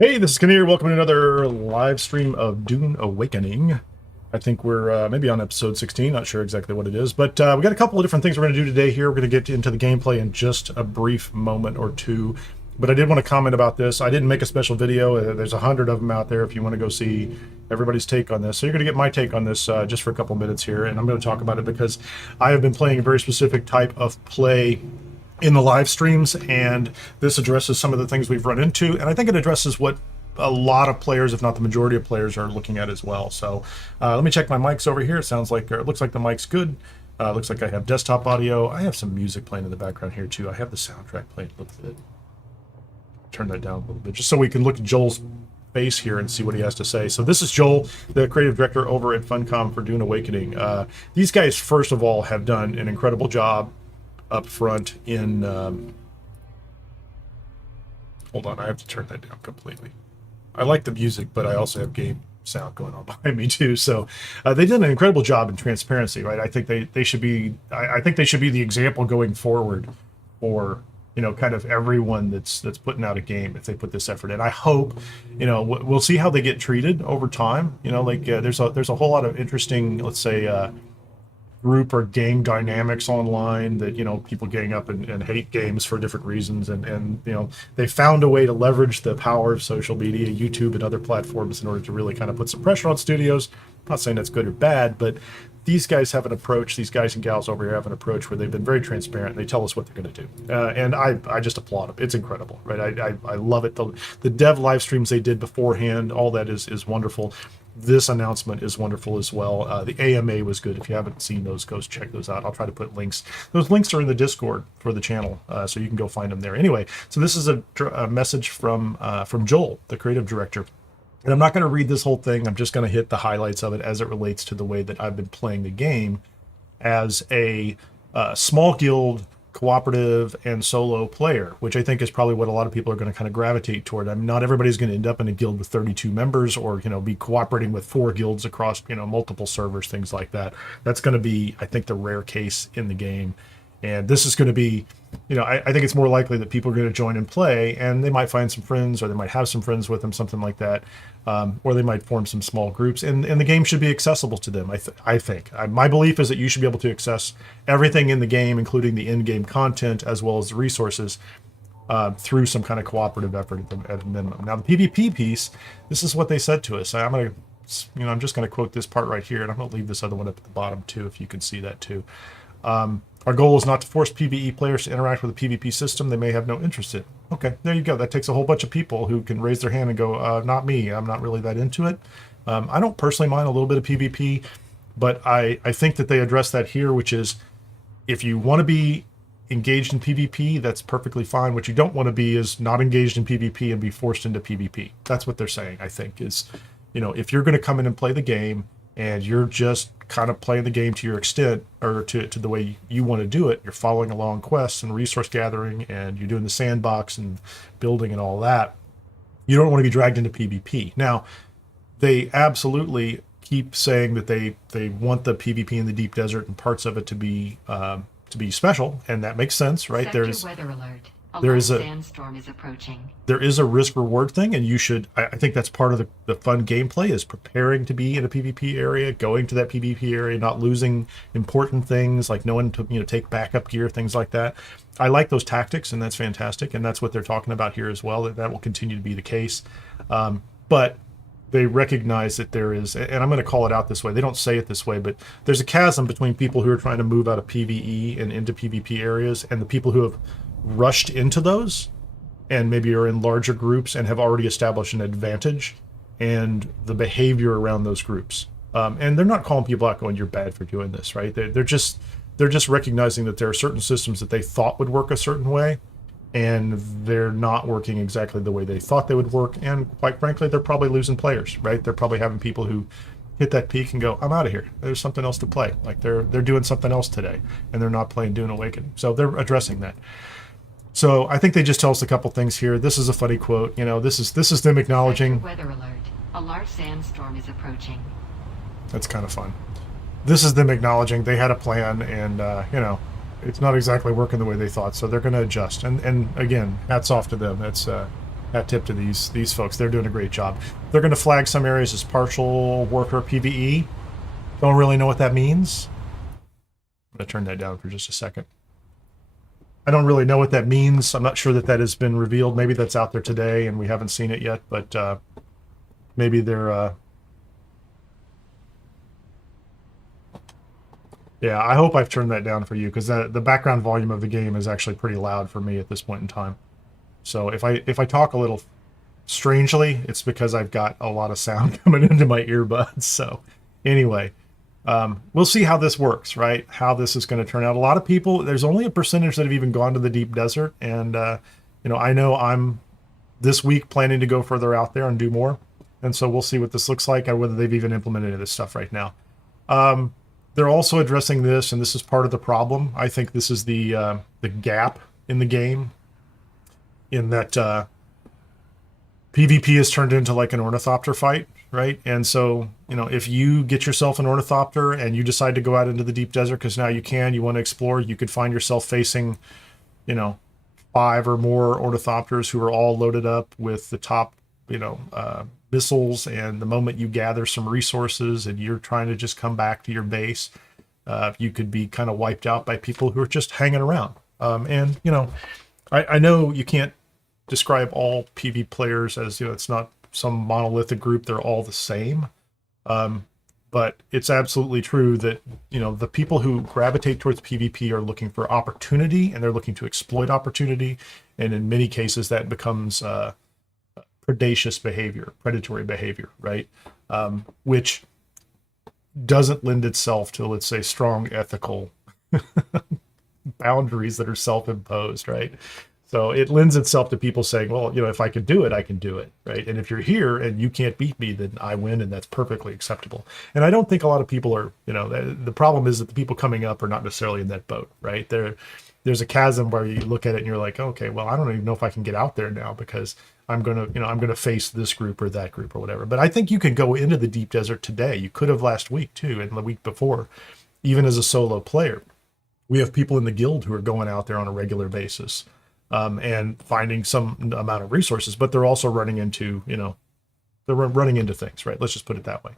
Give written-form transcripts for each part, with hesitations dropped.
Hey, this is Kineer. Welcome to another live stream of Dune Awakening. I think we're maybe on episode 16, not sure exactly what it is, but we got a couple of different things we're going to do today here. We're going to get into the gameplay in just a brief moment or two, but I did want to comment about this. I didn't make a special video. There's 100 of them out there if you want to go see everybody's take on this. So you're going to get my take on this just for a couple minutes here, and I'm going to talk about it because I have been playing a very specific type of play in the live streams, and this addresses some of the things we've run into, and I think it addresses what a lot of players, if not the majority of players, are looking at as well. So let me check my mics over here. It sounds like, or it looks like the mic's good. Looks like I have desktop audio. I have some music playing in the background here too. I have the soundtrack playing a little bit. Turn that down a little bit just so we can look at Joel's face here and see what he has to say. So this is Joel, the creative director over at Funcom for Dune Awakening. These guys, first of all, have done an incredible job up front in hold on, I have to turn that down completely. I like the music, but I also have game sound going on behind me too. So they did an incredible job in transparency, right? I think they should be I think they should be the example going forward for, you know, kind of everyone that's putting out a game if they put this effort in. I hope, you know, we'll see how they get treated over time. You know, like there's a whole lot of interesting, let's say, group or gang dynamics online that, you know, people gang up and hate games for different reasons, and you know, they found a way to leverage the power of social media, YouTube and other platforms in order to really kind of put some pressure on studios. I'm not saying that's good or bad, but these guys have an approach, these guys and gals over here have an approach where they've been very transparent. They tell us what they're going to do, and I just applaud them. It's incredible, right? I love it. The dev live streams they did beforehand, all that is wonderful. This announcement is wonderful as well. The AMA was good. If you haven't seen those, go check those out. I'll try to put links. Those links are in the Discord for the channel, so you can go find them there. Anyway, so this is a message from Joel, the creative director. And I'm not going to read this whole thing. I'm just going to hit the highlights of it as it relates to the way that I've been playing the game as a small guild, cooperative, and solo player, which I think is probably what a lot of people are going to kind of gravitate toward. I mean, not everybody's going to end up in a guild with 32 members, or, you know, be cooperating with 4 guilds across, you know, multiple servers, things like that. That's going to be, I think, the rare case in the game. And this is going to be, you know, I think it's more likely that people are going to join and play, and they might find some friends, or they might have some friends with them, something like that, or they might form some small groups, and the game should be accessible to them. I think my belief is that you should be able to access everything in the game, including the in-game content as well as the resources, through some kind of cooperative effort at a minimum. Now, the PvP piece, this is what they said to us. I'm just going to quote this part right here, and I'm going to leave this other one up at the bottom too, if you can see that too. Our goal is not to force PvE players to interact with a PvP system they may have no interest in. Okay, there you go. That takes a whole bunch of people who can raise their hand and go, not me, I'm not really that into it. I don't personally mind a little bit of PvP, but I think that they address that here, which is, if you want to be engaged in PvP, that's perfectly fine. What you don't want to be is not engaged in PvP and be forced into PvP. That's what they're saying, I think, is, you know, if you're going to come in and play the game, and you're just kind of playing the game to your extent, or to the way you want to do it, you're following along quests and resource gathering, and you're doing the sandbox and building and all that, you don't want to be dragged into PvP. Now, they absolutely keep saying that they want the PvP in the deep desert and parts of it to be special, and that makes sense, right? Sector weather alert. There is a sandstorm is approaching. There is a risk reward thing, and you should, I think that's part of the fun gameplay, is preparing to be in a PvP area, going to that PvP area, not losing important things, like knowing to, you know, take backup gear, things like that. I like those tactics, and that's fantastic, and that's what they're talking about here as well, that will continue to be the case. But they recognize that there is, and I'm going to call it out this way, they don't say it this way, but there's a chasm between people who are trying to move out of PvE and into PvP areas, and the people who have rushed into those and maybe are in larger groups and have already established an advantage, and the behavior around those groups. And they're not calling people out going, you're bad for doing this, right? They're just recognizing that there are certain systems that they thought would work a certain way, and they're not working exactly the way they thought they would work. And quite frankly, they're probably losing players, right? They're probably having people who hit that peak and go, I'm out of here. There's something else to play. Like they're doing something else today, and they're not playing Dune Awakening. So they're addressing that. So I think they just tell us a couple things here. This is a funny quote. You know, this is them acknowledging. Weather alert. A large sandstorm is approaching. That's kind of fun. This is them acknowledging they had a plan, and you know, it's not exactly working the way they thought. So they're going to adjust. And again, hats off to them. That's Hat tip to these folks. They're doing a great job. They're going to flag some areas as partial worker PvE. Don't really know what that means. I'm going to turn that down for just a second. I don't really know what that means. I'm not sure that that has been revealed. Maybe that's out there today and we haven't seen it yet, but maybe they're... Yeah, I hope I've turned that down for you, because the background volume of the game is actually pretty loud for me at this point in time. So if I talk a little strangely, it's because I've got a lot of sound coming into my earbuds. So anyway, we'll see how this works, right? How this is going to turn out. A lot of people, there's only a percentage that have even gone to the deep desert. And, I know I'm this week planning to go further out there and do more. And so we'll see what this looks like and whether they've even implemented this stuff right now. They're also addressing this, and this is part of the problem. I think this is the gap in the game, in that PvP has turned into like an ornithopter fight, right? And so, if you get yourself an ornithopter and you decide to go out into the deep desert because now you want to explore, you could find yourself facing, 5 or more ornithopters who are all loaded up with the top, missiles, and the moment you gather some resources and you're trying to just come back to your base, you could be kind of wiped out by people who are just hanging around. I know you can't describe all PvP players as, it's not some monolithic group, they're all the same. But it's absolutely true that, the people who gravitate towards PvP are looking for opportunity, and they're looking to exploit opportunity. And in many cases that becomes predacious behavior, predatory behavior, right? Which doesn't lend itself to, let's say, strong ethical boundaries that are self-imposed, right? So it lends itself to people saying, well, if I can do it, I can do it, right? And if you're here and you can't beat me, then I win, and that's perfectly acceptable. And I don't think a lot of people are, the problem is that the people coming up are not necessarily in that boat, right? There's a chasm where you look at it and you're like, okay, well, I don't even know if I can get out there now, because I'm going to face this group or that group or whatever. But I think you can go into the deep desert today. You could have last week too, and the week before, even as a solo player. We have people in the guild who are going out there on a regular basis, and finding some amount of resources, but they're also running into, they're running into things, right? Let's just put it that way.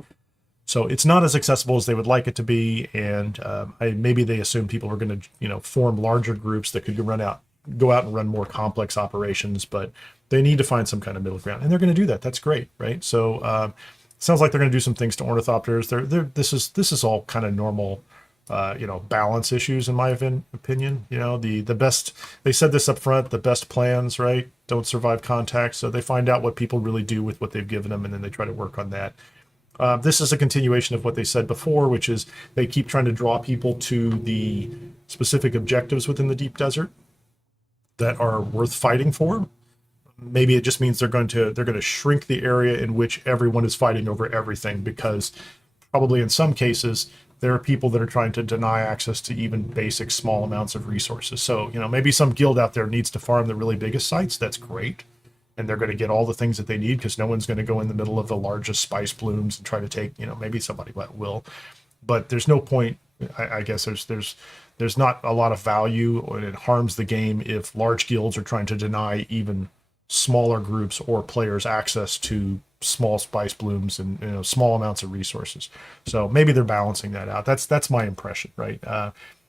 So it's not as accessible as they would like it to be. And maybe they assume people were going to, form larger groups that could go out and run more complex operations, but they need to find some kind of middle ground, and they're going to do that. That's great, right? So sounds like they're going to do some things to ornithopters. This is all kind of normal, balance issues, in my opinion. The best, they said this up front, the best plans, right, don't survive contact. So they find out what people really do with what they've given them, and then they try to work on that. This is a continuation of what they said before, which is they keep trying to draw people to the specific objectives within the deep desert that are worth fighting for. Maybe it just means they're going to shrink the area in which everyone is fighting over everything, because probably in some cases there are people that are trying to deny access to even basic small amounts of resources. So, maybe some guild out there needs to farm the really biggest sites. That's great. And they're going to get all the things that they need, because no one's going to go in the middle of the largest spice blooms and try to take, maybe somebody will. But there's no point, I guess there's not a lot of value, or it harms the game if large guilds are trying to deny even smaller groups or players access to small spice blooms and small amounts of resources. So maybe they're balancing that out. That's my impression, right?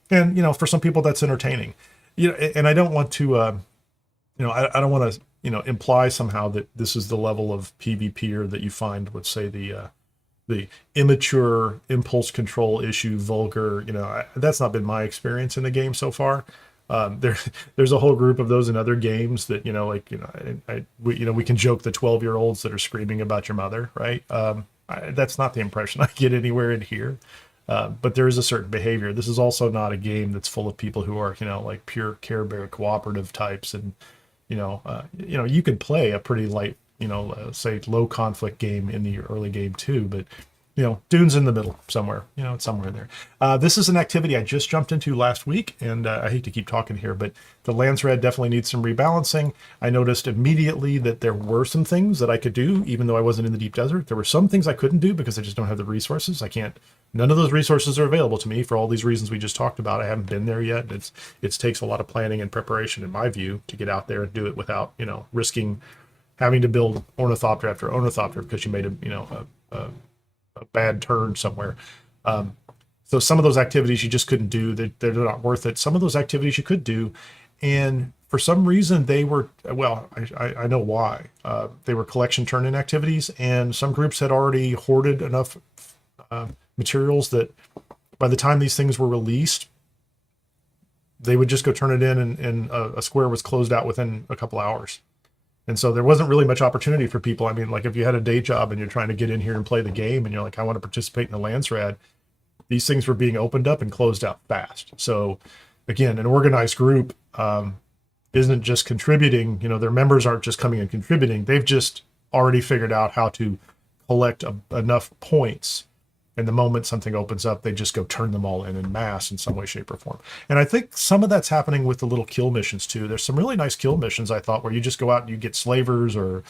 And for some people that's entertaining. And I don't want to I don't want to imply somehow that this is the level of PvP that you find, let's say, the immature impulse control issue, vulgar. That's not been my experience in the game so far. There's a whole group of those in other games that, we can joke the 12-year-olds that are screaming about your mother, right? That's not the impression I get anywhere in here. But there is a certain behavior. This is also not a game that's full of people who are, like pure Care Bear cooperative types. And, you can play a pretty light, say low conflict game in the early game too, but Dune's in the middle somewhere, it's somewhere in there. This is an activity I just jumped into last week, and I hate to keep talking here, but the Lands Red definitely needs some rebalancing. I noticed immediately that there were some things that I could do, even though I wasn't in the deep desert. There were some things I couldn't do because I just don't have the resources. None of those resources are available to me for all these reasons we just talked about. I haven't been there yet. It takes a lot of planning and preparation, in my view, to get out there and do it without, risking having to build ornithopter after ornithopter because you made a bad turn somewhere. So some of those activities you just couldn't do. They're not worth it. Some of those activities you could do, and for some reason they were, well, I know why. They were collection turn-in activities, and some groups had already hoarded enough materials that by the time these things were released, they would just go turn it in, and a square was closed out within a couple hours. And so there wasn't really much opportunity for people. I mean, like if you had a day job and you're trying to get in here and play the game and you're like, I want to participate in the Landsrad, these things were being opened up and closed out fast. So again, an organized group isn't just contributing, their members aren't just coming and contributing. They've just already figured out how to collect enough points. And the moment something opens up, they just go turn them all in mass in some way, shape, or form. And I think some of that's happening with the little kill missions too. There's some really nice kill missions, I thought, where you just go out and you get slavers or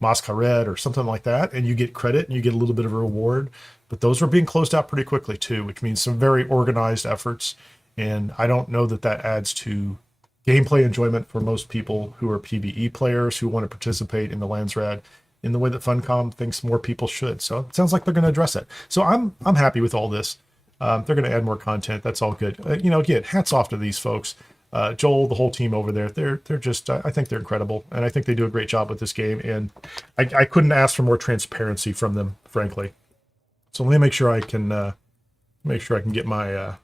masquerade or something like that, and you get credit and you get a little bit of a reward. But those were being closed out pretty quickly too, which means some very organized efforts. And I don't know that adds to gameplay enjoyment for most people who are PvE players who want to participate in the Landsrad in the way that Funcom thinks more people should. So it sounds like they're going to address it. So I'm happy with all this. They're going to add more content. That's all good. Again, hats off to these folks. Joel, the whole team over there, they're just, I think they're incredible. And I think they do a great job with this game. And I couldn't ask for more transparency from them, frankly. So let me make sure I can get my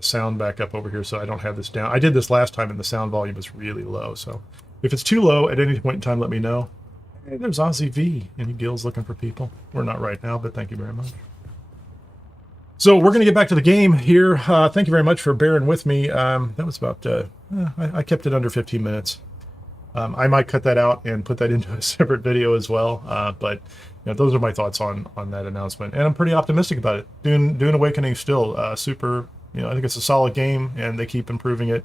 sound back up over here so I don't have this down. I did this last time and the sound volume is really low. So if it's too low at any point in time, let me know. Hey, there's Ozzy V. Any guilds looking for people? We're not right now, but thank you very much. So we're going to get back to the game here. Thank you very much for bearing with me. That was about, I kept it under 15 minutes. I might cut that out and put that into a separate video as well. But those are my thoughts on that announcement. And I'm pretty optimistic about it. Dune Awakening still super, I think it's a solid game and they keep improving it.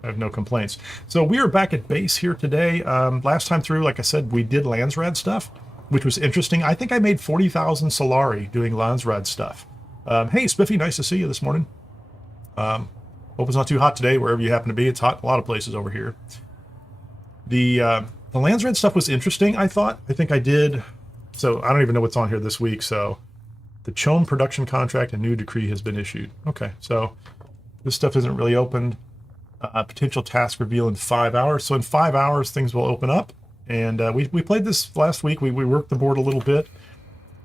I have no complaints. So we are back at base here today. Last time through, like I said, we did Landsrad stuff, which was interesting. I think I made 40,000 Solari doing Landsrad stuff. Hey, Spiffy, nice to see you this morning. Hope it's not too hot today, wherever you happen to be. It's hot in a lot of places over here. The Landsrad stuff was interesting, I thought. I think I did. So I don't even know what's on here this week. So the Chone production contract, a new decree has been issued. Okay, so this stuff isn't really opened. Potential task reveal in 5 hours. So in 5 hours, things will open up. And we played this last week. We worked the board a little bit.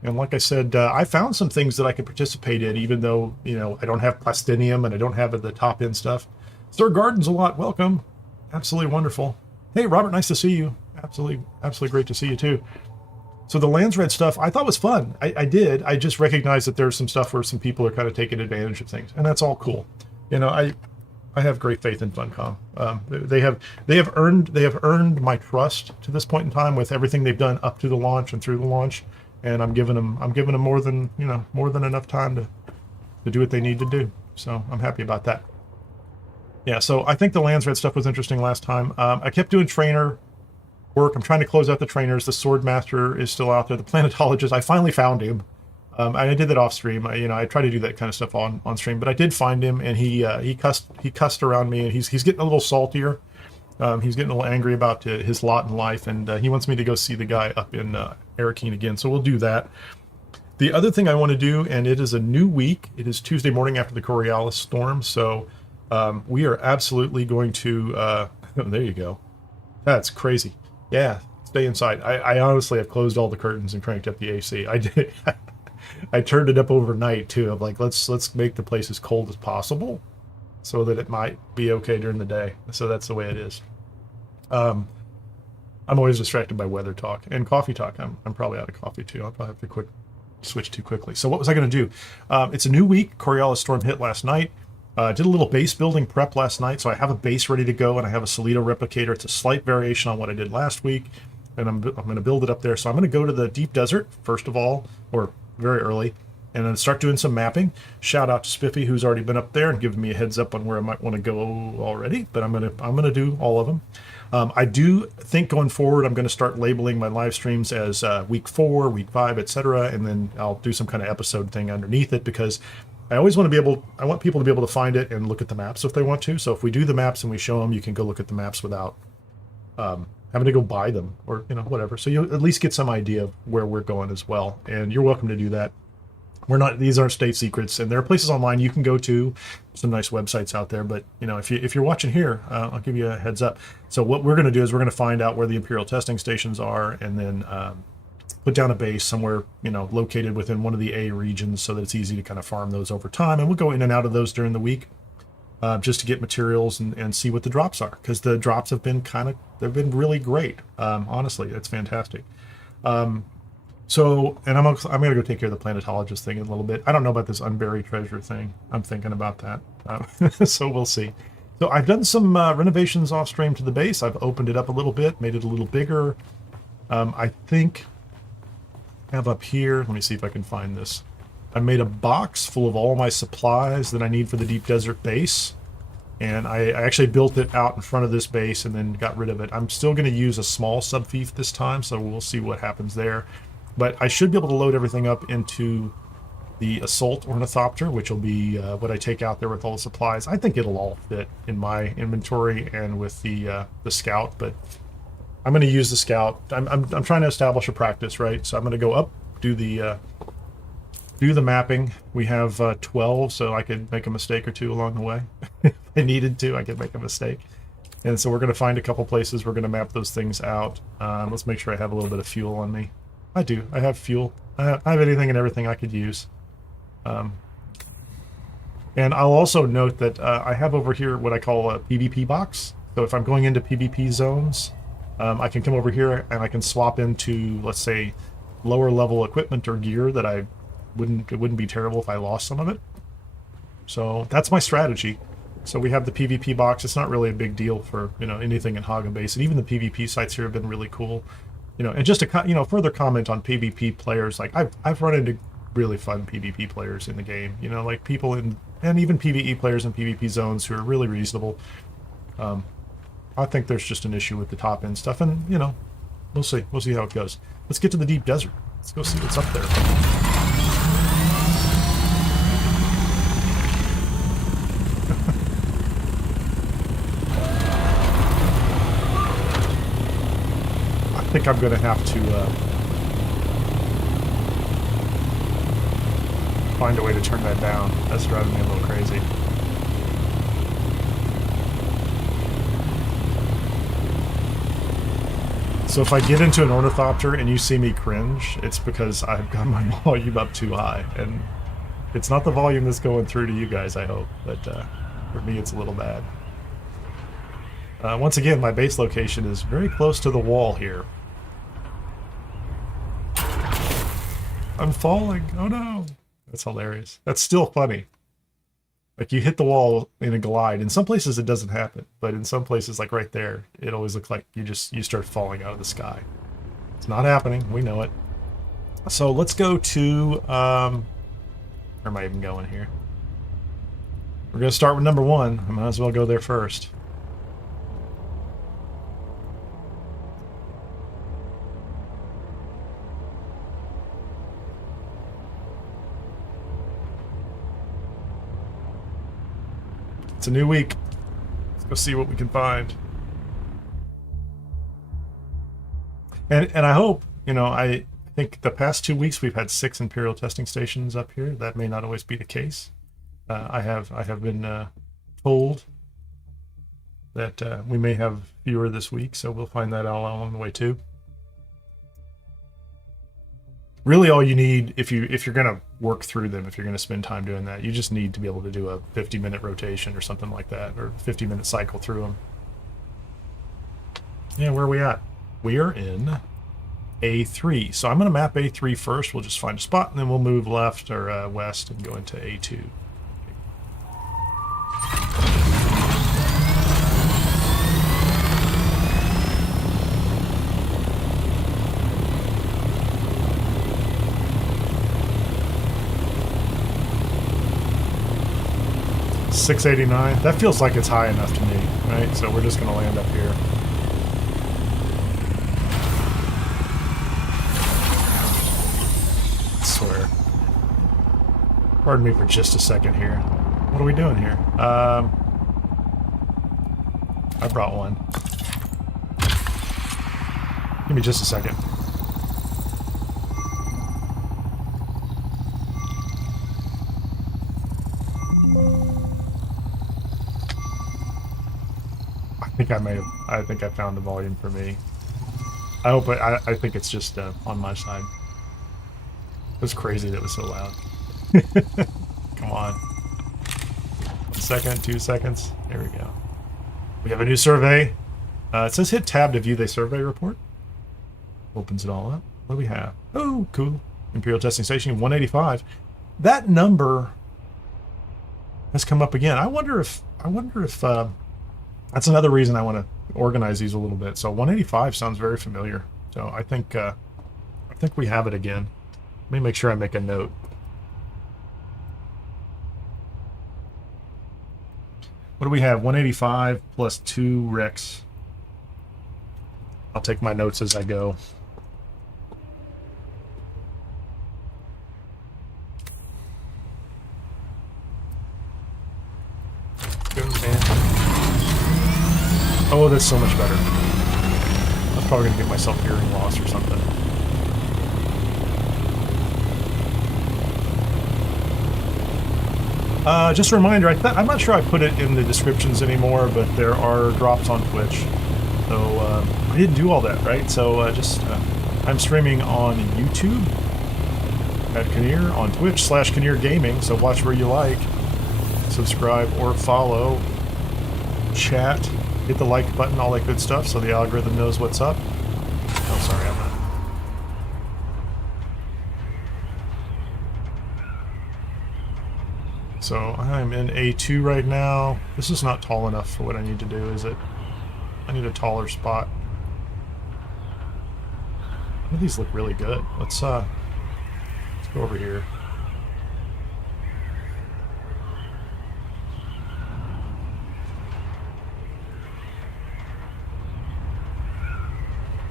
And like I said, I found some things that I could participate in, even though, I don't have plastinium and I don't have the top end stuff. Sir Garden's a lot. Welcome. Absolutely wonderful. Hey, Robert, nice to see you. Absolutely great to see you too. So the Landsrad stuff I thought was fun. I did. I just recognized that there's some stuff where some people are kind of taking advantage of things, and that's all cool. I have great faith in Funcom. They have earned my trust to this point in time with everything they've done up to the launch and through the launch, and I'm giving them more than enough time to do what they need to do. So I'm happy about that. Yeah, so I think the Landsrad stuff was interesting last time. I kept doing trainer work. I'm trying to close out the trainers. The Swordmaster is still out there. The Planetologist, I finally found him. I did that off stream. I try to do that kind of stuff on stream, but I did find him, and he cussed around me, and he's getting a little saltier. He's getting a little angry about his lot in life, and he wants me to go see the guy up in Arrakis again. So we'll do that. The other thing I want to do, and it is a new week. It is Tuesday morning after the Coriolis storm, so we are absolutely going to. Oh, there you go. That's crazy. Yeah, stay inside. I honestly have closed all the curtains and cranked up the AC. I did. I turned it up overnight too. I'm like, let's make the place as cold as possible, so that it might be okay during the day. So that's the way it is. I'm always distracted by weather talk and coffee talk. I'm probably out of coffee too. I'll probably have to switch too quickly. So what was I going to do? It's a new week. Coriolis storm hit last night. Did a little base building prep last night, so I have a base ready to go, and I have a Solito replicator. It's a slight variation on what I did last week, and I'm going to build it up there. So I'm going to go to the deep desert first of all, or very early, and then start doing some mapping. Shout out to Spiffy, who's already been up there and given me a heads up on where I might want to go already. But I'm gonna do all of them. I do think going forward, I'm going to start labeling my live streams as week 4, week 5, etc., and then I'll do some kind of episode thing underneath it, because I always want to be able. I want people to be able to find it and look at the maps if they want to. So if we do the maps and we show them, you can go look at the maps without having to go buy them or, you know, whatever. So you'll at least get some idea of where we're going as well. And you're welcome to do that. These aren't state secrets, and there are places online you can go to, some nice websites out there. But, you know, if you're watching here, I'll give you a heads up. So what we're going to do is we're going to find out where the Imperial Testing Stations are, and then put down a base somewhere, you know, located within one of the A regions so that it's easy to kind of farm those over time. And we'll go in and out of those during the week, just to get materials and see what the drops are, because the drops have been they've been really great. Honestly, it's fantastic. So, and I'm going to go take care of the Planetologist thing in a little bit. I don't know about this unburied treasure thing. I'm thinking about that. So we'll see. So I've done some renovations off stream to the base. I've opened it up a little bit, made it a little bigger. I think I have up here, let me see if I can find this. I made a box full of all my supplies that I need for the deep desert base. And I actually built it out in front of this base and then got rid of it. I'm still going to use a small subfief this time, so we'll see what happens there. But I should be able to load everything up into the Assault Ornithopter, which will be what I take out there with all the supplies. I think it'll all fit in my inventory and with the Scout, but I'm going to use the Scout. I'm trying to establish a practice, right? So I'm going to go up, do the mapping. We have 12, so I could make a mistake or two along the way. If I needed to, I could make a mistake. And so we're going to find a couple places. We're going to map those things out. Let's make sure I have a little bit of fuel on me. I do. I have fuel. I have anything and everything I could use. And I'll also note that I have over here what I call a PvP box. So if I'm going into PvP zones, I can come over here and I can swap into, let's say, lower level equipment or gear that it wouldn't be terrible if I lost some of it. So that's my strategy. So we have the PvP box. It's not really a big deal for, you know, anything in Hagen Base, and even the PvP sites here have been really cool. You know, and just to, you know, further comment on PvP players, like I've run into really fun PvP players in the game. You know, like people and even PvE players in PvP zones who are really reasonable. I think there's just an issue with the top end stuff, and you know, we'll see how it goes. Let's get to the deep desert. Let's go see what's up there. I think I'm going to have to find a way to turn that down. That's driving me a little crazy. So if I get into an ornithopter and you see me cringe, it's because I've got my volume up too high. And it's not the volume that's going through to you guys, I hope. But for me, it's a little bad. Once again, my base location is very close to the wall here. I'm falling. Oh no. That's hilarious. That's still funny. Like you hit the wall in a glide. In some places it doesn't happen, but in some places, like right there, it always looks like you start falling out of the sky. It's not happening. We know it. So let's go to where am I even going here? We're gonna start with number 1. I might as well go there first. It's a new week. Let's go see what we can find. And I hope, you know, I think the past 2 weeks we've had 6 Imperial Testing Stations up here. That may not always be the case. I have been told that we may have fewer this week, so we'll find that out along the way too. Really, all you need, if you're going to work through them, if you're going to spend time doing that, you just need to be able to do a 50-minute rotation or something like that, or 50-minute cycle through them. Yeah, where are we at? We are in A3. So I'm going to map A3 first. We'll just find a spot, and then we'll move left or west and go into A2. 689. That feels like it's high enough to me, right? So we're just going to land up here. I swear. Pardon me for just a second here. What are we doing here? I brought one. Give me just a second. I think I found the volume for me. I hope I think it's just on my side. It was crazy that it was so loud. Come on. 1 second, 2 seconds. There we go. We have a new survey. It says hit tab to view the survey report. Opens it all up. What do we have? Oh, cool. Imperial Testing Station 185. That number has come up again. I wonder if that's another reason I want to organize these a little bit. So 185 sounds very familiar. So I think we have it again. Let me make sure I make a note. What do we have? 185 plus 2 Rex. I'll take my notes as I go. Oh, that's so much better. I was probably going to get myself hearing loss or something. Just a reminder, I'm not sure I put it in the descriptions anymore, but there are drops on Twitch. So I didn't do all that, right? So I'm streaming on YouTube at Kineer, on Twitch /Kineer Gaming, so watch where you like. Subscribe or follow. Chat. Hit the like button, all that good stuff, so the algorithm knows what's up. Oh, sorry, I'm not. So I'm in A2 right now. This is not tall enough for what I need to do, is it? I need a taller spot. Some of these look really good. Let's go over here.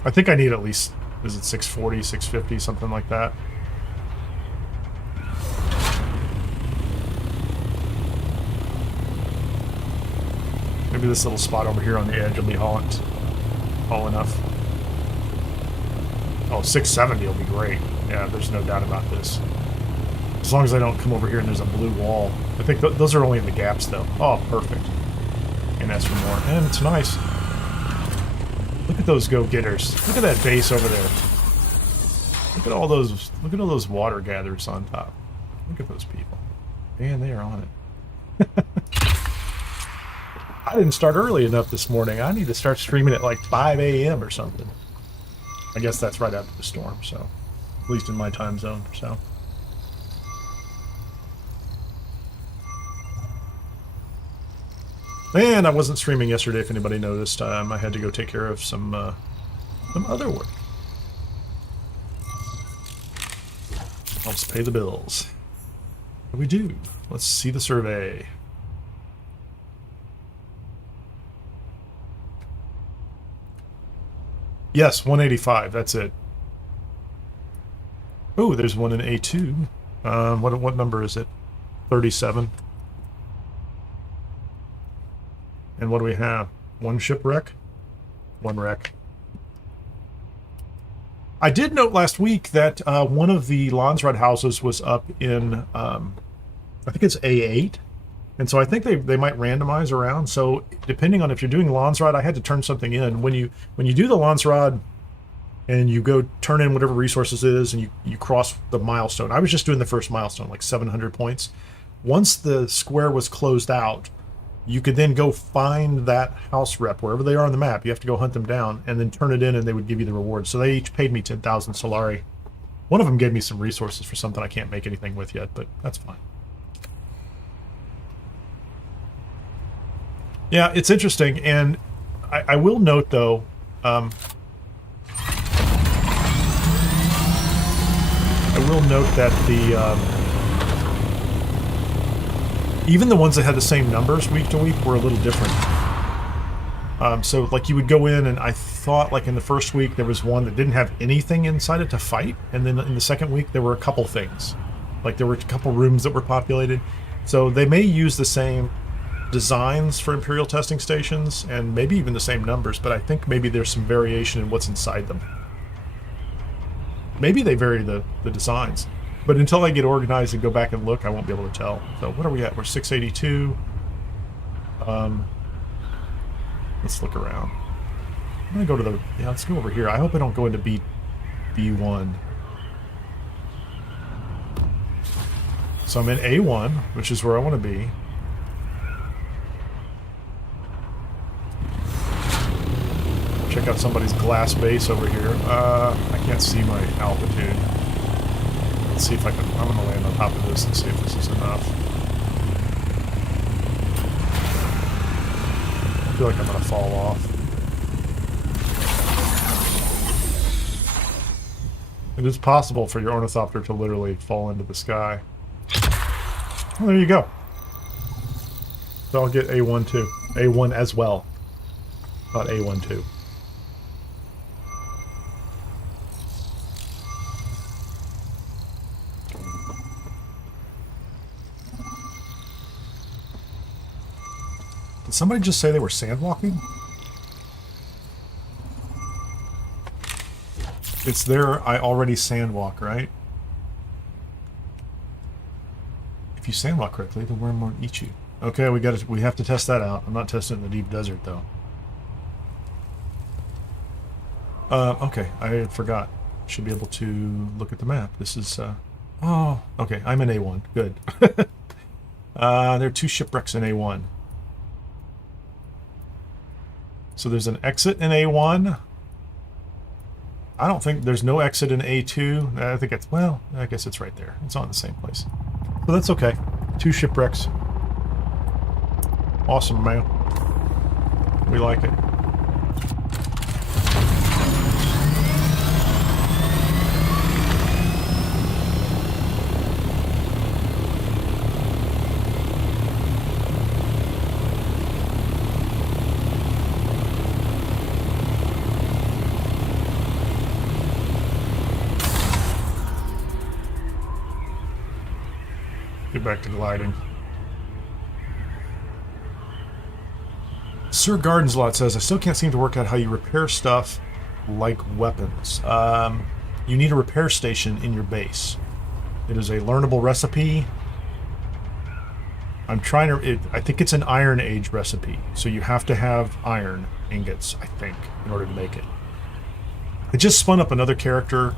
I think I need at least, is it 640, 650, something like that? Maybe this little spot over here on the edge will be tall enough. Oh, 670 will be great. Yeah, there's no doubt about this. As long as I don't come over here and there's a blue wall. I think those are only in the gaps, though. Oh, perfect. And ask for more. And it's nice. Look at those go-getters. Look at that base over there. Look at all those water gatherers on top. Look at those people. Man, they are on it. I didn't start early enough this morning. I need to start streaming at like 5 a.m. or something. I guess that's right after the storm, so at least in my time zone, so. And I wasn't streaming yesterday, if anybody noticed. I had to go take care of some other work. Helps pay the bills. What do we do? Let's see the survey. Yes, 185. That's it. Oh, there's one in A2. What number is it? 37. And what do we have? One shipwreck? One wreck. I did note last week that one of the Landsrad houses was up in, I think it's A8. And so I think they might randomize around. So depending on if you're doing Landsrad, I had to turn something in. When you do the Landsrad and you go turn in whatever resources it is and you cross the milestone. I was just doing the first milestone, like 700 points. Once the square was closed out, you could then go find that house rep wherever they are on the map. You have to go hunt them down and then turn it in and they would give you the reward. So they each paid me 10,000 Solari. One of them gave me some resources for something I can't make anything with yet, but that's fine. Yeah, it's interesting, and I will note, though, I will note that even the ones that had the same numbers week to week were a little different. So, like, you would go in, and I thought, like, in the first week, there was one that didn't have anything inside it to fight, and then in the second week, there were a couple things. Like, there were a couple rooms that were populated. So they may use the same designs for Imperial Testing Stations, and maybe even the same numbers, but I think maybe there's some variation in what's inside them. Maybe they vary the designs. But until I get organized and go back and look, I won't be able to tell. So what are we at? We're 682. Let's look around. I'm going to go to the... Yeah, let's go over here. I hope I don't go into B1. So I'm in A1, which is where I want to be. Check out somebody's glass base over here. I can't see my altitude. Let's see if I can... I'm going to land on top of this and see if this is enough. I feel like I'm going to fall off. It is possible for your ornithopter to literally fall into the sky. Well, there you go. So I'll get A1 too. A1 as well. Not A1 too. Did somebody just say they were sandwalking? It's there, I already sandwalk, right? If you sandwalk correctly, the worm won't eat you. Okay, we have to test that out. I'm not testing it in the deep desert though. Okay, I forgot. Should be able to look at the map. This is oh, okay, I'm in A1. Good. There are 2 shipwrecks in A1. So there's an exit in A1. I don't think there's no exit in A2. I think it's, well, I guess it's right there. It's on the same place. So that's okay. 2 shipwrecks. Awesome, man. We like it. Get back to gliding. Sir Gardenslot says, I still can't seem to work out how you repair stuff like weapons. You need a repair station in your base. It is a learnable recipe. I'm trying to... I think it's an Iron Age recipe. So you have to have iron ingots, I think, in order to make it. I just spun up another character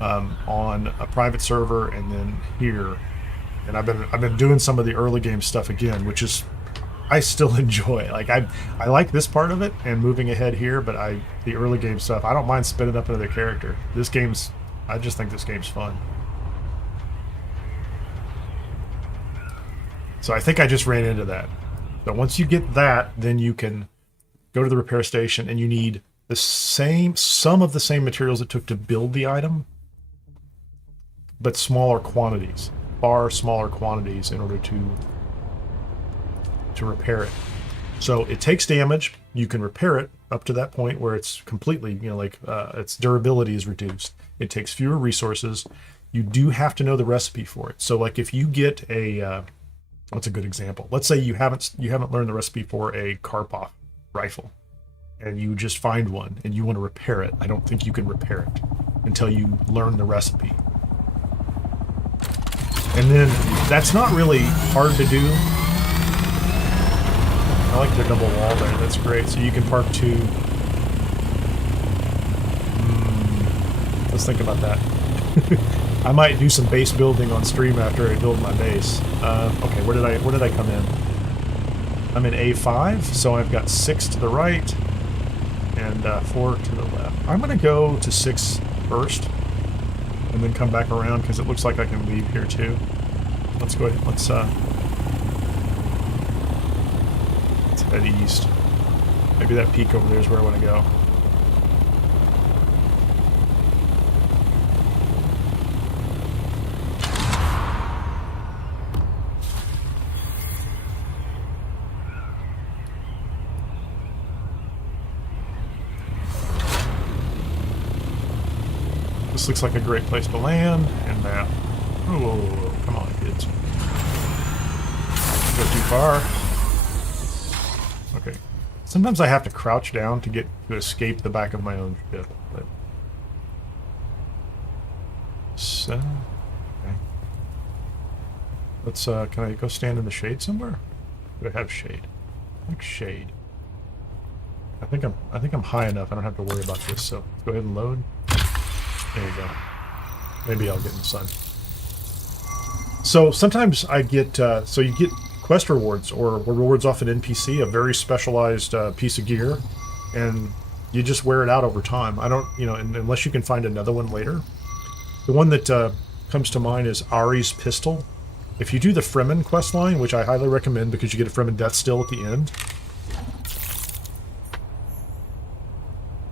on a private server and then here. And I've been doing some of the early game stuff again, which is I still enjoy. Like I like this part of it and moving ahead here, but the early game stuff, I don't mind spinning up another character. I just think this game's fun. So I think I just ran into that. But once you get that, then you can go to the repair station and you need some of the same materials it took to build the item, but smaller quantities. Far smaller quantities in order to repair it. So it takes damage. You can repair it up to that point where it's completely, its durability is reduced. It takes fewer resources. You do have to know the recipe for it. So like if you get what's a good example? Let's say you haven't learned the recipe for a Karpov rifle and you just find one and you want to repair it. I don't think you can repair it until you learn the recipe. And then that's not really hard to do. I like their double wall there. That's great. So you can park 2. Let's think about that. I might do some base building on stream after I build my base. Okay, where did I come in? I'm in A5, so I've got 6 to the right and 4 to the left. I'm going to go to 6 first. And then come back around because it looks like I can leave here too. Let's go ahead. Let's head east. Maybe that peak over there is where I want to go. This looks like a great place to land, and map. Oh, come on, kids. Go too far. Okay. Sometimes I have to crouch down to escape the back of my own ship. But Nice. Okay. Let's, can I go stand in the shade somewhere? Do I have shade? I like shade. I think I'm high enough. I don't have to worry about this, so go ahead and load. There you go. Maybe I'll get in the sun. So sometimes I get, so you get quest rewards or rewards off an NPC, a very specialized piece of gear, and you just wear it out over time. I don't, you know, unless you can find another one later. The one that comes to mind is Ari's pistol. If you do the Fremen quest line, which I highly recommend because you get a Fremen death still at the end,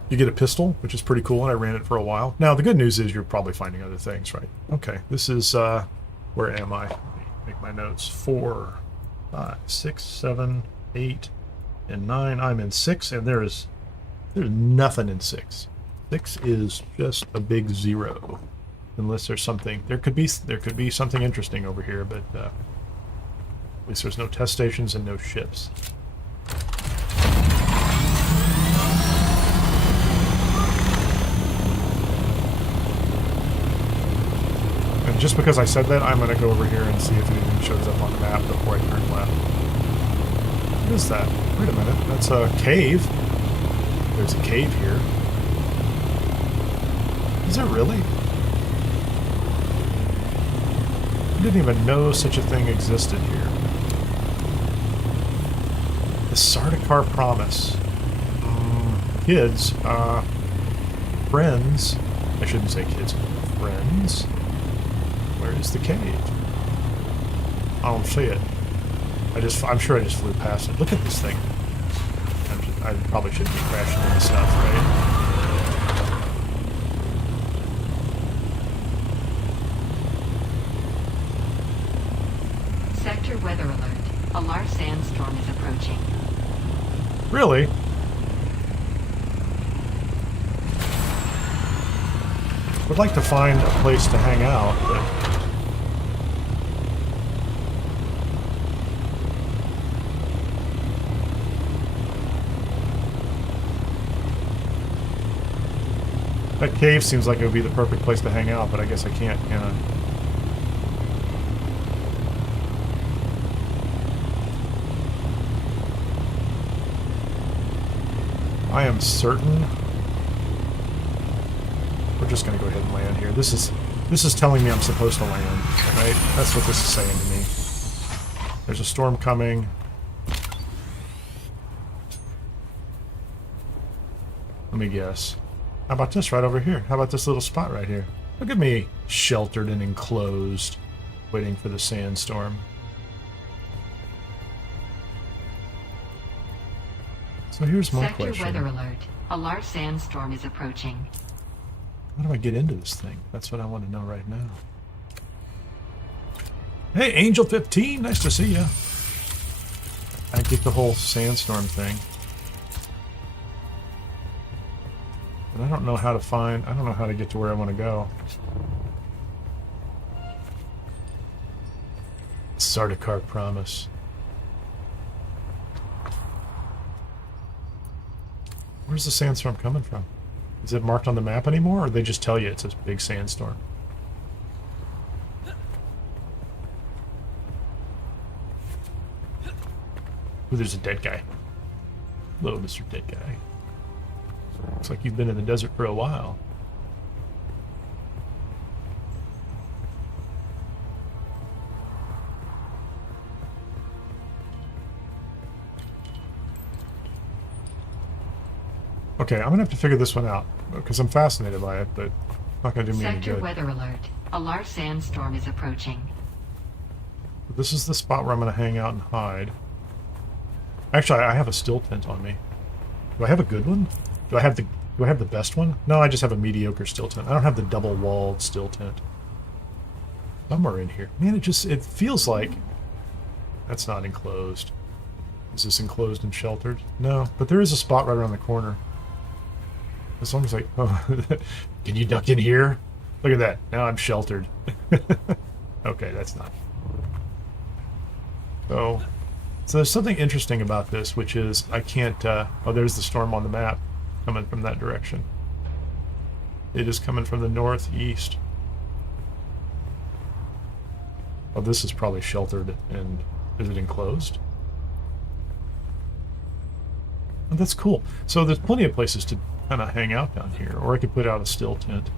you get a pistol, which is pretty cool, and I ran it for a while. Now, the good news is you're probably finding other things, right? Okay, this is, where am I? Let me make my notes. 4, 5, 6, 7, 8, and 9. I'm in 6, and there's nothing in 6. 6 is just a big 0. Unless there's something, there could be something interesting over here, but at least there's no test stations and no ships. And just because I said that, I'm going to go over here and see if anything shows up on the map before I turn left. What is that? Wait a minute, that's a cave. There's a cave here. Is there really? I didn't even know such a thing existed here. The Sardaukar Promise. Kids, friends. I shouldn't say kids. Friends. Where is the cave? I don't see it. I'm sure I just flew past it. Look at this thing. I probably shouldn't be crashing into stuff, right? Sector weather alert. A large sandstorm is approaching. Really? Would like to find a place to hang out, but that cave seems like it would be the perfect place to hang out, but I guess I can't, can I? I am certain we're just going to go ahead and land here. This is telling me I'm supposed to land, right? That's what this is saying to me. There's a storm coming. Let me guess. How about this right over here? How about this little spot right here? Look at me, sheltered and enclosed, waiting for the sandstorm. So here's my question. Sector weather alert. A large sandstorm is approaching. How do I get into this thing? That's what I want to know right now. Hey, Angel 15, nice to see ya. I get the whole sandstorm thing. But I don't know how to get to where I want to go. Sardaukar Promise. Where's the sandstorm coming from? Is it marked on the map anymore, or they just tell you it's a big sandstorm? Ooh, there's a dead guy. Hello, Mr. Dead Guy. Looks like you've been in the desert for a while. Okay, I'm gonna have to figure this one out because I'm fascinated by it, but it's not gonna do me any Sector good. weather alert. A large sandstorm is approaching. This is the spot where I'm gonna hang out and hide. Actually, I have a still tent on me. Do I have a good one? Do I have the best one? No, I just have a mediocre still tent. I don't have the double-walled still tent. Somewhere in here. Man, it feels like that's not enclosed. Is this enclosed and sheltered? No, but there is a spot right around the corner. As long as I... Oh, can you duck in here? Look at that. Now I'm sheltered. Okay, that's not... So there's something interesting about this, which is I can't... oh, there's the storm on the map coming from that direction. It is coming from the northeast. Oh, this is probably sheltered, and is it enclosed? Oh, that's cool. So there's plenty of places to kind of hang out down here, or I could put out a still tent.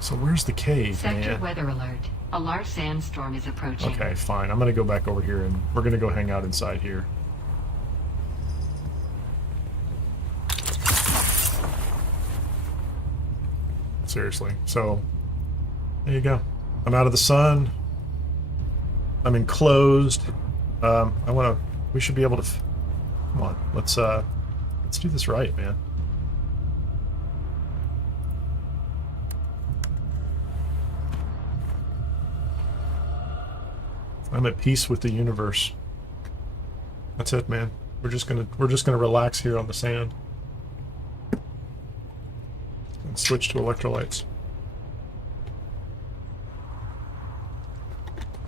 So where's the cave, Sector man? weather alert. A large sandstorm is approaching. Okay, fine. I'm going to go back over here, and we're going to go hang out inside here. Seriously. So, there you go. I'm out of the sun. I'm enclosed. We should be able to... Come on. Let's do this right, man. I'm at peace with the universe. That's it, man. We're just gonna relax here on the sand. And switch to electrolytes.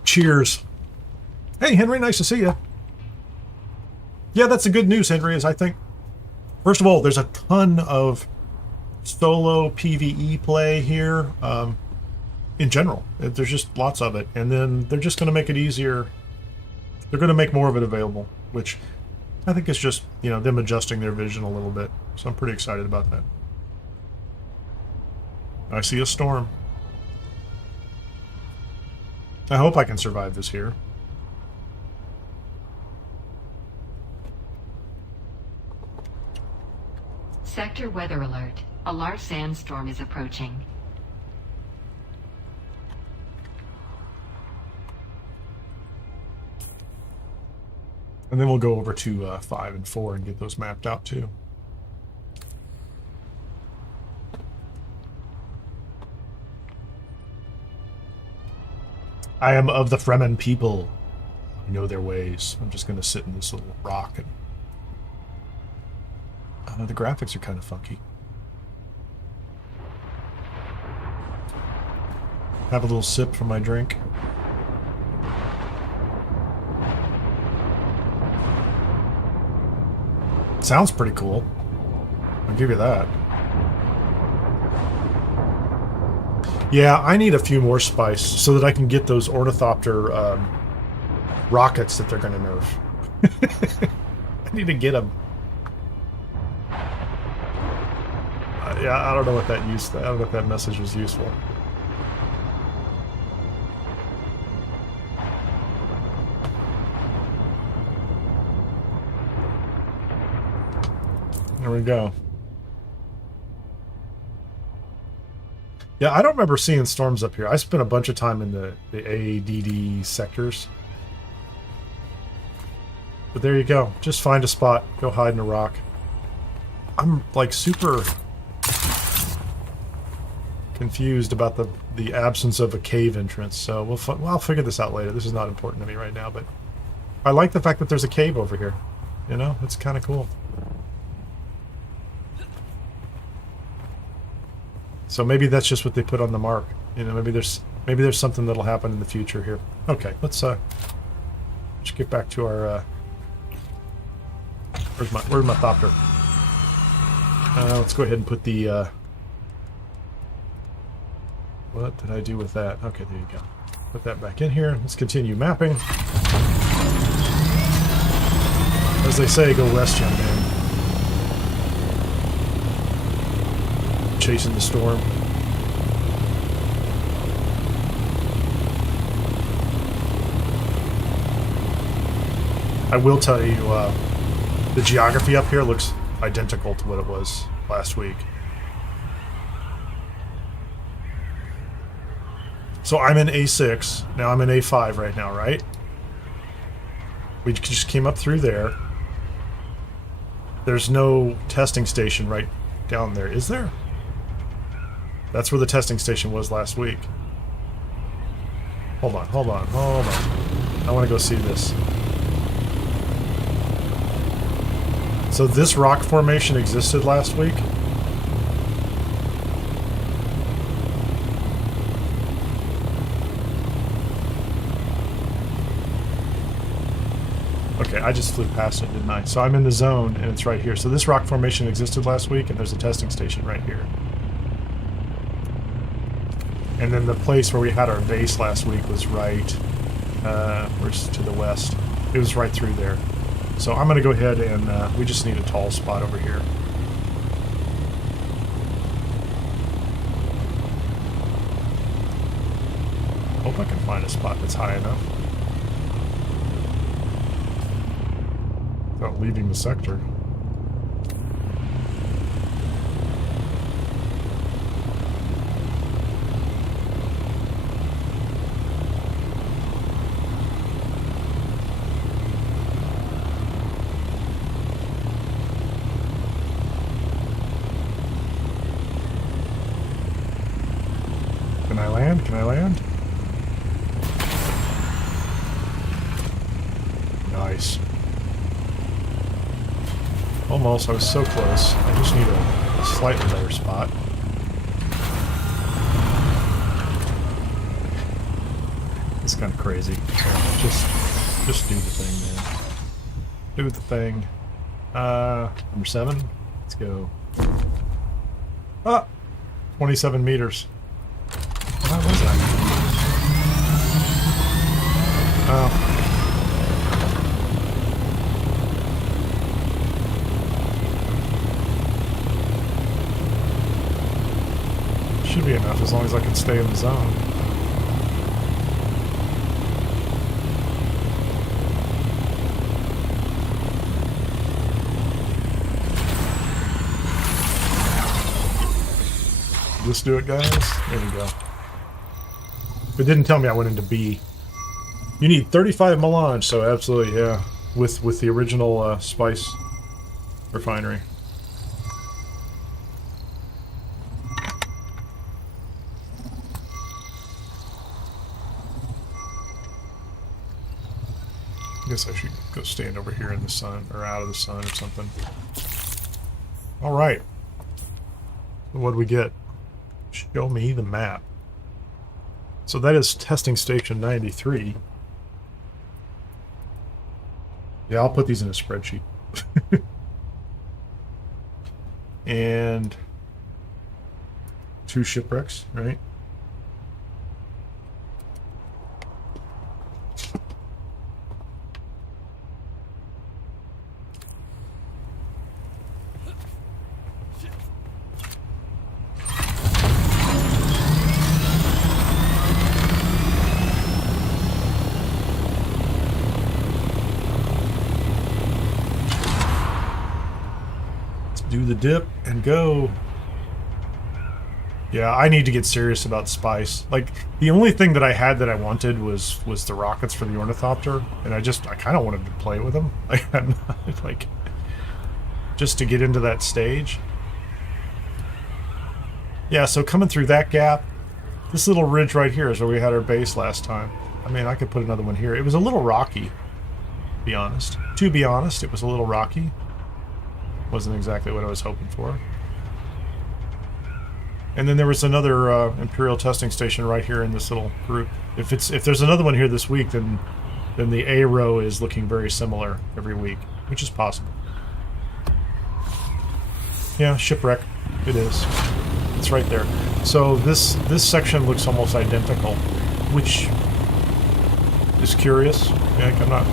Cheers. Hey, Henry, nice to see you. Yeah, that's the good news, Henry, is I think... First of all, there's a ton of solo PvE play here. In general, there's just lots of it, and then they're just going to make it easier. They're going to make more of it available, which I think is just, you know, them adjusting their vision a little bit. So I'm pretty excited about that. I see a storm. I hope I can survive this here. Sector weather alert. A large sandstorm is approaching. And then we'll go over to 5 and 4 and get those mapped out too. I am of the Fremen people. I know their ways. I'm just going to sit in this little rock. And the graphics are kind of funky. Have a little sip from my drink. Sounds pretty cool. I'll give you that. Yeah, I need a few more spice so that I can get those ornithopter rockets that they're going to nerf. I need to get them. Yeah, I don't know what that used. I don't know if that message was useful. There we go. Yeah, I don't remember seeing storms up here. I spent a bunch of time in the ADD sectors. But there you go. Just find a spot. Go hide in a rock. I'm like super confused about the absence of a cave entrance. So well, I'll figure this out later. This is not important to me right now, but I like the fact that there's a cave over here. You know, it's kind of cool. So maybe that's just what they put on the mark. You know, maybe there's something that'll happen in the future here. Okay, let's get back to our where's my thopter? Let's go ahead and put the what did I do with that? Okay, there you go. Put that back in here. Let's continue mapping. As they say, go rest, young man. Chasing the storm. I will tell you, the geography up here looks identical to what it was last week. So I'm in A6, now I'm in A5 right now, right? We just came up through there. There's no testing station right down there, is there? That's where the testing station was last week. Hold on. I want to go see this. So this rock formation existed last week? Okay, I just flew past it, didn't I? So I'm in the zone, and it's right here. So this rock formation existed last week, and there's a testing station right here. And then the place where we had our base last week was right, where's to the west. It was right through there. So I'm going to go ahead and we just need a tall spot over here. Hope I can find a spot that's high enough without leaving the sector. Can I land? Can I land? Nice. Almost. I was so close. I just need a slightly better spot. It's kind of crazy. So just do the thing, man. Do the thing. Number 7. Let's go. Ah! 27 meters. What was that? Oh. Should be enough as long as I can stay in the zone. Let's do it, guys. There we go. It didn't tell me I went into B. You need 35 melange, so absolutely, yeah. With the original spice refinery. I guess I should go stand over here in the sun, or out of the sun or something. Alright. What do we get? Show me the map. So that is testing station 93. Yeah, I'll put these in a spreadsheet. And 2 shipwrecks, right? Do the dip and go. Yeah, I need to get serious about spice. Like, the only thing that I had that I wanted was the rockets for the ornithopter, and I kind of wanted to play with them. Like, just to get into that stage. Yeah, so coming through that gap, this little ridge right here is where we had our base last time. I mean, I could put another one here. It was a little rocky, to be honest. To be honest, it was a little rocky. Wasn't exactly what I was hoping for. And then there was another Imperial Testing Station right here in this little group. If there's another one here this week, then the A row is looking very similar every week, which is possible. Yeah, shipwreck. It is. It's right there. So this section looks almost identical, which is curious. Yeah, I'm not.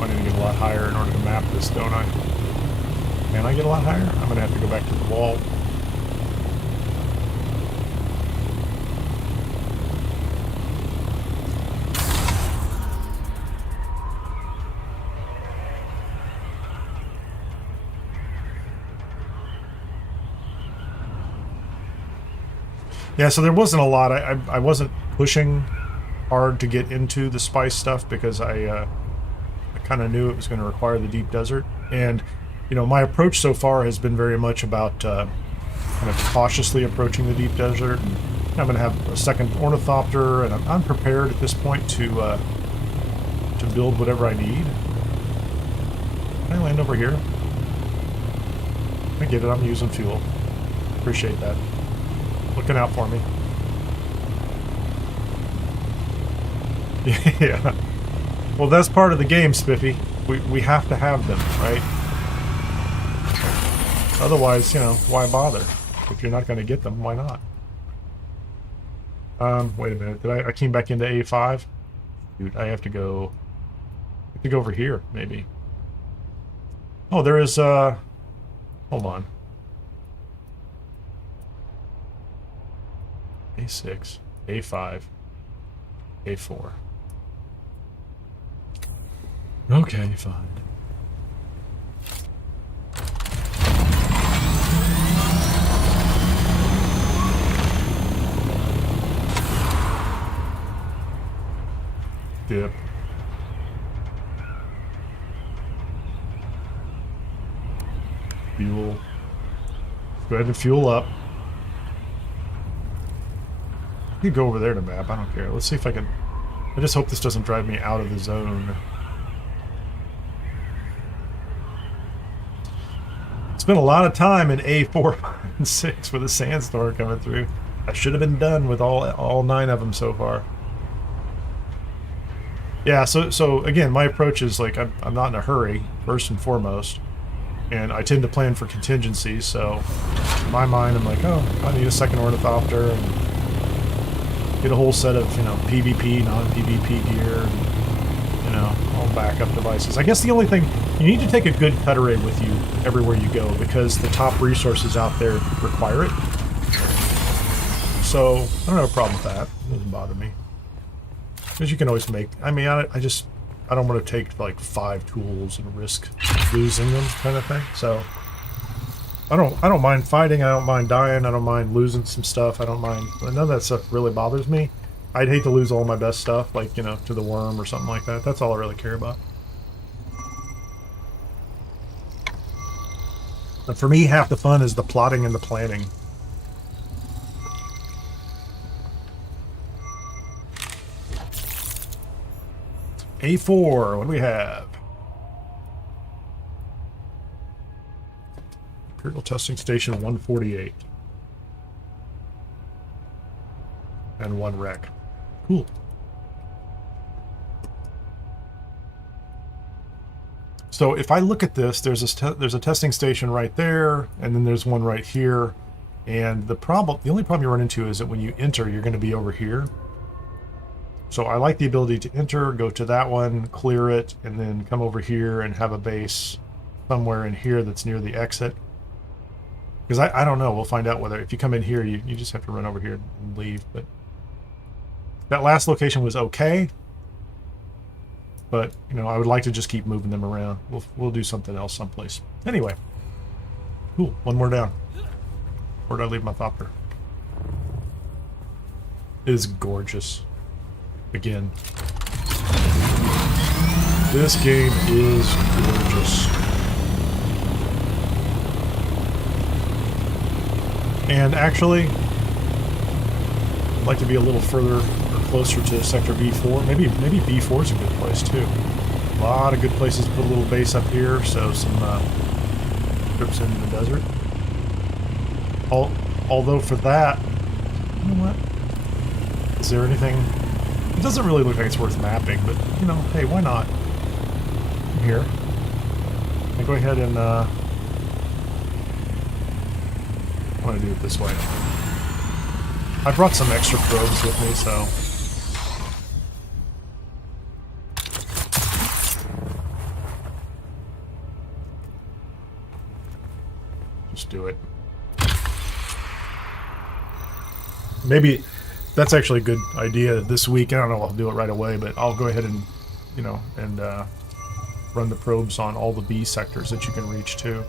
I need to get a lot higher in order to map this, don't I? Can I get a lot higher? I'm going to have to go back to the wall. Yeah, so there wasn't a lot. I wasn't pushing hard to get into the spice stuff because I kind of knew it was going to require the deep desert. And, you know, my approach so far has been very much about kind of cautiously approaching the deep desert. And I'm going to have a second ornithopter, and I'm prepared at this point to build whatever I need. Can I land over here? I get it, I'm using fuel. Appreciate that. Looking out for me. Yeah. Well, that's part of the game, Spiffy. We have to have them, right? Otherwise, you know, why bother? If you're not going to get them, why not? Wait a minute. Did I came back into A5? Dude, I have to go over here, maybe. Oh, there is, hold on. A6, A5, A4. Okay, fine. Dip. Fuel. Go ahead and fuel up. You can go over there to map, I don't care. Let's see if I can... I just hope this doesn't drive me out of the zone. Spent a lot of time in A4 and 6 with a sandstorm coming through. I should have been done with all 9 of them so far. Yeah, so again, my approach is like I'm not in a hurry, first and foremost, and I tend to plan for contingencies. So in my mind, I'm like, oh, I need a second ornithopter and get a whole set of PvP, non-PvP gear, and, all backup devices. I guess the only thing you need to take a good cut array with you everywhere you go because the top resources out there require it. So I don't have a problem with that. It doesn't bother me. Because you can always make... I mean, I don't want to take, like, 5 tools and risk losing them kind of thing. So, I don't mind fighting. I don't mind dying. I don't mind losing some stuff. I don't mind... None of that stuff really bothers me. I'd hate to lose all my best stuff, like, to the worm or something like that. That's all I really care about. But for me, half the fun is the plotting and the planning. A4, what do we have? Imperial Testing Station 148. And 1 wreck. Cool. So if I look at this, there's a testing station right there, and then there's one right here. And the only problem you run into is that when you enter, you're going to be over here. So I like the ability to enter, go to that one, clear it, and then come over here and have a base somewhere in here that's near the exit. Because I don't know, we'll find out whether, if you come in here, you just have to run over here and leave. But that last location was okay. But, I would like to just keep moving them around. We'll do something else someplace. Anyway. Cool, 1 more down. Where did I leave my thopter? It is gorgeous. Again, this game is gorgeous. And actually, I'd like to be a little further or closer to Sector B4. Maybe B4 is a good place too. A lot of good places to put a little base up here, so some trips into the desert. Although for that, you know what? Is there anything... It doesn't really look like it's worth mapping, but, hey, why not? I'm here. I go ahead and, I want to do it this way. I brought some extra probes with me, so... Just do it. Maybe... That's actually a good idea this week. I don't know if I'll do it right away, but I'll go ahead and, run the probes on all the B sectors that you can reach too.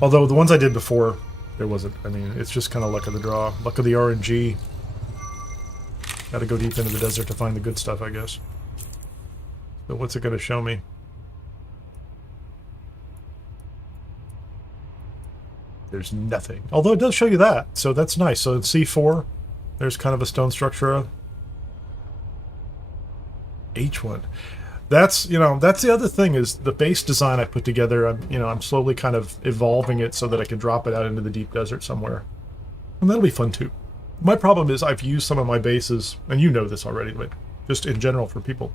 Although the ones I did before, there wasn't. I mean, it's just kind of luck of the draw. Luck of the RNG. Gotta go deep into the desert to find the good stuff, I guess. So what's it going to show me? There's nothing. Although it does show you that, so that's nice. So in C4, there's kind of a stone structure. H1. That's, that's the other thing is the base design I put together. I'm slowly kind of evolving it so that I can drop it out into the deep desert somewhere. And that'll be fun too. My problem is I've used some of my bases, and you know this already, but just in general for people.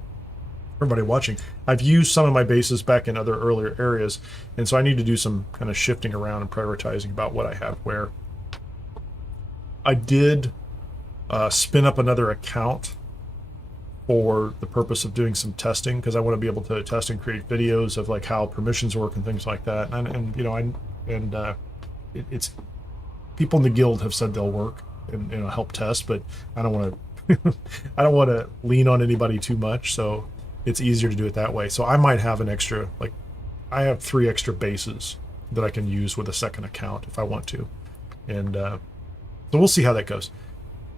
everybody watching, I've used some of my bases back in other earlier areas, and so I need to do some kind of shifting around and prioritizing about what I have where. I did spin up another account for the purpose of doing some testing, because I want to be able to test and create videos of like how permissions work and things like that. And you know, it's people in the guild have said they'll work and, you know, help test, but I don't want to I don't want to lean on anybody too much, so it's easier to do it that way. So I might have an extra, like I have 3 extra bases that I can use with a second account if I want to, and so we'll see how that goes.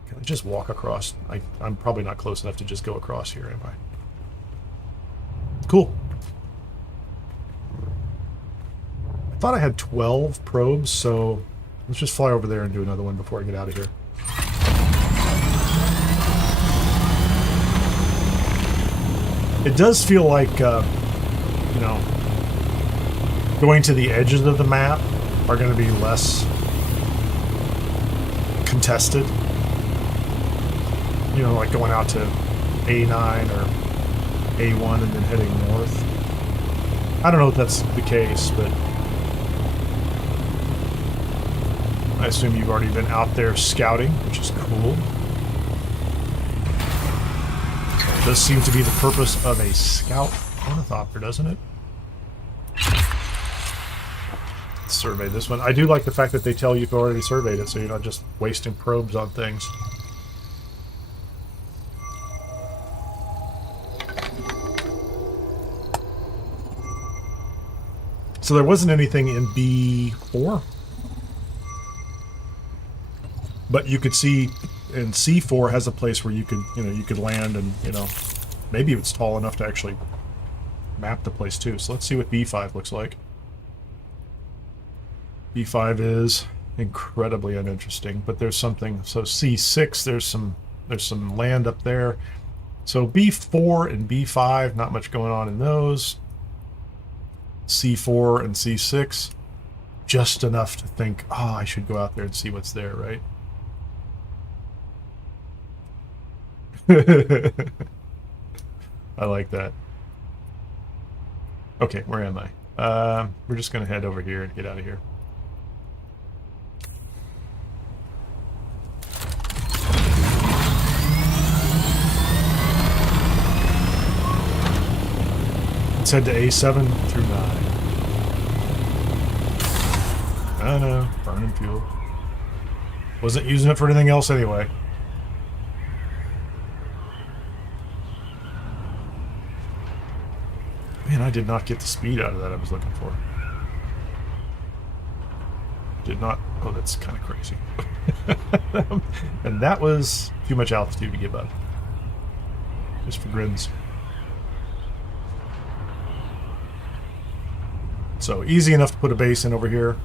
Can I just walk across? I'm probably not close enough to just go across here, am I? Cool. I thought I had 12 probes, so let's just fly over there and do another one before I get out of here. It does feel like, you know, going to the edges of the map are going to be less contested. You know, like going out to A9 or A1 and then heading north. I don't know if that's the case, but I assume you've already been out there scouting, which is cool. It does seem to be the purpose of a scout ornithopter, doesn't it? Let's survey this one. I do like the fact that they tell you you've already surveyed it, so you're not just wasting probes on things. So there wasn't anything in B4, but you could see, and C4 has a place where you could, you know, you could land, and you know, maybe it's tall enough to actually map the place too. So let's see what B5 looks like. B5 is incredibly uninteresting, but there's something. So C6, there's some land up there. So B4 and B5, not much going on in those. C4 and C6, just enough to think, oh, I should go out there and see what's there, right? I like that. Okay, where am I? We're just going to head over here and get out of here. Let's head to A7 through 9. I know, burning fuel. Wasn't using it for anything else anyway. Man, I did not get the speed out of that I was looking for. Did not. Oh, that's kind of crazy. And that was too much altitude to give up. Just for grins. So easy enough to put a base in over here.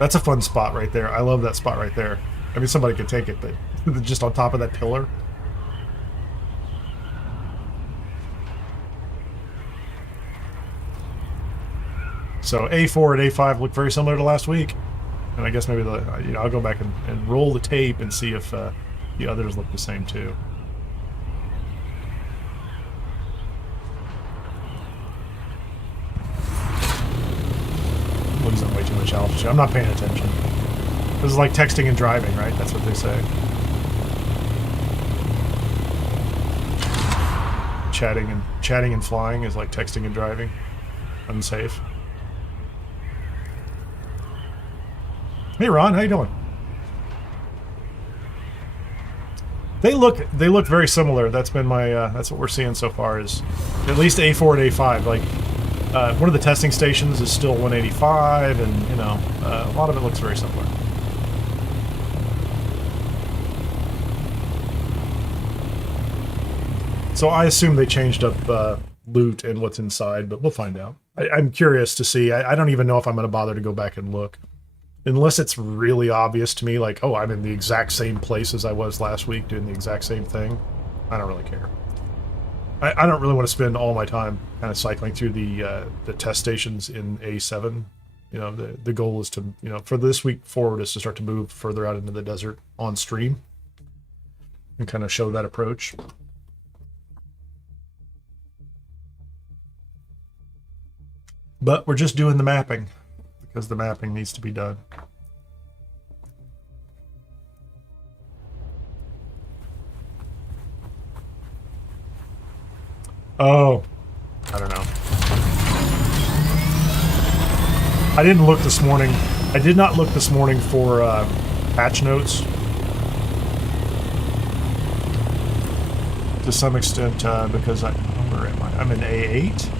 That's a fun spot right there. I love that spot right there. I mean, somebody could take it, but just on top of that pillar. So A4 and A5 look very similar to last week. And I guess maybe I'll go back and roll the tape and see if the others look the same too. Losing way too much altitude. I'm not paying attention. This is like texting and driving, right? That's what they say. Chatting and flying is like texting and driving. Unsafe. Hey Ron, how you doing? They look very similar. That's been my that's what we're seeing so far, is at least A4 and A5. Like one of the testing stations is still 185, and you know, a lot of it looks very similar. So I assume they changed up loot and what's inside, but we'll find out. I'm curious to see. I don't even know if I'm going to bother to go back and look. Unless it's really obvious to me, like, oh, I'm in the exact same place as I was last week doing the exact same thing. I don't really care. I don't really want to spend all my time kind of cycling through the test stations in A7. You know, the goal is to, you know, for this week forward is to start to move further out into the desert on stream and kind of show that approach. But we're just doing the mapping because the mapping needs to be done. Oh, I don't know. I didn't look this morning. I did not look this morning for patch notes. To some extent, because where am I? I'm in A8.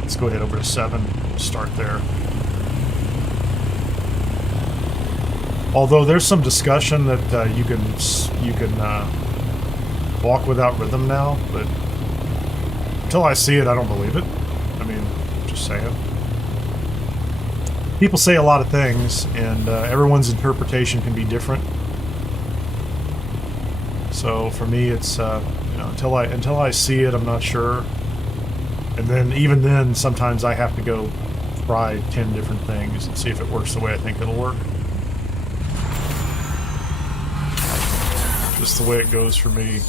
Let's go ahead over to 7. Start there. Although there's some discussion that you can walk without rhythm now, but until I see it, I don't believe it. I mean, just saying. People say a lot of things, and everyone's interpretation can be different. So for me, it's you know, until I see it, I'm not sure. And then even then, sometimes I have to go try 10 different things and see if it works the way I think it'll work. Just the way it goes for me.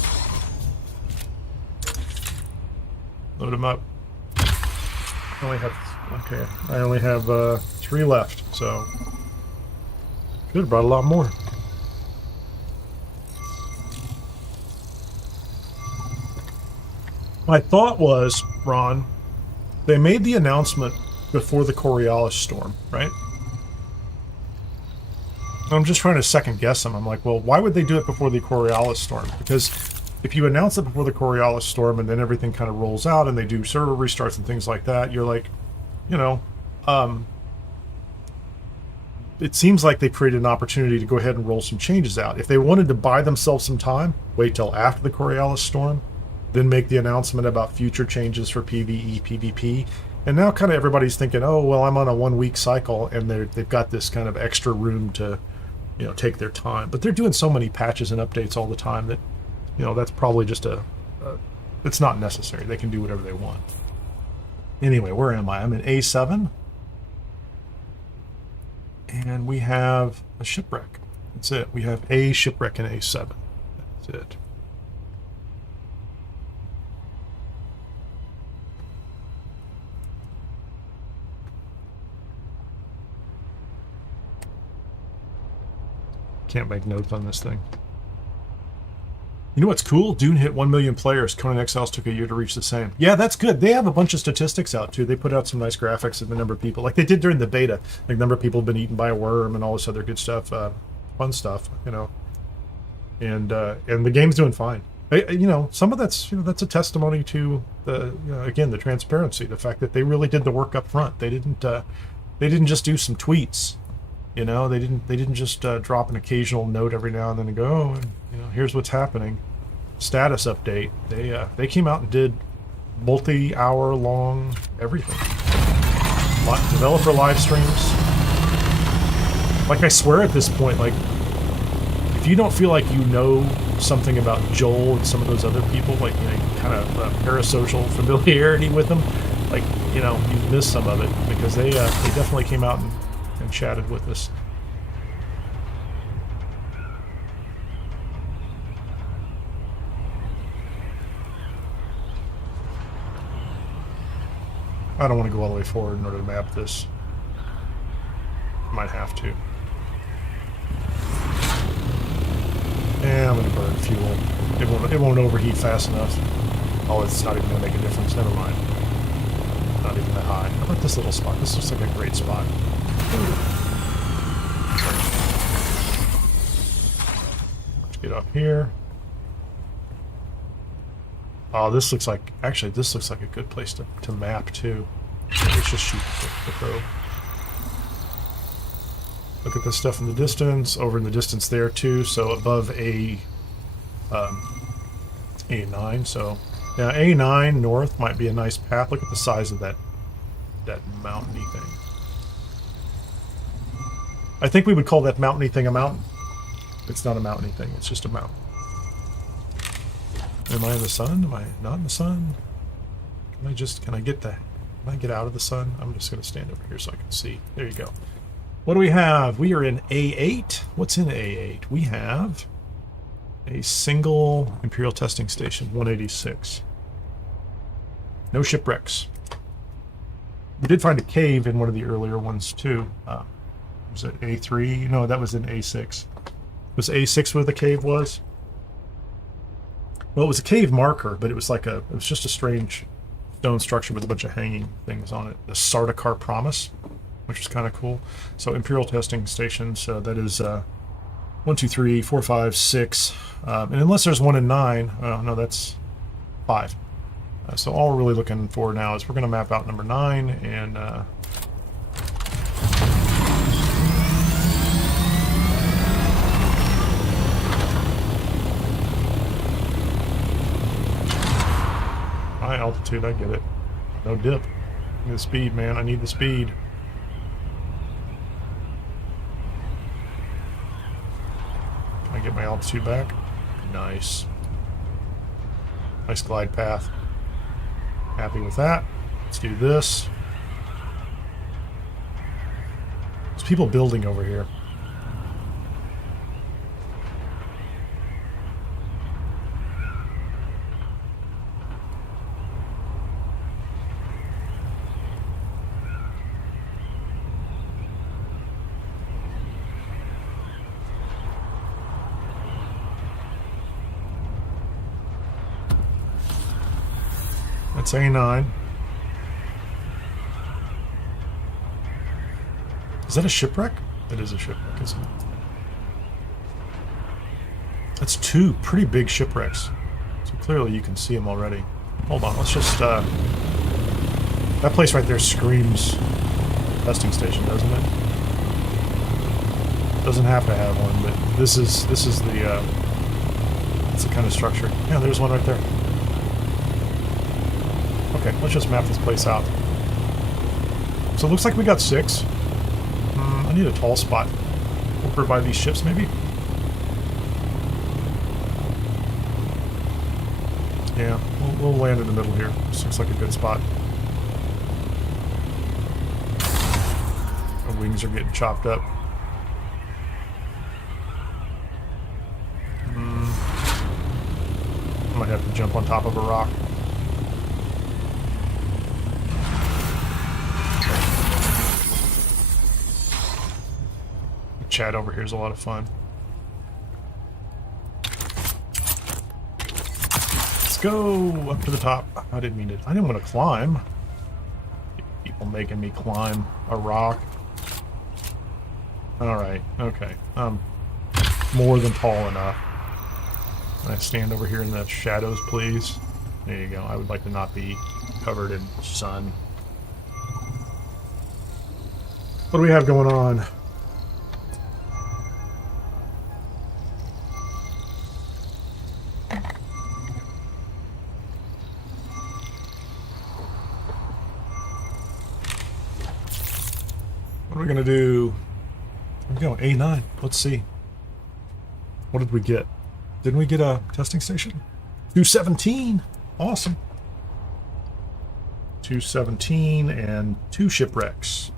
Load them up. I only have 3 left, so could have brought a lot more. My thought was, Ron, they made the announcement before the Coriolis storm, right? I'm just trying to second guess them. I'm like, well, why would they do it before the Coriolis storm? Because if you announce it before the Coriolis storm and then everything kind of rolls out and they do server restarts and things like that, you're like, you know, it seems like they created an opportunity to go ahead and roll some changes out. If they wanted to buy themselves some time, wait till after the Coriolis storm, then make the announcement about future changes for PvE, PvP. And now kind of everybody's thinking, oh, well, I'm on a 1-week cycle, and they've got this kind of extra room to, you know, take their time. But they're doing so many patches and updates all the time that, you know, that's probably just it's not necessary. They can do whatever they want. Anyway, where am I? I'm in A7. And we have a shipwreck. That's it. We have a shipwreck in A7. That's it. Can't make notes on this thing. You know what's cool? Dune hit 1 million players. Conan Exiles took a year to reach the same. Yeah, that's good. They have a bunch of statistics out, too. They put out some nice graphics of the number of people. Like they did during the beta. Like, number of people have been eaten by a worm and all this other good stuff. Fun stuff, you know. And the game's doing fine. You know, some of that's, you know, that's a testimony to the, you know, again, the transparency. The fact that they really did the work up front. They didn't just do some tweets. You know, they didn't just drop an occasional note every now and then and go, oh, and, you know, here's what's happening. Status update. They came out and did multi-hour long everything. Developer live streams. Like, I swear at this point, like, if you don't feel like you know something about Joel and some of those other people, like, you know, kind of parasocial familiarity with them, like, you know, you've missed some of it because they definitely came out and chatted with us. I don't want to go all the way forward in order to map this. Might have to. Yeah, I'm going to burn fuel. It won't overheat fast enough. Oh, it's not even going to make a difference. Never mind. Not even that high. How about this little spot? This looks like a great spot. Let's get up here. Oh, this looks like, actually, this looks like a good place to map, too. Let's just shoot the probe. Look at this stuff in the distance, over in the distance there, too, so above A9, so, yeah, A9 north might be a nice path. Look at the size of that mountainy thing. I think we would call that mountainy thing a mountain. It's not a mountainy thing, it's just a mountain. Am I in the sun? Am I not in the sun? Can I get out of the sun? I'm just going to stand over here so I can see. There you go. What do we have? We are in A8. What's in A8? We have a single Imperial Testing Station, 186. No shipwrecks. We did find a cave in one of the earlier ones too. Was it A3? No, that was in A6. Was A6 where the cave was? Well, it was a cave marker, but it was like it was just a strange stone structure with a bunch of hanging things on it. The Sardaukar Promise, which is kind of cool. So Imperial Testing Stations, that is 1, 2, 3, 4, 5, 6. And unless there's 1 and 9, no, that's 5. So all we're really looking for now is we're going to map out number 9 and high altitude, I get it. No dip. I need the speed, man. I need the speed. Can I get my altitude back? Nice. Nice glide path. Happy with that. Let's do this. There's people building over here. That's A9. Is that a shipwreck? That is a shipwreck, isn't it? That's 2 pretty big shipwrecks. So clearly you can see them already. Hold on, let's just... that place right there screams testing station, doesn't it? Doesn't have to have one, but this is the... it's the kind of structure. Yeah, there's one right there. Okay, let's just map this place out. So it looks like we got 6. I need a tall spot over by these ships, maybe? Yeah, we'll land in the middle here. This looks like a good spot. Our wings are getting chopped up. I might have to jump on top of a rock. Chat over here is a lot of fun. Let's go up to the top. I didn't mean to. I didn't want to climb. People making me climb a rock. All right. Okay. More than tall enough. Can I stand over here in the shadows, please? There you go. I would like to not be covered in sun. What do we have going on? What are we going to do? Here we go, A9. Let's see. What did we get? Didn't we get a testing station? 217. Awesome. 217 and 2 shipwrecks.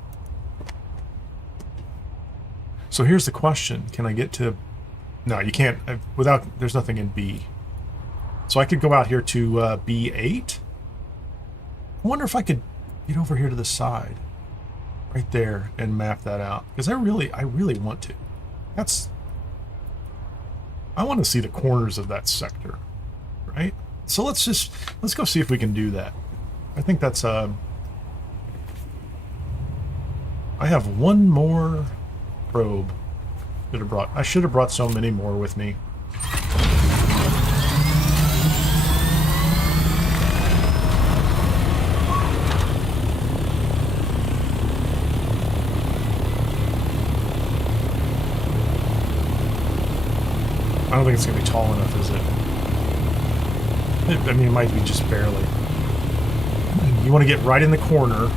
So here's the question. Can I get to... No, you can't. Without... There's nothing in B. So I could go out here to B8. I wonder if I could get over here to the side. Right there and map that out. Because I really want to. I want to see the corners of that sector. Right? So let's go see if we can do that. I think that's I have one more probe. I should have brought so many more with me. I don't think it's going to be tall enough, is it? I mean, it might be just barely. You want to get right in the corner,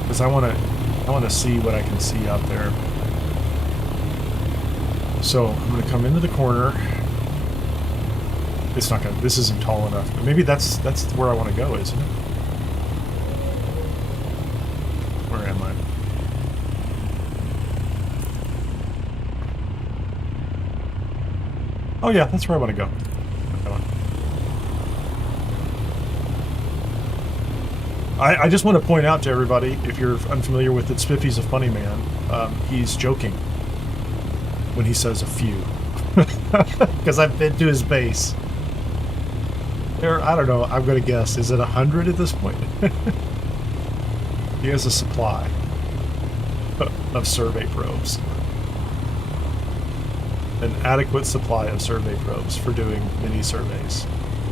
because I want to see what I can see out there. So I'm going to come into the corner. It's not going to. This isn't tall enough, but maybe that's where I want to go, isn't it? Where am I? Oh yeah, that's where I want to go. I just want to point out to everybody, if you're unfamiliar with it, Spiffy's a funny man. He's joking when he says a few. Because I've been to his base. There, I don't know, I'm going to guess, is it 100 at this point? He has a supply of survey probes. An adequate supply of survey probes for doing mini surveys.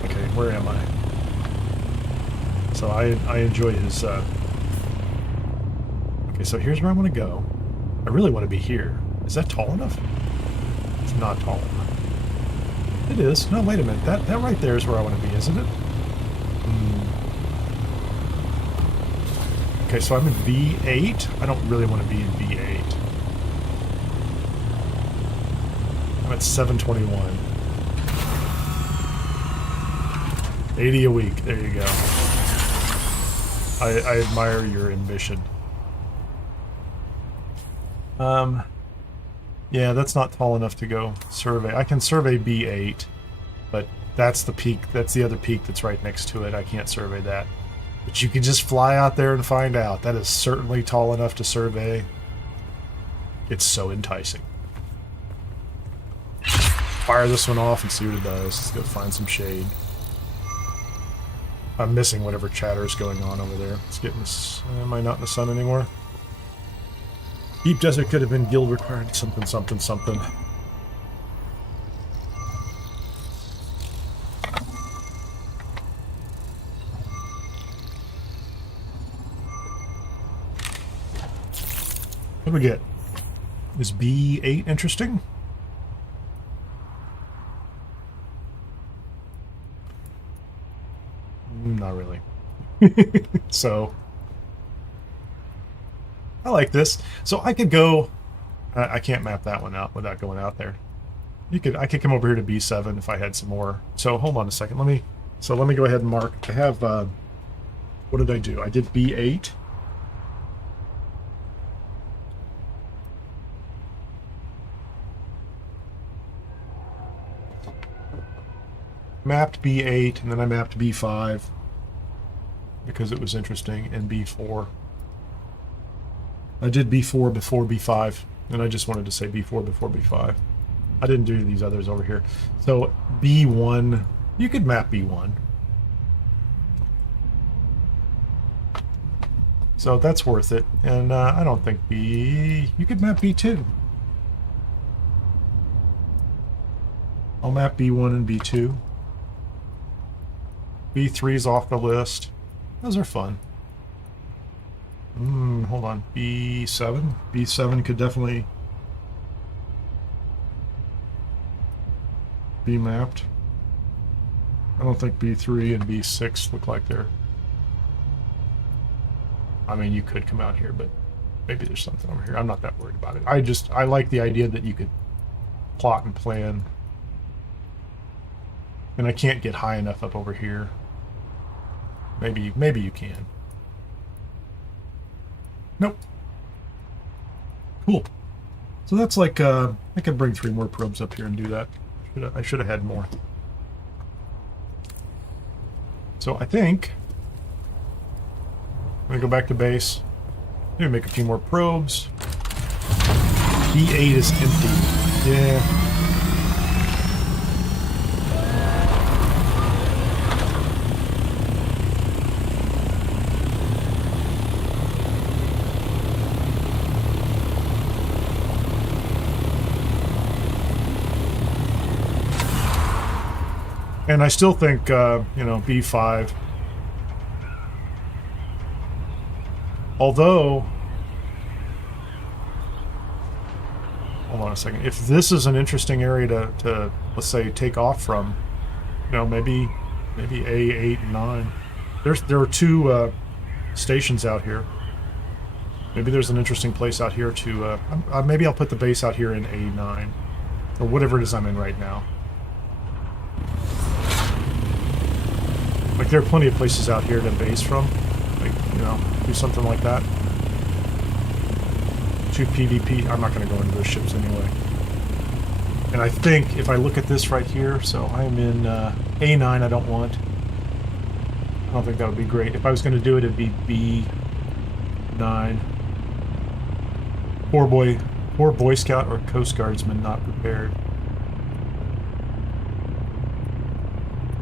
Okay, where am I? So I enjoy his... Okay, so here's where I want to go. I really want to be here. Is that tall enough? It's not tall enough. It is. No, wait a minute. That right there is where I want to be, isn't it? Okay, so I'm in V8. I don't really want to be in V8. I'm at 721. 80 a week. There you go. I admire your ambition. Yeah, that's not tall enough to go survey. I can survey B8, but that's the peak. That's the other peak that's right next to it. I can't survey that. But you can just fly out there and find out. That is certainly tall enough to survey. It's so enticing. Fire this one off and see what it does. Let's go find some shade. I'm missing whatever chatter is going on over there. It's getting this. Am I not in the sun anymore? Deep desert could have been guild required something, something, something. What do we get? Is B8 interesting? Not really. So I like this. So I could go. I can't map that one out without going out there. I could come over here to B7 if I had some more. So hold on a second. Let me go ahead and mark. I have. What did I do? I did B8. Mapped B8 and then I mapped B5 because it was interesting, and B4. I did B4 before B5, and I just wanted to say B4 before B5. I didn't do these others over here. So B1, you could map B1. So that's worth it. And I don't think you could map B2. I'll map B1 and B2. B3's off the list. Those are fun. Hold on. B7? B7 could definitely be mapped. I don't think B3 and B6 look like they're... I mean, you could come out here, but maybe there's something over here. I'm not that worried about it. I like the idea that you could plot and plan. And I can't get high enough up over here. Maybe you can. Nope. Cool. So that's like, I could bring 3 more probes up here and do that. I should have had more. So I think I'm gonna go back to base. Maybe make a few more probes. B8 is empty. Yeah. And I still think, B5. Although, hold on a second. If this is an interesting area to let's say, take off from, maybe A8 and 9. There are 2 stations out here. Maybe there's an interesting place out here to. Maybe I'll put the base out here in A9, or whatever it is I'm in right now. Like, there are plenty of places out here to base from. Like, do something like that. 2 PvP. I'm not going to go into those ships anyway. And I think if I look at this right here, so I'm in A9 I don't want. I don't think that would be great. If I was going to do it, it'd be B9. Poor Boy Scout or Coast Guardsman not prepared.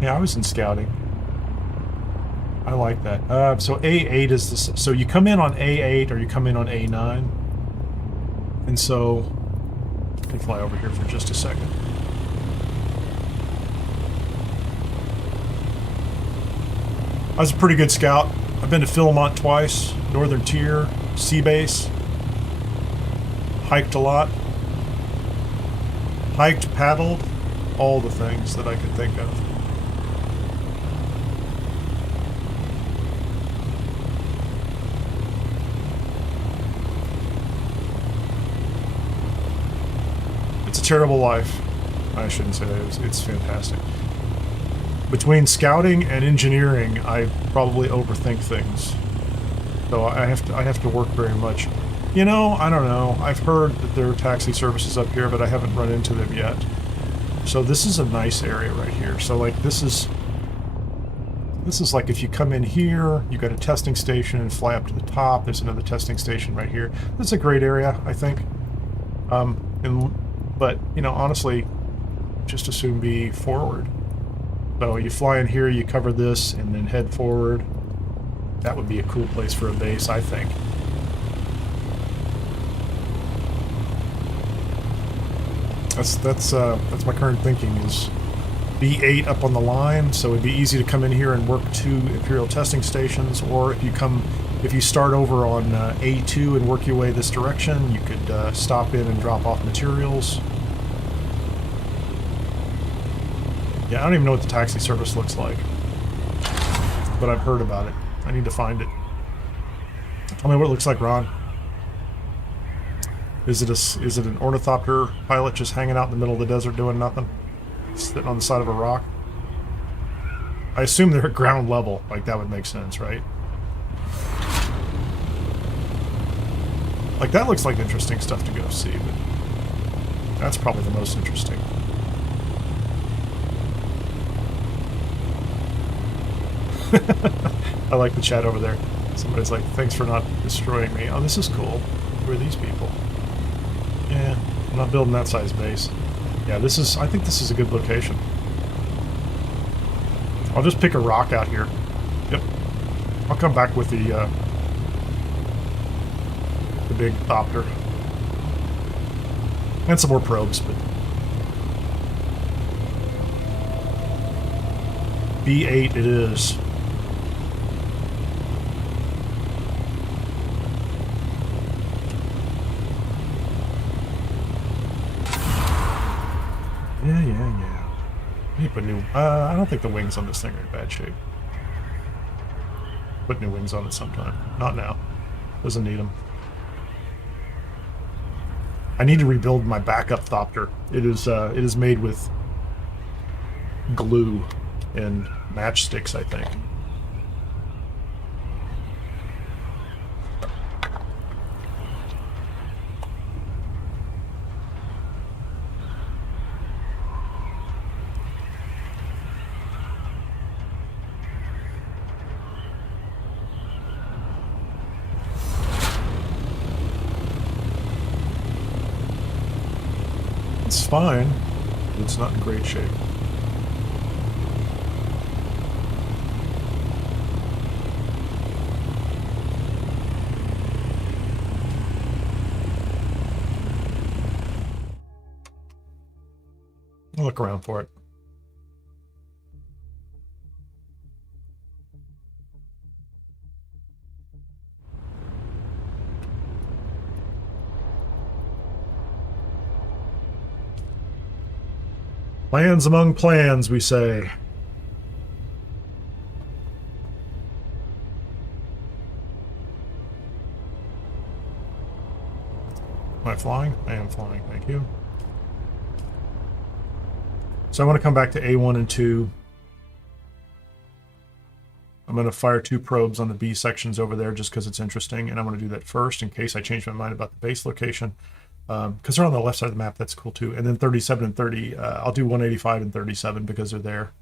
Yeah, I was in scouting. I like that. So A8 is the... So you come in on A8 or you come in on A9. And so... Let me fly over here for just a second. I was a pretty good scout. I've been to Philmont twice, Northern Tier, Sea Base. Hiked a lot. Hiked, paddled, all the things that I could think of. It's a terrible life. I shouldn't say that. It's fantastic. Between scouting and engineering, I probably overthink things. So I have to work very much. You know, I don't know. I've heard that there are taxi services up here, but I haven't run into them yet. So this is a nice area right here. So like this is like if you come in here, you got a testing station and fly up to the top. There's another testing station right here. That's a great area, I think. But you know, honestly, just assume be forward. So you fly in here, you cover this, and then head forward. That would be a cool place for a base, I think. That's my current thinking is B8 up on the line, so it'd be easy to come in here and work 2 Imperial Testing Stations, or if you start over on A2 and work your way this direction, you could stop in and drop off materials. Yeah, I don't even know what the taxi service looks like, but I've heard about it. I need to find it. Tell me what it looks like, Ron. Is it an ornithopter pilot just hanging out in the middle of the desert doing nothing? Sitting on the side of a rock? I assume they're at ground level. Like, that would make sense, right? Like, that looks like interesting stuff to go see, but that's probably the most interesting. I like the chat over there. Somebody's like, thanks for not destroying me. Oh, this is cool. Who are these people? Yeah, I'm not building that size base. Yeah, I think this is a good location. I'll just pick a rock out here. Yep. I'll come back with the big thopter. And some more probes, but... B8 it is. Yeah. You put new... I don't think the wings on this thing are in bad shape. Put new wings on it sometime. Not now. Doesn't need them. I need to rebuild my backup thopter. It is made with glue and matchsticks, I think. It's fine, but it's not in great shape. I'll look around for it. Plans among plans, we say. Am I flying? I am flying, thank you. So I want to come back to A1 and 2. I'm going to fire 2 probes on the B sections over there just because it's interesting, and I'm going to do that first in case I change my mind about the base location. Because they're on the left side of the map, that's cool too. And then 37 and 30, I'll do 185 and 37 because they're there.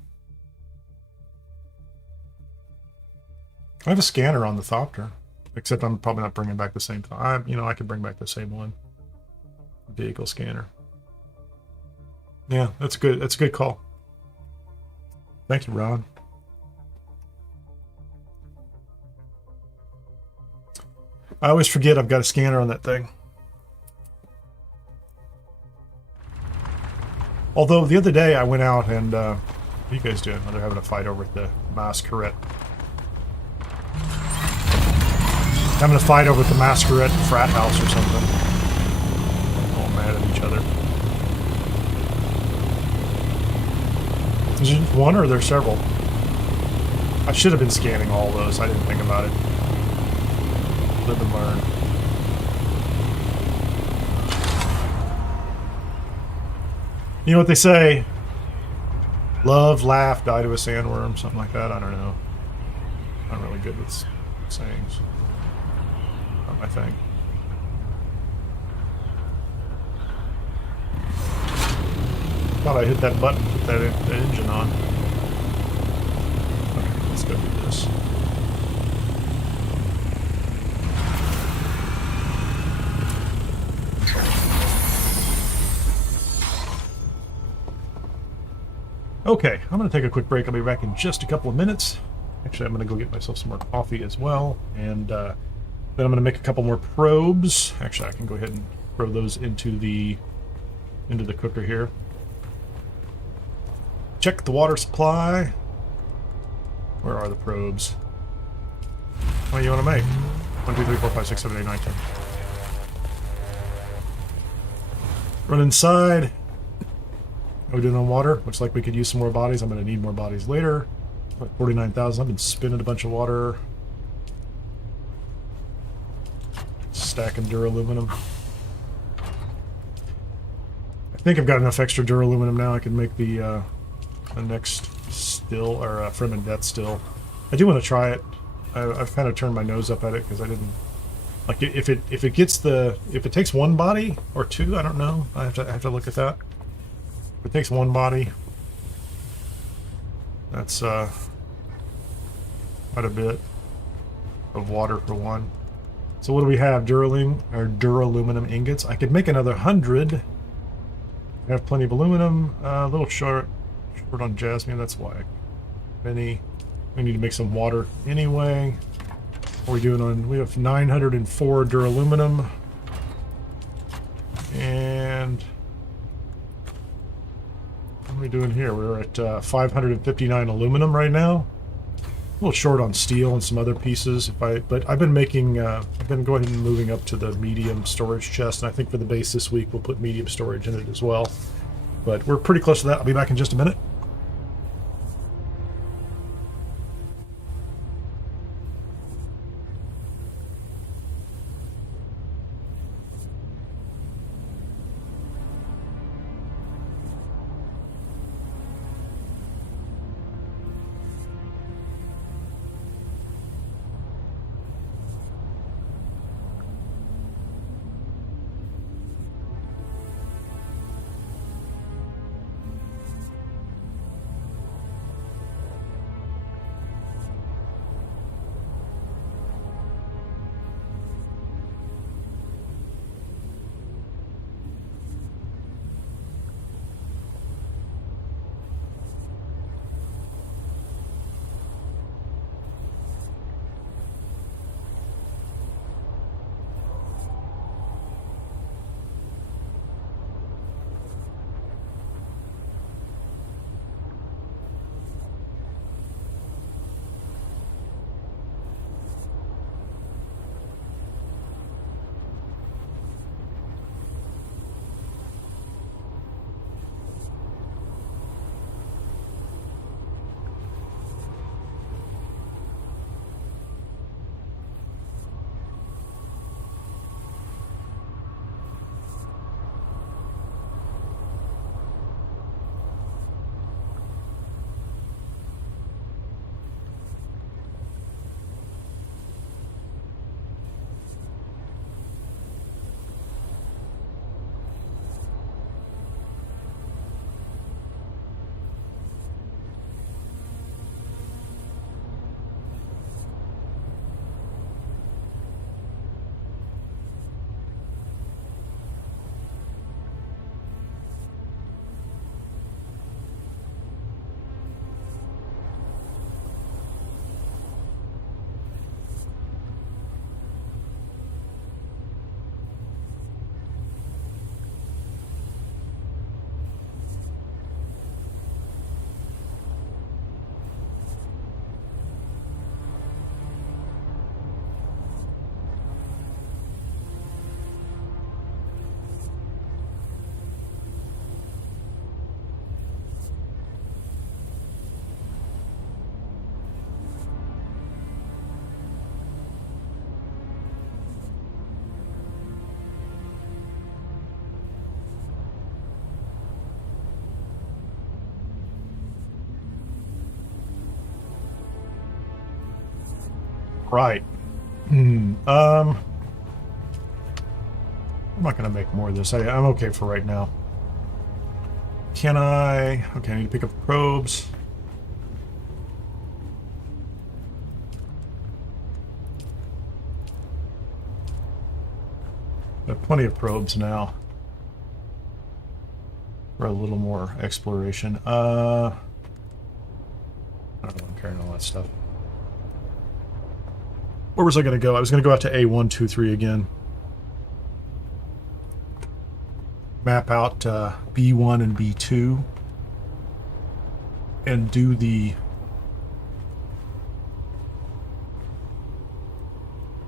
I have a scanner on the Thopter, except I'm probably not bringing back the same. I could bring back the same one. Vehicle scanner. Yeah, that's good. That's a good call. Thank you, Ron. I always forget I've got a scanner on that thing. Although the other day I went out and what are you guys doing? Oh, they're having a fight over at the Masquerade. Having a fight over at the Masquerade frat house or something. All mad at each other. Is it one or are there several? I should have been scanning all those. I didn't think about it. Live and learn. You know what they say? Love, laugh, die to a sandworm, something like that. I don't know. I'm really good with sayings. Not my thing. Thought I hit that button, put that engine on. Okay, let's go do this. Okay, I'm going to take a quick break. I'll be back in just a couple of minutes. Actually, I'm going to go get myself some more coffee as well. And then I'm going to make a couple more probes. Actually, I can go ahead and throw those into the cooker here. Check the water supply. Where are the probes? What do you want to make? 1, 2, 3, 4, 5, 6, 7, 8, 9, 10. Run inside. Are we doing on water? Looks like we could use some more bodies. I'm going to need more bodies later. Like 49,000. I've been spinning a bunch of water. Stacking duraluminum. I think I've got enough extra duraluminum now. I can make the next still, or Fremen death still. I do want to try it. I've kind of turned my nose up at it because I didn't like it. If it takes one body or two, I don't know. I have to look at that. If it takes one body, that's quite a bit of water for one. So what do we have? Duraluminum ingots. I could make another 100. I have plenty of aluminum. A little short on jasmine. That's why. We need to make some water anyway. What are we doing on? We have 904 duraluminum. And what are we doing here? We're at 559 aluminum right now. A little short on steel and some other pieces. But I've been making. I've been going and moving up to the medium storage chest, and I think for the base this week we'll put medium storage in it as well. But we're pretty close to that. I'll be back in just a minute. Right. I'm not going to make more of this. I'm okay for right now. Can I... Okay, I need to pick up probes. I have plenty of probes now. For a little more exploration. I don't know, I'm carrying all that stuff. Where was I going to go? I was going to go out to A1, 2, 3 again. Map out B1 and B2 and do the...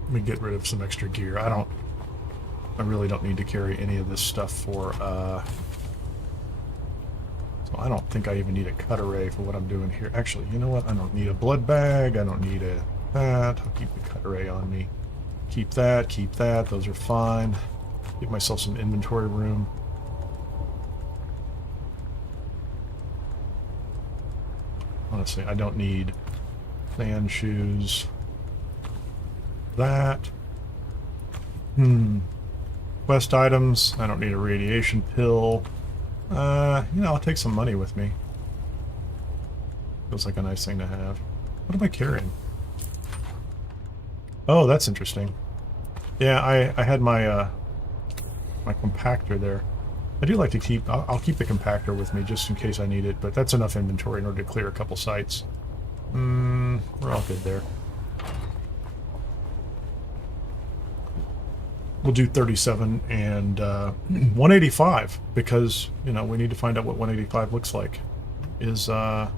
Let me get rid of some extra gear. I really don't need to carry any of this stuff for so I don't think I even need a cut array for what I'm doing here. Actually, you know what? I don't need a blood bag. I don't need that. I'll keep the cut array on me. Keep that, keep that. Those are fine. Give myself some inventory room. Honestly, I don't need sand shoes. That. Quest items. I don't need a radiation pill. You know, I'll take some money with me. Feels like a nice thing to have. What am I carrying? Oh, that's interesting. Yeah, I had my my compactor there. I do like to keep... I'll keep the compactor with me just in case I need it, but that's enough inventory in order to clear a couple sites. We're all good there. We'll do 37 and 185 because, you know, we need to find out what 185 looks like. I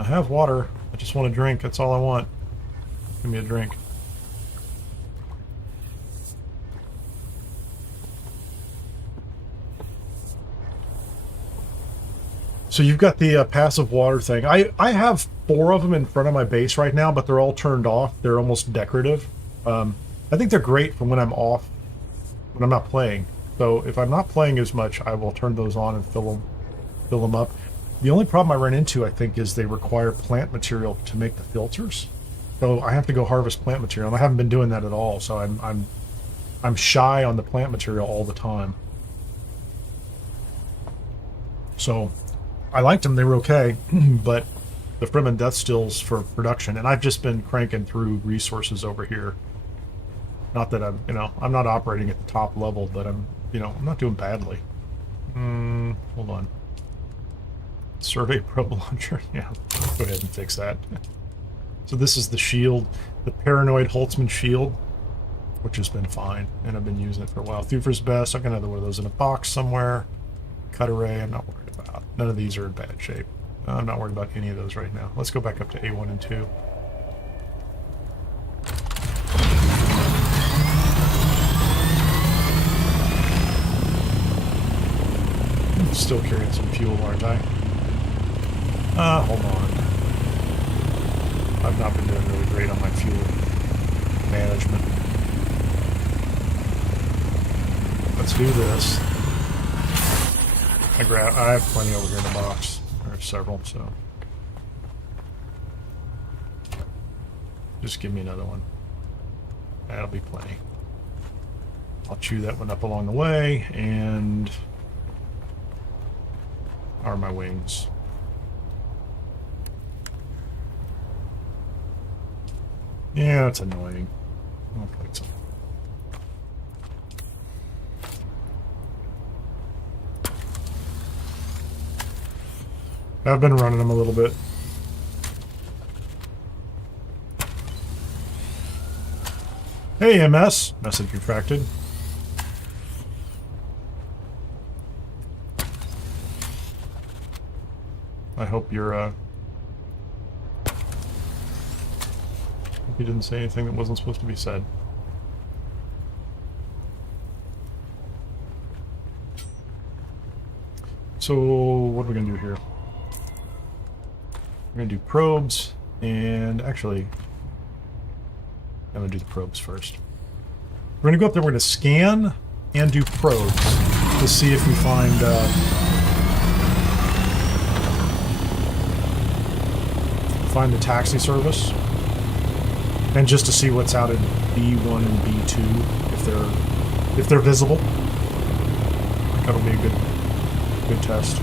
have water. I just want a drink. That's all I want. Give me a drink. So you've got the passive water thing. I have 4 of them in front of my base right now, but they're all turned off. They're almost decorative. I think they're great for when I'm off, when I'm not playing. So if I'm not playing as much, I will turn those on and fill them up. The only problem I run into, I think, is they require plant material to make the filters. So I have to go harvest plant material, and I haven't been doing that at all. So I'm shy on the plant material all the time. So I liked them; they were okay, but the Fremen death stills for production, and I've just been cranking through resources over here. Not that I'm, you know, I'm not operating at the top level, but I'm, you know, I'm not doing badly. Hold on. Survey probe launcher. Yeah, go ahead and fix that. So this is the shield, the paranoid Holtzman shield, which has been fine, and I've been using it for a while. Thufir's best. I've got another one of those in a box somewhere. Cut array. I'm not worried about. None of these are in bad shape. I'm not worried about any of those right now. Let's go back up to A1 and 2. Still carrying some fuel, aren't I? Hold on. I've not been doing really great on my fuel management. Let's do this. I have plenty over here in the box. There are several, so. Just give me another one. That'll be plenty. I'll chew that one up along the way, and... are my wings. Yeah, that's annoying. I'll put some. I've been running them a little bit. Hey, MS. Message retracted. I hope you're, hope you didn't say anything that wasn't supposed to be said. So, what are we going to do here? We're going to do probes, and actually, I'm going to do the probes first. We're going to go up there, we're going to scan and do probes to see if we find, find the taxi service. and just to see what's out in B1 and B2 if they're visible. That'll be a good test.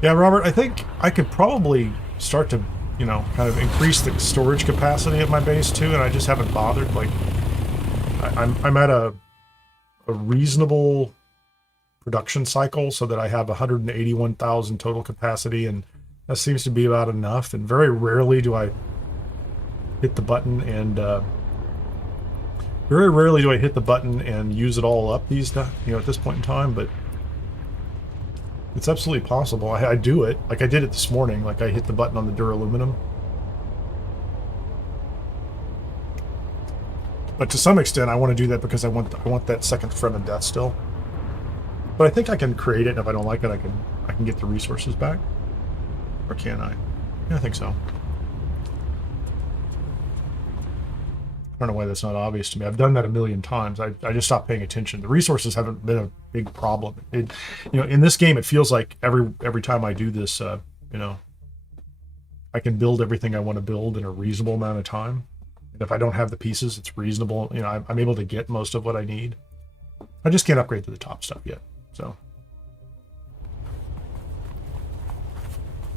Yeah, Robert, I think I could probably start to, you know, kind of increase the storage capacity at my base too, and I just haven't bothered. Like, I'm at a reasonable production cycle so that I have 181,000 total capacity, and that seems to be about enough. And very rarely do I hit the button and use it all up these days, you know, at this point in time, but it's absolutely possible. I do it. Like I did it this morning. Like I hit the button on the duraluminum. But to some extent, I want to do that because I want that second Fremen death still. But I think I can create it, and if I don't like it, I can get the resources back. Or can I? Yeah, I think so. I don't know why that's not obvious to me. I've done that a million times. I just stopped paying attention. The resources haven't been a big problem. You know, in this game, it feels like every time I do this, you know, I can build everything I want to build in a reasonable amount of time. And if I don't have the pieces, it's reasonable. You know, I'm able to get most of what I need. I just can't upgrade to the top stuff yet. So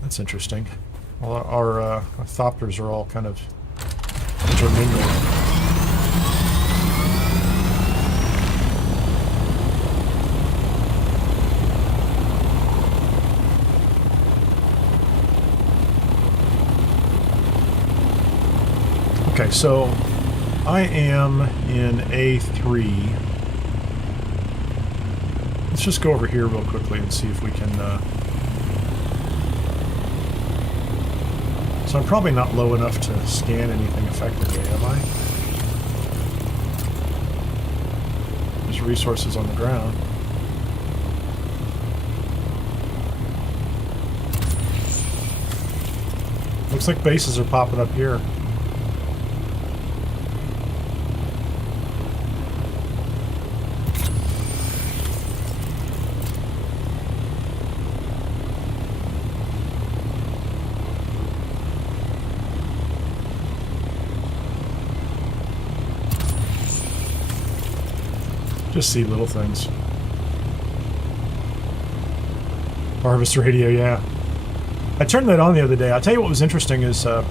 that's interesting. Well, our thopters are all kind of intermingled. Okay, so I am in A3. Let's just go over here real quickly and see if we can... So I'm probably not low enough to scan anything effectively, am I? There's resources on the ground. Looks like bases are popping up here. Just see little things. Harvest radio, yeah. I turned that on the other day. I'll tell you what was interesting is I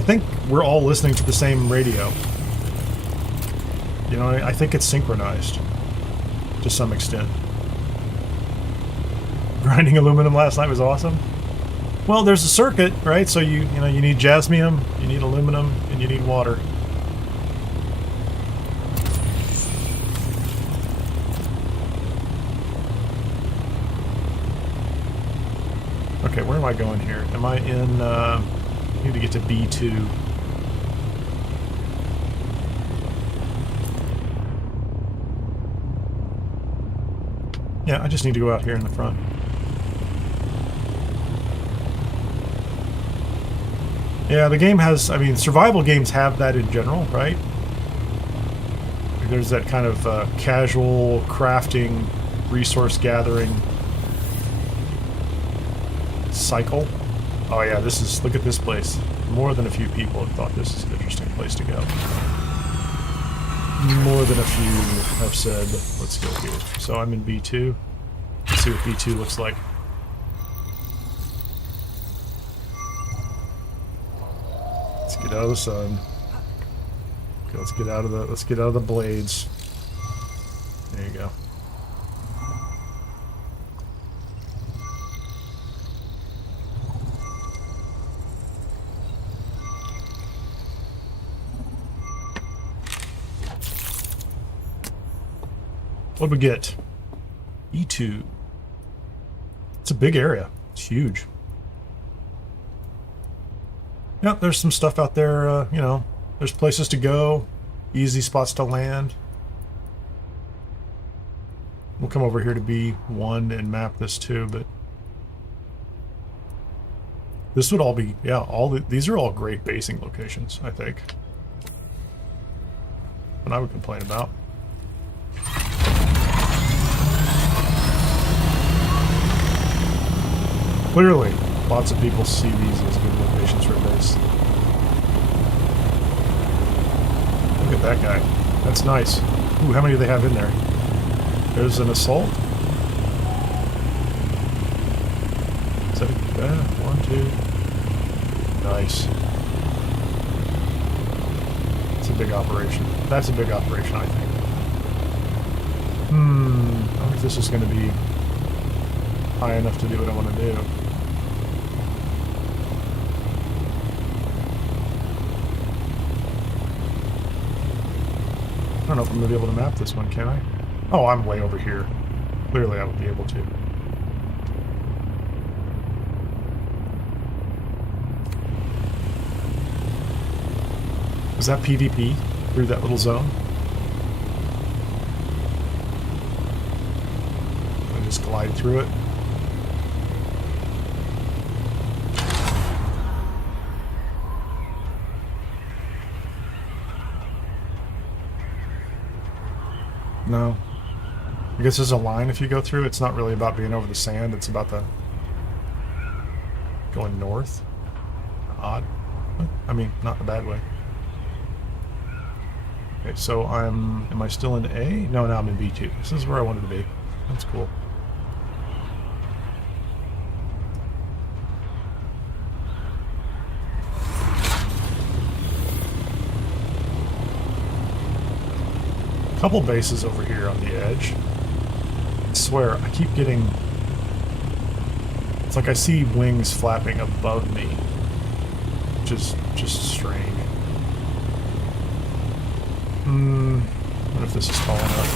think we're all listening to the same radio. You know, I think it's synchronized to some extent. Grinding aluminum last night was awesome. Well, there's a circuit, right? So you know, you need jasmium, you need aluminum, and you need water. Okay, where am I going here? Am I in, I need to get to B2. Yeah, I just need to go out here in the front. Yeah, the game has, I mean, survival games have that in general, right? There's that kind of casual crafting, resource gathering cycle. Oh yeah, this is, look at this place. More than a few people have thought this is an interesting place to go. More than a few have said, let's go here. So I'm in B2. Let's see what B2 looks like. Let's get out of the sun. Okay, let's get out of the blades. There you go. What'd we get? E2. It's a big area. It's huge. Yep, there's some stuff out there, you know, there's places to go, easy spots to land. We'll come over here to B1 and map this too, but This would all be, yeah, these are all great basing locations, I think. What I would complain about. Clearly, lots of people see these as good locations for a base. Look at that guy. That's nice. Ooh, how many do they have in there? There's an assault. Is that one, two? Nice. It's a big operation. That's a big operation, I think. I wonder if this is going to be high enough to do what I want to do. I don't know if I'm going to be able to map this one, can I? Oh, I'm way over here. Clearly I would be able to. Is that PvP through that little zone? I just glide through it. No. I guess there's a line if you go through. It's not really about being over the sand. It's about the going north. Odd. I mean, not in a bad way. Okay, so am I still in A? No, now I'm in B2. This is where I wanted to be. That's cool. Couple bases over here on the edge. I swear, I keep getting... It's like I see wings flapping above me. Which is just strange. What if this is falling up?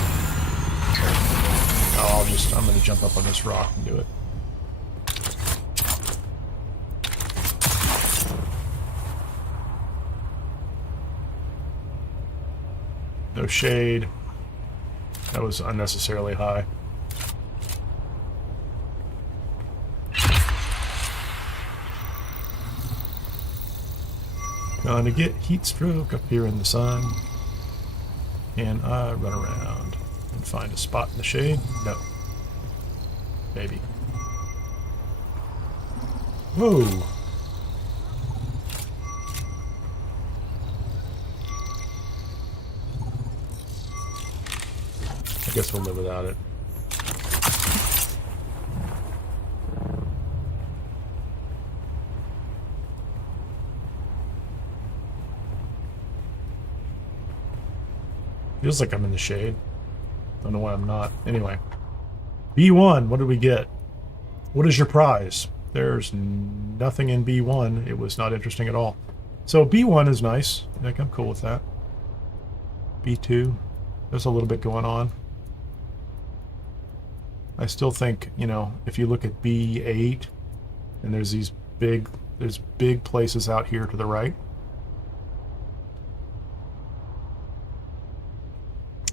Oh, I'm gonna jump up on this rock and do it. No shade. That was unnecessarily high. Gonna get heat stroke up here in the sun. Can I run around and find a spot in the shade? No. Maybe. Whoa! I guess we'll live without it. Feels like I'm in the shade. Don't know why I'm not. Anyway. B1, what did we get? What is your prize? There's nothing in B1. It was not interesting at all. So B1 is nice. Like, I'm cool with that. B2, there's a little bit going on. I still think, you know, if you look at B8, and there's big places out here to the right.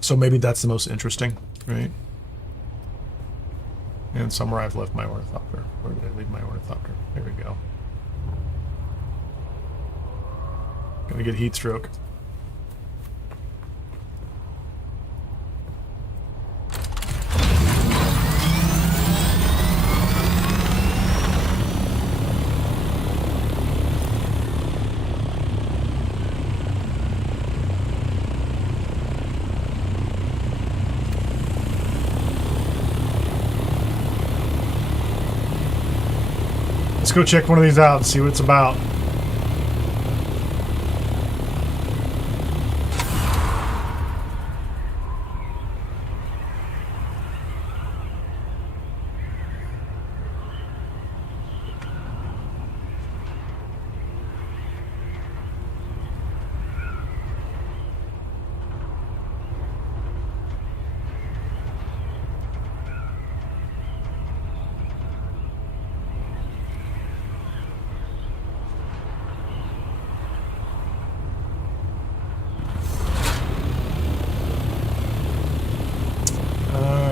So maybe that's the most interesting, right? And somewhere I've left my ornithopter. Where did I leave my ornithopter? There we go. Gonna get heat stroke. Let's go check one of these out and see what it's about.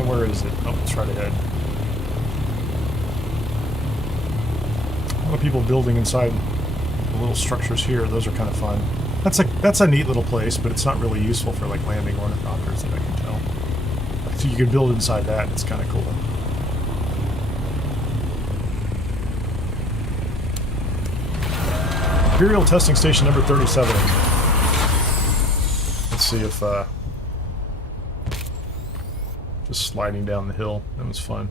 Where is it? Oh, it's right ahead. of people building inside the little structures here. Those are kind of fun. That's a neat little place, but it's not really useful for like landing ornithopters that I can tell. So you can build inside that, and it's kind of cool. Imperial Testing Station number 37. Let's see if, just sliding down the hill. That was fun.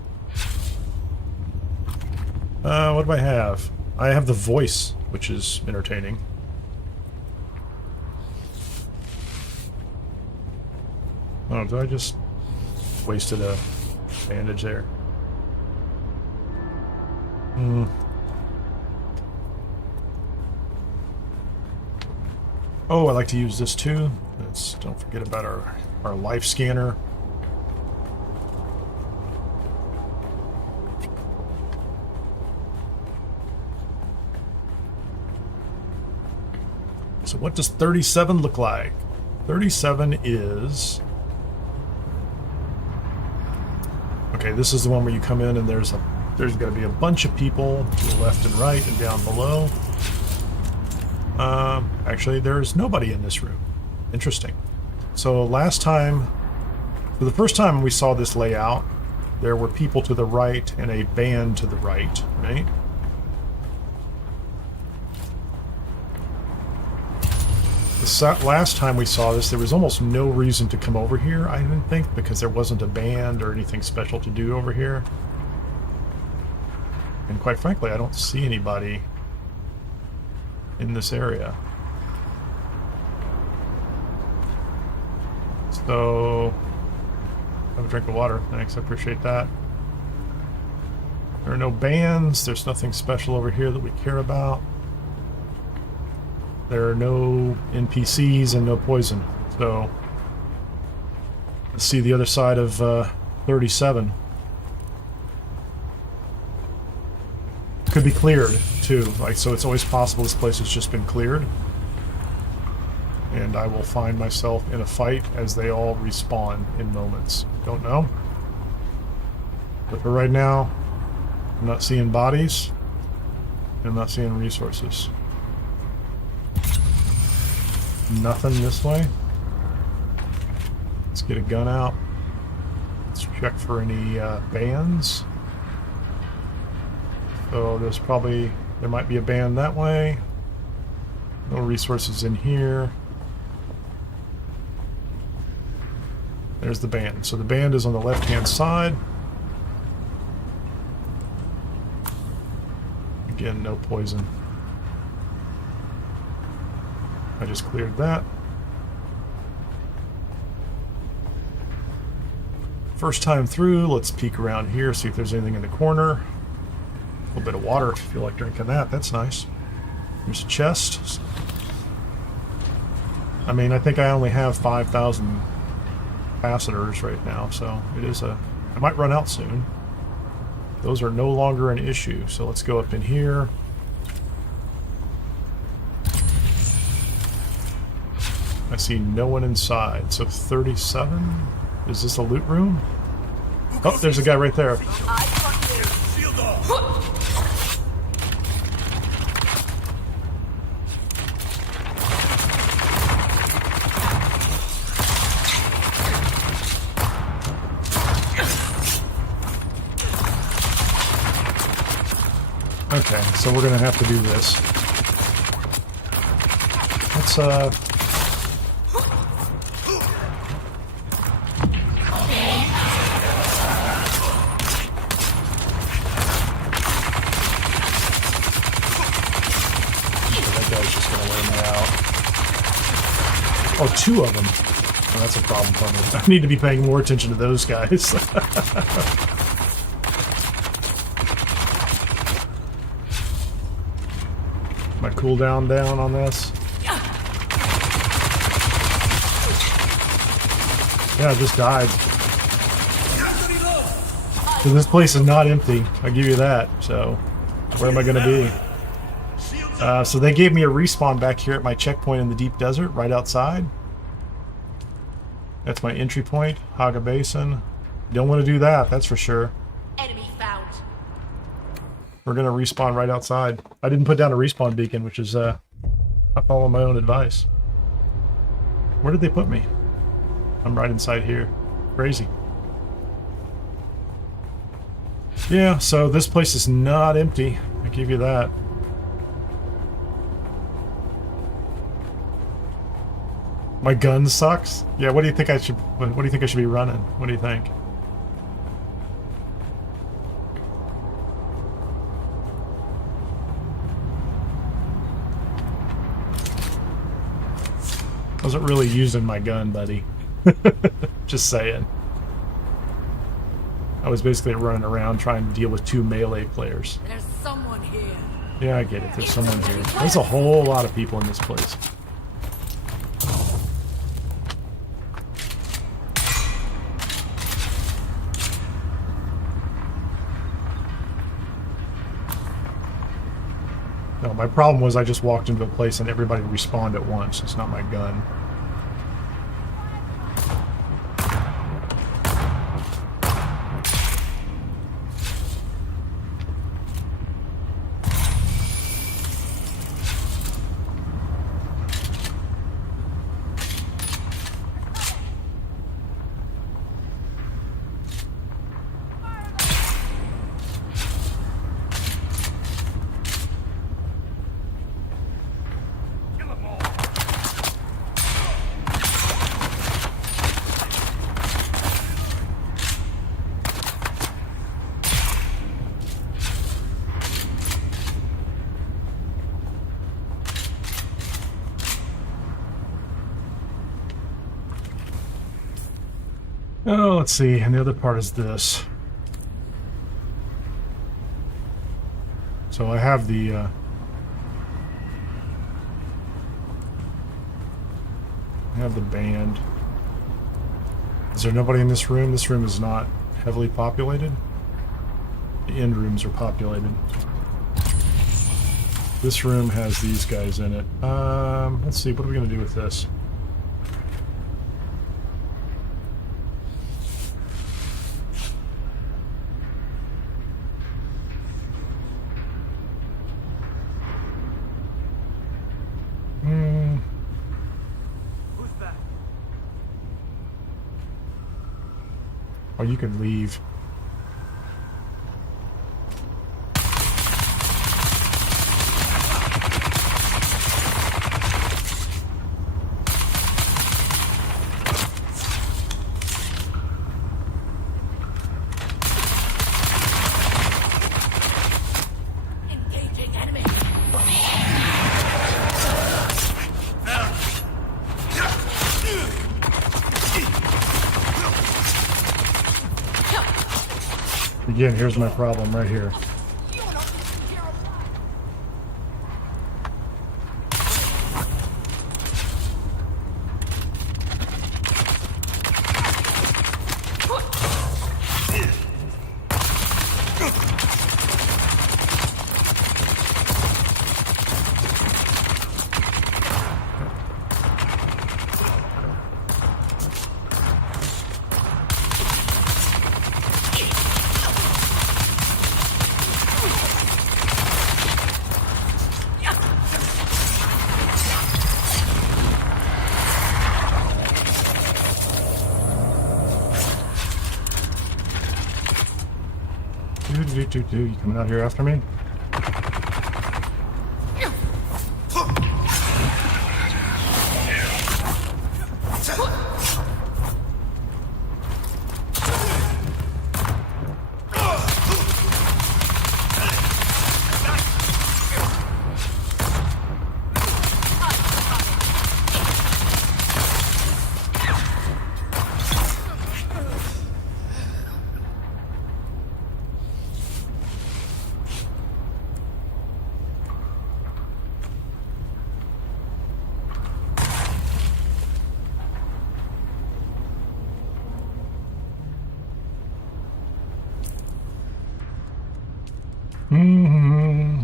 What do I have? I have the voice, which is entertaining. Oh, did I just wasted a bandage there? Oh, I like to use this too. Don't forget about our life scanner. So what does 37 look like? 37 is... Okay, this is the one where you come in and there's going to be a bunch of people to the left and right and down below. Actually, there's nobody in this room. Interesting. So last time, for the first time we saw this layout, there were people to the right and a band to the right, right? Last time we saw this, there was almost no reason to come over here, I didn't think, because there wasn't a band or anything special to do over here. And quite frankly, I don't see anybody in this area. So, have a drink of water. Thanks, I appreciate that. There are no bands. There's nothing special over here that we care about. There are no NPCs and no poison. So, let's see the other side of 37. Could be cleared too. Like, so it's always possible this place has just been cleared. And I will find myself in a fight as they all respawn in moments. Don't know. But for right now, I'm not seeing bodies. I'm not seeing resources. Nothing this way. Let's get a gun out. Let's check for any bands. So there might be a band that way. No resources in here. There's the band. So the band is on the left-hand side. Again, no poison. I just cleared that. First time through, let's peek around here, see if there's anything in the corner. A little bit of water if you feel like drinking that. That's nice. There's a chest. I mean, I think I only have 5,000 capacitors right now, so it is I might run out soon. Those are no longer an issue, so let's go up in here. I see no one inside, so 37? Is this a loot room? Oh, there's a guy right there. Okay, so we're gonna have to do this. Let's Oh, two of them. Oh, that's a problem for me. I need to be paying more attention to those guys. My cooldown down on this. Yeah, I just died. So this place is not empty. I'll give you that. So where am I going to be? So they gave me a respawn back here at my checkpoint in the deep desert, right outside. That's my entry point, Haga Basin. Don't want to do that, that's for sure. Enemy found. We're gonna respawn right outside. I didn't put down a respawn beacon, which is I follow my own advice. Where did they put me? I'm right inside here. Crazy. Yeah, so this place is not empty. I give you that. My gun sucks. Yeah, what do you think I should? What do you think I should be running? What do you think? Wasn't really using my gun, buddy. Just saying. I was basically running around trying to deal with 2 melee players. There's someone here. Yeah, I get it. There's someone here. There's a whole lot of people in this place. No, my problem was I just walked into a place and everybody respawned at once. It's not my gun. Oh, let's see. And the other part is this. So I have the I have the band. Is there nobody in this room? This room is not heavily populated. The end rooms are populated. This room has these guys in it. Let's see. What are we going to do with this? Oh, you can leave. Engaging enemy. Again, here's my problem right here. You coming out here after me?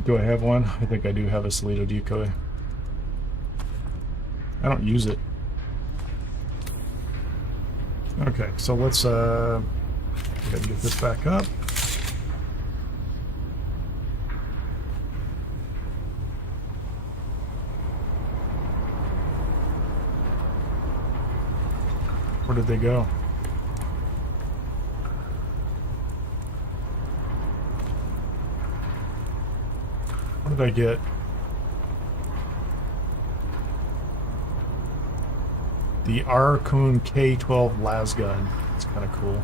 Do I have one? I think I do have a Salito decoy. I don't use it. Okay, so let's go ahead and get this back up. Where did they go? What did I get? The Harkonnen K-12 lasgun. It's kind of cool.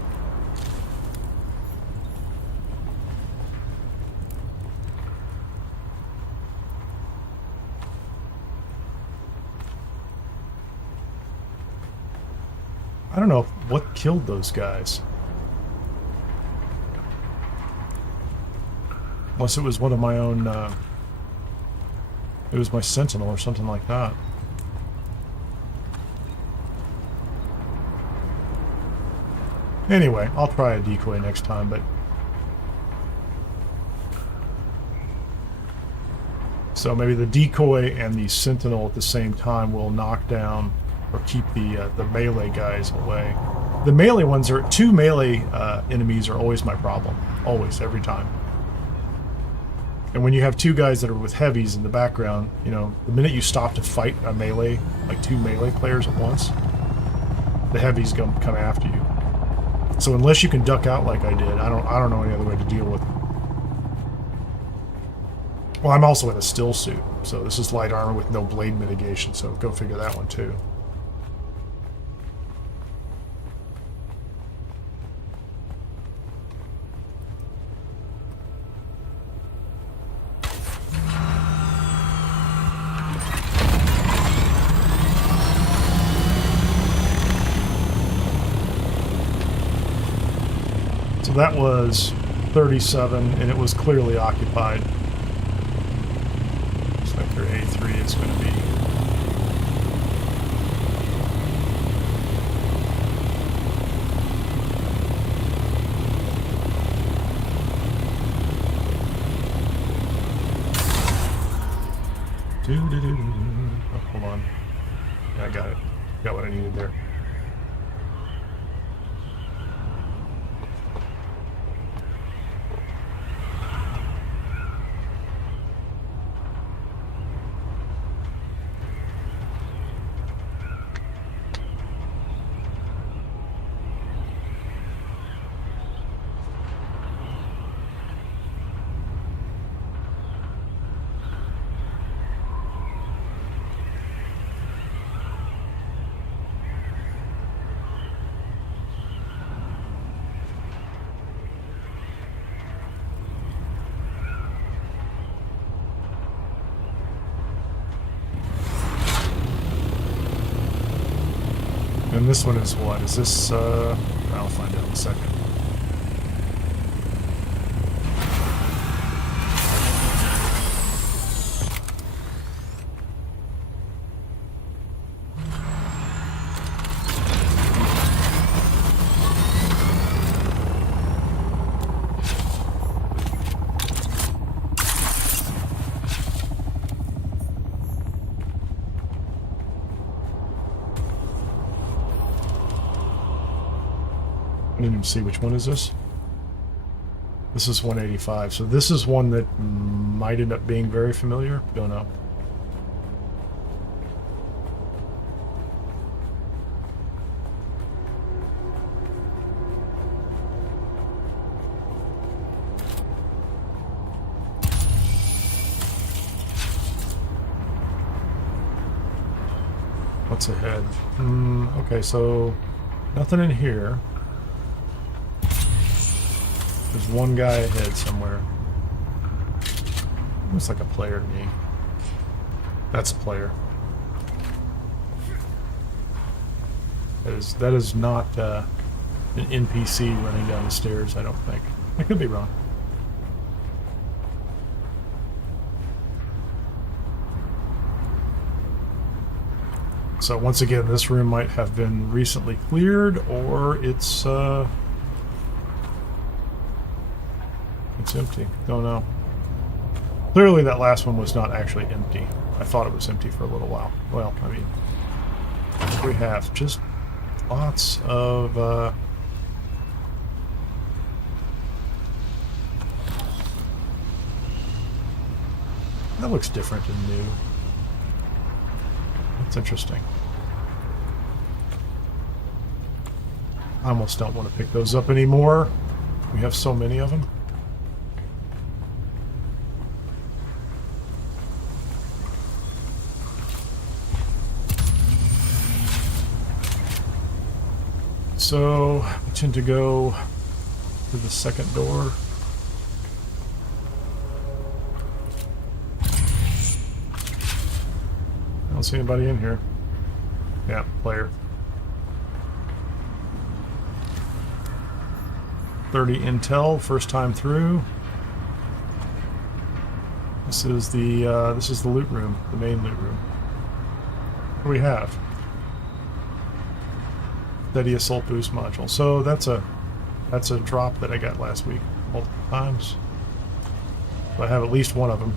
I don't know what killed those guys. Unless it was one of my own, it was my sentinel or something like that. Anyway, I'll try a decoy next time, but... So maybe the decoy and the sentinel at the same time will knock down or keep the melee guys away. The melee ones are... Two melee enemies are always my problem. Always, every time. And when you have two guys that are with heavies in the background, you know, the minute you stop to fight a melee, like two melee players at once, the heavies come after you. So unless you can duck out like I did, I don't know any other way to deal with it. Well, I'm also in a still suit, so this is light armor with no blade mitigation, so go figure that one too. So that was 37, and it was clearly occupied. Looks like their A3 is going to be... Oh, hold on. Yeah, I got it. Got what I needed there. And this one is what? Is this, I'll find out in a second. I didn't even see which one is this. This is 185, so this is one that might end up being very familiar. Don't know. What's ahead? Okay, so nothing in here. There's one guy ahead somewhere. Looks like a player to me. That's a player. That is not an NPC running down the stairs, I don't think. I could be wrong. So once again, this room might have been recently cleared, or it's empty. Don't know. Clearly that last one was not actually empty. I thought it was empty for a little while. Well, I mean, we have just lots of that looks different and new. That's interesting. I almost don't want to pick those up anymore. We have so many of them. So we tend to go to the second door. I don't see anybody in here. Yeah, player. 30 intel, first time through. This is the loot room, the main loot room. What do we have? Steady assault boost module. So that's a drop that I got last week multiple times. So I have at least one of them.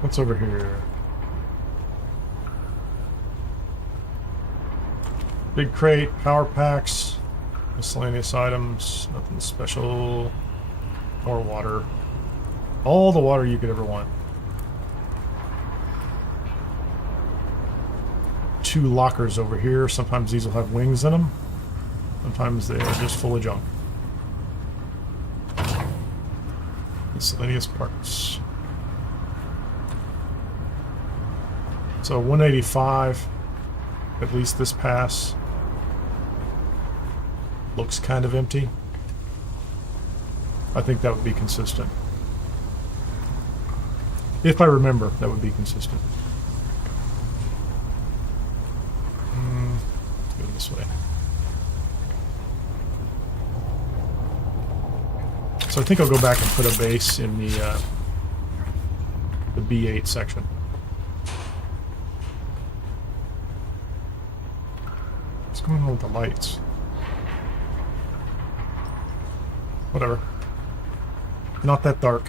What's over here? Big crate, power packs, miscellaneous items, nothing special. More water. All the water you could ever want. 2 lockers over here. Sometimes these will have wings in them. Sometimes they are just full of junk. Miscellaneous parts. So 185, at least this pass, looks kind of empty. I think that would be consistent. If I remember, that would be consistent. Let's go this way. So I think I'll go back and put a base in the B8 section. What's going on with the lights? Whatever. Not that dark.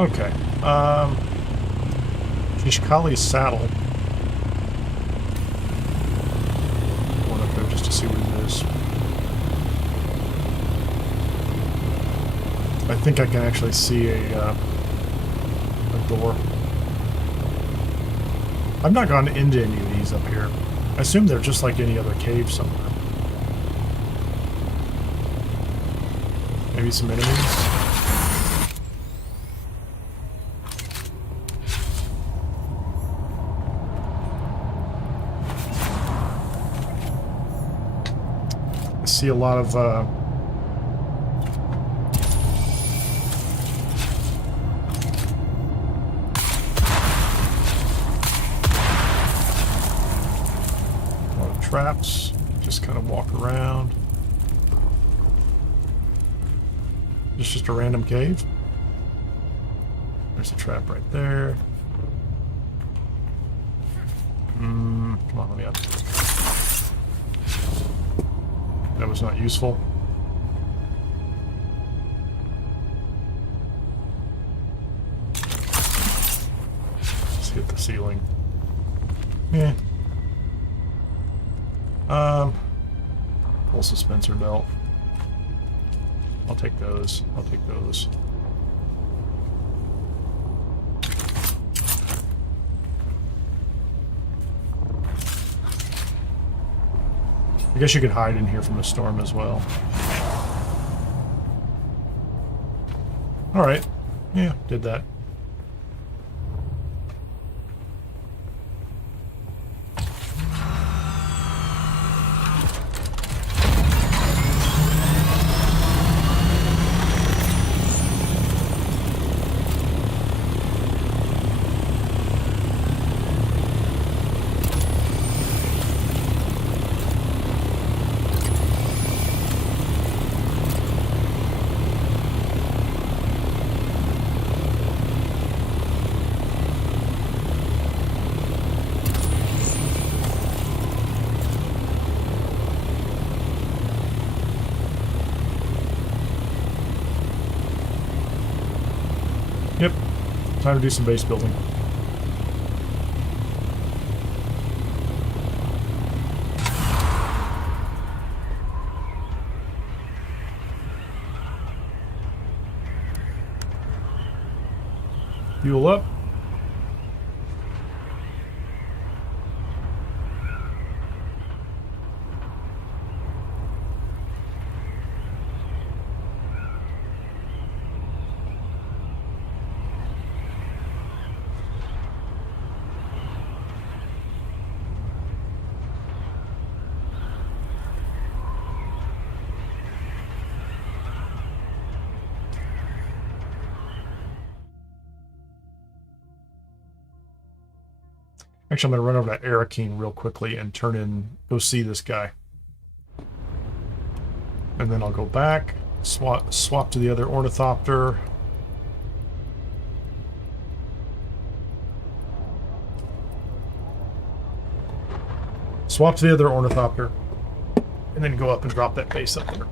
Okay. Kishkali's saddle. Going up there just to see what it is. I think I can actually see a door. I've not gone into any of these up here. I assume they're just like any other cave somewhere. Maybe some enemies. See a lot of traps. Just kind of walk around. It's just a random cave. There's a trap right there. Come on, let me up. That was not useful. Just hit the ceiling. Yeah. Full suspensor belt. I'll take those. I'll take those. I guess you could hide in here from the storm as well. All right. Yeah, did that. Yep. Time to do some base building. Fuel up. Actually, I'm going to run over to Arrakis real quickly and go see this guy. And then I'll go back, swap to the other ornithopter. Swap to the other ornithopter. And then go up and drop that base up there.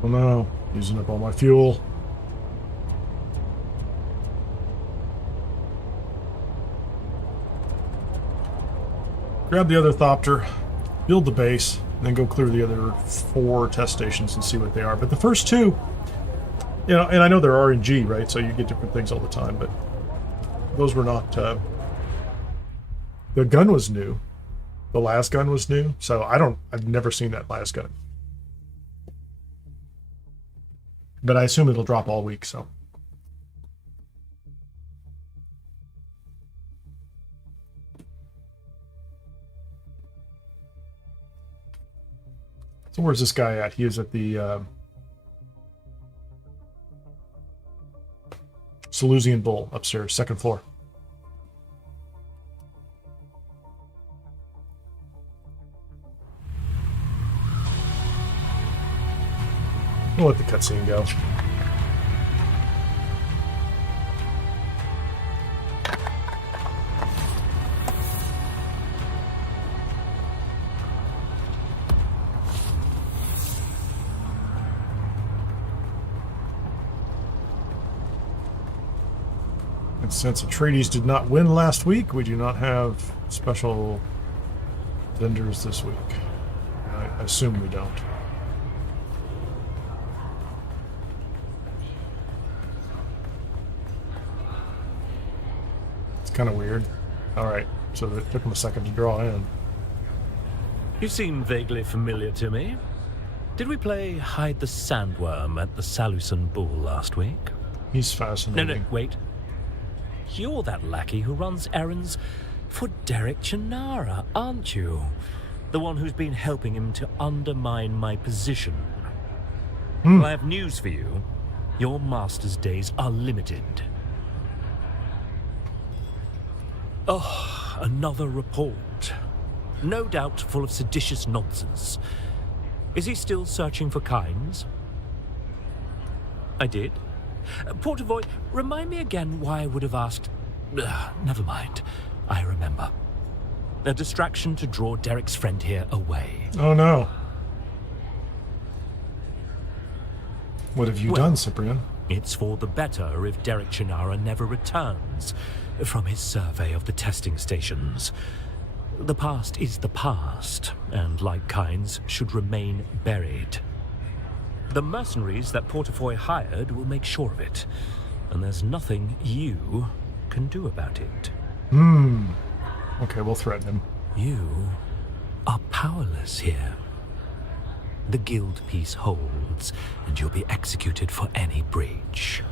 Oh no, using up all my fuel. Grab the other thopter, build the base, and then go clear the other 4 test stations and see what they are. But the first 2, you know, and I know they're RNG, right? So you get different things all the time, but those were not. The gun was new. The last gun was new, so I've never seen that last gun. But I assume it'll drop all week, so. So where's this guy at? He is at the Salusian Bull upstairs, 2nd floor. We'll let the cutscene go. And since Atreides did not win last week, we do not have special vendors this week. I assume we don't. Kind of weird. Alright, so it took him a second to draw in. You seem vaguely familiar to me. Did we play Hide the Sandworm at the Salusan Bull last week? He's fascinating. No, wait. You're that lackey who runs errands for Derek Chinara, aren't you? The one who's been helping him to undermine my position. Well, I have news for you. Your master's days are limited. Oh, another report. No doubt full of seditious nonsense. Is he still searching for Kynes? I did. Portavoy, remind me again why I would have asked... never mind. I remember. A distraction to draw Derek's friend here away. Oh no. What have you done, Cyprian? It's for the better if Derek Shannara never returns from his survey of the testing stations. The past is the past, and like Kynes, should remain buried. The mercenaries that Portafoy hired will make sure of it, and there's nothing you can do about it. Okay, we'll threaten him. You are powerless here. The guild peace holds, and you'll be executed for any breach.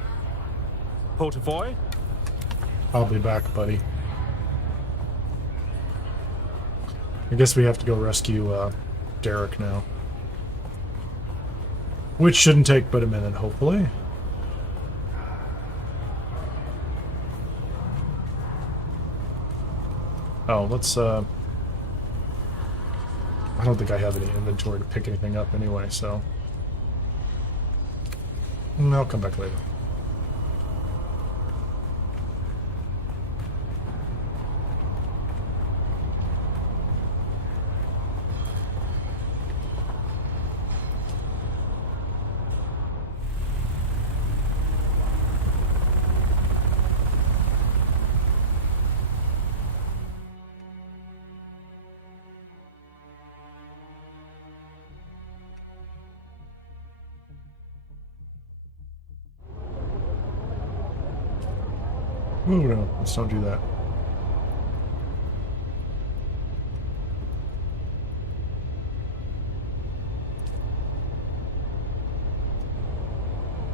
Portafoy? I'll be back, buddy. I guess we have to go rescue Derek now. Which shouldn't take but a minute, hopefully. Oh, let's, I don't think I have any inventory to pick anything up anyway, so... I'll come back later. Oh no, let's not do that.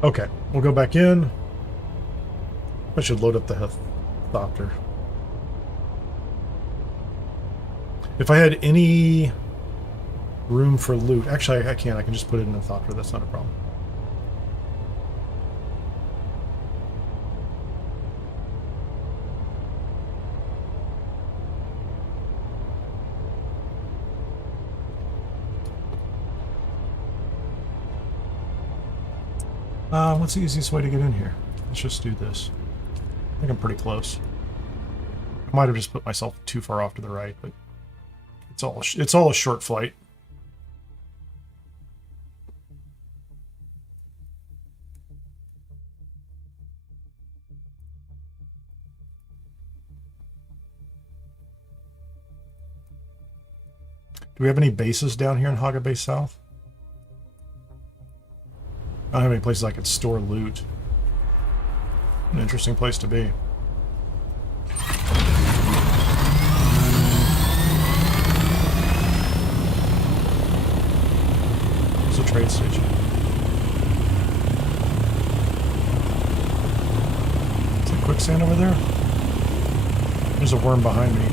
Okay, we'll go back in. I should load up the helicopter. If I had any room for loot, actually I can just put it in the helicopter, that's not a problem. What's the easiest way to get in here? Let's just do this. I think I'm pretty close. I might have just put myself too far off to the right, but it's all a short flight. Do we have any bases down here in Haga Bay South? I don't have any places I could store loot. An interesting place to be. There's a trade station. Is there quicksand over there? There's a worm behind me.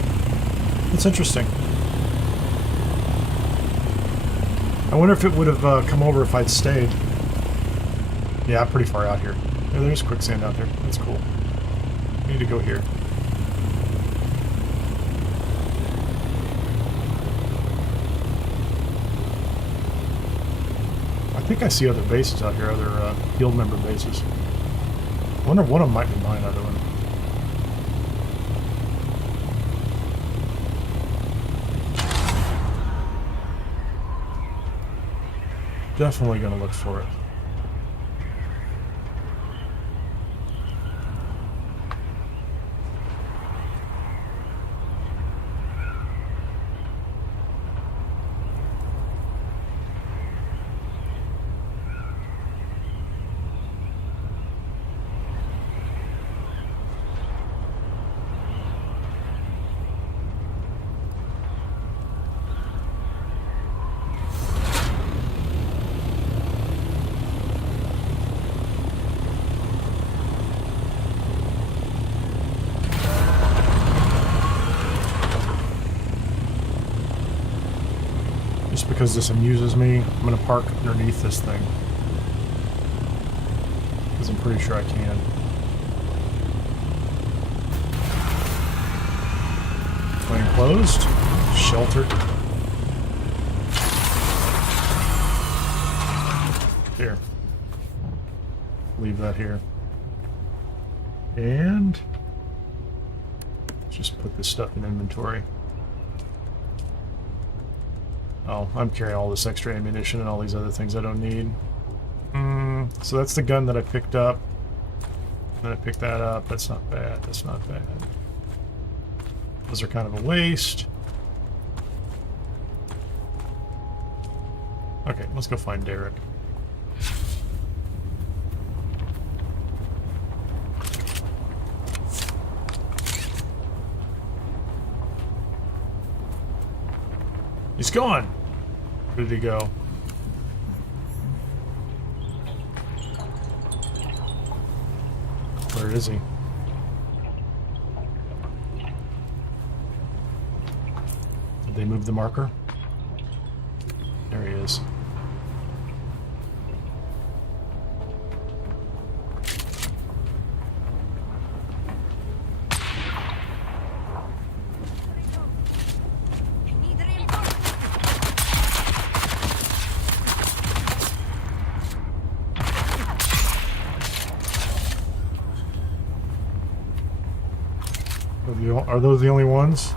That's interesting. I wonder if it would have come over if I'd stayed. Yeah, I'm pretty far out here. Yeah, there's quicksand out there. That's cool. I need to go here. I think I see other bases out here, other guild member bases. I wonder if one of them might be mine, other one. Definitely gonna look for it. Because this amuses me, I'm going to park underneath this thing. Because I'm pretty sure I can. Plane closed. Shelter. Here. Leave that here. And just put this stuff in inventory. Oh, I'm carrying all this extra ammunition and all these other things I don't need. So that's the gun that I picked up. Then I picked that up. That's not bad. That's not bad. Those are kind of a waste. Okay, let's go find Derek. He's gone. Where did he go? Where is he? Did they move the marker? There he is. Are those the only ones?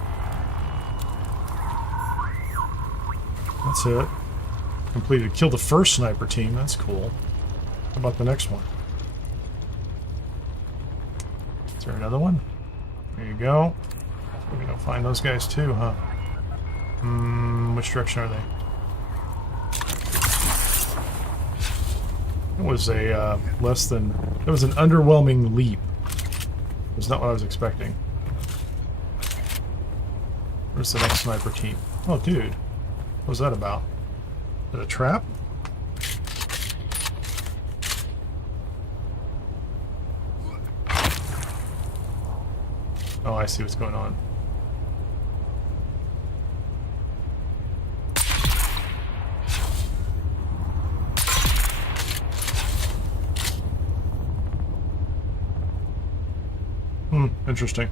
That's it. Completed. Killed the first sniper team. That's cool. How about the next one? Is there another one? There you go. We're gonna find those guys too, huh? Which direction are they? It was a less than... It was an underwhelming leap. It was not what I was expecting. Where's the next sniper team? Oh, dude. What was that about? Is it a trap? Oh, I see what's going on. Interesting.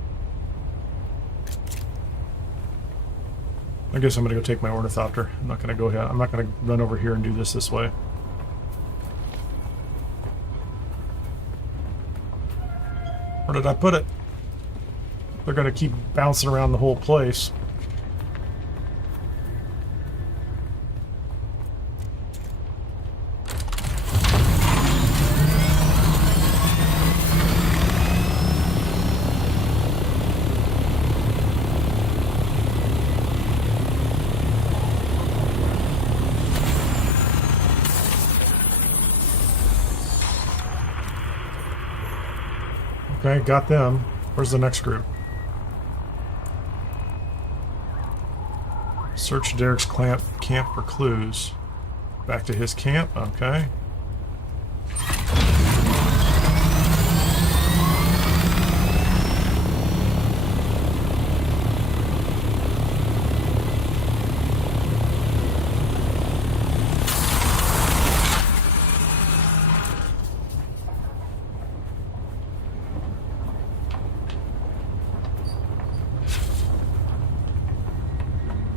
I guess I'm gonna go take my ornithopter. I'm not gonna go ahead. I'm not gonna run over here and do this way. Where did I put it? They're gonna keep bouncing around the whole place. Okay, got them. Where's the next group? Search Derek's camp for clues. Back to his camp, okay.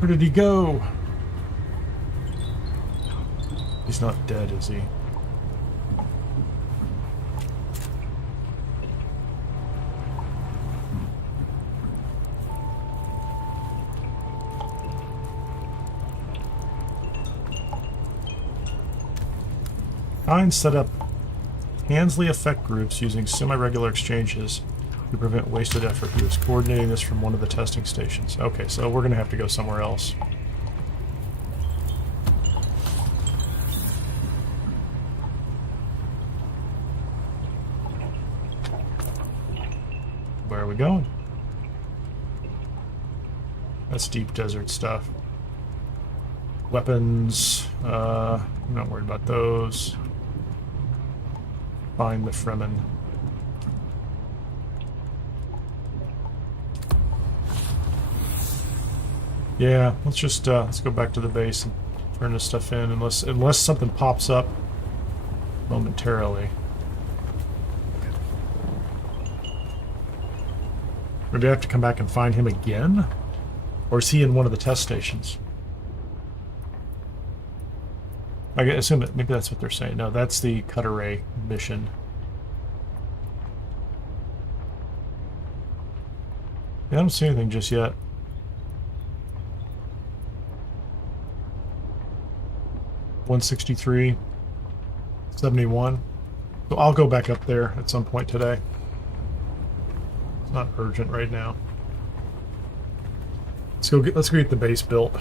Where did he go? He's not dead, is he? Hines set up Hansley effect groups using semi-regular exchanges to prevent wasted effort. He was coordinating this from one of the testing stations. Okay, so we're going to have to go somewhere else. Where are we going? That's deep desert stuff. Weapons. I'm not worried about those. Find the Fremen. Yeah, let's just let's go back to the base and turn this stuff in, unless something pops up momentarily. Or do I have to come back and find him again? Or is he in one of the test stations? I assume that maybe that's what they're saying. No, that's the cut array mission. Yeah, I don't see anything just yet. 163, 71. So I'll go back up there at some point today. It's not urgent right now. Let's go get the base built.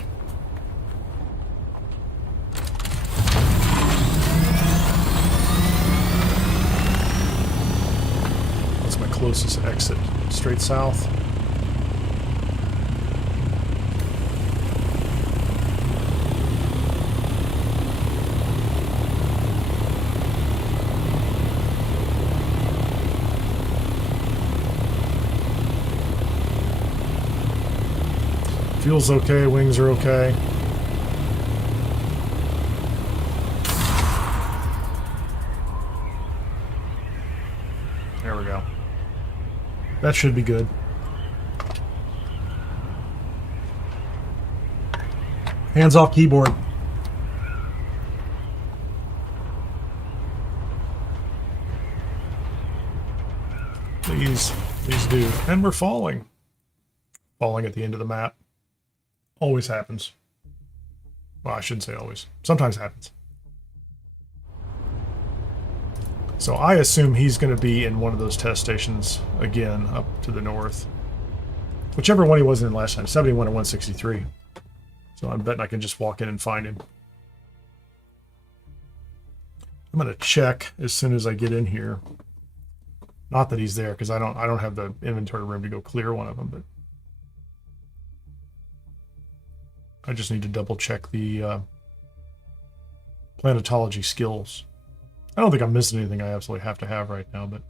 That's my closest exit. Straight south. Fuel's okay, wings are okay. There we go. That should be good. Hands off keyboard. Please do. And we're falling. Falling at the end of the map. Always happens. Well, I shouldn't say always. Sometimes happens. So I assume he's going to be in one of those test stations again up to the north. Whichever one he was in last time. 71 and 163. So I'm betting I can just walk in and find him. I'm going to check as soon as I get in here. Not that he's there, because I don't have the inventory room to go clear one of them, but I just need to double check the planetology skills. I don't think I'm missing anything I absolutely have to have right now, but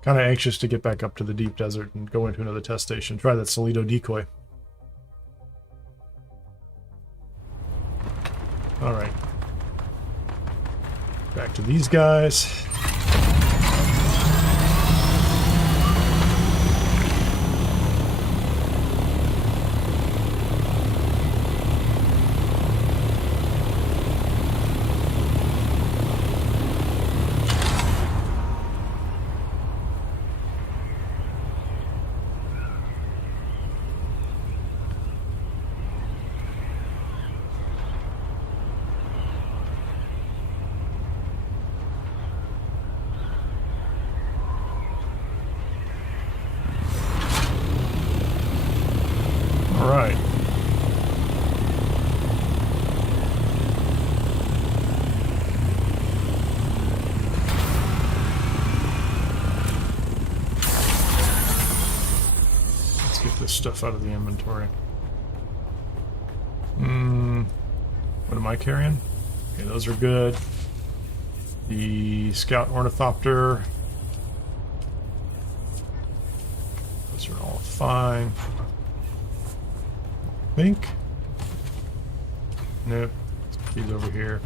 kind of anxious to get back up to the deep desert and go into another test station. Try that Solido decoy. All right. Back to these guys. Stuff out of the inventory. What am I carrying? Okay, those are good. The Scout Ornithopter. Those are all fine. I think. Nope. Let's put these over here.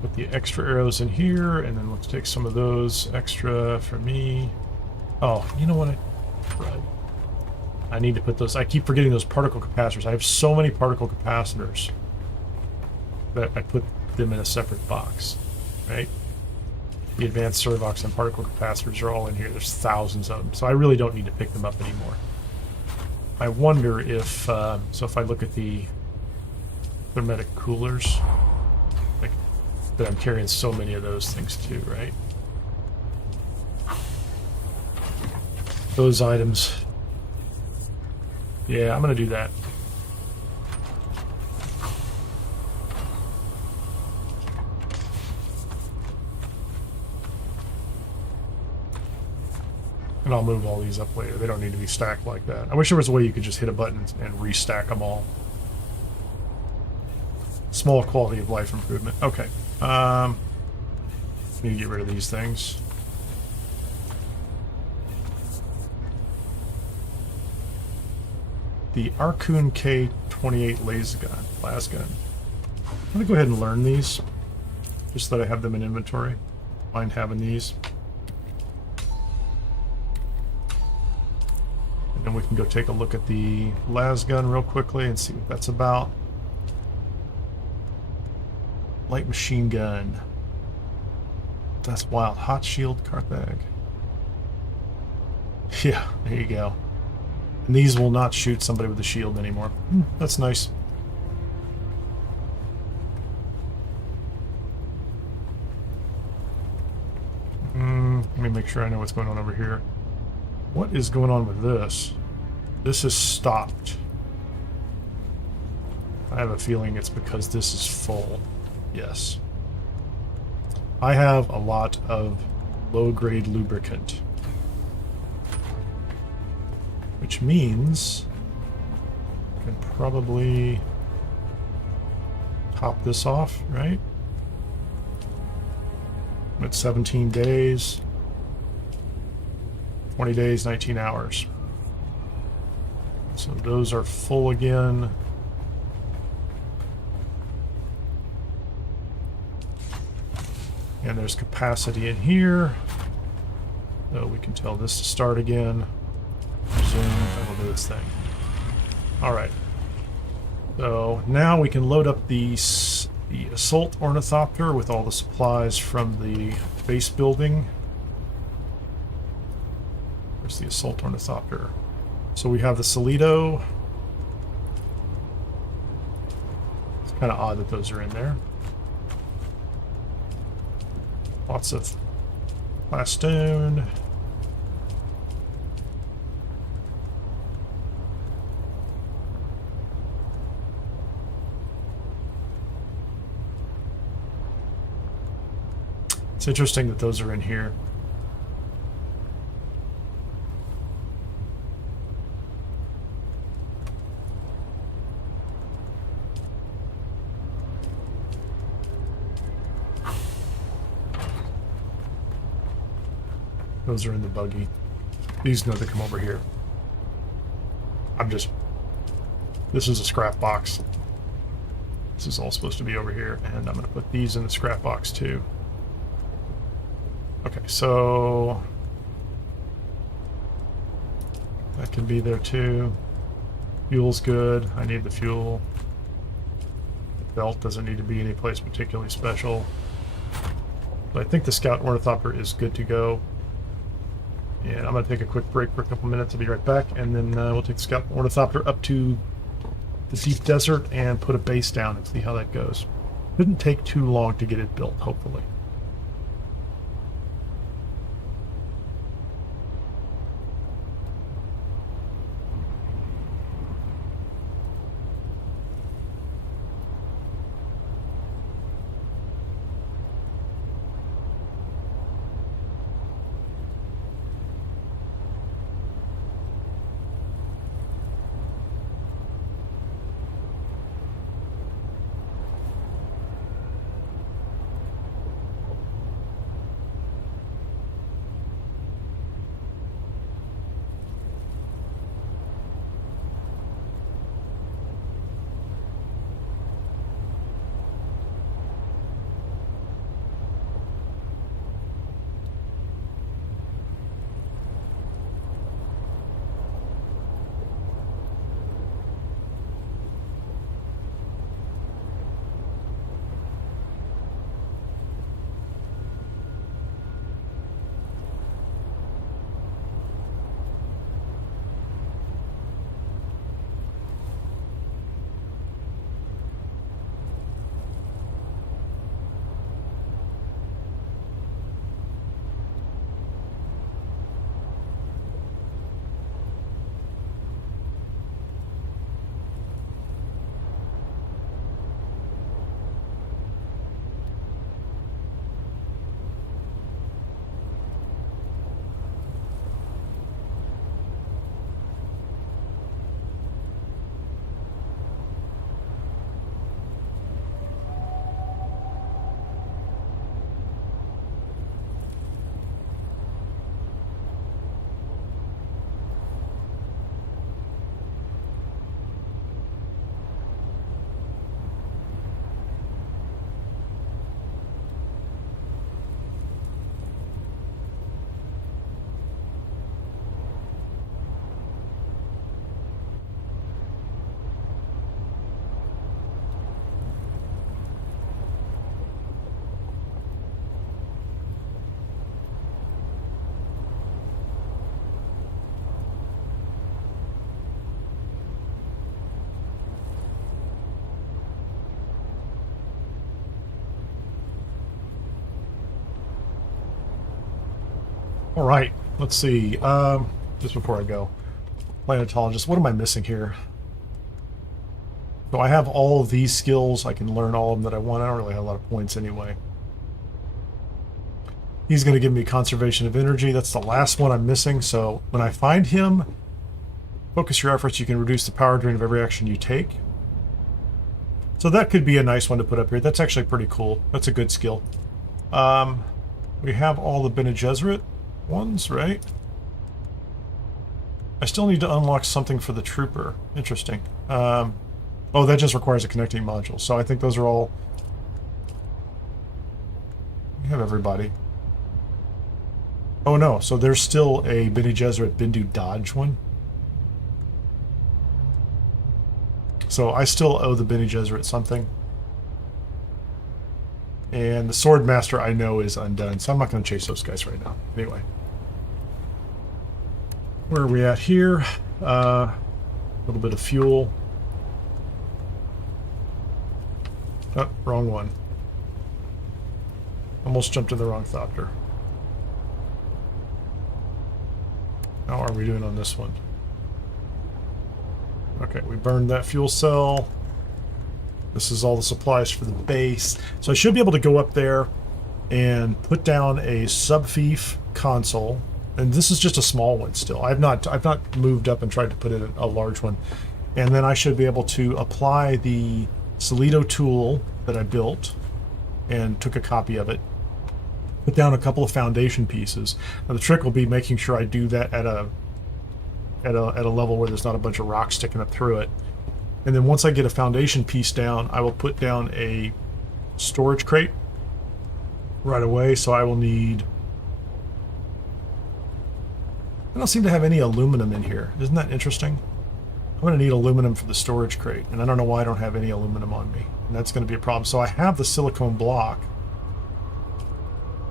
Put the extra arrows in here, and then let's take some of those extra for me. Oh, you know what? I need to put those. I keep forgetting those particle capacitors. I have so many particle capacitors that I put them in a separate box, right? The advanced servox and particle capacitors are all in here. There's thousands of them, so I really don't need to pick them up anymore. I wonder if, so if I look at the thermetic coolers, but I'm carrying so many of those things too, right? Those items. Yeah, I'm going to do that. And I'll move all these up later. They don't need to be stacked like that. I wish there was a way you could just hit a button and restack them all. Small quality of life improvement. Okay. Need to get rid of these things. The Arrakis K28 las gun. I'm gonna go ahead and learn these, just so that I have them in inventory. Mind having these. And we can go take a look at the las gun real quickly and see what that's about. Light machine gun. That's wild. Hot shield Carthag. Yeah, there you go. And these will not shoot somebody with a shield anymore. That's nice. Let me make sure I know what's going on over here. What is going on with this? This is stopped. I have a feeling it's because this is full. Yes. I have a lot of low-grade lubricant. Which means I can probably top this off, right? I'm at 17 days. 20 days, 19 hours. So those are full again. And there's capacity in here. So we can tell this to start again. Zoom, and we'll do this thing. Alright. So now we can load up the assault ornithopter with all the supplies from the base building. Where's the assault ornithopter? So we have the Solido. It's kind of odd that those are in there. Lots of plastone. It's interesting that those are in here. Those are in the buggy. These know to come over here. This is a scrap box. This is all supposed to be over here, and I'm going to put these in the scrap box too. Okay, so that can be there too. Fuel's good. I need the fuel. The belt doesn't need to be any place particularly special. But I think the Scout Ornithopter is good to go. And I'm going to take a quick break for a couple minutes. I'll be right back, and then we'll take the Scout Ornithopter up to the deep desert and put a base down and see how that goes. Shouldn't take too long to get it built, hopefully. All right, let's see. Just before I go, Planetologist, what am I missing here? So I have all of these skills. I can learn all of them that I want. I don't really have a lot of points anyway. He's going to give me conservation of energy. That's the last one I'm missing. So when I find him, focus your efforts. You can reduce the power drain of every action you take. So that could be a nice one to put up here. That's actually pretty cool. That's a good skill. We have all the Bene Gesserit ones, right? I still need to unlock something for the trooper. Interesting. Oh, that just requires a connecting module. So I think those are all... We have everybody. Oh no, so there's still a Bene Gesserit Bindu Dodge one. So I still owe the Bene Gesserit something. And the Sword Master I know is undone, so I'm not going to chase those guys right now. Anyway. Where are we at here? A little bit of fuel. Oh, wrong one. Almost jumped to the wrong thopter. How are we doing on this one? Okay, we burned that fuel cell. This is all the supplies for the base. So I should be able to go up there and put down a subfief console. And this is just a small one still. I've not moved up and tried to put in a large one. And then I should be able to apply the Solido tool that I built and took a copy of it. Put down a couple of foundation pieces. Now the trick will be making sure I do that at a level where there's not a bunch of rocks sticking up through it. And then once I get a foundation piece down, I will put down a storage crate right away. So I will need... I don't seem to have any aluminum in here. Isn't that interesting? I'm going to need aluminum for the storage crate, and I don't know why I don't have any aluminum on me. And that's going to be a problem. So I have the silicone block.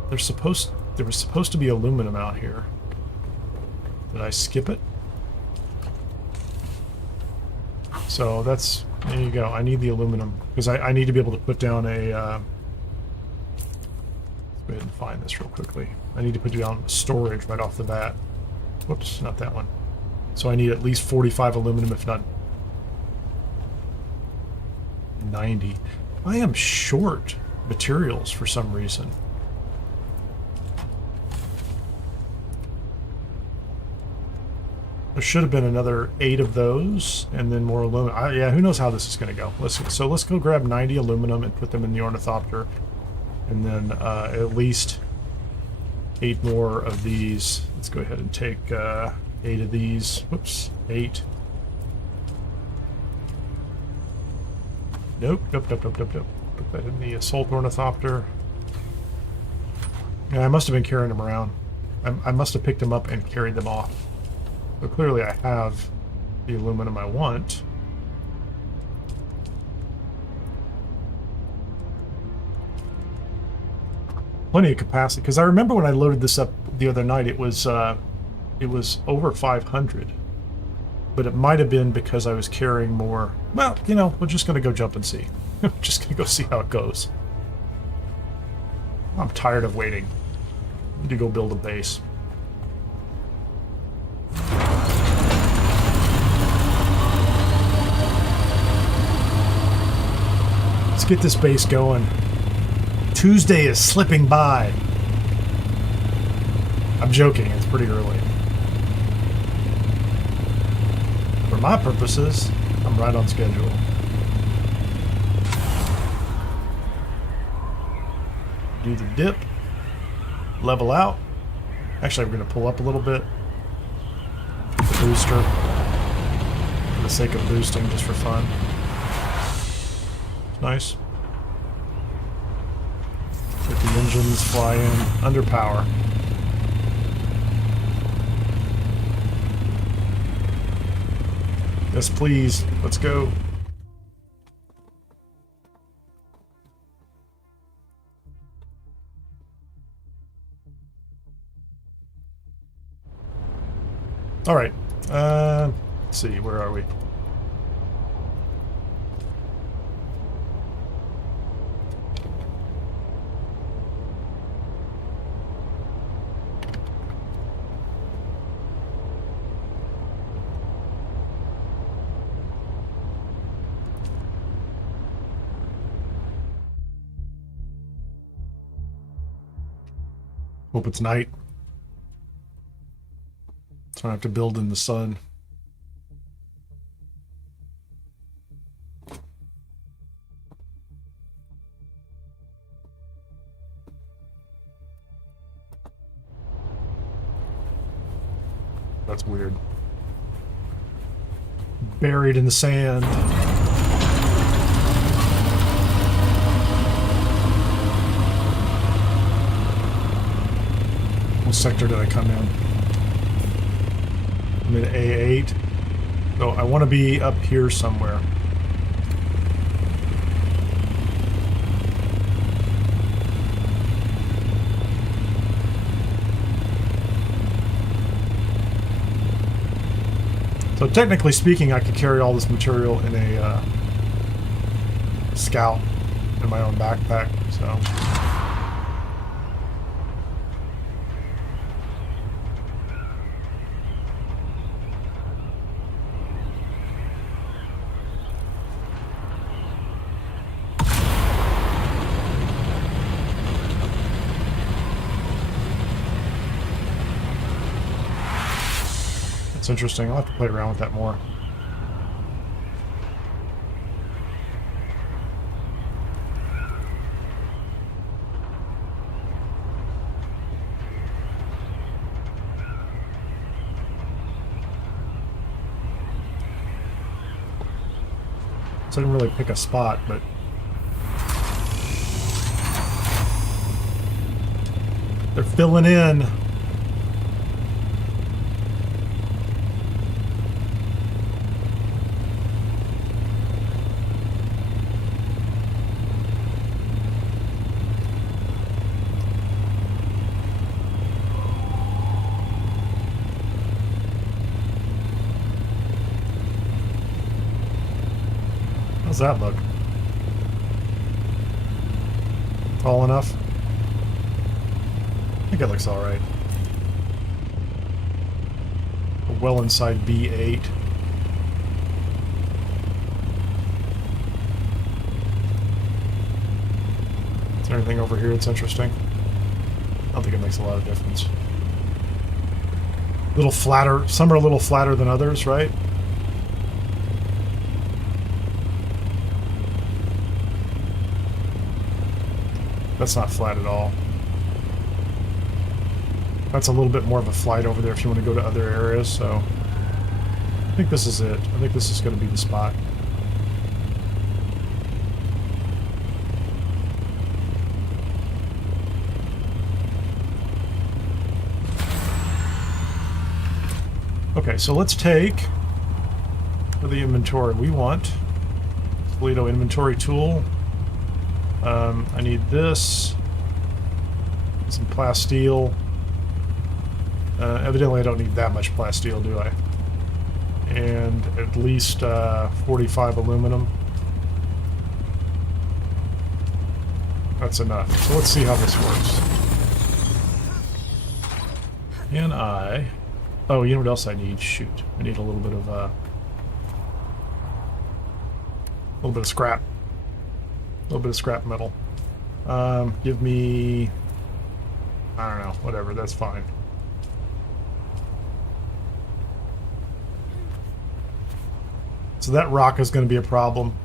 There was supposed to be aluminum out here. Did I skip it? So that's, there you go. I need the aluminum because I need to be able to put down a, let's go ahead and find this real quickly. I need to put down storage right off the bat. Whoops, not that one. So I need at least 45 aluminum, if not 90. I am short materials for some reason. There should have been another 8 of those, and then more aluminum. Yeah, who knows how this is going to go. So let's go grab 90 aluminum and put them in the ornithopter, and then at least 8 more of these. Let's go ahead and take 8 of these. Whoops, 8. Nope. Put that in the assault ornithopter. Yeah, I must have been carrying them around. I must have picked them up and carried them off. So clearly I have the aluminum I want. Plenty of capacity, because I remember when I loaded this up the other night, it was over 500. But it might have been because I was carrying more. Well, you know, we're just going to go jump and see. Just going to go see how it goes. I'm tired of waiting. I need to go build a base. Let's get this base going. Tuesday is slipping by. I'm joking, it's pretty early. For my purposes, I'm right on schedule. Do the dip. Level out. Actually, we're going to pull up a little bit. The booster. For the sake of boosting, just for fun. Nice. Get the engines flying under power. Yes, please. Let's go. All right. Let's see. Where are we? Hope it's night. So I have to build in the sun. That's weird. Buried in the sand. What sector did I come in? I'm in A8. So I want to be up here somewhere. So technically speaking, I could carry all this material in a scout in my own backpack, so... It's interesting. I'll have to play around with that more. So I didn't really pick a spot, but they're filling in. How's that look? Tall enough? I think it looks alright. Well inside B8. Is there anything over here that's interesting? I don't think it makes a lot of difference. A little flatter. Some are a little flatter than others, right? That's not flat at all. That's a little bit more of a flight over there if you want to go to other areas, so... I think this is it. I think this is going to be the spot. Okay, so let's take, for the inventory we want, Toledo inventory tool. I need this, some plasteel. Evidently I don't need that much plasteel, do I? And at least 45 aluminum. That's enough. So let's see how this works. And oh, you know what else I need? Shoot. I need a little bit of scrap. A little bit of scrap metal. Give me... I don't know. Whatever. That's fine. So that rock is going to be a problem.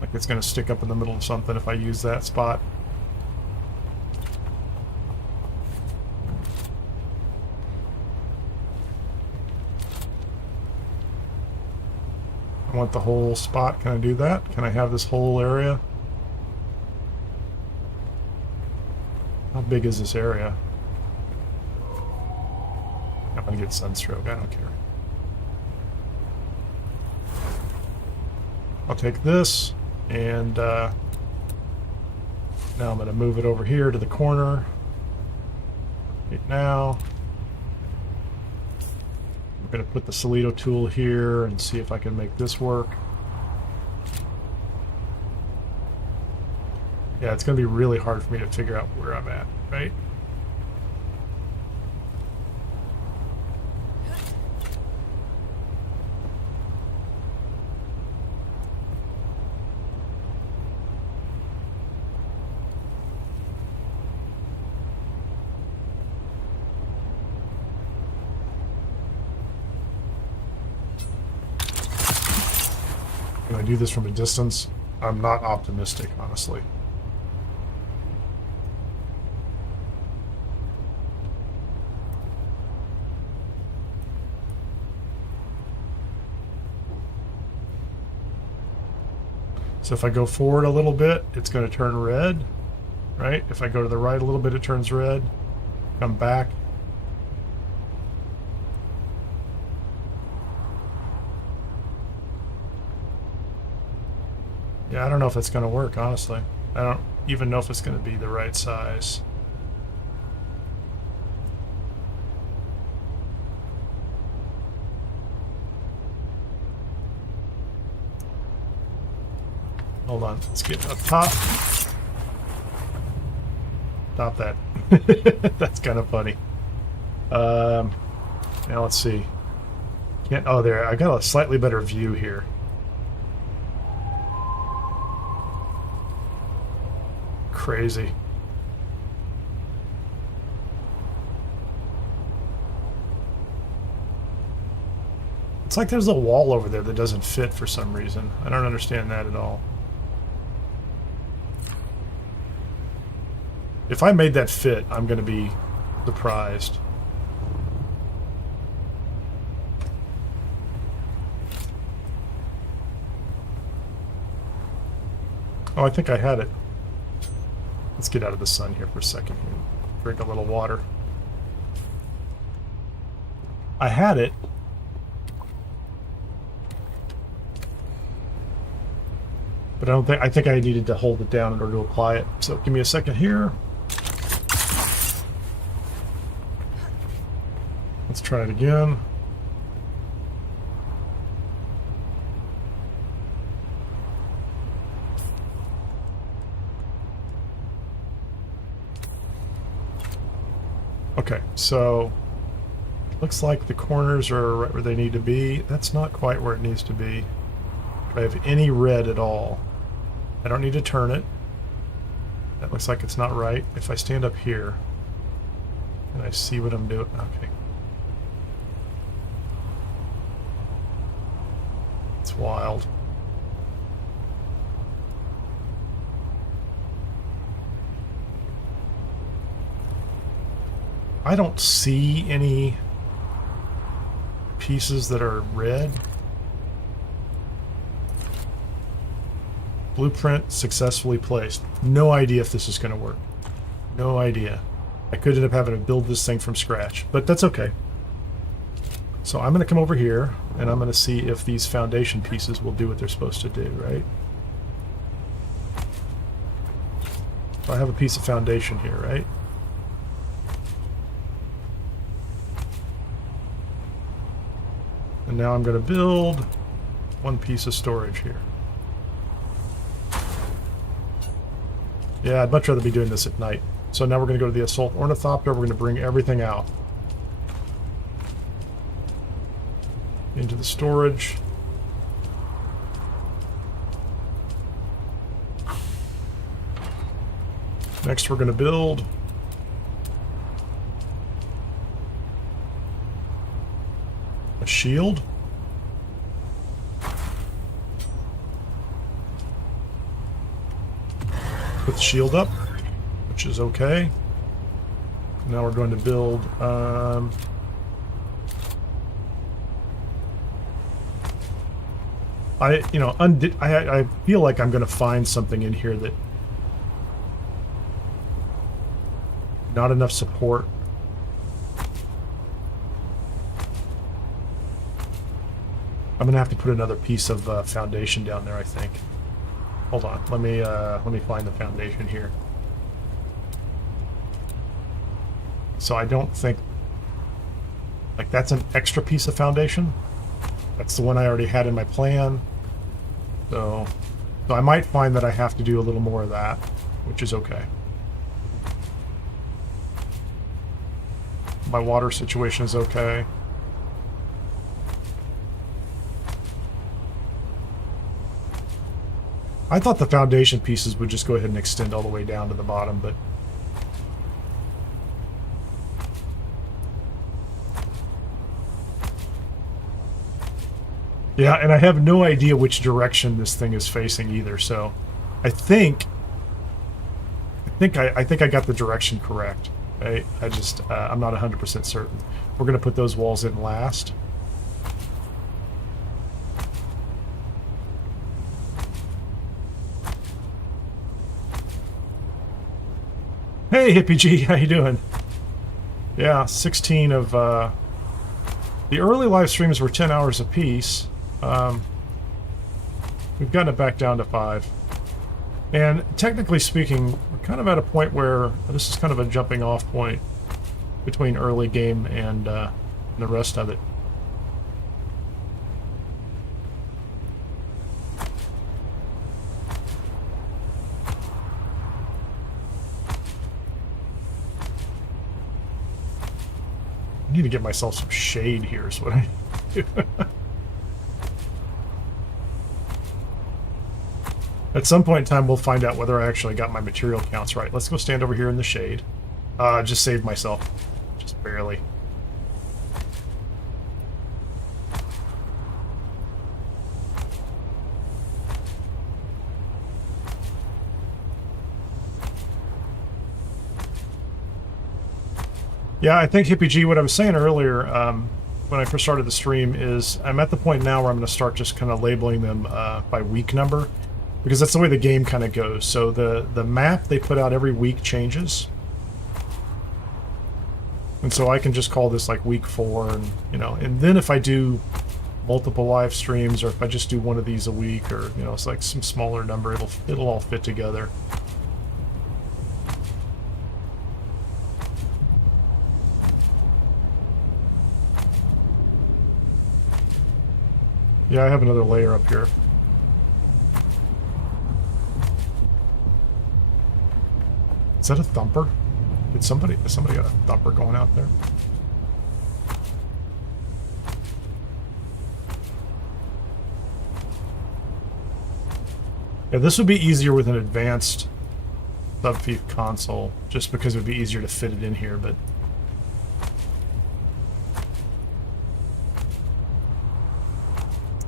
Like it's going to stick up in the middle of something if I use that spot. I want the whole spot. Can I do that? Can I have this whole area? How big is this area? I'm going to get sunstroke. I don't care. I'll take this, and now I'm going to move it over here to the corner. Okay, now I'm going to put the Toledo tool here and see if I can make this work. Yeah, it's going to be really hard for me to figure out where I'm at, right? do this from a distance, I'm not optimistic, honestly. So if I go forward a little bit, it's going to turn red, right? If I go to the right a little bit, it turns red. Come back. Yeah, I don't know if it's going to work, honestly. I don't even know if it's going to be the right size. Hold on, let's get up top. Stop that. That's kind of funny. Now let's see. Can't. Oh, there. I got a slightly better view here. Crazy. It's like there's a wall over there that doesn't fit for some reason. I don't understand that at all. If I made that fit, I'm going to be surprised. Oh, I think I had it. Let's get out of the sun here for a second and drink a little water. I had it. But I think I needed to hold it down in order to apply it. So give me a second here. Let's try it again. Okay, so looks like the corners are right where they need to be. That's not quite where it needs to be. Do I have any red at all? I don't need to turn it. That looks like it's not right. If I stand up here and I see what I'm doing, okay. It's wild. I don't see any pieces that are red. Blueprint successfully placed. No idea if this is going to work. No idea. I could end up having to build this thing from scratch, but that's okay. So I'm going to come over here, and I'm going to see if these foundation pieces will do what they're supposed to do, right? So I have a piece of foundation here, right? And now I'm going to build one piece of storage here. Yeah, I'd much rather be doing this at night. So now we're going to go to the Assault Ornithopter. We're going to bring everything out into the storage. Next, we're going to build a shield. Put the shield up, which is okay. Now we're going to build I feel like I'm going to find something in here that not enough support. I'm going to have to put another piece of foundation down there, I think. Hold on, let me find the foundation here. So I don't think, like, that's an extra piece of foundation. That's the one I already had in my plan. So I might find that I have to do a little more of that, which is okay. My water situation is okay. I thought the foundation pieces would just go ahead and extend all the way down to the bottom, but Yeah, and I have no idea which direction this thing is facing either. So, I think I got the direction correct. I just I'm not 100% certain. We're gonna put those walls in last. Hey, Hippie G, how you doing? Yeah, 16 of the early live streams were 10 hours apiece. We've gotten it back down to 5. And technically speaking, we're kind of at a point where this is kind of a jumping off point between early game and the rest of it. I need to get myself some shade here is what I do. At some point in time, we'll find out whether I actually got my material counts right. Let's go stand over here in the shade. Just saved myself. Just barely. Yeah, I think Hippie G, what I was saying earlier when I first started the stream is I'm at the point now where I'm going to start just kind of labeling them by week number. Because that's the way the game kind of goes. So the map they put out every week changes. And so I can just call this like week 4 and and then if I do multiple live streams or if I just do one of these a week or it's like some smaller number, it'll all fit together. Yeah, I have another layer up here. Is that a thumper? Has somebody got a thumper going out there? Yeah, this would be easier with an advanced subfief console, just because it would be easier to fit it in here, but...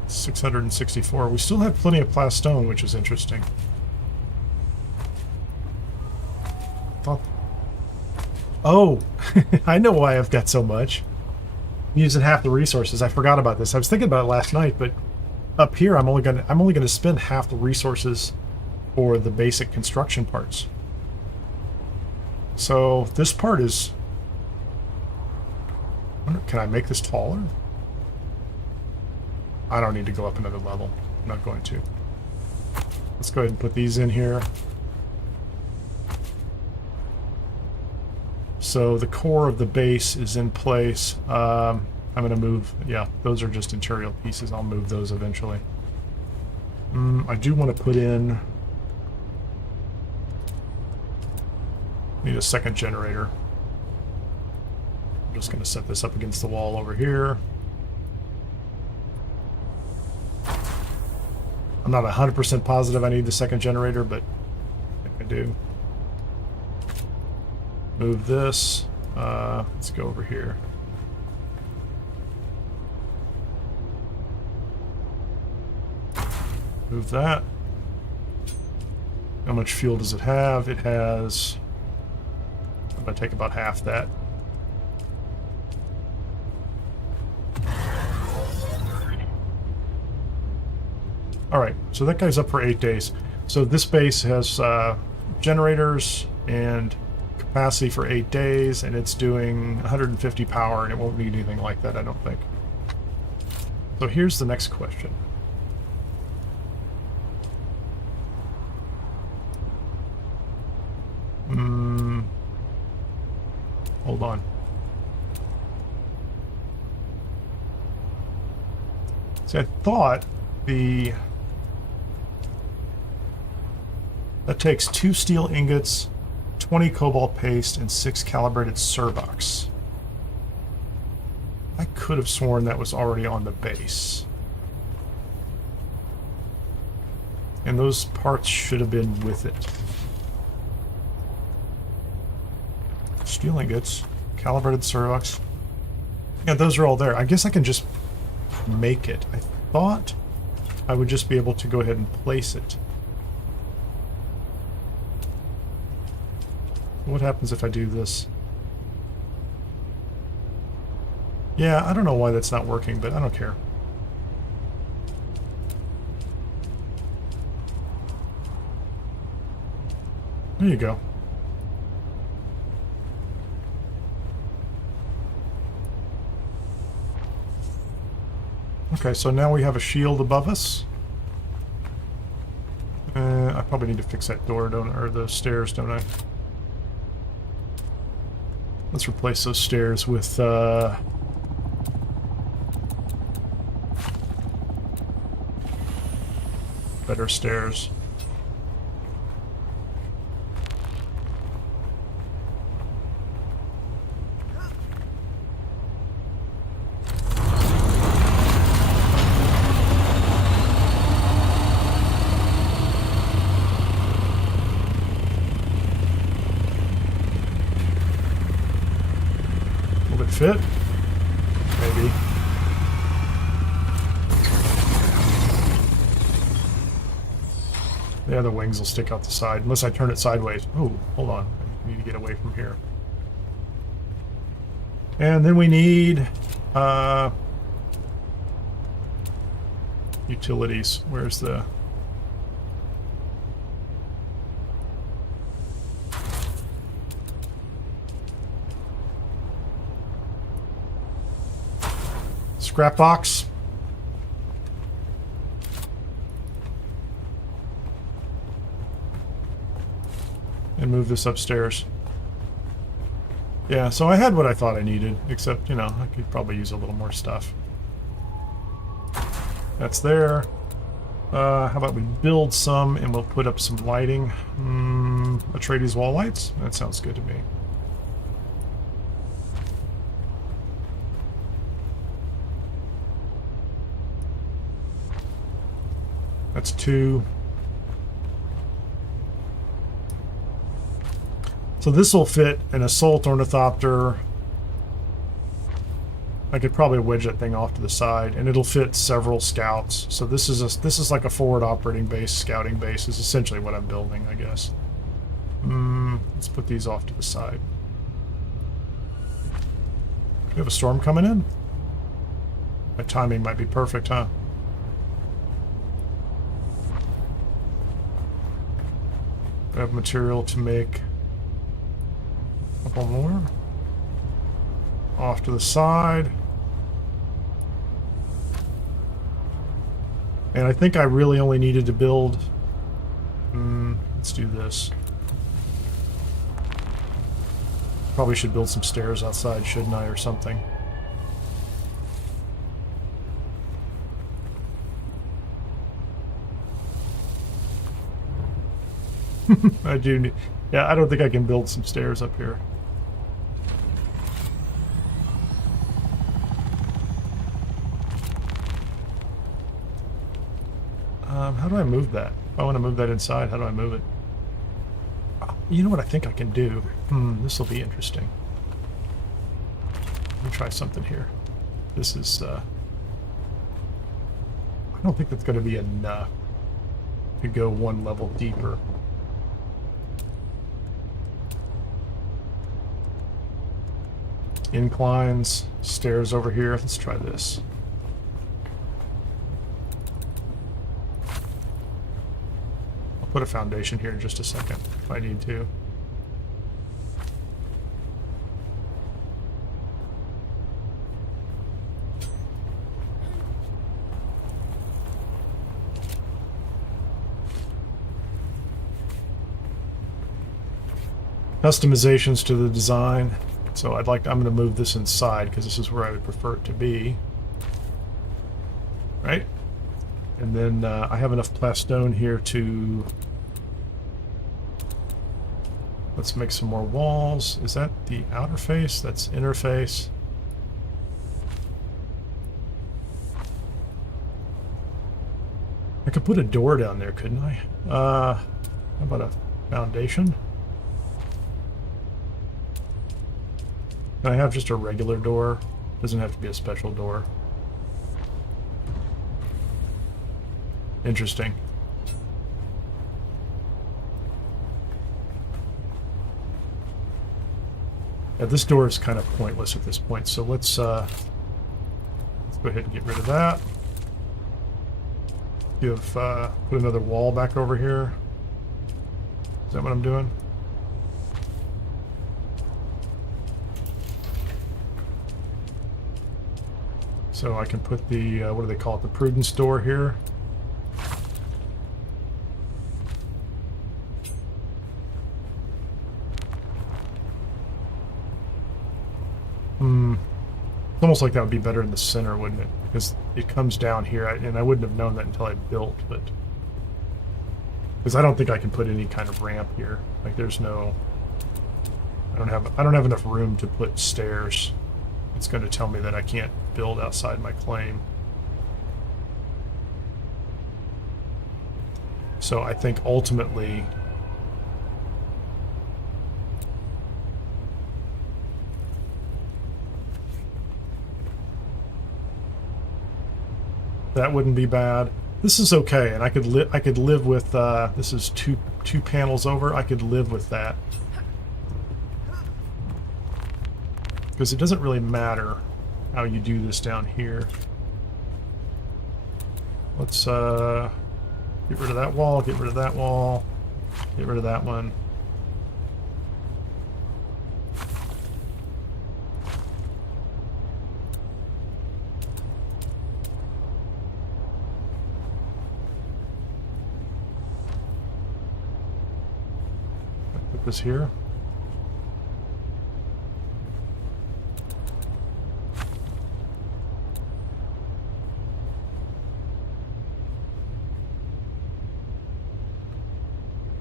$664. We still have plenty of plastone, which is interesting. Oh, I know why I've got so much. I'm using half the resources. I forgot about this. I was thinking about it last night, but up here I'm only gonna spend half the resources for the basic construction parts. So this part is. Can I make this taller? I don't need to go up another level. I'm not going to. Let's go ahead and put these in here. So the core of the base is in place. I'm going to move, yeah, those are just interior pieces. I'll move those eventually. I do want to put in, need a second generator. I'm just going to set this up against the wall over here. I'm not 100% positive I need the second generator, but I think I do. Move this. Let's go over here. Move that. How much fuel does it have? It has... I'm going to take about half that. Alright, so that guy's up for 8 days. So this base has generators and capacity for 8 days, and it's doing 150 power, and it won't need anything like that, I don't think. So here's the next question. Hold on. See, I thought that takes 2 steel ingots, 20 cobalt paste, and 6 calibrated Servox. I could have sworn that was already on the base. And those parts should have been with it. Steel ingots, calibrated Servox. Yeah, those are all there. I guess I can just make it. thought I would just be able to go ahead and place it. What happens if I do this? Yeah, I don't know why that's not working, but I don't care. There you go. Okay, so now we have a shield above us. I probably need to fix that door, or the stairs, don't I? Let's replace those stairs with better stairs. Will it fit? Maybe. The other wings will stick out the side, unless I turn it sideways. Oh, hold on. I need to get away from here. And then we need utilities. Where's the... scrap box? And move this upstairs. Yeah, so I had what I thought I needed, except, you know, I could probably use a little more stuff. That's there. How about we build some and we'll put up some lighting. Atreides wall lights? That sounds good to me. That's 2. So this will fit an assault ornithopter. I could probably wedge that thing off to the side, and it'll fit several scouts. So this is like a forward operating base, scouting base is essentially what I'm building, I guess. Let's put these off to the side. We have a storm coming in. My timing might be perfect, huh? I have material to make a couple more. Off to the side. And I think I really only needed to build... let's do this. Probably should build some stairs outside, shouldn't I, or something. I do need... Yeah, I don't think I can build some stairs up here. How do I move that? If I want to move that inside, how do I move it? You know what I think I can do? This will be interesting. Let me try something here. This is, I don't think that's going to be enough to go one level deeper. Inclines, stairs over here. Let's try this. I'll put a foundation here in just a second if I need to. Customizations to the design. So I'm going to move this inside because this is where I would prefer it to be. Right? And then I have enough plastone here to... Let's make some more walls. Is that the outer face? That's inner face. I could put a door down there, couldn't I? How about a foundation? Can I have just a regular door? Doesn't have to be a special door. Interesting. Yeah, this door is kind of pointless at this point, so let's go ahead and get rid of that. Put another wall back over here. Is that what I'm doing? So I can put the, what do they call it, the prudence door here. It's almost like that would be better in the center, wouldn't it? Because it comes down here, and I wouldn't have known that until I built, but... Because I don't think I can put any kind of ramp here. Like, there's no... I don't have enough room to put stairs. It's going to tell me that I can't build outside my claim. So I think ultimately... that wouldn't be bad. This is okay, and I could live with this is two panels over. I could live with that. Because it doesn't really matter how you do this down here. Let's get rid of that wall, get rid of that wall, get rid of that one. Put this here.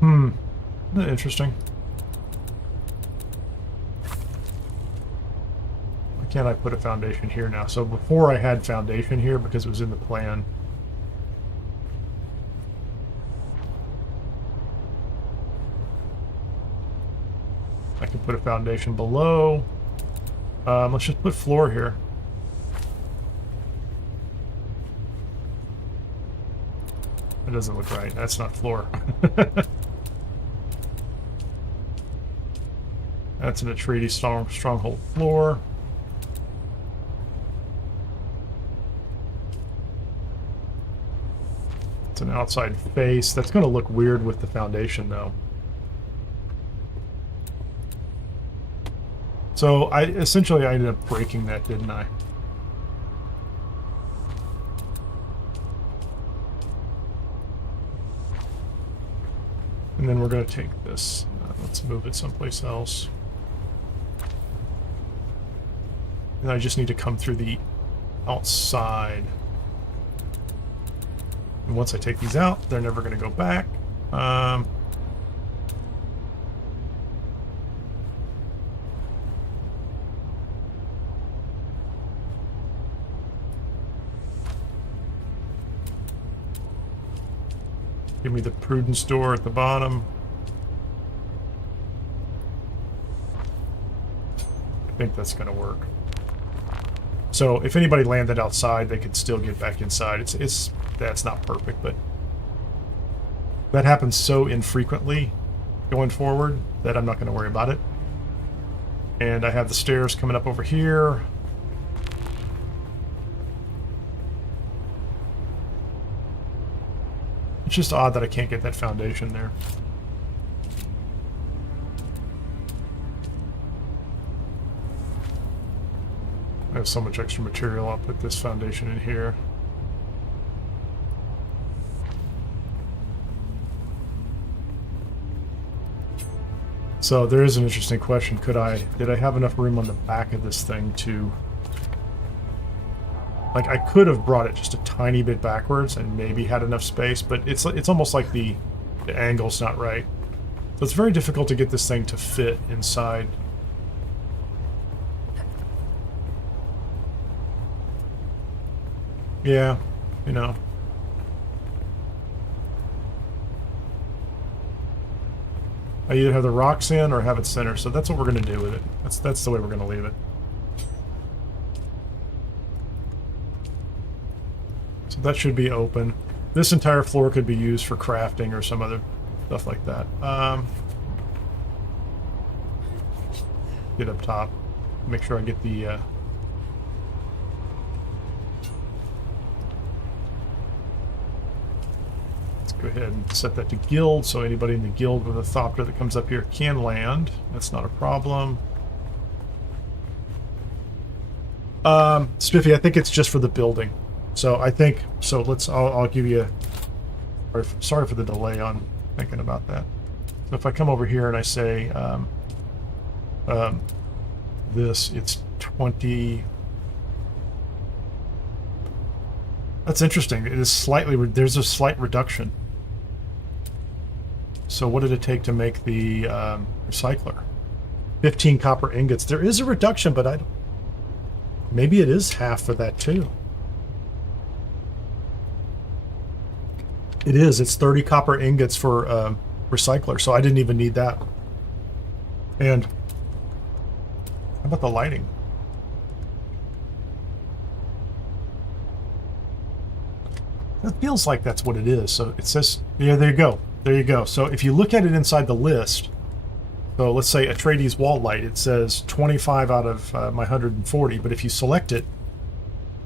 Isn't that interesting? Why can't I put a foundation here now? So before I had foundation here because it was in the plan. I can put a foundation below. Let's just put floor here. That doesn't look right. That's not floor. That's an Atreides stronghold floor. It's an outside face. That's going to look weird with the foundation, though. So I ended up breaking that, didn't I? And then we're going to take this. Let's move it someplace else. And I just need to come through the outside. And once I take these out, they're never going to go back. Give me the prudence door at the bottom. I think that's going to work. So if anybody landed outside, they could still get back inside. That's not perfect, but that happens so infrequently going forward that I'm not going to worry about it. And I have the stairs coming up over here. It's just odd that I can't get that foundation there. I have so much extra material, I'll put this foundation in here. So there is an interesting question. Did I have enough room on the back of this thing to... Like, I could have brought it just a tiny bit backwards and maybe had enough space, but it's almost like the angle's not right. So it's very difficult to get this thing to fit inside. Yeah, you know. I either have the rocks in or have it center, so that's what we're going to do with it. That's the way we're going to leave it. So that should be open. This entire floor could be used for crafting or some other stuff like that. Get up top. Make sure I get the... Let's go ahead and set that to guild, so anybody in the guild with a Thopter that comes up here can land. That's not a problem. Spiffy, I think it's just for the building. So I think, so I'll give you sorry for the delay on thinking about that. So if I come over here and I say, it's 20. That's interesting. It is slightly, there's a slight reduction. So what did it take to make the recycler? 15 copper ingots. There is a reduction, but I don't, maybe it is half for that too. It is. It's 30 copper ingots for recycler, so I didn't even need that. And how about the lighting? It feels like that's what it is. So it says, yeah, there you go. There you go. So if you look at it inside the list, so let's say Atreides wall light, it says 25 out of my 140, but if you select it,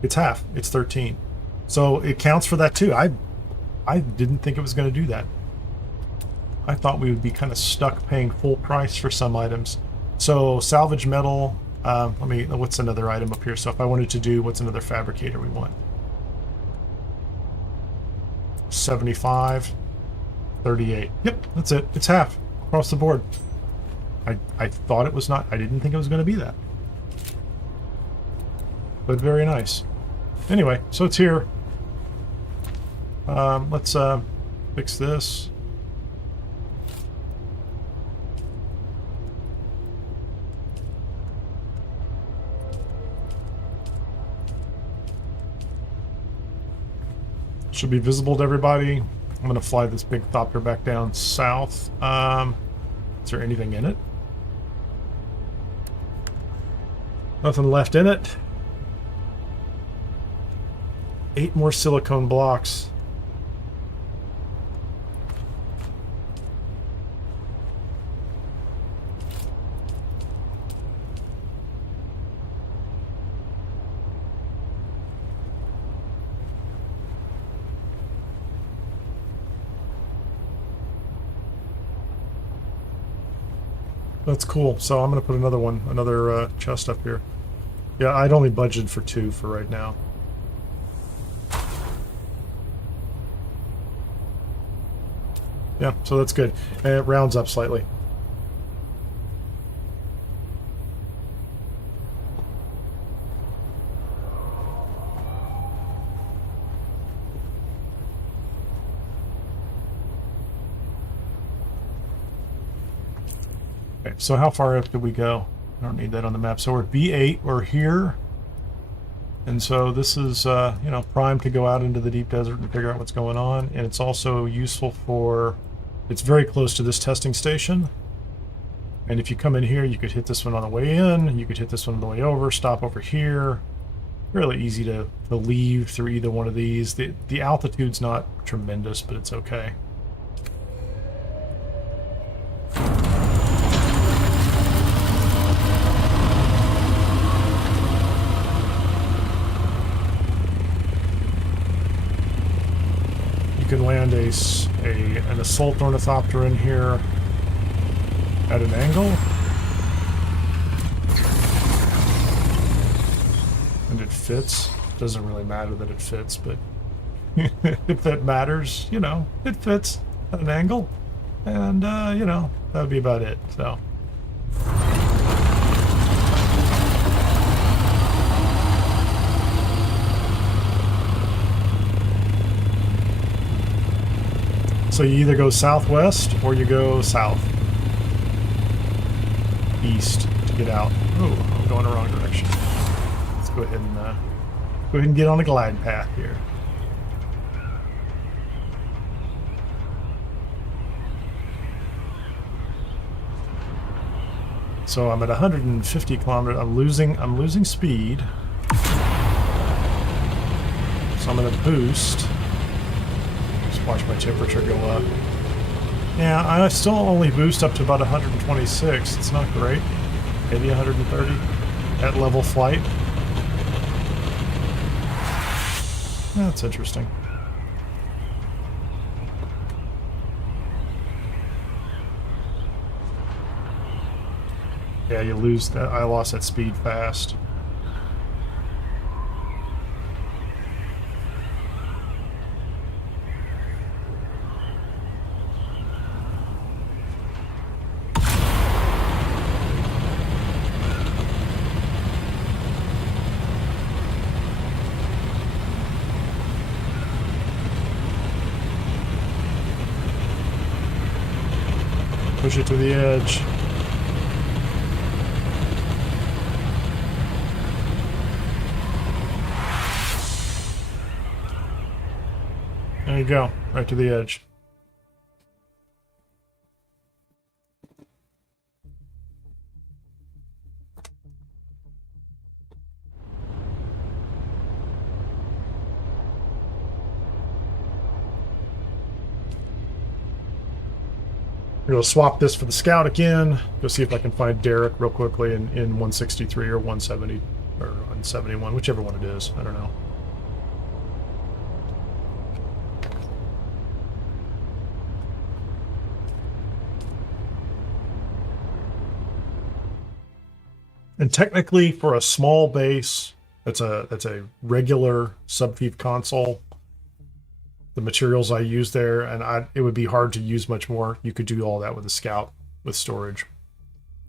it's half. It's 13. So it counts for that too. I didn't think it was going to do that. I thought we would be kind of stuck paying full price for some items. So salvage metal, what's another item up here? So if I wanted to do, what's another fabricator we want? 75, 38. Yep, that's it. It's half across the board. I thought it was not, I didn't think it was going to be that. But very nice. Anyway, so it's here. Let's fix this. Should be visible to everybody. I'm going to fly this big Thopter back down south. Is there anything in it? Nothing left in it. 8 more silicone blocks. That's cool. So I'm going to put another chest up here. Yeah, I'd only budgeted for 2 for right now. Yeah, so that's good. And it rounds up slightly. Okay, so how far up did we go? I don't need that on the map. So we're at B8, we're here. And so this is, primed to go out into the deep desert and figure out what's going on. And it's also useful for, it's very close to this testing station. And if you come in here, you could hit this one on the way in, you could hit this one on the way over, stop over here. Really easy to leave through either one of these. The altitude's not tremendous, but it's okay. You can land an assault ornithopter in here at an angle. And it fits. Doesn't really matter that it fits, but if that matters, it fits at an angle. And, that would be about it, so. So you either go southwest or you go south. East to get out. Oh, I'm going the wrong direction. Let's go ahead and get on a glide path here. So I'm at 150 kilometers. I'm losing speed. So I'm going to boost. Watch my temperature go up. Yeah, I still only boost up to about 126. It's not great. Maybe 130 at level flight. That's interesting. Yeah, you lose that. I lost that speed fast. Push it to the edge. There you go, right to the edge. I'm going to swap this for the scout again. Go see if I can find Derek real quickly in 163 or 170 or 171, whichever one it is. I don't know. And technically, for a small base, that's a regular subfief console. The materials I use there, and it would be hard to use much more. You could do all that with a scout, with storage,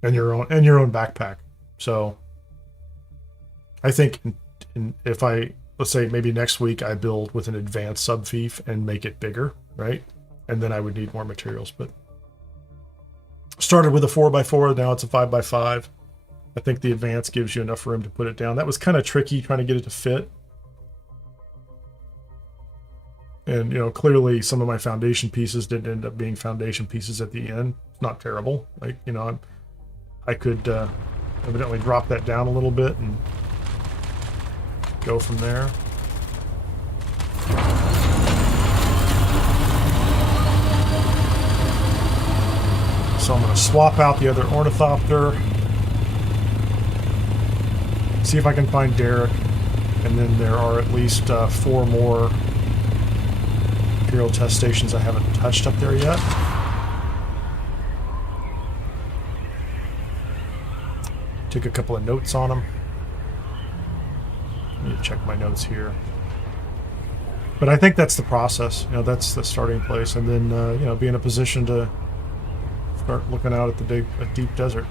and your own backpack. So, I think if let's say maybe next week I build with an advanced subfief and make it bigger, right? And then I would need more materials. But started with a 4x4, now it's a 5x5. I think the advance gives you enough room to put it down. That was kind of tricky trying to get it to fit. And, clearly some of my foundation pieces didn't end up being foundation pieces at the end. It's not terrible. Like, I could evidently drop that down a little bit and go from there. So I'm going to swap out the other ornithopter. See if I can find Derek. And then there are at least 4 more Imperial Test Stations I haven't touched up there yet. Took a couple of notes on them. I need to check my notes here. But I think that's the process. That's the starting place. And then, be in a position to start looking out at the deep desert.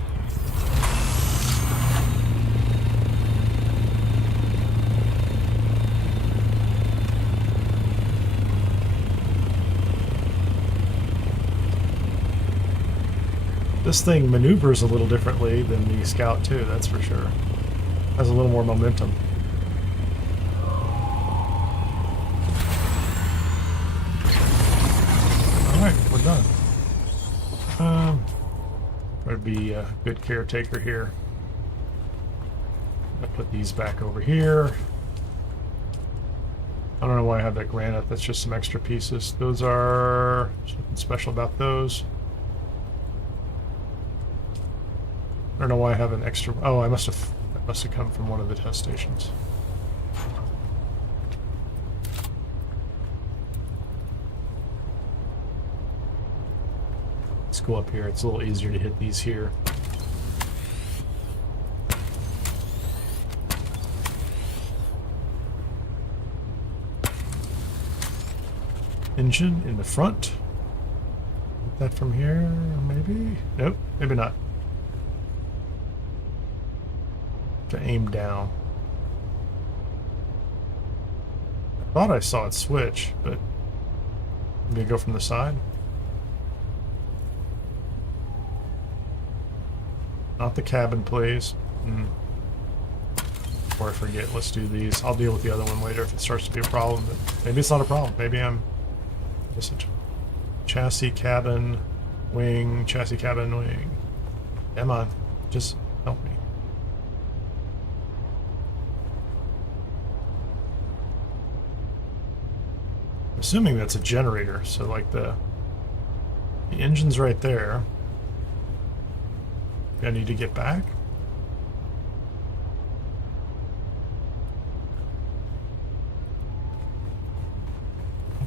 This thing maneuvers a little differently than the Scout too, that's for sure. Has a little more momentum. Alright, we're done. Try to be a good caretaker here. I'm gonna put these back over here. I don't know why I have that granite, that's just some extra pieces. Those are something special about those. I don't know why I have an extra. Oh, that must have come from one of the test stations. Let's go up here. It's a little easier to hit these here. Engine in the front. Get that from here, maybe? Nope, maybe not. To aim down. I thought I saw it switch, but maybe go from the side. Not the cabin, please. Before I forget, let's do these. I'll deal with the other one later if it starts to be a problem, but maybe it's not a problem. Maybe I'm just a chassis, cabin, wing, chassis, cabin, wing. Come on, just help me. Assuming that's a generator, so like the engine's right there. I need to get back?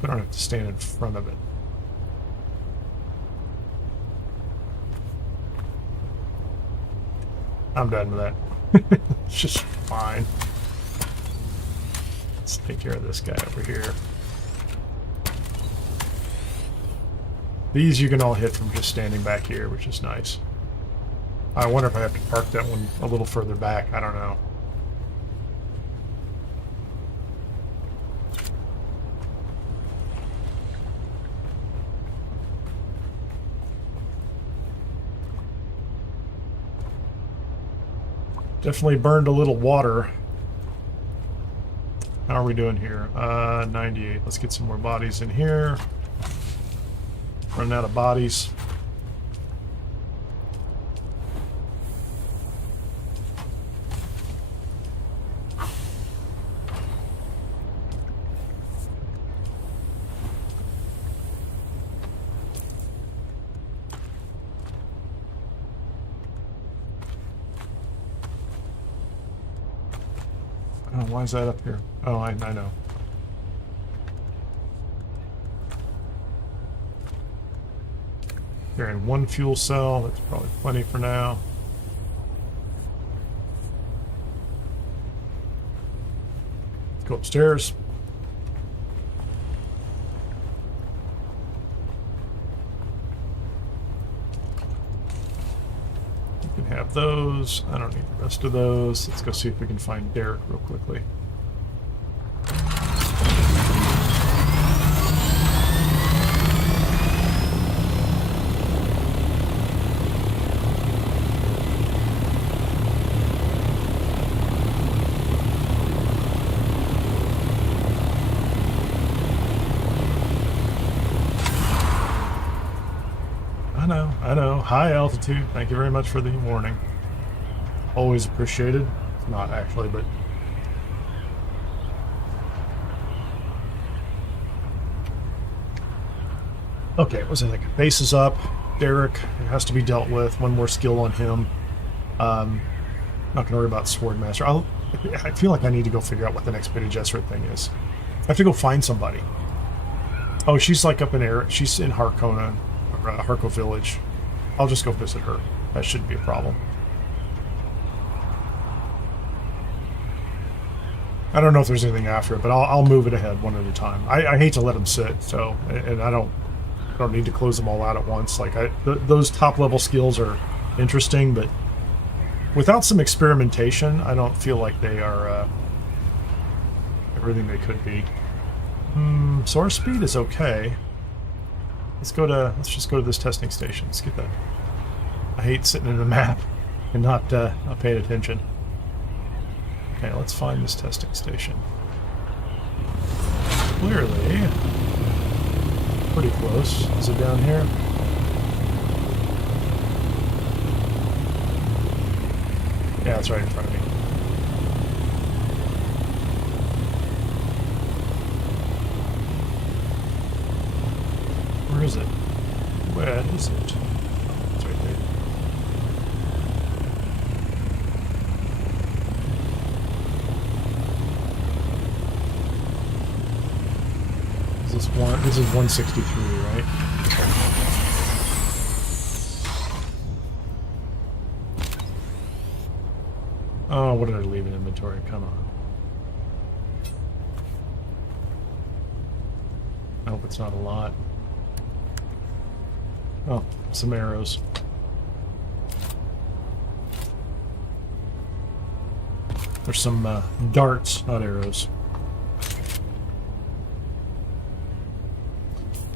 I don't have to stand in front of it. I'm done with that. It's just fine. Let's take care of this guy over here. These you can all hit from just standing back here, which is nice. I wonder if I have to park that one a little further back. I don't know. Definitely burned a little water. How are we doing here? 98. Let's get some more bodies in here. Running out of bodies. Oh, why is that up here? Oh, I know. Carrying one fuel cell, that's probably plenty for now. Let's go upstairs. You can have those. I don't need the rest of those. Let's go see if we can find Derek real quickly. I know. High altitude. Thank you very much for the warning. Always appreciated. Not actually, but... Okay, what was I thinking? Base is up. Derek has to be dealt with. One more skill on him. Not going to worry about Swordmaster. I feel like I need to go figure out what the next Bene Gesserit thing is. I have to go find somebody. Oh, she's like up in she's in Harkonnen, or Harko Village. I'll just go visit her. That shouldn't be a problem. I don't know if there's anything after it, but I'll move it ahead one at a time. I hate to let them sit, so, and I don't need to close them all out at once. Like those top level skills are interesting, but without some experimentation, I don't feel like they are everything they could be. So our speed is okay. Let's just go to this testing station. Let's get that. I hate sitting in the map and not paying attention. Okay, let's find this testing station. Clearly, pretty close. Is it down here? Yeah, it's right in front of me. Where is it? Where is it? It's right there. This is 163, right? Oh, what did I leave in inventory? Come on. I hope it's not a lot. Oh, some arrows. There's some darts, not arrows.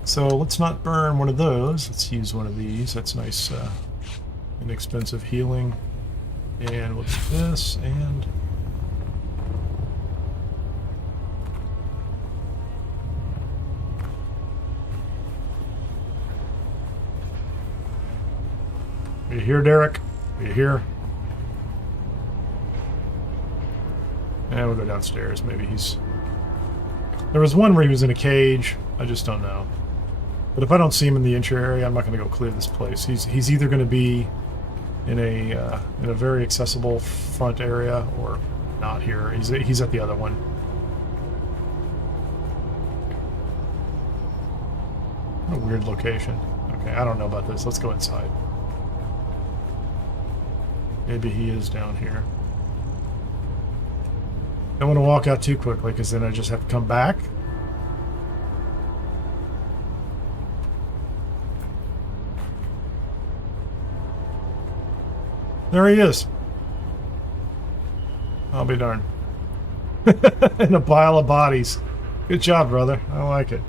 So let's not burn one of those. Let's use one of these. That's nice, inexpensive healing. And we'll do this, and... Are you here, Derek? Are you here? And we'll go downstairs. Maybe There was one where he was in a cage. I just don't know. But if I don't see him in the interior area, I'm not going to go clear this place. He's either going to be in a very accessible front area or not here. He's at the other one. What a weird location. Okay, I don't know about this. Let's go inside. Maybe he is down here. Don't want to walk out too quickly because then I just have to come back. There he is. I'll be darned. In a pile of bodies. Good job, brother. I like it.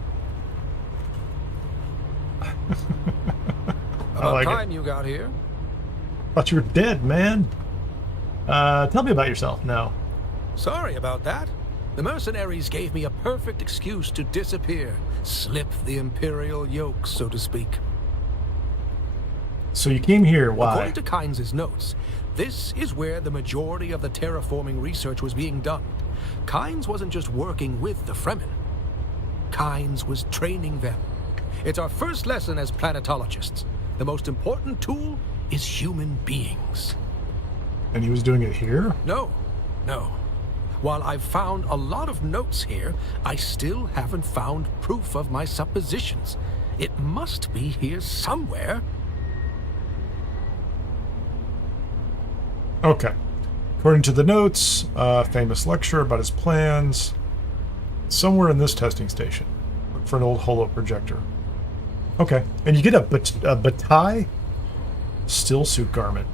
I like time it. you got here. Thought you were dead, man. Tell me about yourself. No. Sorry about that. The mercenaries gave me a perfect excuse to disappear, slip the Imperial yoke, so to speak. So you came here. Why? According to Kynes' notes, this is where the majority of the terraforming research was being done. Kynes wasn't just working with the Fremen. Kynes was training them. It's our first lesson as planetologists. The most important tool is human beings. And he was doing it here? No. While I've found a lot of notes here, I still haven't found proof of my suppositions. It must be here somewhere. Okay. According to the notes, famous lecture about his plans. Somewhere in this testing station. Look for an old holo projector. Okay. And you get a batai still suit garment.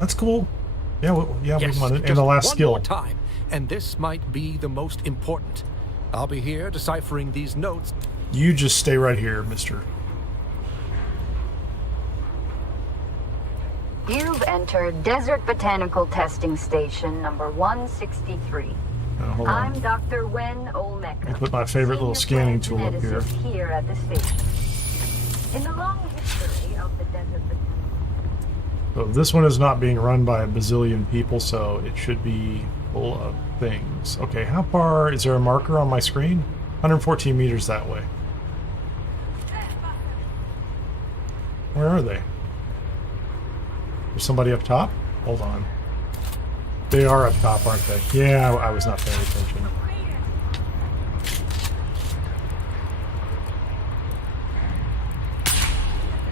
That's cool. Yeah, Yes, we want it. just And the last one skill. more time, and this might be the most important. I'll be here deciphering these notes. You just stay right here, mister. You've entered Desert Botanical Testing Station number 163. Hold on. I'm Dr. Wen Olmeka. I put my favorite little scanning tool up here. Here at the station. In the long history of the Desert Botanical. So this one is not being run by a bazillion people, so it should be full of things. Okay, how far is there a marker on my screen? 114 meters that way. Where are they? There's somebody up top? Hold on. They are up top, aren't they? Yeah, I was not paying attention.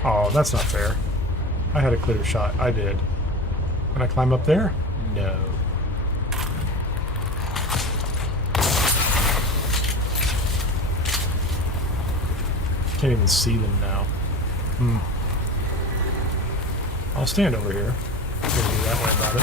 Oh, that's not fair. I had a clear shot. I did. Can I climb up there? No. Can't even see them now. I'll stand over here. I'm gonna be that way about it.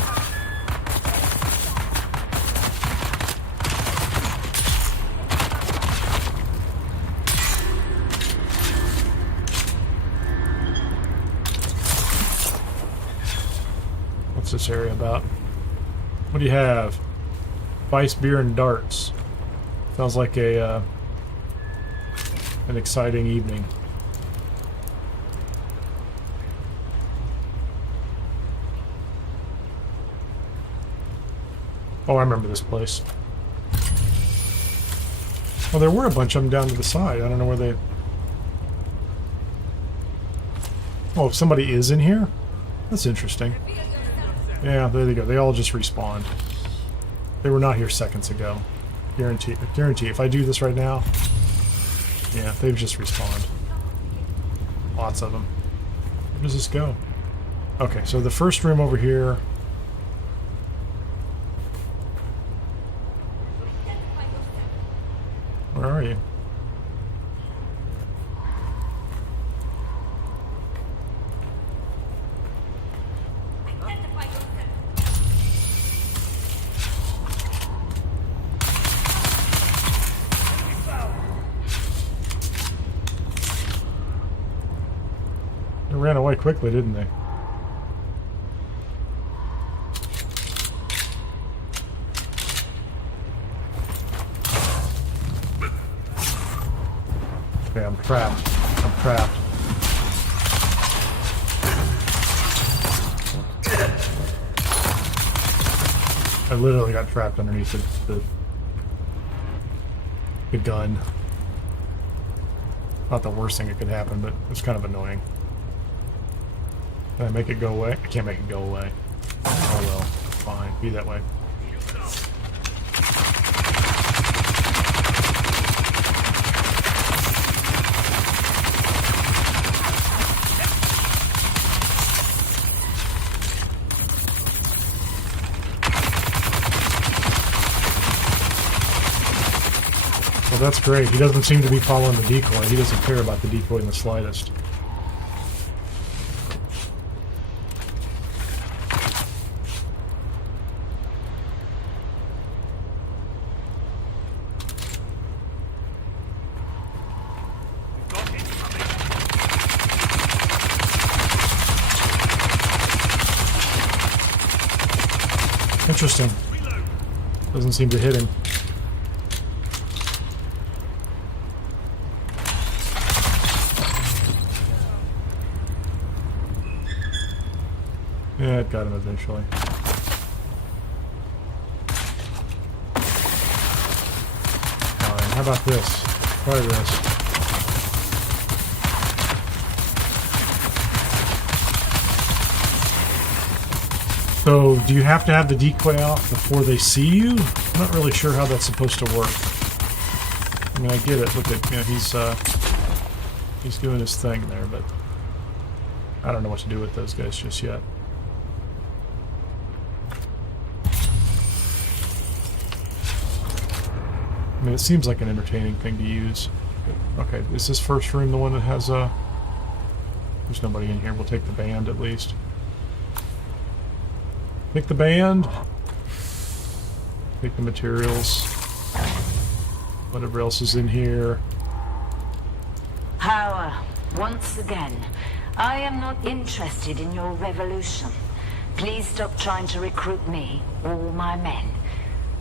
What's this area about? What do you have? Vice beer and darts. Sounds like a an exciting evening. Oh, I remember this place. Well, there were a bunch of them down to the side. I don't know where they... Oh, if somebody is in here? That's interesting. Yeah, there they go. They all just respawned. They were not here seconds ago. Guarantee. If I do this right now... Yeah, they've just respawned. Lots of them. Where does this go? Okay, so the first room over here... Where are you? They ran away quickly, didn't they? Okay, I'm trapped. I'm trapped. I literally got trapped underneath the the gun. Not the worst thing that could happen, but it's kind of annoying. Can I make it go away? I can't make it go away. Oh well, fine. Be that way. Well, that's great. He doesn't seem to be following the decoy. He doesn't care about the decoy in the slightest. Interesting. Doesn't seem to hit him. Yeah, it got him eventually. Fine. How about this? Try this. So, do you have to have the decoy out before they see you? I'm not really sure how that's supposed to work. I mean, I get it. Look at, you know, he's doing his thing there, but I don't know what to do with those guys just yet. I mean, it seems like an entertaining thing to use. Okay, is this first room the one that has a... There's nobody in here. We'll take the band at least. Take the band. Take the materials. Whatever else is in here. Power, once again. I am not interested in your revolution. Please stop trying to recruit me or my men.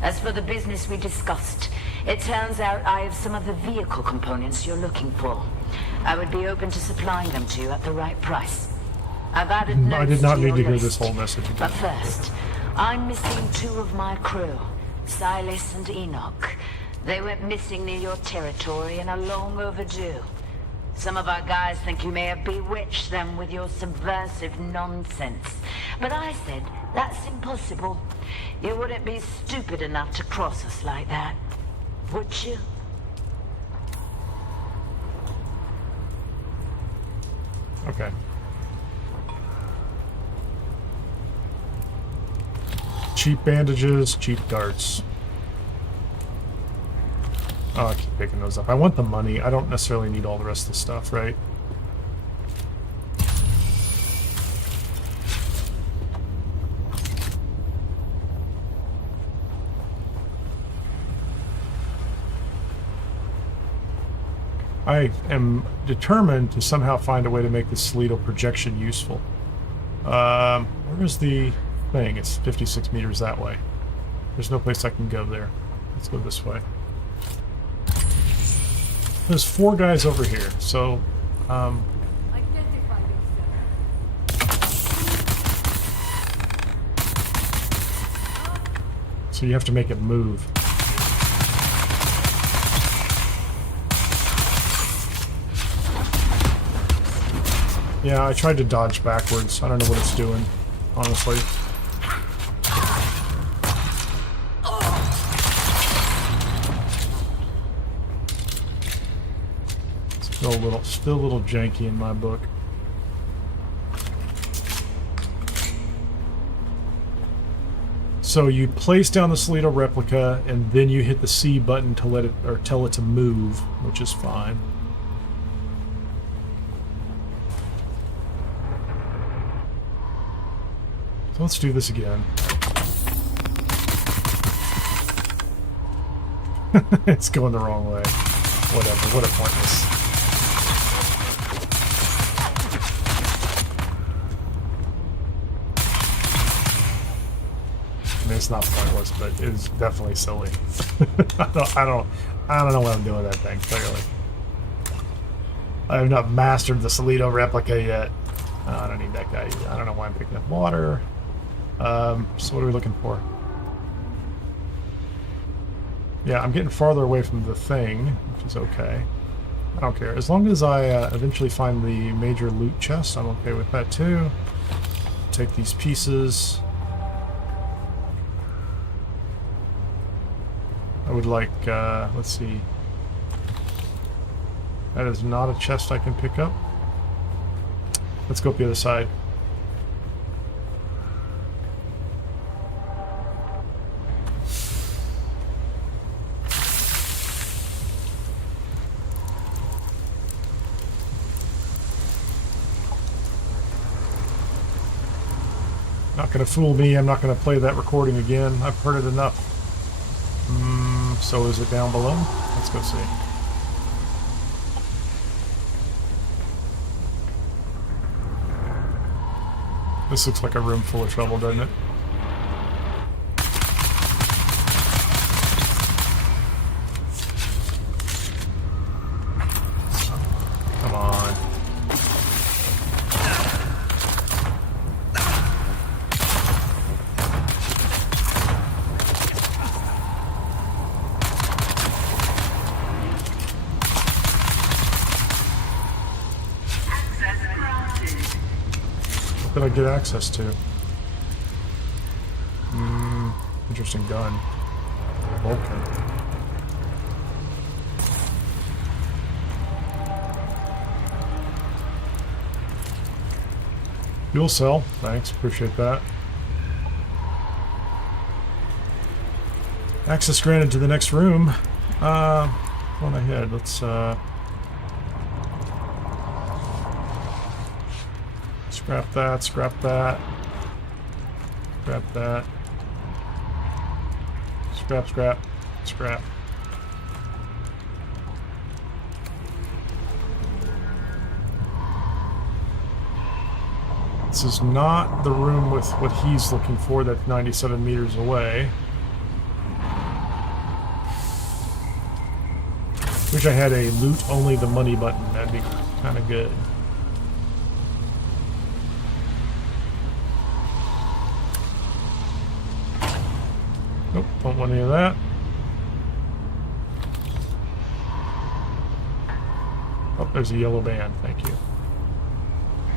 As for the business we discussed, it turns out I have some of the vehicle components you're looking for. I would be open to supplying them to you at the right price. I've added notes I did not to need your to hear list. this whole message again. But first, I'm missing 2 of my crew, Silas and Enoch. They went missing near your territory and are long overdue. Some of our guys think you may have bewitched them with your subversive nonsense. But I said, that's impossible. You wouldn't be stupid enough to cross us like that, would you? Okay. Cheap bandages, cheap darts. Oh, I keep picking those up. I want the money. I don't necessarily need all the rest of the stuff, right? I am determined to somehow find a way to make the Slido projection useful. Where is the thing? It's 56 meters that way. There's no place I can go there. Let's go this way. There's 4 guys over here, so so you have to make it move. Yeah, I tried to dodge backwards. I don't know what it's doing, honestly. Still a little janky in my book. So you place down the Slido replica, and then you hit the C button to let it, or tell it to move, which is fine. So let's do this again. It's going the wrong way. Whatever, what a pointless. I mean, it's not pointless, but it's definitely silly. I don't know what I'm doing with that thing, clearly. I have not mastered the Slido replica yet. I don't need that guy either. I don't know why I'm picking up water. So what are we looking for? Yeah, I'm getting farther away from the thing, which is okay. I don't care. As long as I eventually find the major loot chest, I'm okay with that too. Take these pieces. I would like, let's see. That is not a chest I can pick up. Let's go up the other side. Not gonna fool me. I'm not gonna play that recording again. I've heard it enough. So is it down below? Let's go see. This looks like a room full of trouble, doesn't it? Come on. What did I get access to? Interesting gun. Vulcan. Fuel cell. Thanks. Appreciate that. Access granted to the next room. Going ahead. Let's scrap that, scrap that, scrap that, scrap, scrap, scrap. This is not the room with what he's looking for, that's 97 meters away. Wish I had a loot only the money button, that'd be kind of good. Nope, don't want any of that. Oh, there's a yellow band, thank you.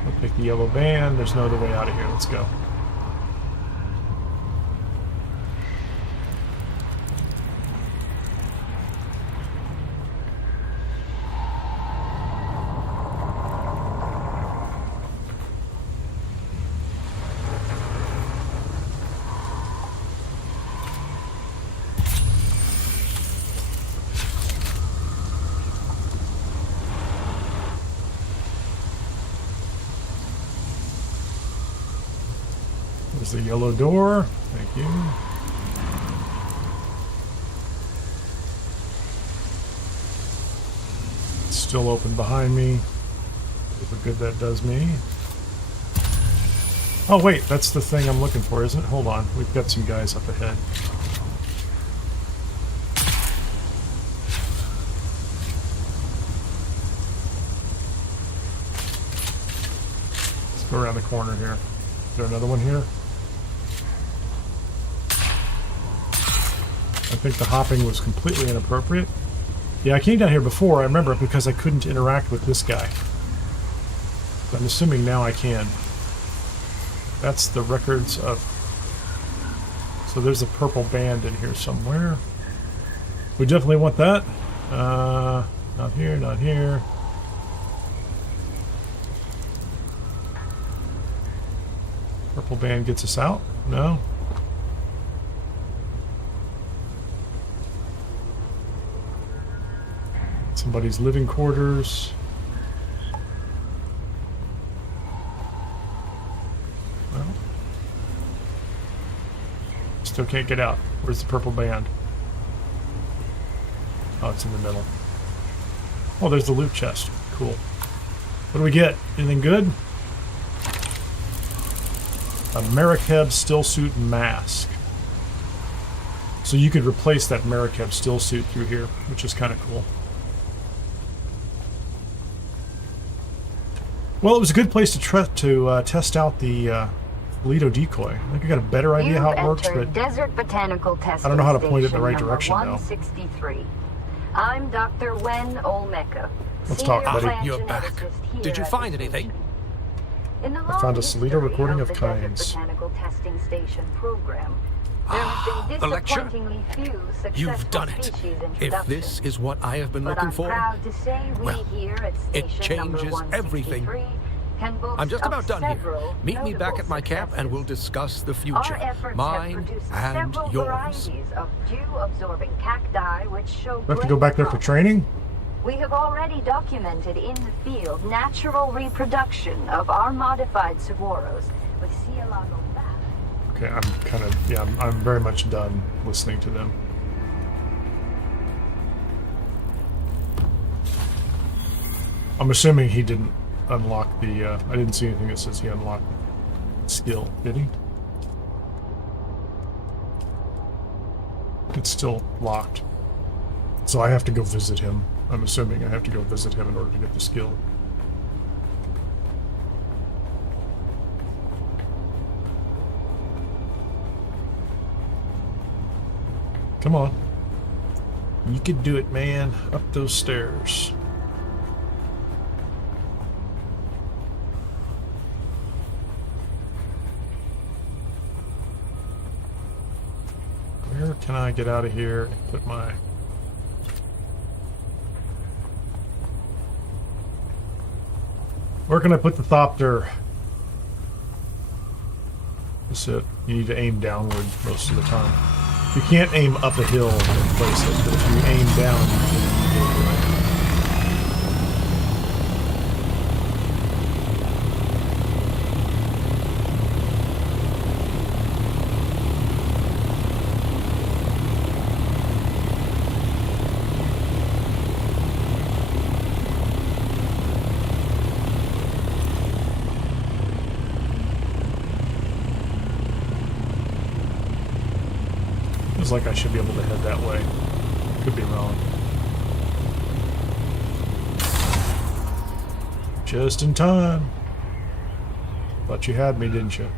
I'll take the yellow band, there's no other way out of here, let's go. There's the yellow door. Thank you. It's still open behind me. What good that does me. Oh wait, that's the thing I'm looking for, isn't it? Hold on, we've got some guys up ahead. Let's go around the corner here. Is there another one here? I think the hopping was completely inappropriate. Yeah, I came down here before, I remember, because I couldn't interact with this guy. But I'm assuming now I can. That's the records of... So there's a purple band in here somewhere. We definitely want that. Not here, not here. Purple band gets us out? No? Somebody's living quarters. Well, still can't get out. Where's the purple band? Oh, it's in the middle. Oh, there's the loot chest. Cool. What do we get? Anything good? A Marikeb stillsuit mask. So you could replace that Marikeb stillsuit through here, which is kind of cool. Well, it was a good place to test out the Lido decoy. I think I got a better idea how it works, but Desert Botanical Testing I don't know how to point it in the right Station direction, number though. 163. I'm Dr. Wen Olmeca. Let's talk, buddy. You're back. Did you find anything? I found a Salido recording of Kynes. Botanical Testing Station program. There have been The lecture? disappointingly few You've successful done it. species If this is what I have been but looking I'm for, proud to say we well, here at it station number changes 163 everything. can boast I'm just of about done here. several Meet me back at my camp and we'll successes. discuss the Our future. efforts Mine have produced and several yours. varieties of dew-absorbing cacti which show Do I have to great go back there for promise. training? We have already documented in the field natural reproduction of our modified saguaros with Cielago bat. Okay, I'm kind of, yeah, I'm very much done listening to them. I'm assuming he didn't unlock the, I didn't see anything that says he unlocked the skill, did he? It's still locked. So I have to go visit him. I'm assuming I have to go visit him in order to get the skill. Come on. You could do it, man. Up those stairs. Where can I get out of here and put my... Where can I put the thopter? That's it. You need to aim downward most of the time. You can't aim up a hill and place it, but if you aim down, you can go right. Feels like I should be able to head that way. Could be wrong. Just in time. Thought you had me, didn't you?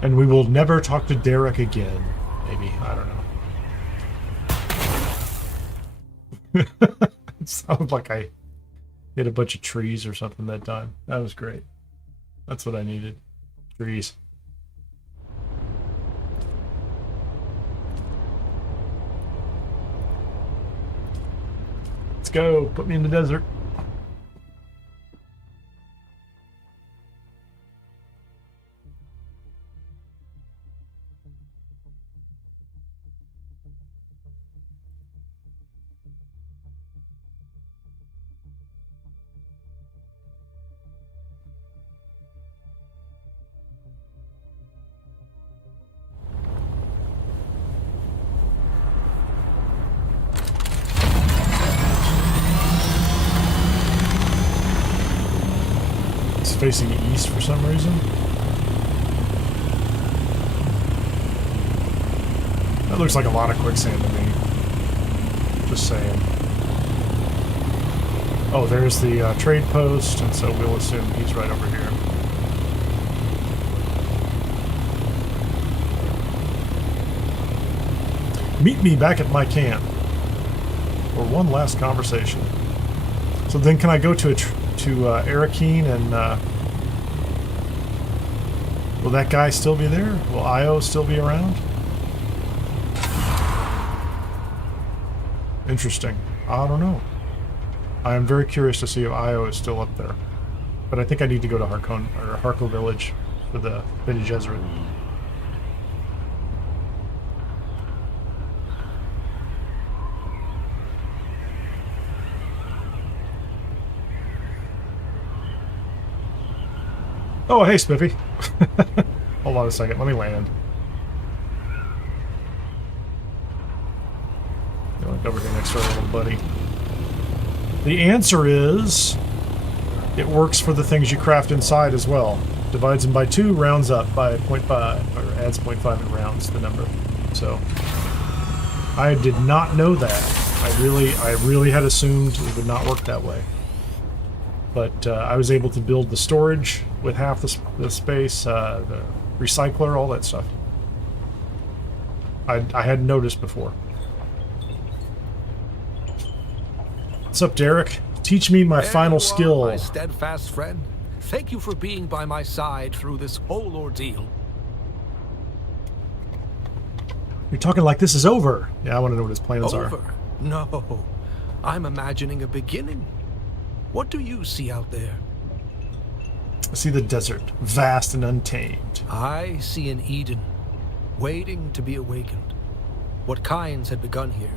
And we will never talk to Derek again. Maybe. I don't know. It sounded like I hit a bunch of trees or something that time. That was great. That's what I needed. Trees. Let's go. Put me in the desert. Facing east for some reason. That looks like a lot of quicksand to me. Just saying. Oh, there's the trade post, and so we'll assume he's right over here. Meet me back at my camp for one last conversation. So then can I go to Arrakis and will that guy still be there? Will Io still be around? Interesting. I don't know. I am very curious to see if Io is still up there. But I think I need to go to Harko Village for the Bene Gesserit. Oh, hey, Spiffy. Hold on a second. Let me land. Look over here next to our little buddy. The answer is it works for the things you craft inside as well. Divides them by 2, rounds up by 0.5, or adds 0.5 in rounds, the number. So, I did not know that. I really had assumed it would not work that way. But I was able to build the storage with half the space, the recycler, all that stuff. I hadn't noticed before. What's up, Derek? Teach me my There final you are, skill. my steadfast friend. Thank you for being by my side through this whole ordeal. You're talking like this is over. Yeah, I want to know what his plans are. Over? No. I'm imagining a beginning. What do you see out there? I see the desert, vast and untamed. I see an Eden, waiting to be awakened. What Kynes had begun here.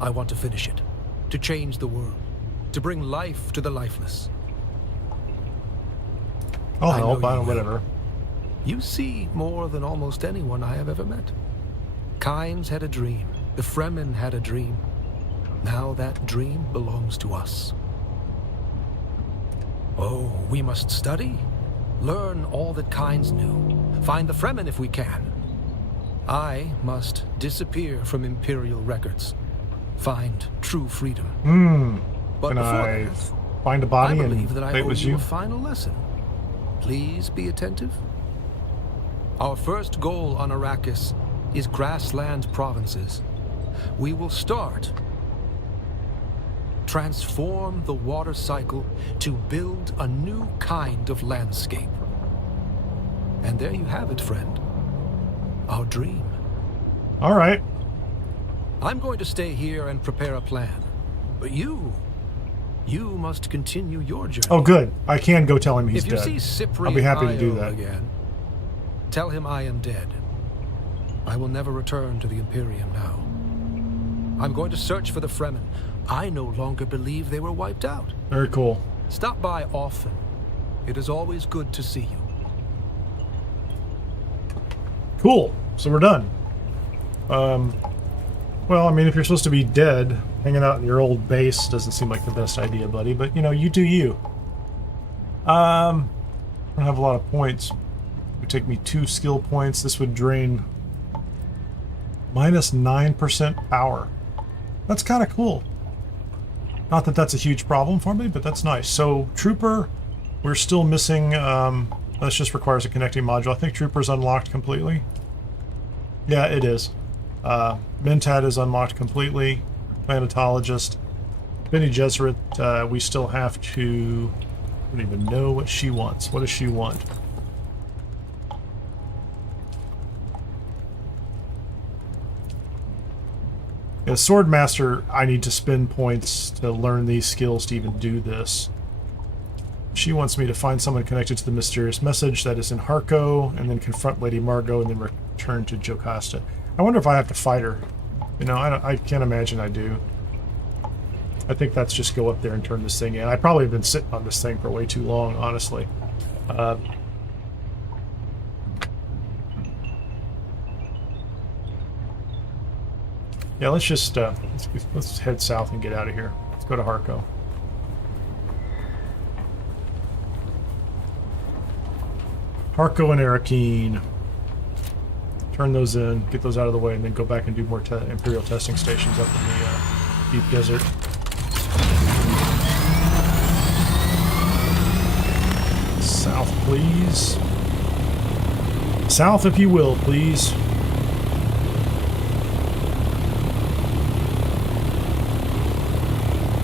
I want to finish it. To change the world. To bring life to the lifeless. I'll I know help, you I don't, will. whatever. You see more than almost anyone I have ever met. Kynes had a dream. The Fremen had a dream. Now that dream belongs to us. Oh, we must study. Learn all that Kynes knew. Find the Fremen if we can. I must disappear from Imperial records. Find true freedom. But Can before I that, find a I body believe and that I say it owe was you you? a final lesson. Please be attentive. Our first goal on Arrakis is grassland provinces. We will start. Transform the water cycle to build a new kind of landscape. And there you have it, friend. Our dream. All right. I'm going to stay here and prepare a plan. But you must continue your journey. Oh, good. I can go tell him he's If you dead. see Cyprian I'll be happy to do Io that. again, tell him I am dead. I will never return to the Imperium now. I'm going to search for the Fremen. I no longer believe they were wiped out. Very cool. Stop by often. It is always good to see you. Cool. So we're done. Well, I mean, if you're supposed to be dead, hanging out in your old base doesn't seem like the best idea, buddy. But, you know, you do you. I don't have a lot of points. It would take me 2 skill points. This would drain minus 9% power. That's kind of cool. Not that that's a huge problem for me, but that's nice. So, Trooper, we're still missing... this just requires a connecting module. I think Trooper's unlocked completely. Yeah, it is. Mentat is unlocked completely. Planetologist. Bene Gesserit, we still have to... I don't even know what she wants. What does she want? Yeah, Swordmaster, I need to spend points to learn these skills to even do this. She wants me to find someone connected to the mysterious message that is in Harko, and then confront Lady Margot, and then return to Jocasta. I wonder if I have to fight her. You know, I can't imagine I do. I think that's just go up there and turn this thing in. I probably have been sitting on this thing for way too long, honestly. Yeah, let's just let's head south and get out of here. Let's go to Harko. Harko and Arrakis. Turn those in, get those out of the way, and then go back and do more Imperial Testing Stations up in the deep desert. South, please. South, if you will, please.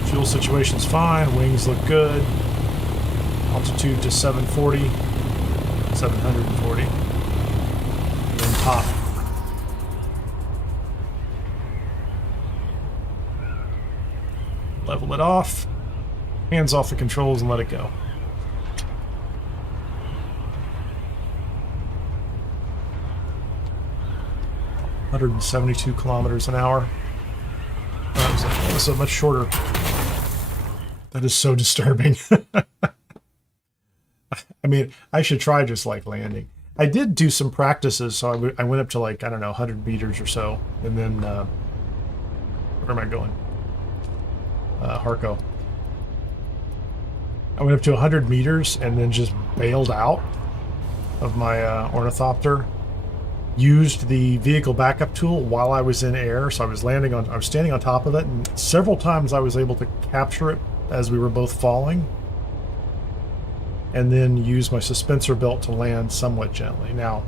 Fuel situation's fine, wings look good. Altitude to 740. 740. And then top. Level it off. Hands off the controls and let it go. ...172 kilometers an hour. That was a much shorter... That is so disturbing. I mean, I should try just like landing. I did do some practices, so I went up to like, I don't know, 100 meters or so. And then, where am I going? Harko. I went up to 100 meters and then just bailed out of my ornithopter. used the vehicle backup tool while I was in air. So I was standing on top of it, and several times I was able to capture it as we were both falling, and then use my suspensor belt to land somewhat gently. Now,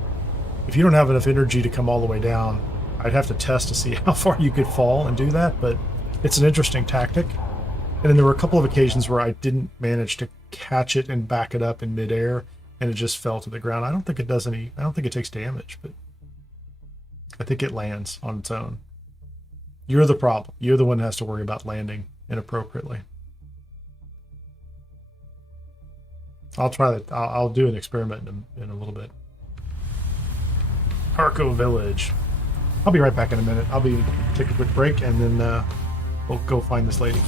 if you don't have enough energy to come all the way down, I'd have to test to see how far you could fall and do that, but it's an interesting tactic. And then there were a couple of occasions where I didn't manage to catch it and back it up in midair, and it just fell to the ground. I don't think it takes damage, but I think it lands on its own. You're the problem. You're the one that has to worry about landing inappropriately. I'll try that. I'll do an experiment in a little bit. Harko Village. I'll be right back in a minute. I'll take a quick break, and then we'll go find this lady.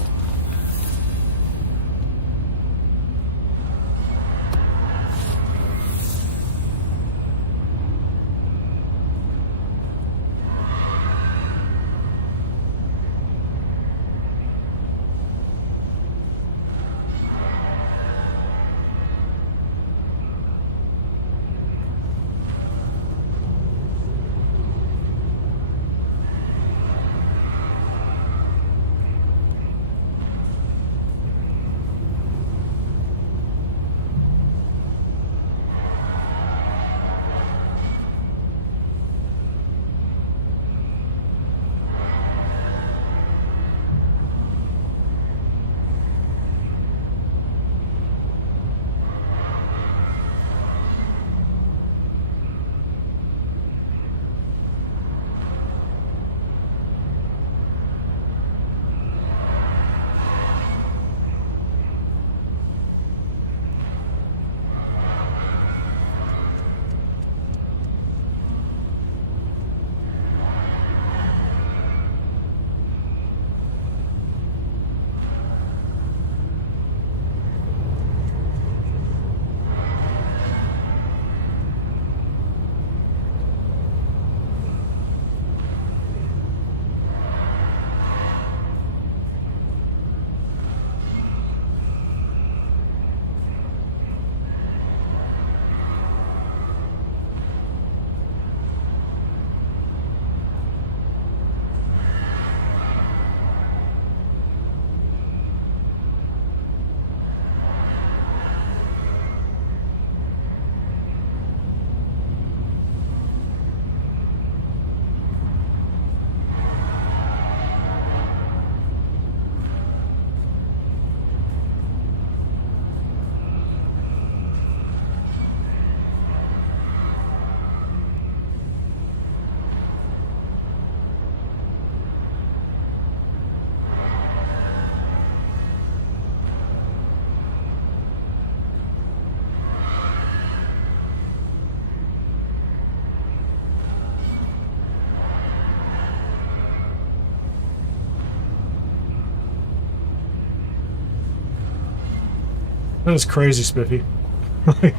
That is crazy, Spiffy.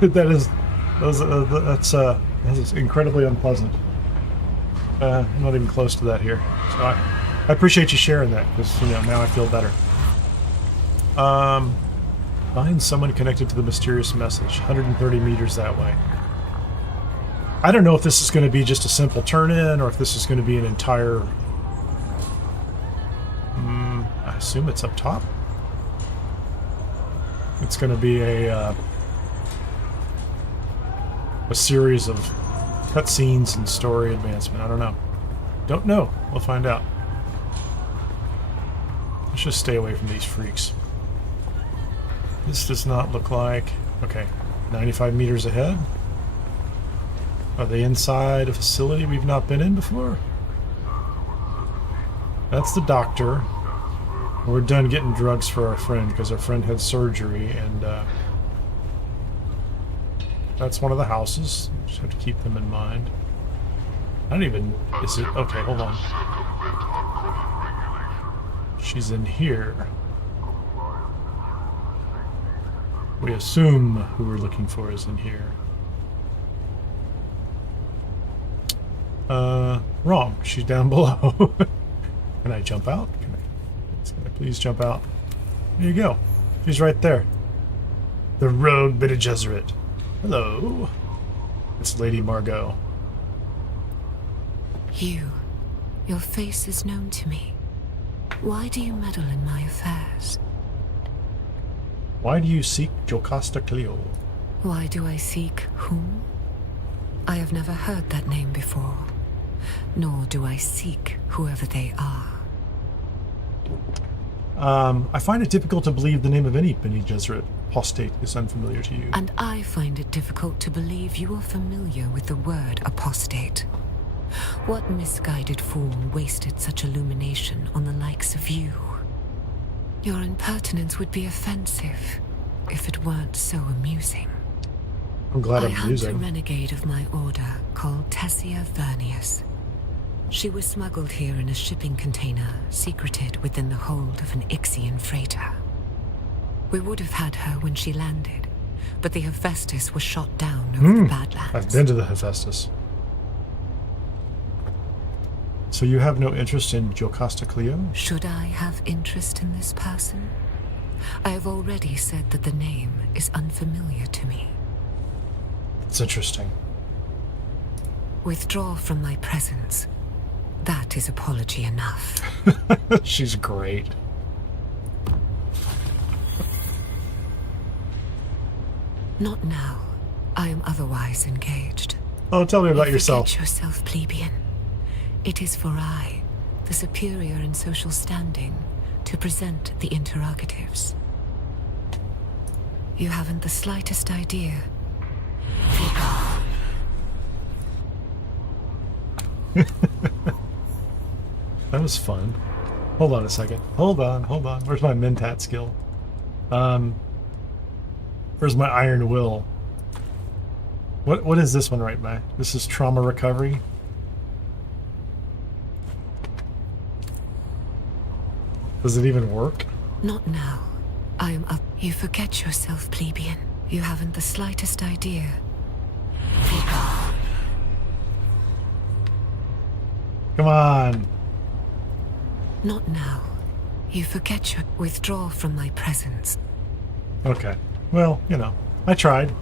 That's incredibly unpleasant. I'm not even close to that here. So I appreciate you sharing that, because now I feel better. Find someone connected to the mysterious message. 130 meters that way. I don't know if this is going to be just a simple turn-in, or if this is going to be an entire... I assume it's up top. It's going to be a series of cutscenes and story advancement. I don't know. Don't know. We'll find out. Let's just stay away from these freaks. This does not look like... Okay, 95 meters ahead. Are they inside a facility we've not been in before? That's the doctor. We're done getting drugs for our friend, because our friend had surgery, and that's one of the houses. Just have to keep them in mind. I don't even... Is it... Okay, hold on. She's in here. We assume who we're looking for is in here. Wrong. She's down below. Can I jump out? Can I please jump out? There you go. She's right there. The rogue Bene Gesserit. Hello. It's Lady Margot. Your face is known to me. Why do you meddle in my affairs? Why do you seek Jocasta Cleo? Why do I seek whom? I have never heard that name before, nor do I seek whoever they are. I find it difficult to believe the name of any Bene Gesserit apostate is unfamiliar to you. And I find it difficult to believe you are familiar with the word apostate. What misguided fool wasted such illumination on the likes of you? Your impertinence would be offensive if it weren't so amusing. I'm glad I I'm hunt a using. renegade of my order called Tessia Vernius. She was smuggled here in a shipping container, secreted within the hold of an Ixian freighter. We would have had her when she landed, but the Hephaestus was shot down over the Badlands. I've been to the Hephaestus. So you have no interest in Jocasta Cleo? Should I have interest in this person? I have already said that the name is unfamiliar to me. It's interesting. Withdraw from my presence. That is apology enough. She's great. Not now. I am otherwise engaged. Oh, tell me about You yourself. forget yourself, plebeian. It is for I, the superior in social standing, to present the interrogatives. You haven't the slightest idea. That was fun. Hold on a second. Hold on. Where's my Mentat skill? Where's my Iron Will? What is this one right by? This is trauma recovery. Does it even work? Not now. I am up. You forget yourself, plebeian. You haven't the slightest idea. Come on. Not now. You forget your... Withdraw from my presence. Okay. Well, you know, I tried.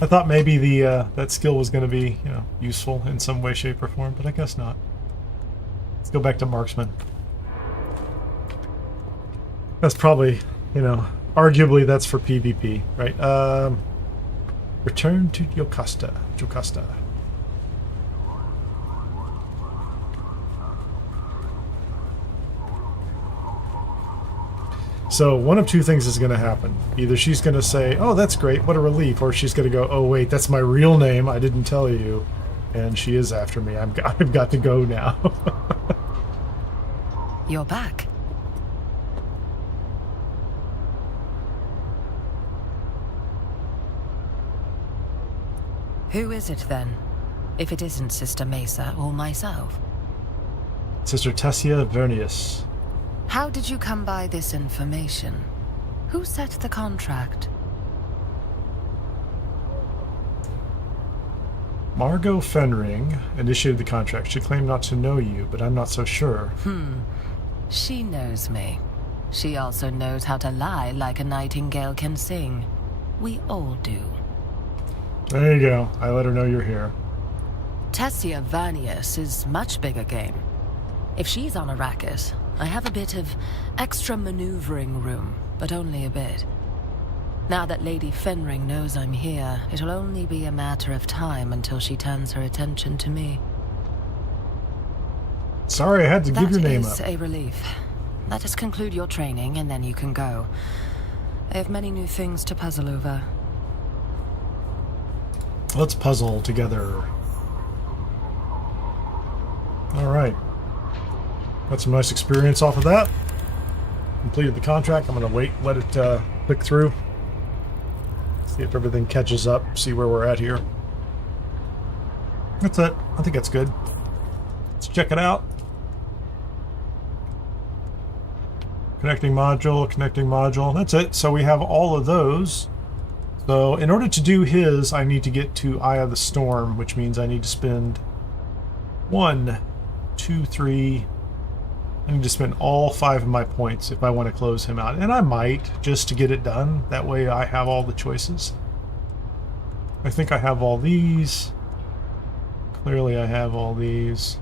I thought maybe the that skill was going to be, you know, useful in some way, shape, or form, but I guess not. Let's go back to marksman. That's probably, you know, arguably that's for PvP, right? Return to Jocasta. So one of two things is going to happen. Either she's going to say, oh, that's great, what a relief, or she's going to go, oh, wait, that's my real name, I didn't tell you, and she is after me. I've got to go now. You're back. Who is it then, if it isn't Sister Mesa or myself? Sister Tessia Vernius. How did you come by this information? Who set the contract? Margot Fenring initiated the contract. She claimed not to know you, but I'm not so sure. She knows me. She also knows how to lie like a nightingale can sing. We all do. There you go. I let her know you're here. Tessia Vernius is much bigger game. If she's on Arrakis, I have a bit of extra maneuvering room, but only a bit. Now that Lady Fenring knows I'm here, it'll only be a matter of time until she turns her attention to me. Sorry, I had to give your name up. That is a relief. Let us conclude your training, and then you can go. I have many new things to puzzle over. Let's puzzle together. Alright. Got some nice experience off of that. Completed the contract. I'm going to wait, let it click through. See if everything catches up, see where we're at here. That's it. I think that's good. Let's check it out. Connecting module. That's it. So we have all of those. So in order to do his, I need to get to Eye of the Storm, which means I need to spend 1, 2, 3. I need to spend all 5 of my points if I want to close him out. And I might, just to get it done. That way I have all the choices. I think I have all these. Clearly I have all these.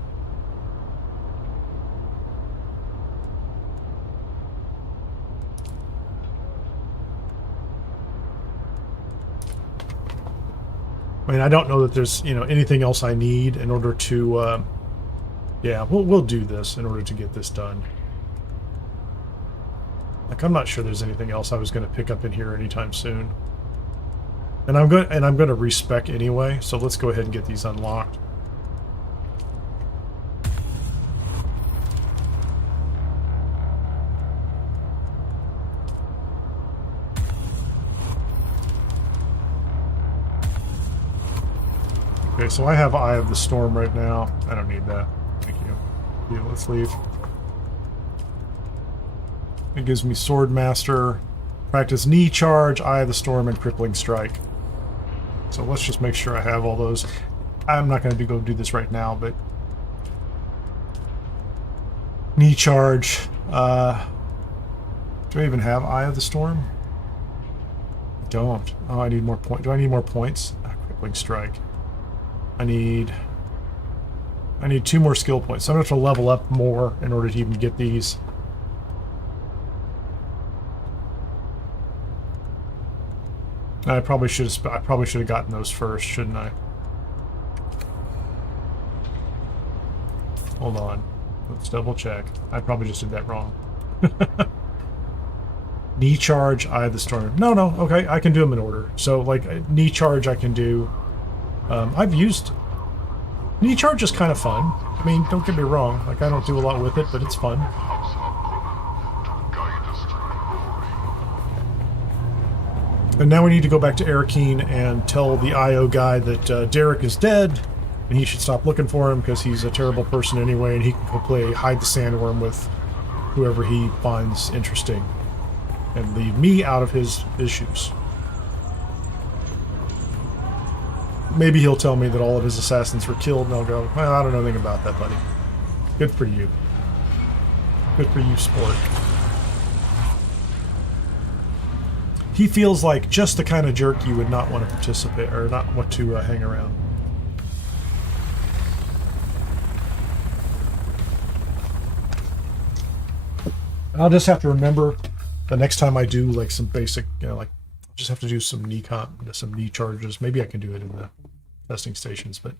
I mean, I don't know that there's, anything else I need in order to, yeah, we'll do this in order to get this done. Like, I'm not sure there's anything else I was going to pick up in here anytime soon. And I'm going to respec anyway, so let's go ahead and get these unlocked. Okay, so I have Eye of the Storm right now. I don't need that. Thank you. Yeah, let's leave. It gives me Sword Master, practice knee charge, Eye of the Storm, and crippling strike. So let's just make sure I have all those. I'm not going to go do this right now, but knee charge. Do I even have Eye of the Storm? I don't. Oh, I need more points. Do I need more points? Crippling strike. I need 2 more skill points. So I'm going to have to level up more in order to even get these. I probably should have gotten those first, shouldn't I? Hold on. Let's double check. I probably just did that wrong. Knee charge, Eye of the Storm. No, okay, I can do them in order. So, like, knee charge I can do. I've used... Knee charge is kind of fun. I mean, don't get me wrong. Like, I don't do a lot with it, but it's fun. And now we need to go back to Arrakis and tell the IO guy that Derek is dead, and he should stop looking for him because he's a terrible person anyway, and he can go play hide the sandworm with whoever he finds interesting, and leave me out of his issues. Maybe he'll tell me that all of his assassins were killed, and I'll go, well, I don't know anything about that, buddy. Good for you. Good for you, sport. He feels like just the kind of jerk you would not want to participate, or not want to hang around. I'll just have to remember the next time I do like some basic, like I'll just have to do some knee charges. Maybe I can do it in the testing stations, but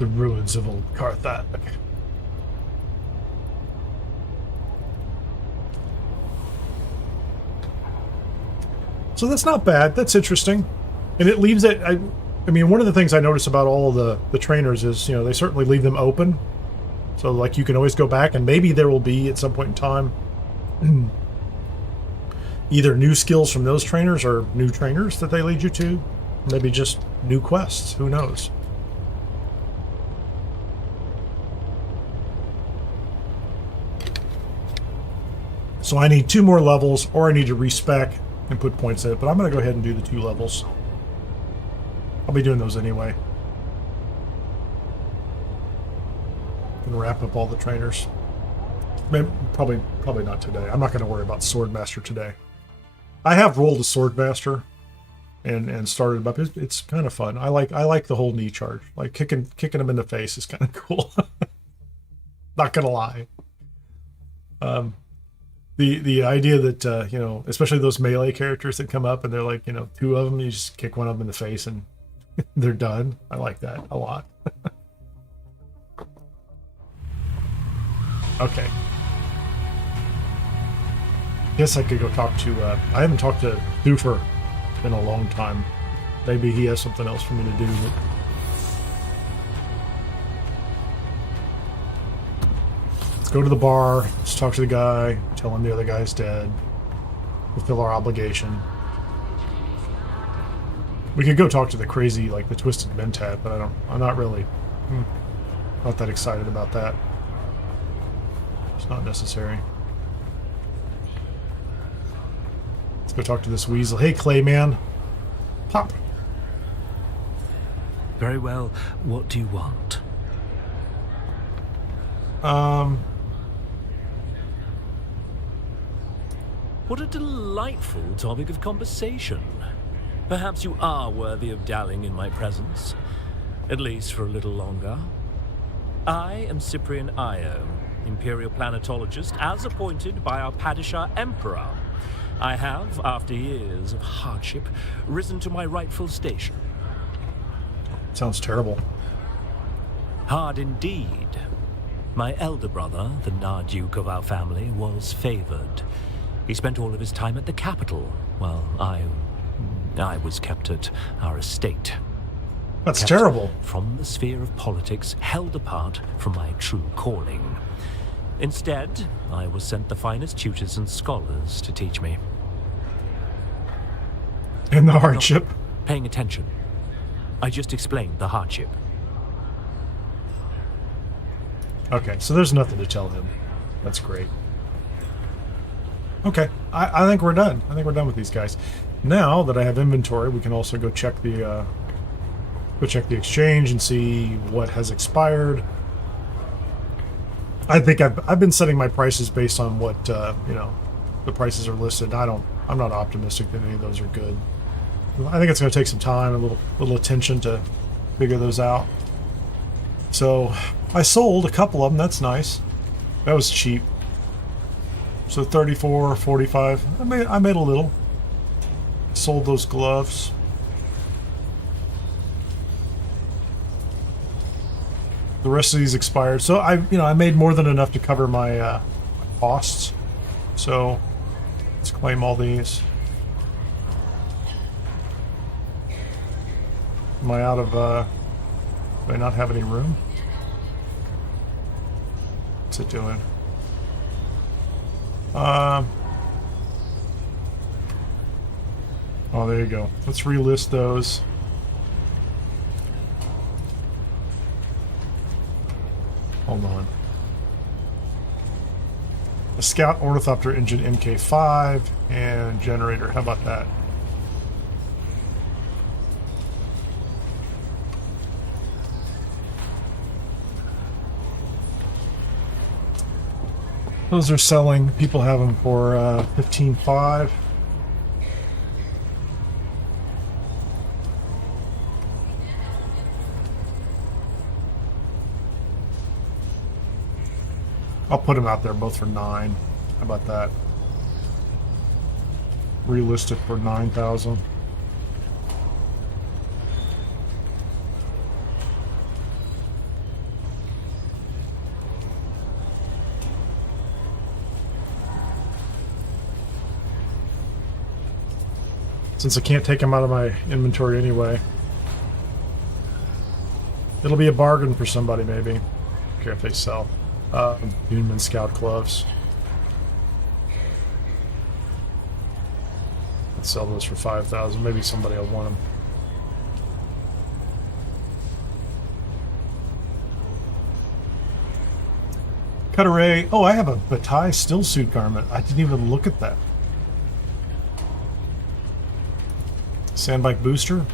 the ruins of old Carthage. So that's not bad. That's interesting, and it leaves it. I mean, one of the things I notice about all of the trainers is, they certainly leave them open. So, like, you can always go back, and maybe there will be, at some point in time, either new skills from those trainers or new trainers that they lead you to. Maybe just new quests. Who knows? So I need 2 more levels, or I need to respec and put points in it. But I'm going to go ahead and do the 2 levels. I'll be doing those anyway. Gonna wrap up all the trainers. Maybe, probably not today. I'm not going to worry about Swordmaster today. I have rolled a Swordmaster and started him up. It's kind of fun. I like the whole knee charge. Like kicking him in the face is kind of cool. Not gonna lie. The idea that especially those melee characters that come up and they're like 2 of them, you just kick one of them in the face and they're done. I like that a lot. Okay. Guess I could go talk to. I haven't talked to Doofer in a long time. Maybe he has something else for me to do. But... let's go to the bar. Let's talk to the guy. Tell him the other guy's dead. Fulfill our obligation. We could go talk to the crazy, like the Twisted Mentat, but I'm not really, not that excited about that. It's not necessary. Let's go talk to this weasel. Hey, Clayman. Pop. Very well. What do you want? What a delightful topic of conversation. Perhaps you are worthy of dallying in my presence, at least for a little longer. I am Cyprian Io, Imperial Planetologist, as appointed by our Padishah Emperor. I have, after years of hardship, risen to my rightful station. Sounds terrible. Hard indeed. My elder brother, the Narduke of our family, was favored. He spent all of his time at the capital, while I was kept at our estate. That's Kept terrible. from the sphere of politics, held apart from my true calling. Instead, I was sent the finest tutors and scholars to teach me. And the hardship. Paying attention. I just explained the hardship. Okay, so there's nothing to tell him. That's great. Okay, I think we're done. I think we're done with these guys. Now that I have inventory, we can also go check the exchange and see what has expired. I think I've been setting my prices based on what the prices are listed. I'm not optimistic that any of those are good. I think it's going to take some time, a little attention to figure those out. So I sold a couple of them. That's nice. That was cheap. So 34, 45. I made a little. Sold those gloves. The rest of these expired. So I made more than enough to cover my costs. So let's claim all these. Am I out of do I not have any room? What's it doing? Oh, there you go. Let's relist those. Hold on. A Scout Ornithopter engine MK5 and generator. How about that? Those are selling. People have them for 15.5. I'll put them out there both for 9. How about that? Relisted for 9,000. Since I can't take them out of my inventory anyway. It'll be a bargain for somebody, maybe. I don't care if they sell. Dune Scout gloves. Let's sell those for 5,000. Maybe somebody will want them. Cut array. Oh, I have a Bataille still suit garment. I didn't even look at that. Sandbike booster.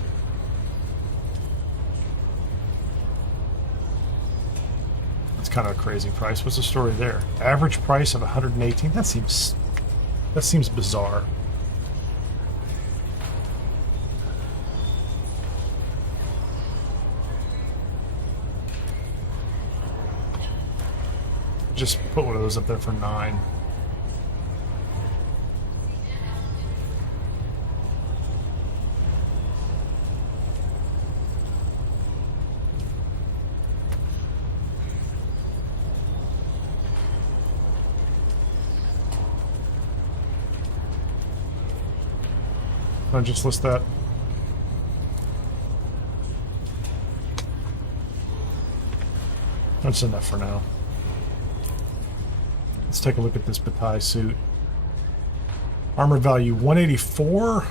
That's kind of a crazy price. What's the story there? Average price of 118. That seems bizarre. Just put one of those up there for 9. I'll just list that. That's enough for now. Let's take a look at this Bataille suit. Armor value 184,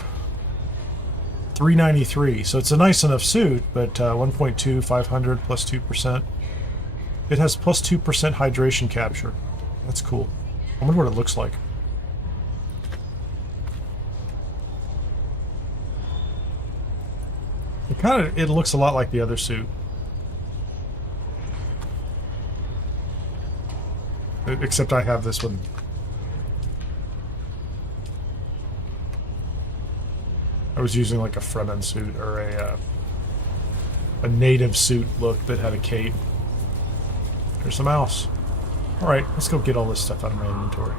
393. So it's a nice enough suit, but 1.2, 500 plus 2%. It has plus 2% hydration capture. That's cool. I wonder what it looks like. It looks a lot like the other suit. Except I have this one. I was using like a Fremen suit or a native suit look that had a cape. There's the mouse. Alright, let's go get all this stuff out of my inventory.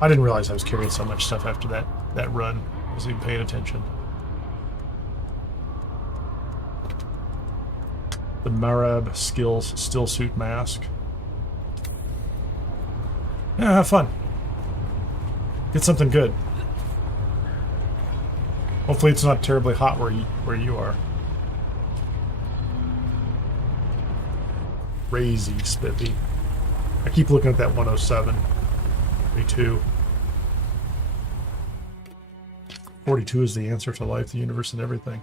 I didn't realize I was carrying so much stuff after that run. I wasn't even paying attention. The Marab Skills Still Suit Mask. Yeah, have fun. Get something good. Hopefully it's not terribly hot where you are. Crazy spiffy. I keep looking at that 107. 42. 42 is the answer to life, the universe, and everything.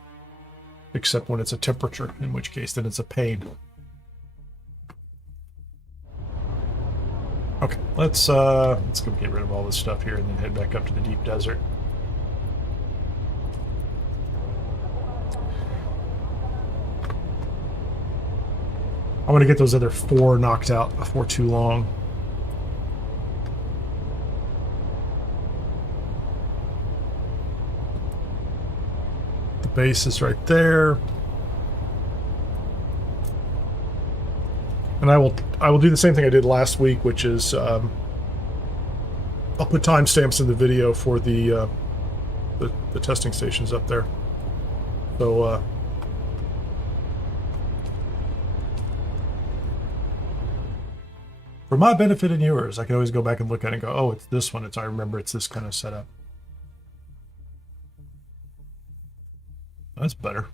Except when it's a temperature, in which case then it's a pain. Okay, let's go get rid of all this stuff here and then head back up to the deep desert. I want to get those other 4 knocked out before too long. The base is right there. And I will do the same thing I did last week, which is I'll put timestamps in the video for the testing stations up there. So for my benefit and yours, I can always go back and look at it and go, oh, it's this one. I remember it's this kind of setup. That's better.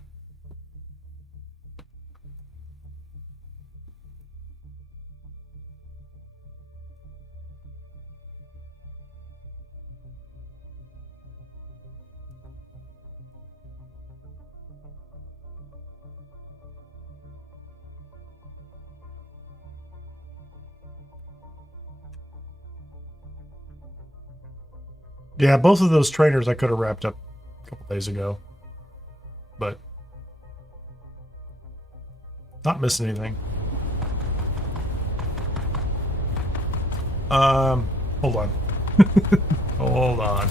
Yeah, both of those trainers I could have wrapped up a couple days ago. But not missing anything. Hold on. Hold on.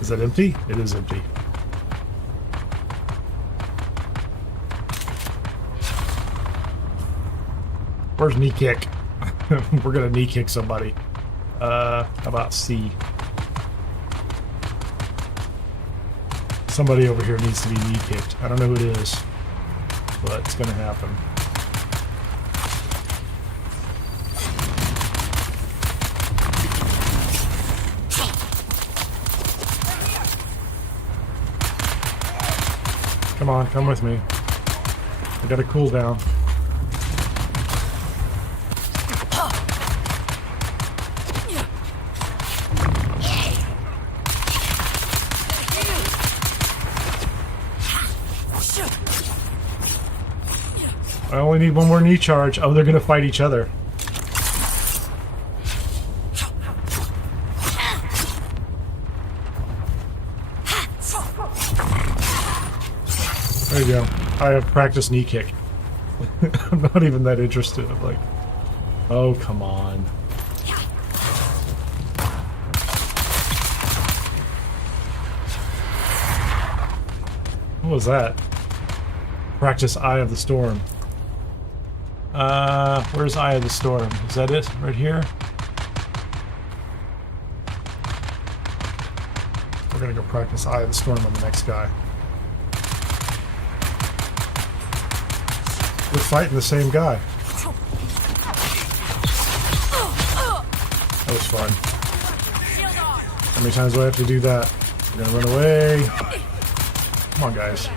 Is that empty? It is empty. Where's knee kick? We're gonna knee kick somebody. How about C? Somebody over here needs to be knee kicked. I don't know who it is, but it's gonna happen. Come on, come with me. I got a cooldown. I only need one more knee charge. Oh, they're gonna fight each other. There you go. I have practiced knee kick. I'm not even that interested. I'm like, oh, come on. What was that? Practice Eye of the Storm. Where's Eye of the Storm? Is that it? Right here? We're gonna go practice Eye of the Storm on the next guy. We're fighting the same guy. That was fun. How many times do I have to do that? We're gonna run away. Come on, guys.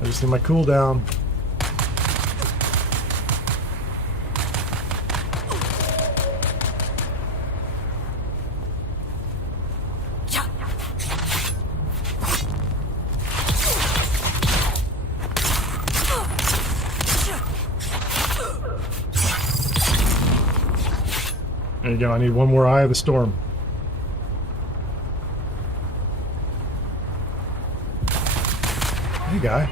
I just need my cooldown. There you go, I need one more Eye of the Storm. Hey, guy.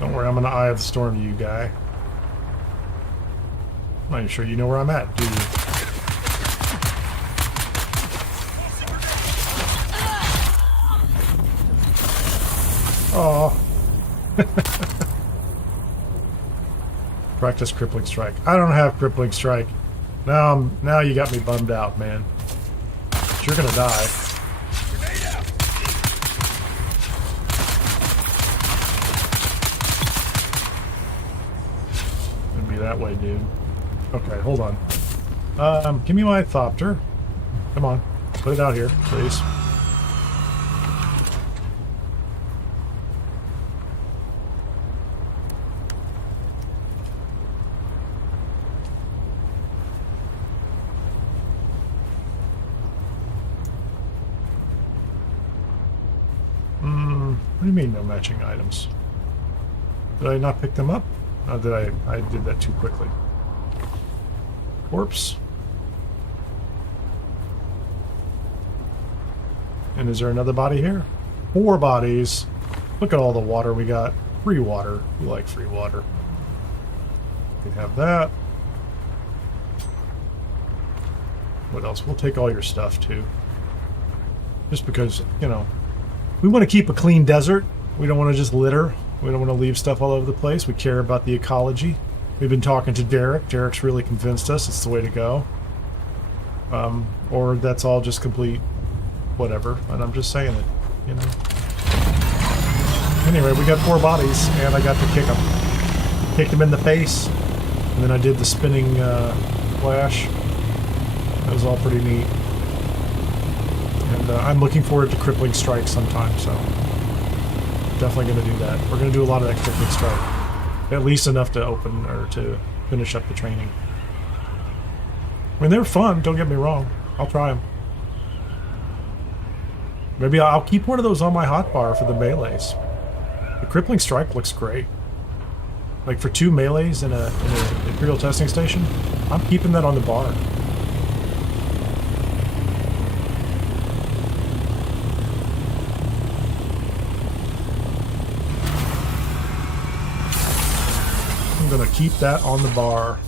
Don't worry, I'm gonna Eye of the Storm you, guy. I'm not even sure you know where I'm at, do you? Oh. practice crippling strike. I don't have crippling strike. Now you got me bummed out, man. You're gonna die. It'd be that way, dude. Okay, hold on. Give me my thopter. Come on, put it out here, please. What do you mean no matching items? Did I not pick them up? Oh, did I did that too quickly. Corpse. And is there another body here? 4 bodies. Look at all the water we got. Free water. We like free water. We have that. What else? We'll take all your stuff too. Just because, you know, we want to keep a clean desert. We don't want to just litter. We don't want to leave stuff all over the place. We care about the ecology. We've been talking to Derek. Derek's really convinced us it's the way to go. Or that's all just complete whatever. And I'm just saying it, you know. Anyway, we got 4 bodies, and I got to kick them. Kicked them in the face, and then I did the spinning flash. That was all pretty neat. And I'm looking forward to crippling strike sometime, so definitely going to do that. We're going to do a lot of that crippling strike, at least enough to open or to finish up the training. I mean, they're fun. Don't get me wrong. I'll try them. Maybe I'll keep one of those on my hotbar for the melees. The crippling strike looks great. Like for 2 melees in an Imperial Testing Station, I'm keeping that on the bar. I'm gonna keep that on the bar.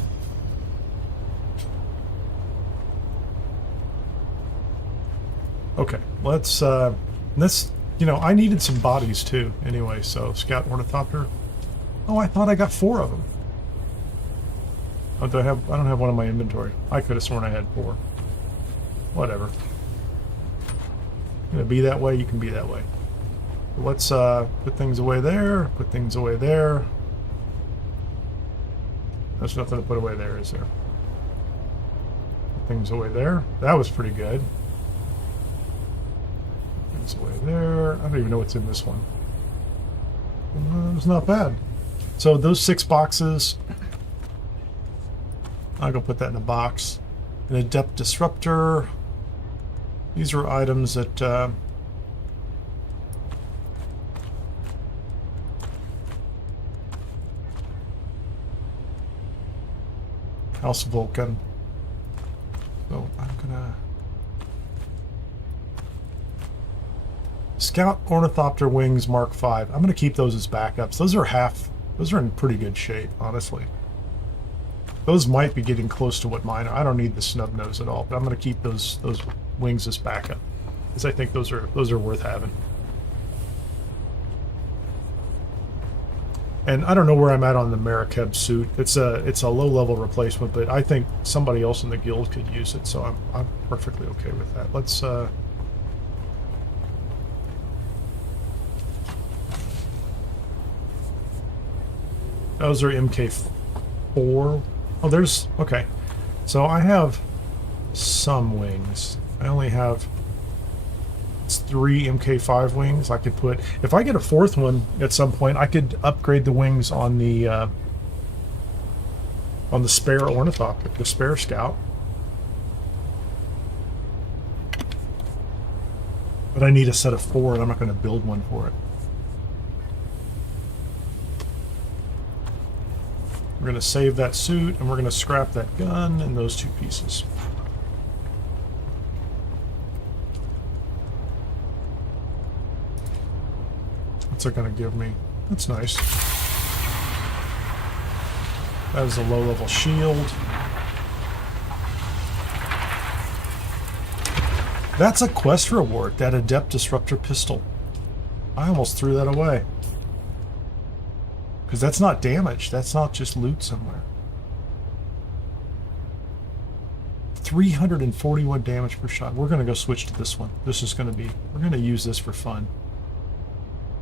Okay, let's, you know, I needed some bodies too, anyway, so Scout Ornithopter. Oh, I thought I got 4 of them. Oh, I don't have one in my inventory. I could have sworn I had 4. Whatever. Gonna be that way, you can be that way. Let's, put things away there, put things away there. There's nothing to put away there, is there? Put things away there. That was pretty good. Away there. I don't even know what's in this one. It's not bad. So those 6 boxes, I'll go put that in a box. An Adept Disruptor. These are items that House Vulcan. So I'm gonna Scout Ornithopter Wings Mark V. I'm going to keep those as backups. Those are in pretty good shape, honestly. Those might be getting close to what mine are. I don't need the snub nose at all, but I'm going to keep those wings as backup, because I think those are worth having. And I don't know where I'm at on the Marikeb suit. It's a low-level replacement, but I think somebody else in the guild could use it, so I'm perfectly okay with that. Let's those are MK4. Oh, there's... Okay. So I have some wings. I only have... It's 3 MK5 wings. I could put... If I get a 4th one at some point, I could upgrade the wings on the spare Ornithopter, the spare Scout. But I need a set of 4, and I'm not going to build one for it. We're going to save that suit, and we're going to scrap that gun and those 2 pieces. What's it going to give me? That's nice. That is a low-level shield. That's a quest reward, that Adept Disruptor pistol. I almost threw that away. Because that's not damage. That's not just loot somewhere. 341 damage per shot. We're going to go switch to this one. This is going to be... We're going to use this for fun.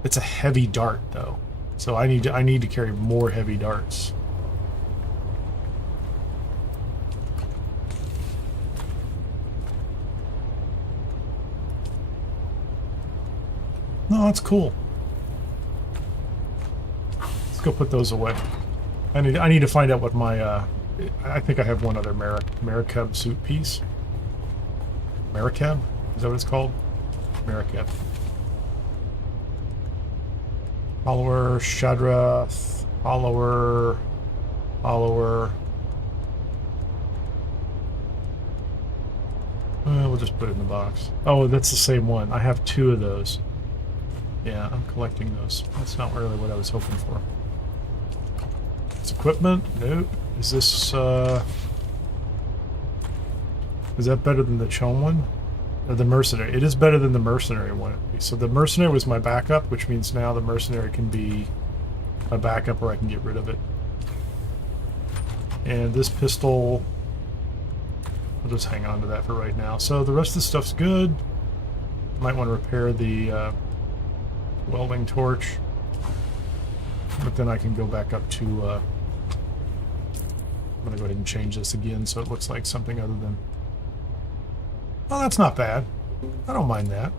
It's a heavy dart, though. So I need to carry more heavy darts. No, that's cool. Let's go put those away. I need to find out what my I think I have one other Marikeb suit piece. Marikeb? Is that what it's called? Marikeb. Follower, Shadrath, follower. We'll just put it in the box. Oh, that's the same one. I have 2 of those. Yeah, I'm collecting those. That's not really what I was hoping for. It's equipment? Nope. Is this, is that better than the Chom one? Or the Mercenary? It is better than the Mercenary one, at least. So the Mercenary was my backup, which means now the Mercenary can be my backup or I can get rid of it. And this pistol, I'll just hang on to that for right now. So the rest of the stuff's good. Might want to repair the welding torch. But then I can go back up to... I'm going to go ahead and change this again so it looks like something other than... Oh, that's not bad. I don't mind that.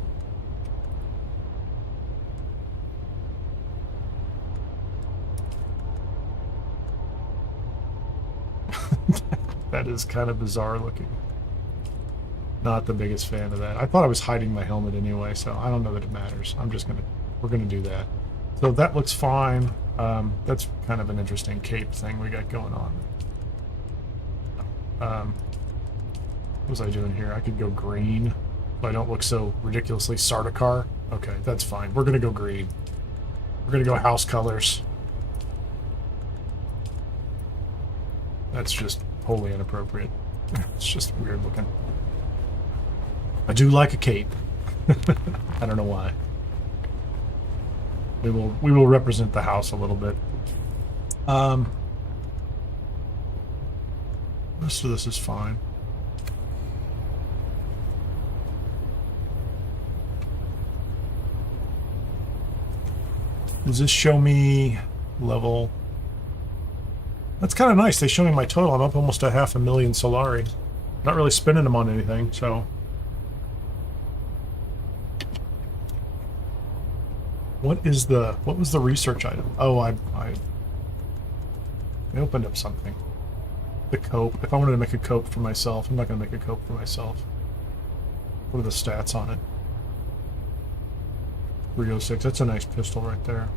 That is kind of bizarre looking. Not the biggest fan of that. I thought I was hiding my helmet anyway, so I don't know that it matters. We're gonna do that. So that looks fine. That's kind of an interesting cape thing we got going on. What was I doing here? I could go green, so I don't look so ridiculously Sardaukar. Okay, that's fine. We're gonna go green. We're gonna go house colors. That's just wholly inappropriate. It's just weird looking. I do like a cape. I don't know why. We will represent the house a little bit. Most of this is fine. Does this show me level? That's kind of nice. They show me my total. I'm up almost to 500,000 Solari. Not really spending them on anything, so. What was the research item? Oh, I opened up something. The cope. If I wanted to make a cope for myself, I'm not going to make a cope for myself. What are the stats on it? 306. That's a nice pistol right there.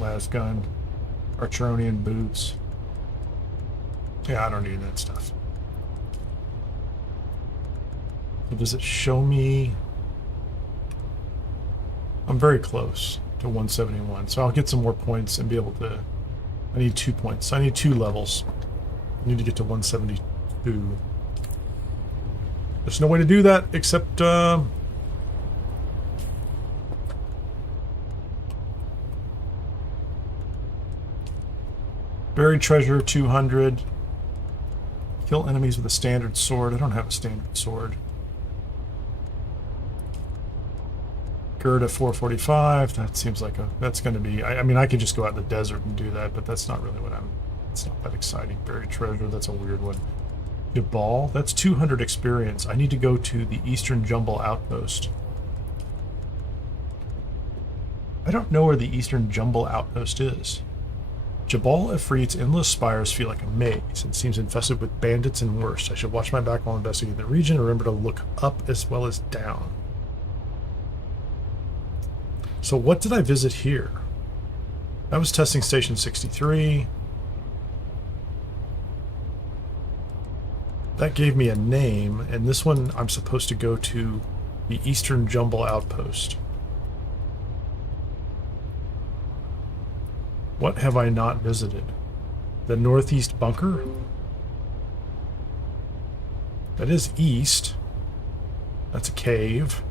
Las gun. Archeronian boots. Yeah, I don't need that stuff. So does it show me... I'm very close to 171, so I'll get some more points and be able to... I need 2 points. I need 2 levels. I need to get to 172. There's no way to do that except... Buried treasure, 200. Kill enemies with a standard sword. I don't have a standard sword. Gerda 445. That seems like that's going to be... I mean, I could just go out in the desert and do that, but that's not really what I'm... It's not that exciting. Buried treasure, that's a weird one. Jabal, that's 200 experience. I need to go to the Eastern Jumble Outpost. I don't know where the Eastern Jumble Outpost is. Jabal Ifrit's endless spires feel like a maze and seems infested with bandits and worse. I should watch my back while investigating the region and remember to look up as well as down. So what did I visit here? That was Testing Station 63. That gave me a name, and this one I'm supposed to go to the Eastern Jumble Outpost. What have I not visited? The Northeast Bunker? That is east. That's a cave.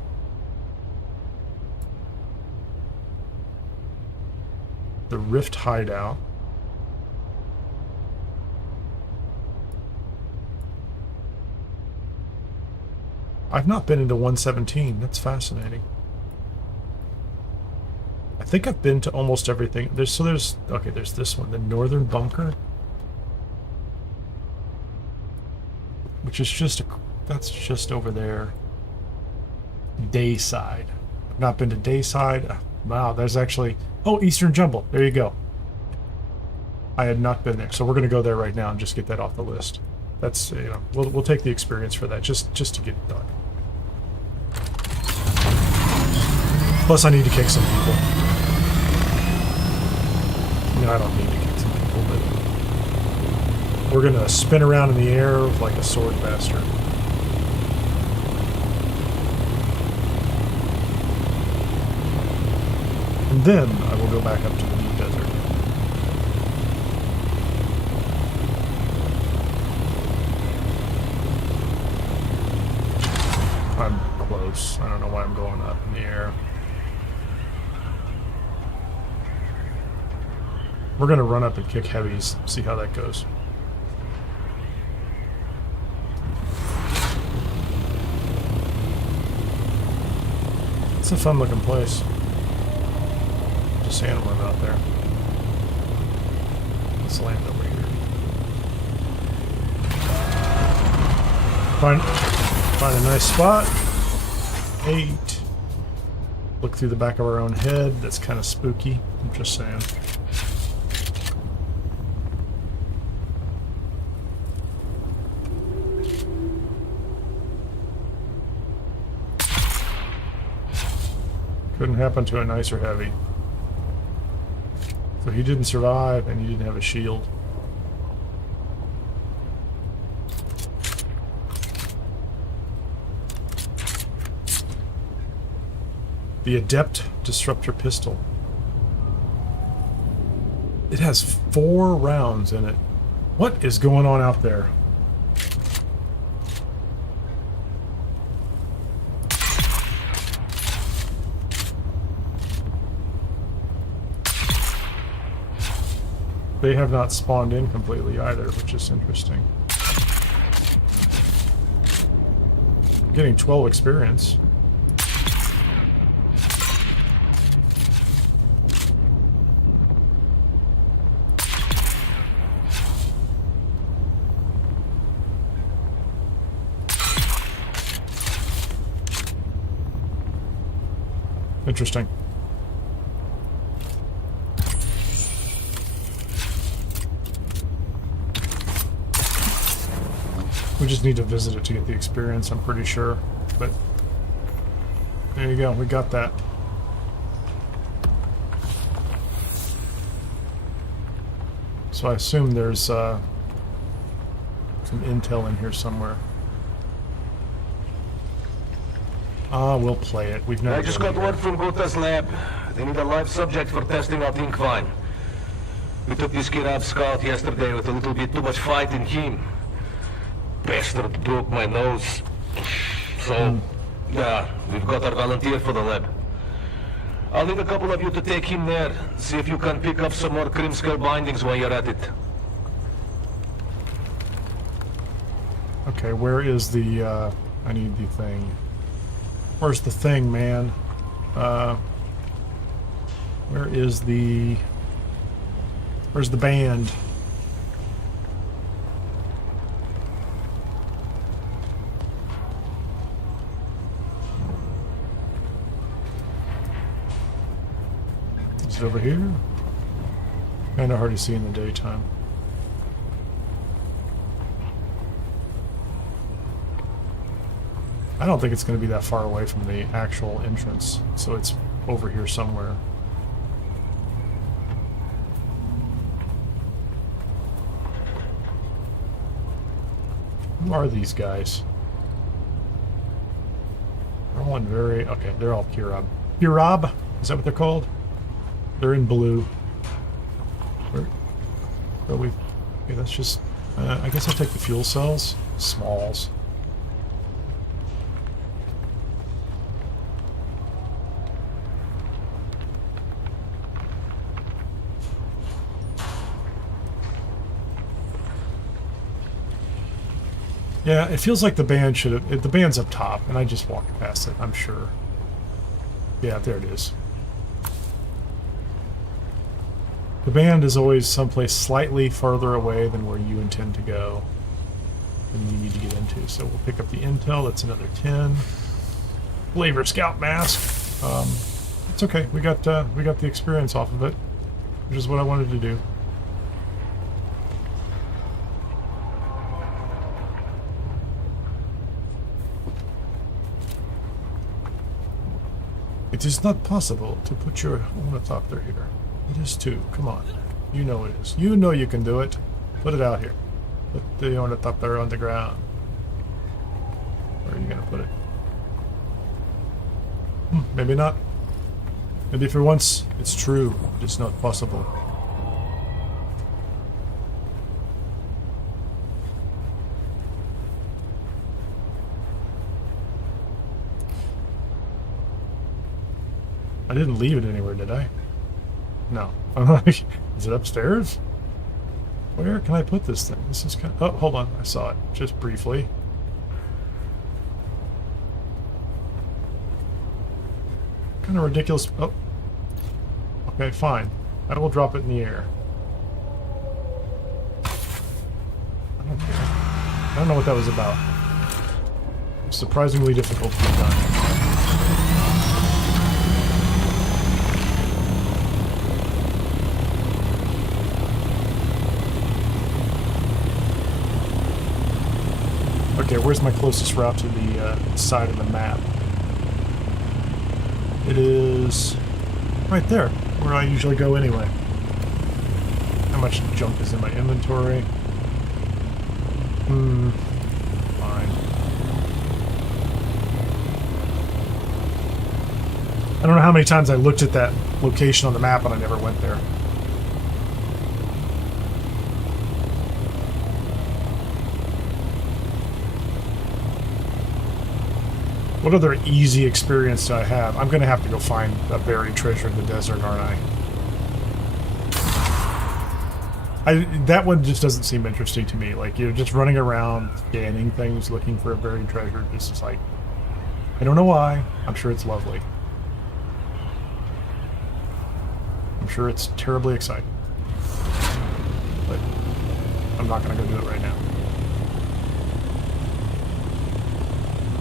the Rift hideout. I've not been into 117. That's fascinating. I think I've been to almost everything. There's this one, the Northern Bunker, which is that's just over there. Dayside. I've not been to Dayside. Wow, there's actually Eastern Jumble. There you go. I had not been there, so we're going to go there right now and just get that off the list. That's we'll take the experience for that just to get it done. Plus, I need to kick some people. I mean, I don't need to kick some people, but we're gonna spin around in the air like a sword bastard. And then I will go back up to the deep desert. I'm close. I don't know why I'm going up in the air. We're going to run up and kick heavies, see how that goes. It's a fun looking place. Just sandworm out there. Let's land over here. Find a nice spot. 8. Look through the back of our own head. That's kind of spooky. I'm just saying. Couldn't happen to a nicer heavy. So he didn't survive, and he didn't have a shield. The Adept Disruptor Pistol. It has 4 rounds in it. What is going on out there? They have not spawned in completely either, which is interesting. Getting 12 experience. Interesting. We just need to visit it to get the experience, I'm pretty sure. But there you go, we got that. So I assume there's some intel in here somewhere. We'll play it. We've never. I just got word from Gota's lab. They need a live subject for testing out Inkvine. We took this kid out scout yesterday with a little bit too much fight in him. Bastard broke my nose. So, yeah, we've got our volunteer for the lab. I'll need a couple of you to take him there. See if you can pick up some more Krimskel bindings while you're at it. Okay, where is the, I need the thing. Where's the thing, man? Where's the band? Is it over here? Kinda hard to see in the daytime. I don't think it's going to be that far away from the actual entrance, so it's over here somewhere. Who are these guys? They're all in very... Okay, they're all Kirab. Kirab? Is that what they're called? They're in blue. But we... Okay, that's just... I guess I'll take the fuel cells. Smalls. Yeah, it feels like the band should have... The band's up top, and I just walked past it, I'm sure. Yeah, there it is. The band is always someplace slightly further away than where you intend to go. And you need to get into. So we'll pick up the intel. That's another 10. Flavor Scout Mask. It's okay. We got the experience off of it, which is what I wanted to do. It is not possible to put your ornithopter here. It is too. Come on. You know it is. You know you can do it. Put it out here. Put the ornithopter on the ground. Where are you going to put it? Maybe not. Maybe for once, it's true. It's not possible. I didn't leave it anywhere, did I? No. I'm like, is it upstairs? Where can I put this thing? This is kind of... Oh, hold on. I saw it just briefly. Kind of ridiculous. Oh. Okay, fine. I will drop it in the air. I don't care. I don't know what that was about. It's surprisingly difficult to be done. Okay, where's my closest route to the side of the map? It is right there, where I usually go anyway. How much junk is in my inventory? Fine. I don't know how many times I looked at that location on the map and I never went there. What other easy experience do I have? I'm going to have to go find a buried treasure in the desert, aren't I? That one just doesn't seem interesting to me. Like, you're just running around, scanning things, looking for a buried treasure. This is like... I don't know why. I'm sure it's lovely. I'm sure it's terribly exciting. But I'm not going to go do it right now.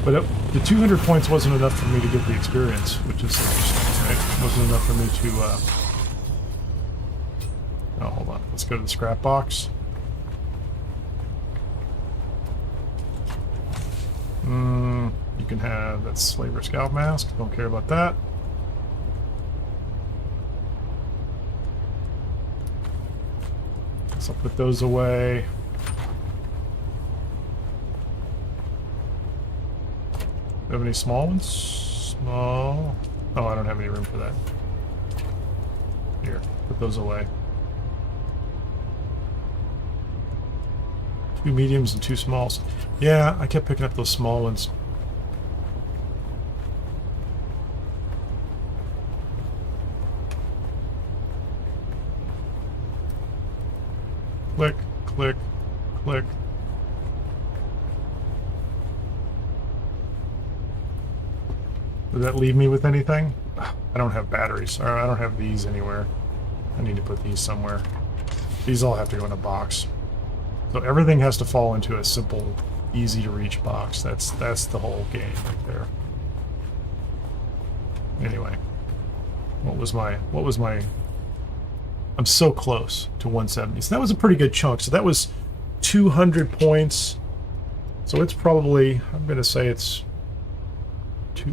But the 200 points wasn't enough for me to get the experience, which is interesting, right? It wasn't enough for me to, Oh, hold on. Let's go to the scrap box. You can have... That's Flavor Scout Mask. Don't care about that. So I'll put those away. Do you have any small ones? Small. Oh, I don't have any room for that. Here, put those away. 2 mediums and 2 smalls. Yeah, I kept picking up those small ones. Click, click, click. Does that leave me with anything? I don't have batteries. Or I don't have these anywhere. I need to put these somewhere. These all have to go in a box. So everything has to fall into a simple, easy-to-reach box. That's the whole game right there. Anyway. What was my... I'm so close to 170. So that was a pretty good chunk. So that was 200 points. So it's probably... I'm going to say it's...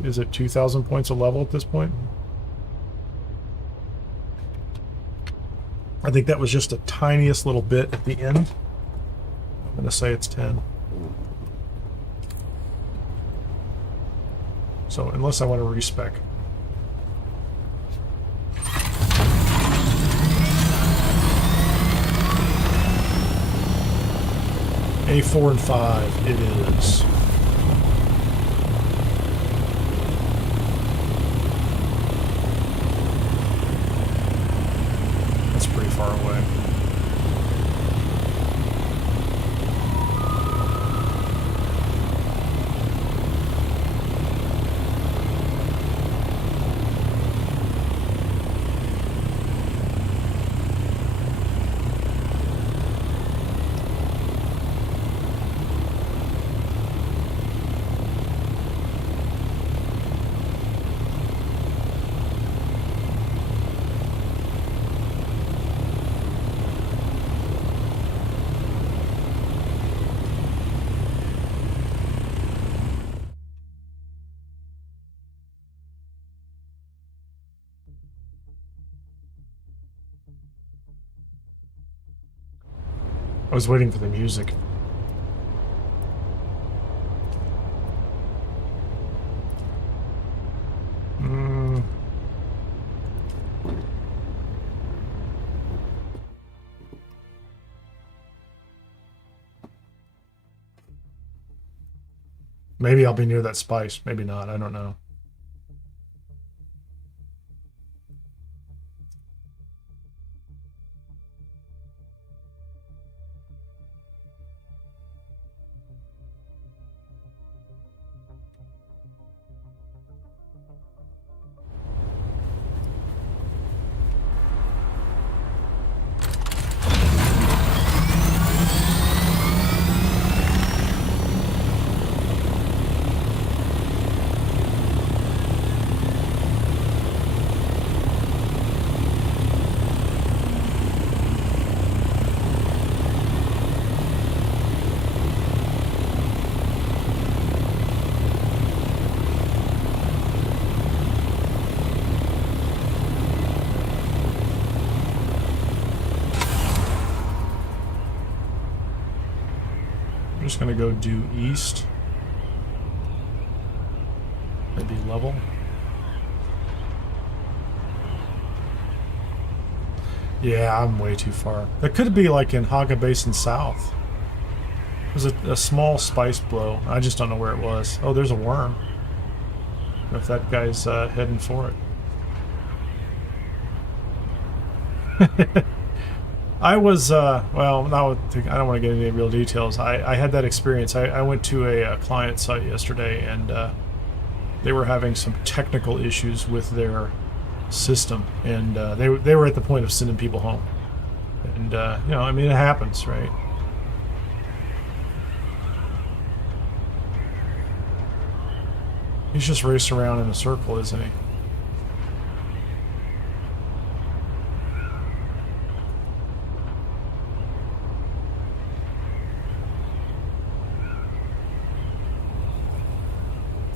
Is it 2,000 points a level at this point? I think that was just a tiniest little bit at the end. I'm going to say it's 10. So unless I want to respec. A4 and 5 it is. Pretty far away. I was waiting for the music. Maybe I'll be near that spice. Maybe not. I don't know. Just gonna go due east. Maybe level. Yeah, I'm way too far. That could be like in Haga Basin South. There's a small spice blow. I just don't know where it was. Oh, there's a worm. If that guy's heading for it. I was, well, now I don't want to get into any real details. I had that experience. I went to a client site yesterday, and they were having some technical issues with their system, and they were at the point of sending people home. And, you know, I mean, it happens, right? He's just racing around in a circle, isn't he?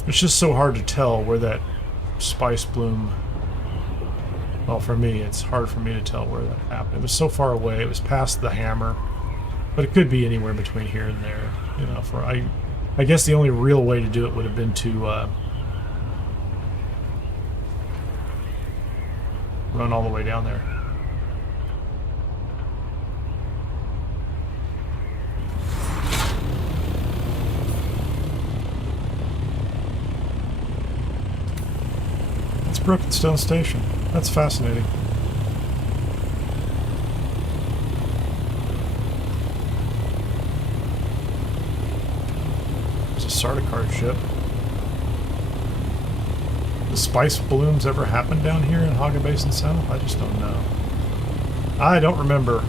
It's just so hard to tell where that spice bloom... Well, for me, it's hard for me to tell where that happened. It was so far away. It was past the hammer. But it could be anywhere between here and there. You know, I guess the only real way to do it would have been to run all the way down there. It's Brokenstone Station. That's fascinating. There's a Sardaukar ship. The spice blooms ever happen down here in Haga Basin South? I just don't know. I don't remember.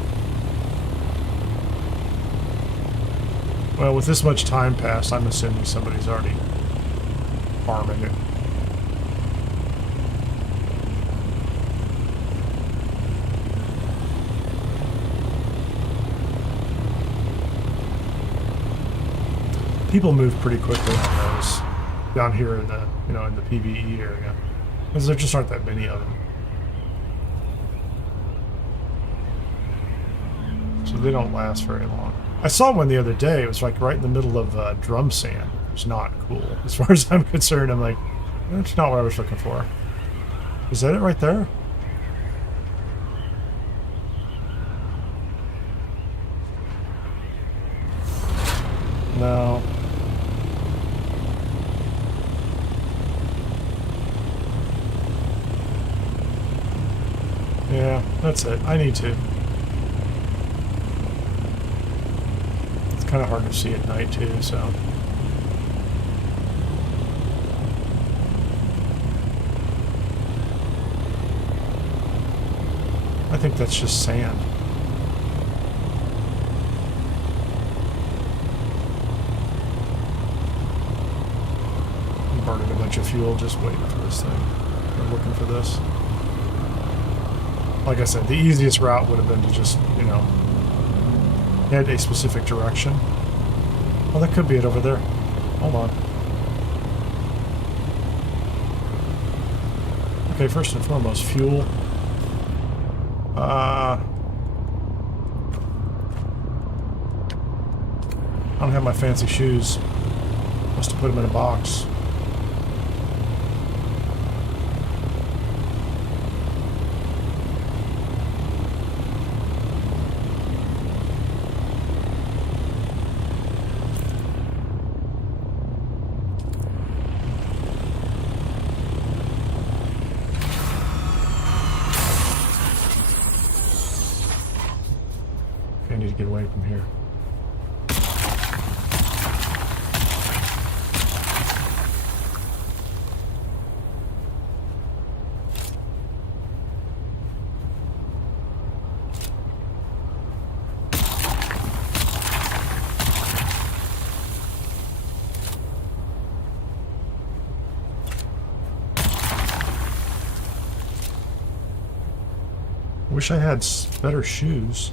Well, with this much time passed, I'm assuming somebody's already farming it. People move pretty quickly on those down here in the, you know, in the PvE area, because there just aren't that many of them. So they don't last very long. I saw one the other day. It was like right in the middle of drum sand. It was not cool. As far as I'm concerned, I'm like, that's not what I was looking for. Is that it right there? No. Yeah, that's it. I need to. It's kind of hard to see at night too, so. I think that's just sand. I'm burning a bunch of fuel just waiting for this thing. I'm looking for this. Like I said, the easiest route would have been to just, you know, head a specific direction. Well, that could be it over there. Hold on. Okay, first and foremost, fuel. don't have my fancy shoes. Must have put them in a box. I need to get away from here. Wish I had better shoes.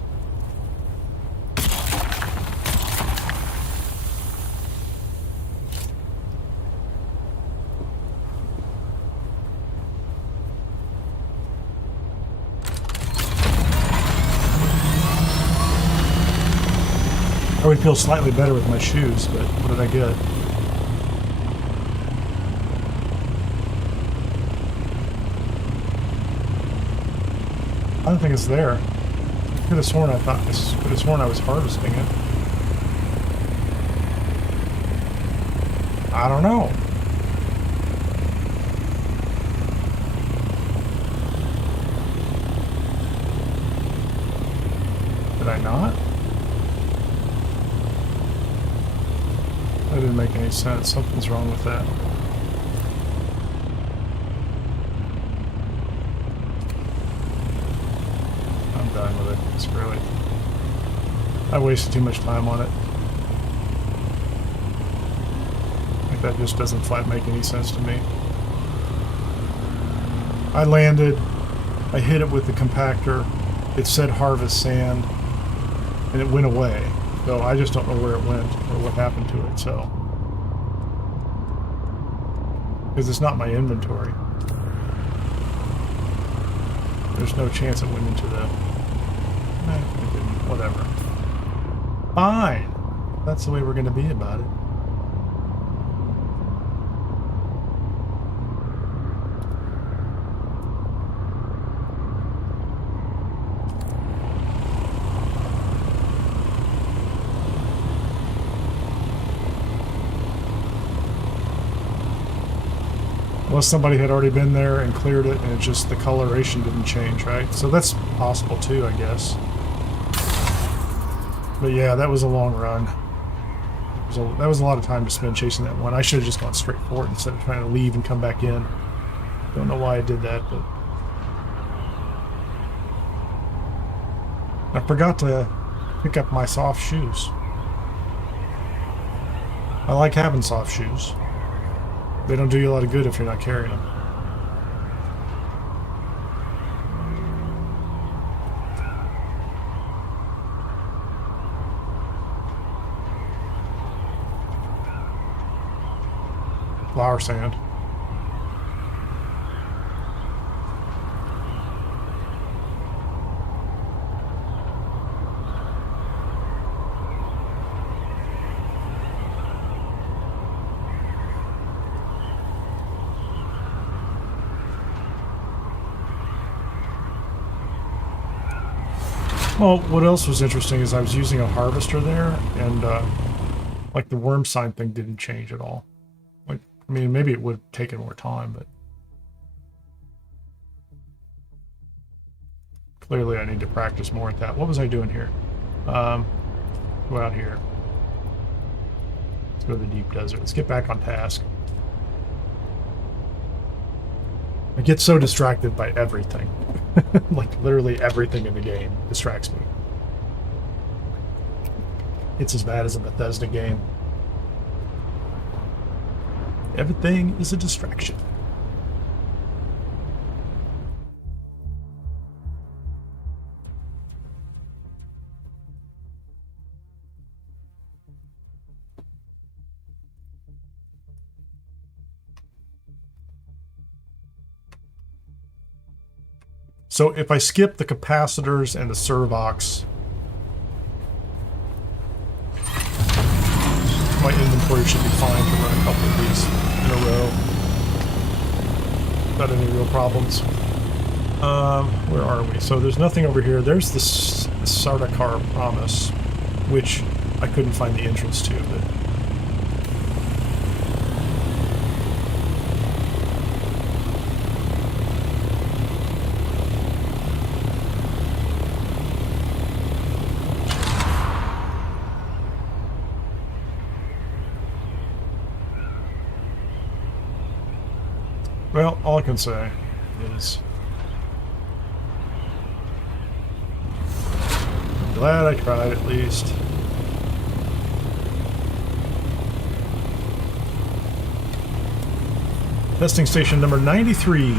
I would feel slightly better with my shoes, but what did I get? I don't think it's there. I could have sworn I was harvesting it. I don't know. Did I not? That didn't make any sense. Something's wrong with that. I'm done with it. Screw it. I wasted too much time on it. Like, that just doesn't flat make any sense to me. I landed. I hit it with the compactor. It said harvest sand. And it went away. So I just don't know where it went or what happened to it, so. Because it's not my inventory. There's no chance it went into the... it didn't. Whatever. Fine. That's the way we're going to be about it. Unless somebody had already been there and cleared it, and it's just the coloration didn't change, right? So that's possible too, I guess. But yeah, that was a long run. That was a lot of time to spend chasing that one. I should have just gone straight for it instead of trying to leave and come back in. Don't know why I did that, but... I forgot to pick up my soft shoes. I like having soft shoes. They don't do you a lot of good if you're not carrying them. Flower sand. Well, what else was interesting is I was using a harvester there, and like the worm sign thing didn't change at all. Like, I mean, maybe it would have taken more time, but clearly I need to practice more at that. What was I doing here? Go out here. Let's go to the deep desert. Let's get back on task. I get so distracted by everything. Like, literally everything in the game distracts me. It's as bad as a Bethesda game. Everything is a distraction. So if I skip the capacitors and the servox, my inventory should be fine to run a couple of these in a row. Without any real problems. Where are we? So there's nothing over here. There's the Sardaukar Promise, which I couldn't find the entrance to, but... Well, all I can say is I'm glad I tried at least. Testing station number 93.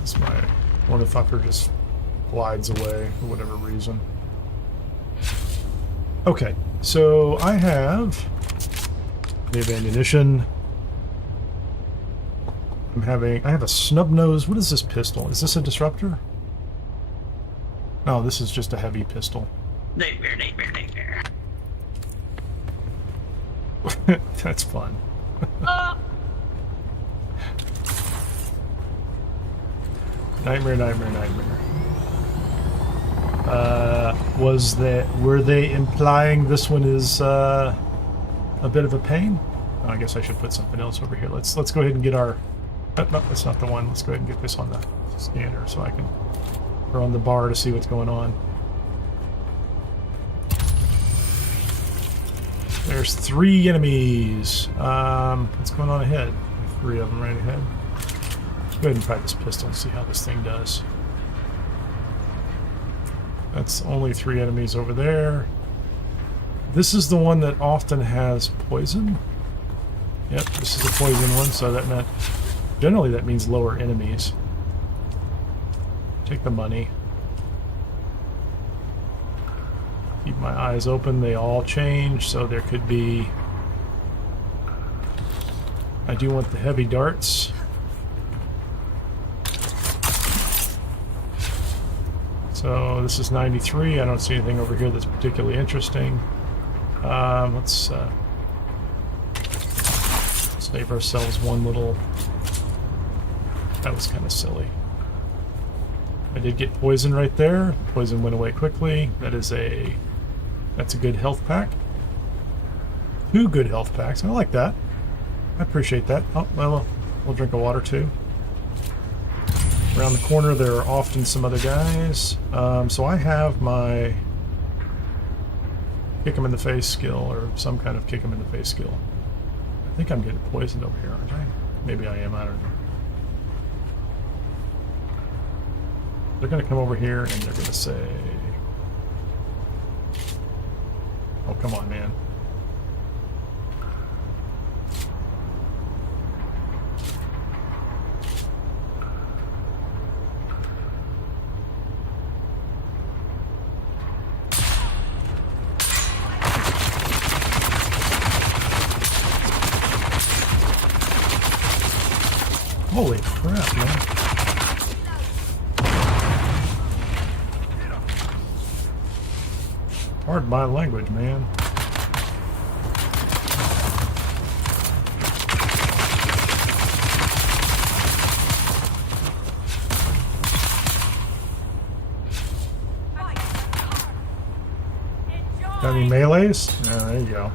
This my ornithopter just glides away for whatever reason. Okay, so I have ammunition. I have a snub nose. What is this pistol? Is this a disruptor? No, this is just a heavy pistol. Nightmare, nightmare, nightmare. That's fun. Nightmare, nightmare, nightmare. Were they implying this one is a bit of a pain? Oh, I guess I should put something else over here. Let's go ahead and get our... No, that's not the one. Let's go ahead and get this on the scanner so I can... Or on the bar to see what's going on. There's 3 enemies. What's going on ahead? 3 of them right ahead. Let's go ahead and try this pistol and see how this thing does. That's only 3 enemies over there. This is the one that often has poison. Yep, this is a poison one, so that meant... Generally that means lower enemies. Take the money. Keep my eyes open, they all change, so there could be... I do want the heavy darts. So this is 93, I don't see anything over here that's particularly interesting. Let's save ourselves one little... That was kind of silly. I did get poison right there. Poison went away quickly. That's a good health pack. 2 good health packs. I like that. I appreciate that. Oh, well, we'll drink a water too. Around the corner there are often some other guys. So I have my kick him in the face skill, or some kind of kick him in the face skill. I think I'm getting poisoned over here, aren't I? Maybe I am, I don't know. They're going to come over here and they're going to say... Oh, come on, man. Holy crap, man. Pardon my language, man. Got any melees? Yeah, there you go.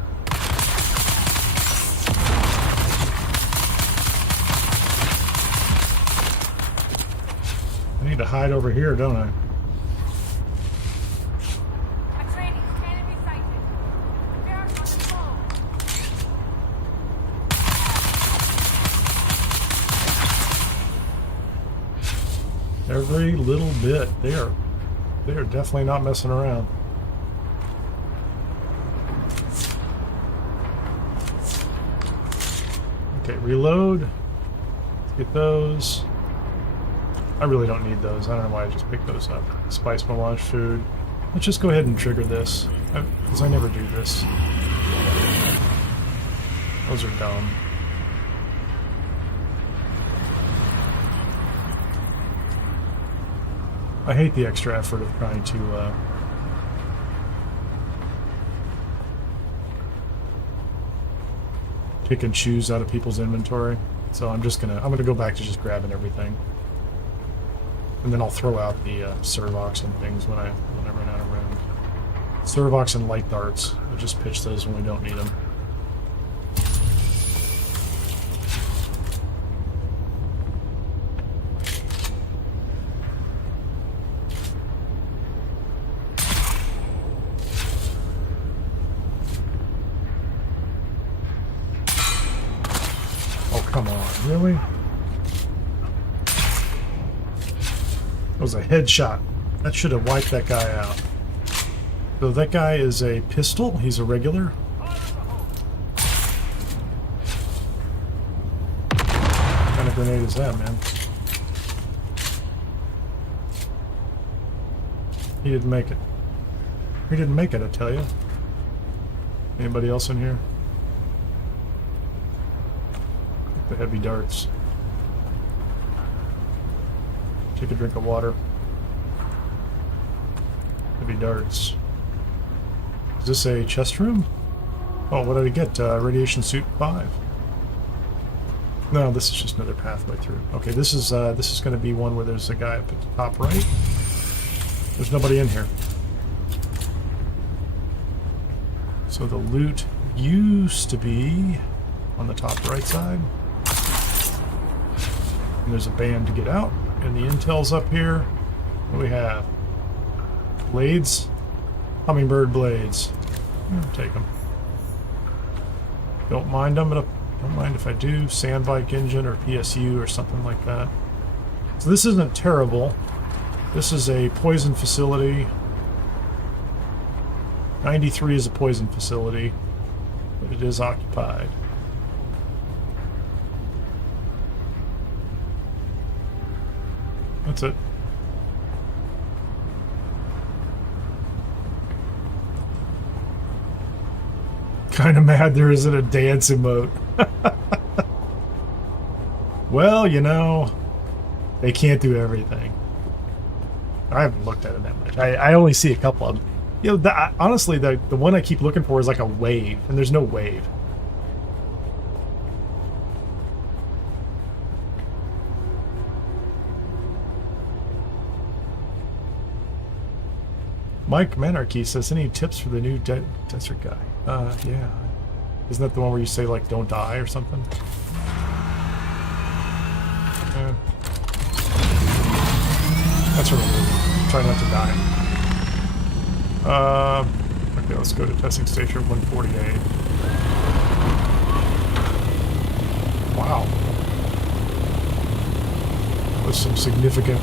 I need to hide over here, don't I? Every little bit. They are definitely not messing around. Okay, reload. Let's get those. I really don't need those. I don't know why I just picked those up. Spice melange food. Let's just go ahead and trigger this, because I never do this. Those are dumb. I hate the extra effort of trying to pick and choose out of people's inventory. So I'm gonna go back to just grabbing everything. And then I'll throw out the Servox and things when I run out of room. Servox and light darts. We'll just pitch those when we don't need them. Come on, really? That was a headshot. That should have wiped that guy out. So that guy is a pistol. He's a regular. What kind of grenade is that, man? He didn't make it. He didn't make it, I tell you. Anybody else in here? The heavy darts. Take a drink of water. Heavy darts. Is this a chest room? Oh, what did I get? Radiation suit 5. No, this is just another pathway through. Okay, this is going to be one where there's a guy up at the top right. There's nobody in here. So the loot used to be on the top right side. And there's a band to get out, and the intel's up here. What do we have? Blades? Hummingbird blades. I'll take them. Don't mind them, but don't mind if I do. Sandbike engine or PSU or something like that. So this isn't terrible. This is a poison facility. 93 is a poison facility, but it is occupied. That's it. Kind of mad there isn't a dance emote. Well, you know, they can't do everything. I haven't looked at it that much. I only see a couple of them. You know, honestly, the one I keep looking for is like a wave, and there's no wave. Mike Manarchy says, any tips for the new desert guy? Yeah. Isn't that the one where you say, like, don't die or something? Yeah. That's a relief. Try not to die. Okay, let's go to testing station 148. Wow. With some significant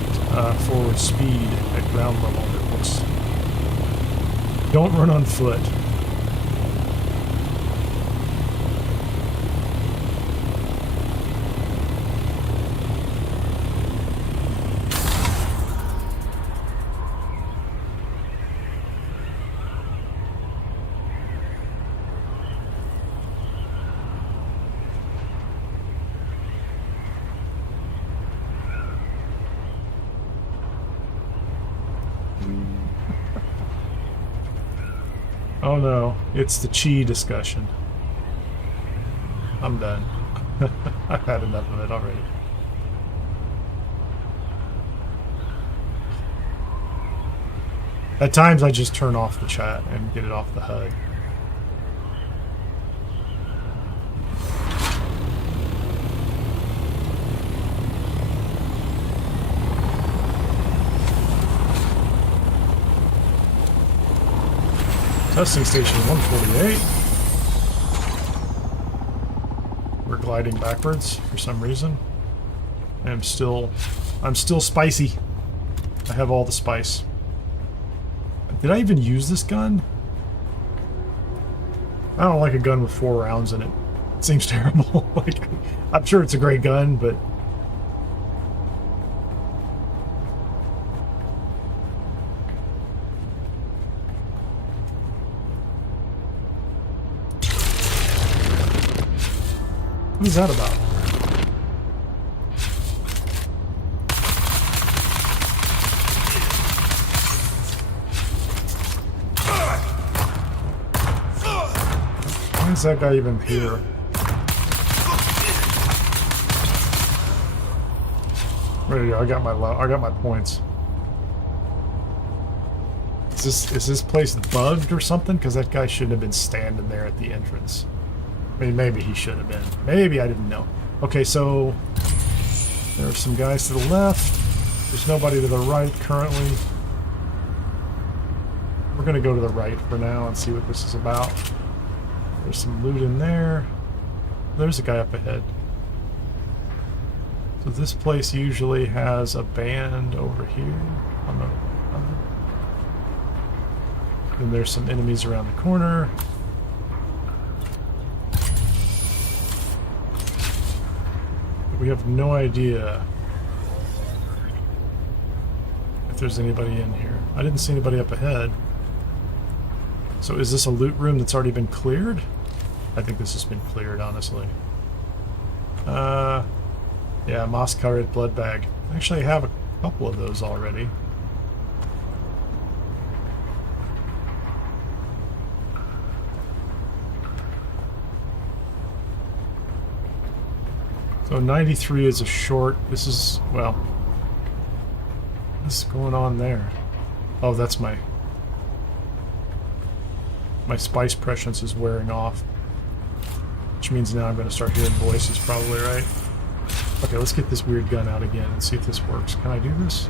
forward speed at ground level. It looks... Don't run on foot. Oh no, it's the chi discussion. I'm done. I've had enough of it already. At times I just turn off the chat and get it off the HUD. Testing station 148. We're gliding backwards for some reason. I'm still spicy. I have all the spice. Did I even use this gun? I don't like a gun with 4 rounds in it. It seems terrible. Like, I'm sure it's a great gun, but what is that about? Why is that guy even here? There you go. I got my points. Is this place bugged or something? Because that guy shouldn't have been standing there at the entrance. I mean, maybe he should have been. Maybe I didn't know. Okay, so there are some guys to the left. There's nobody to the right currently. We're going to go to the right for now and see what this is about. There's some loot in there. There's a guy up ahead. So this place usually has a band over here on the and there's some enemies around the corner. We have no idea if there's anybody in here. I didn't see anybody up ahead. So is this a loot room that's already been cleared? I think this has been cleared, honestly. Yeah, moss-colored blood bag. Actually, I have a couple of those already. So 93 is a short. This is, well, what's going on there? Oh, that's my spice prescience is wearing off. Which means now I'm going to start hearing voices probably, right? Okay, let's get this weird gun out again and see if this works. Can I do this?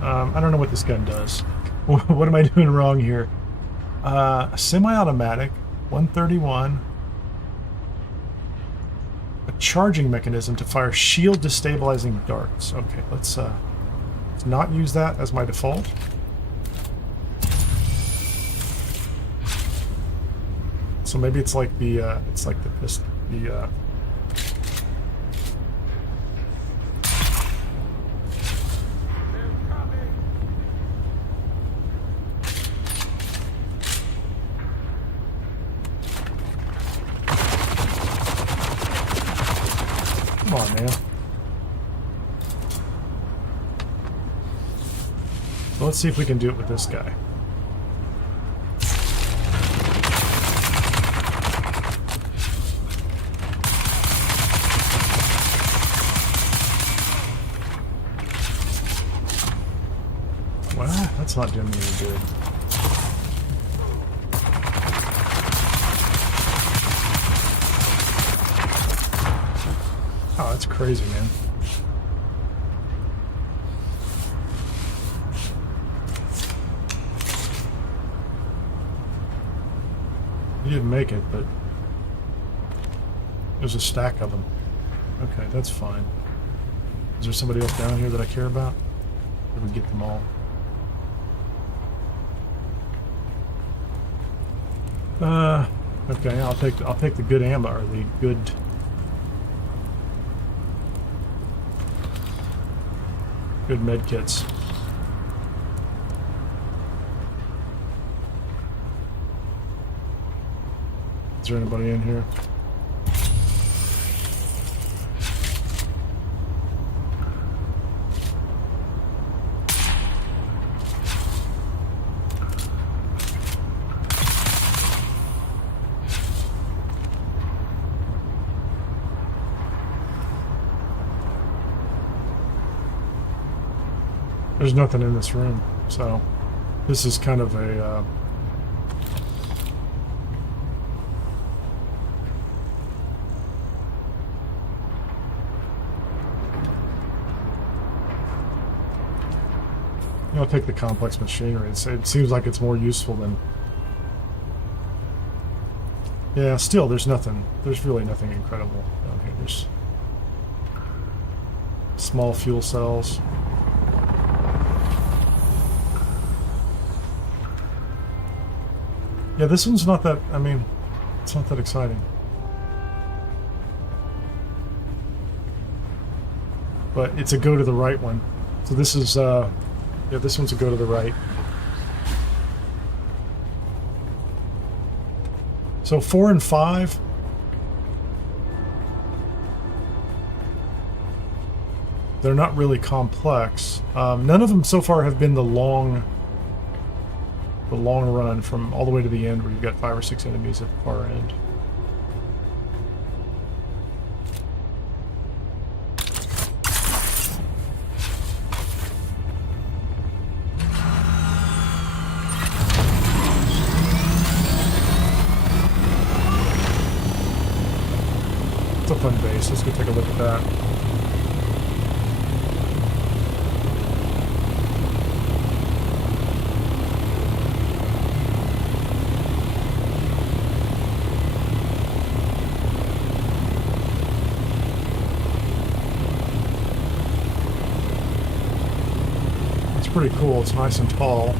I don't know what this gun does. What am I doing wrong here? Semi-automatic, 131. A charging mechanism to fire shield destabilizing darts. Okay, let's not use that as my default. So maybe it's like the come on, man. So let's see if we can do it with this guy. Well, that's not doing me any good. Oh, that's crazy, man. He didn't make it, but there's a stack of them. Okay, that's fine. Is there somebody else down here that I care about? Did we get them all? Okay, I'll take the good ammo, or the good. Good med kits. Is there anybody in here? There's nothing in this room, so this is kind of a I'll take the complex machinery. It seems like it's more useful than. Yeah, still, there's nothing. There's really nothing incredible down here. There's small fuel cells. Yeah, this one's not that, I mean, it's not that exciting. But it's a go to the right one. So this is, yeah, this one's a go to the right. So 4 and 5. They're not really complex. None of them so far have been the long run from all the way to the end where you've got 5 or 6 enemies at the far end. base. Let's go take a look at that. It's pretty cool. It's nice and tall.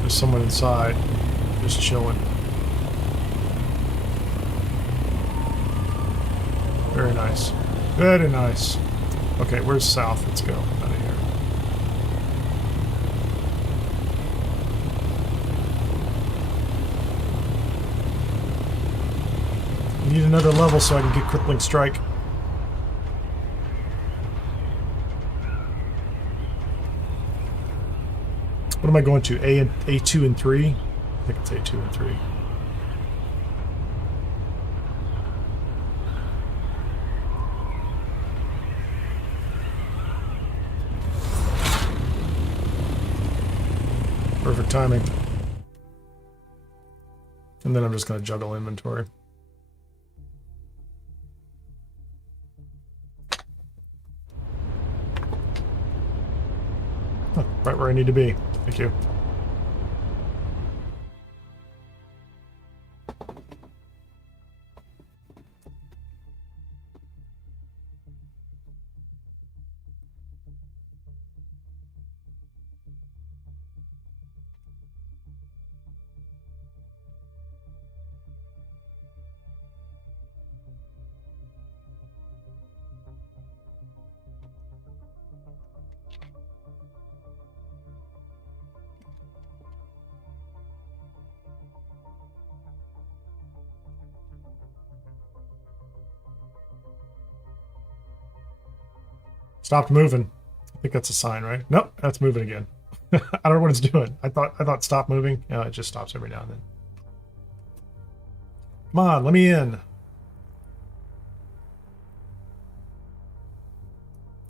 There's someone inside, just chilling. Very nice. Very nice. Okay, where's south? Let's go out of here. I need another level so I can get Crippling Strike. What am I going to? A2 and 3? I think it's A2 and 3. Perfect timing. And then I'm just going to juggle inventory. Oh, right where I need to be. Thank you. Stopped moving. I think that's a sign, right? Nope, that's moving again. I don't know what it's doing. I thought stop moving. No, it just stops every now and then. Come on, let me in.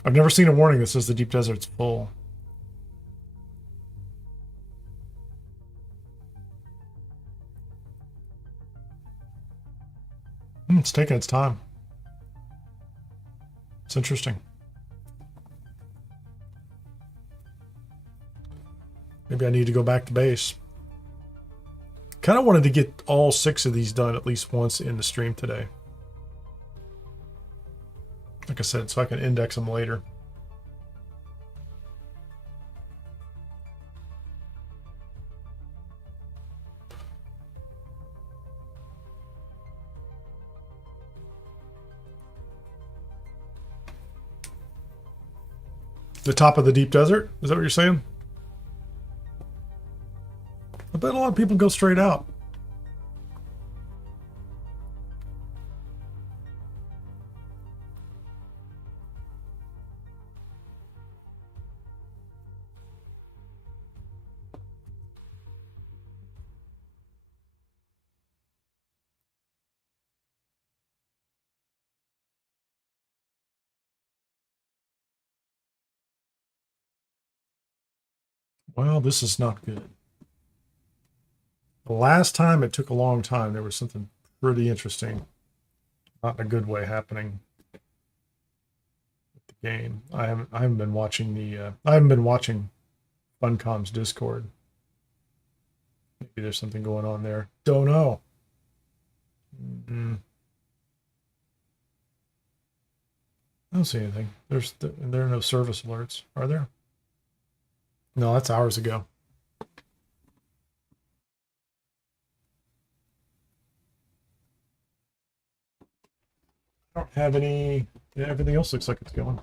I've never seen a warning that says the deep desert's full. It's taking its time. It's interesting. Maybe I need to go back to base. Kind of wanted to get all 6 of these done at least once in the stream today. Like I said, so I can index them later. The top of the deep desert? Is that what you're saying? I bet a lot of people go straight out. Well, this is not good. The last time it took a long time. There was something pretty interesting, not in a good way, happening with the game. I haven't been watching Funcom's Discord. Maybe there's something going on there. Don't know. I don't see anything. There are no service alerts, are there? No, that's hours ago. I don't have any. Yeah, everything else looks like it's going.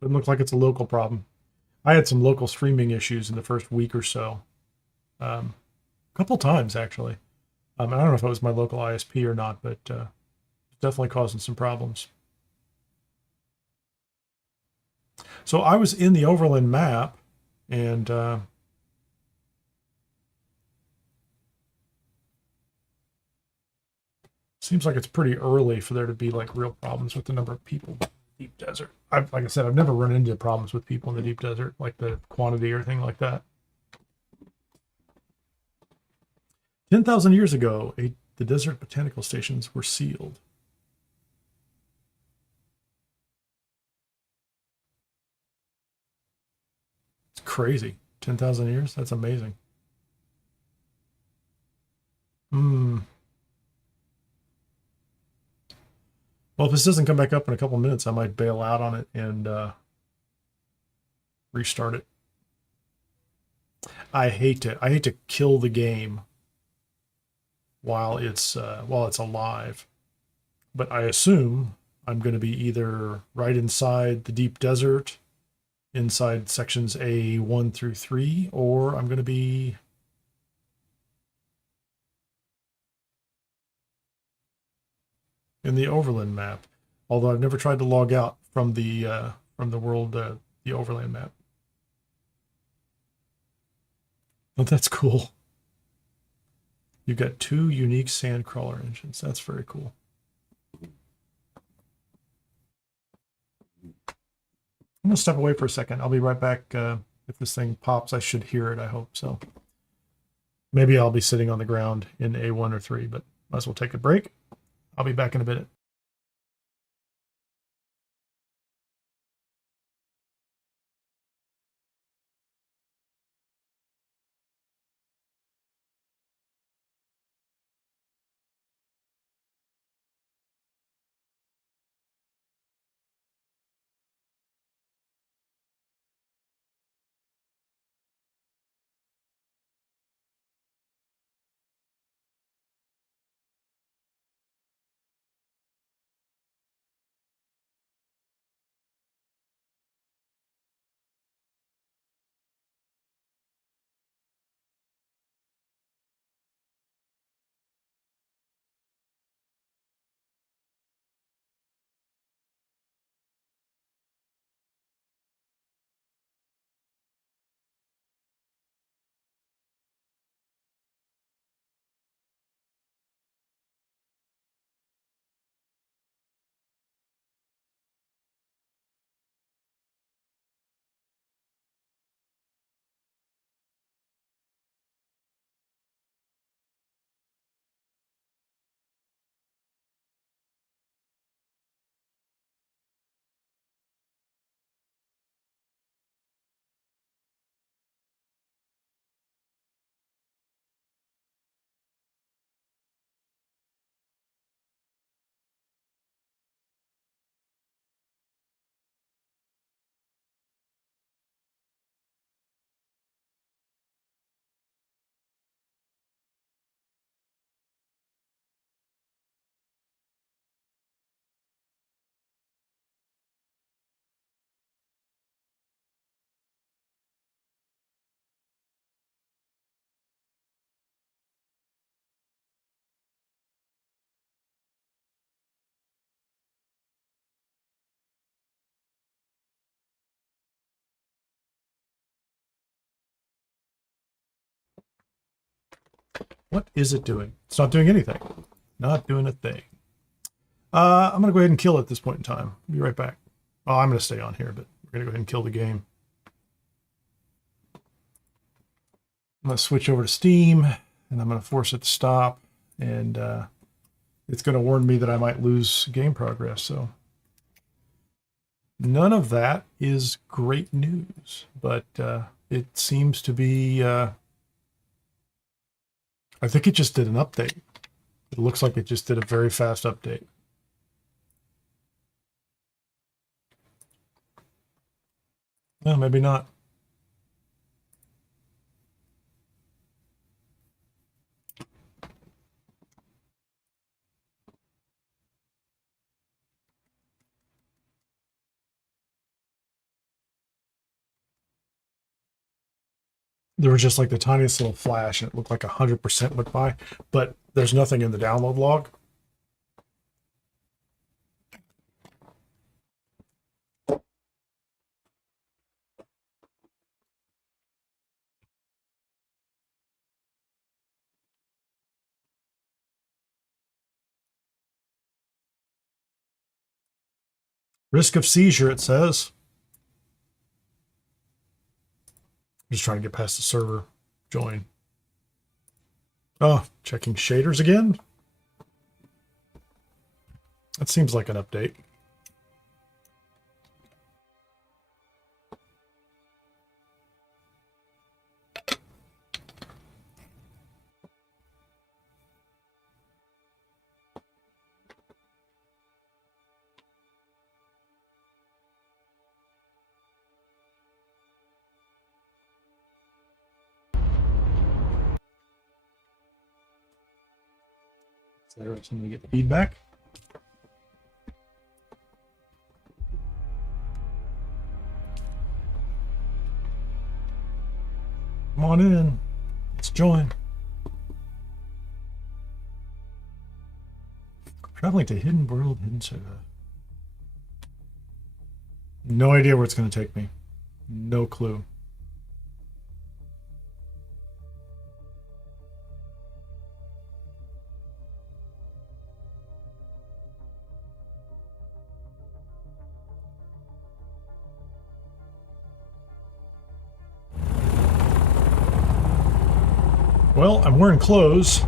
Doesn't look like it's a local problem. I had some local streaming issues in the first week or so. A couple times, actually. I don't know if it was my local ISP or not, but it's definitely causing some problems. So I was in the Overland map, and seems like it's pretty early for there to be like real problems with the number of people in the deep desert. Like I said, I've never run into problems with people in the deep desert, like the quantity or anything like that. 10,000 years ago, the desert botanical stations were sealed. It's crazy. 10,000 years? That's amazing. Well, if this doesn't come back up in a couple minutes, I might bail out on it and restart it. I hate to kill the game while it's alive, but I assume I'm going to be either right inside the deep desert, inside sections A1 through 3, or I'm going to be in the overland map. Although I've never tried to log out from the world, the overland map. But that's cool. You've got 2 unique sandcrawler engines. That's very cool. I'm going to step away for a second. I'll be right back. If this thing pops, I should hear it, I hope so. Maybe I'll be sitting on the ground in A1 or 3, but might as well take a break. I'll be back in a minute. What is it doing? It's not doing anything. Not doing a thing. I'm going to go ahead and kill it at this point in time. Be right back. Oh, I'm going to stay on here, but we're going to go ahead and kill the game. I'm going to switch over to Steam, and I'm going to force it to stop. And it's going to warn me that I might lose game progress. So none of that is great news, but it seems to be... I think it just did an update. It looks like it just did a very fast update. No, maybe not. There was just like the tiniest little flash, and it looked like 100% went by, but there's nothing in the download log. Risk of seizure, it says. Just trying to get past the server. Join. Oh, checking shaders again? That seems like an update. Somebody get feedback. Come on in. Let's join. Traveling to Hidden World, Hidden Server. No idea where it's going to take me. No clue. Well, I'm wearing clothes.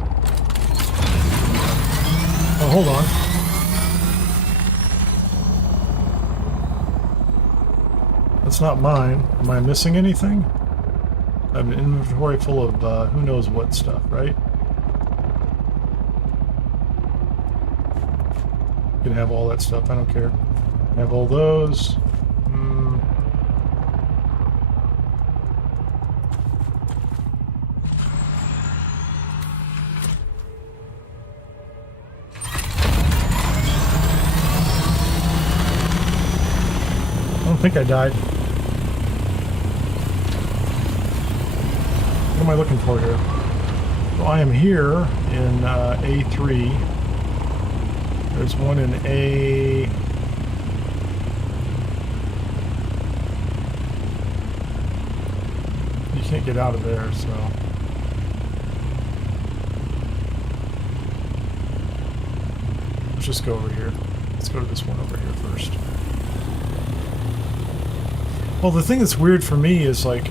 Oh, hold on. That's not mine. Am I missing anything? I have an inventory full of who knows what stuff, right? You can have all that stuff. I don't care. Have all those. I think I died. What am I looking for here? So I am here in A3. There's one in A... You can't get out of there, so... Let's just go over here. Let's go to this one over here first. Well, the thing that's weird for me is, like,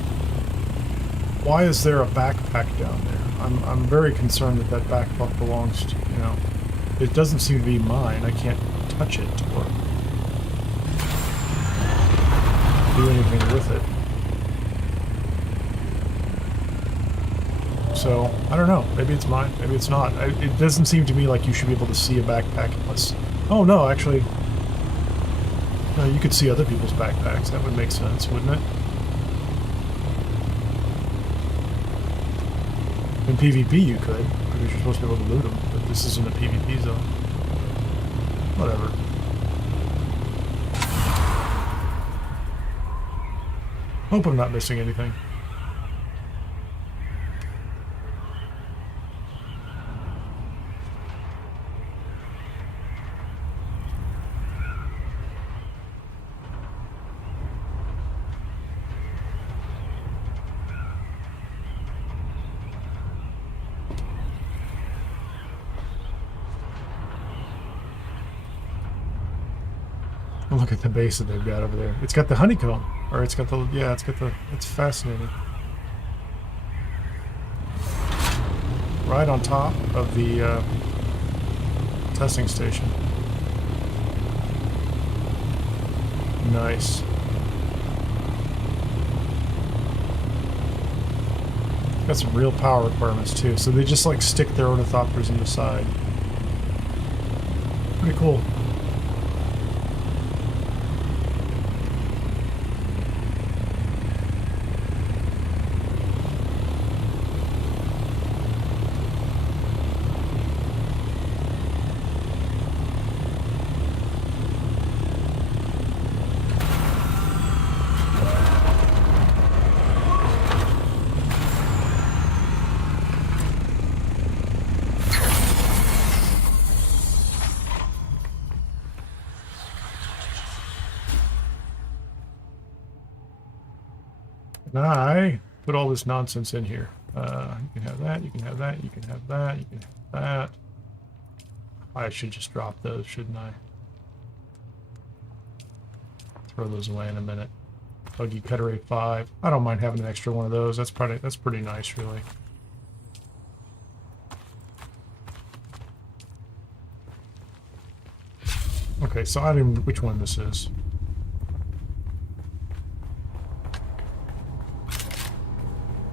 why is there a backpack down there? I'm very concerned that that backpack belongs to, you know, it doesn't seem to be mine. I can't touch it or do anything with it. So, I don't know. Maybe it's mine. Maybe it's not. It doesn't seem to me like you should be able to see a backpack unless... Oh, no, actually... No, you could see other people's backpacks. That would make sense, wouldn't it? In PvP you could, because you're supposed to be able to loot them, but this isn't a PvP zone. Whatever. Hope I'm not missing anything. Look at the base that they've got over there. It's got the honeycomb. Or it's got the... Yeah, it's got the... It's fascinating. Right on top of the testing station. Nice. Got some real power requirements too. So they just like stick their ornithopters in the side. Pretty cool. And I put all this nonsense in here. You can have that, you can have that, you can have that, you can have that. I should just drop those, shouldn't I? Throw those away in a minute. Buggy Cutter 5. I don't mind having an extra one of those. That's pretty nice, really. Okay, so I don't know which one this is.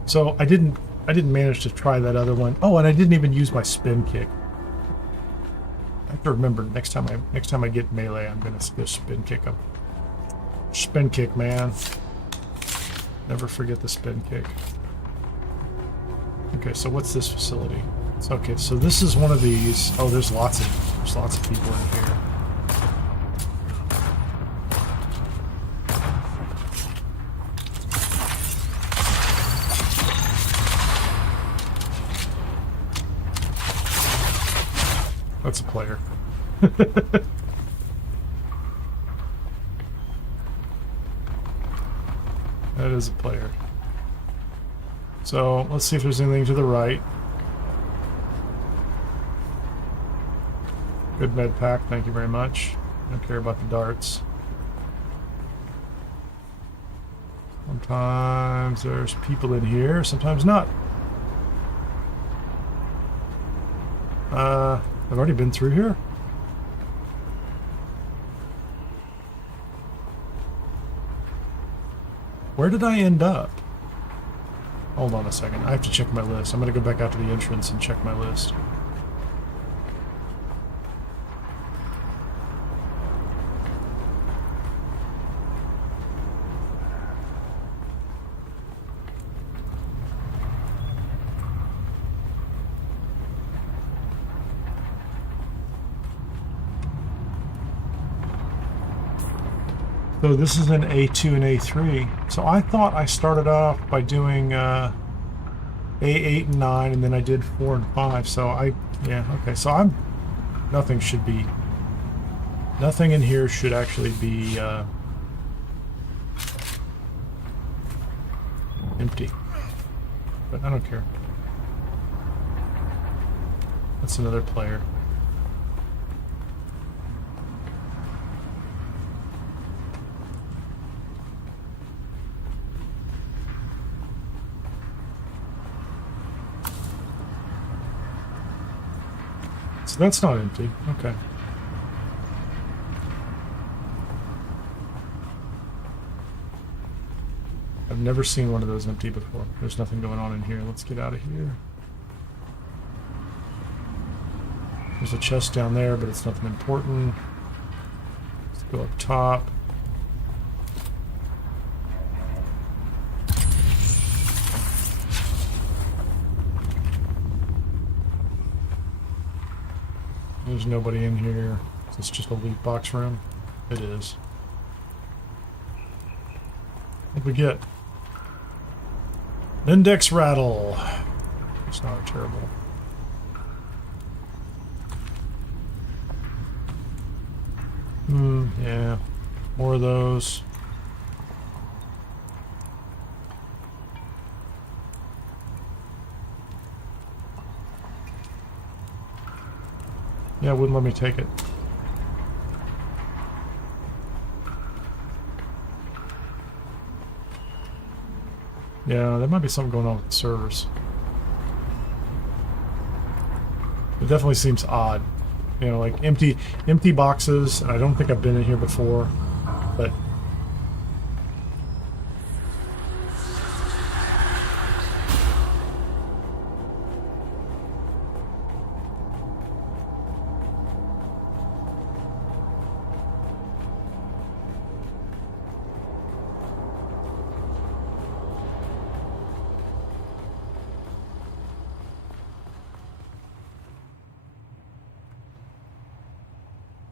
So I didn't manage to try that other one. Oh, and I didn't even use my spin kick. I have to remember next time I get melee, I'm gonna just spin kick him. Spin kick, man. Never forget the spin kick. Okay, so what's this facility? Okay, so this is one of these. Oh, there's lots of people in here. That's a player. That is a player. So let's see if there's anything to the right. Good med pack, thank you very much. Don't care about the darts. Sometimes there's people in here, sometimes not. I've already been through here. Where did I end up? Hold on a second. I have to check my list. I'm going to go back out to the entrance and check my list. So this is an A2 and A3. So I thought I started off by doing A8 and 9, and then I did 4 and 5. So yeah, okay. So nothing in here should actually be empty. But I don't care. That's another player. That's not empty. Okay. I've never seen one of those empty before. There's nothing going on in here. Let's get out of here. There's a chest down there, but it's nothing important. Let's go up top. There's nobody in here. It's just a loot box room. It is. What we get? Index rattle. It's not terrible. Yeah. More of those. Yeah, it wouldn't let me take it. Yeah, there might be something going on with the servers. It definitely seems odd. You know, like empty boxes. I don't think I've been in here before, but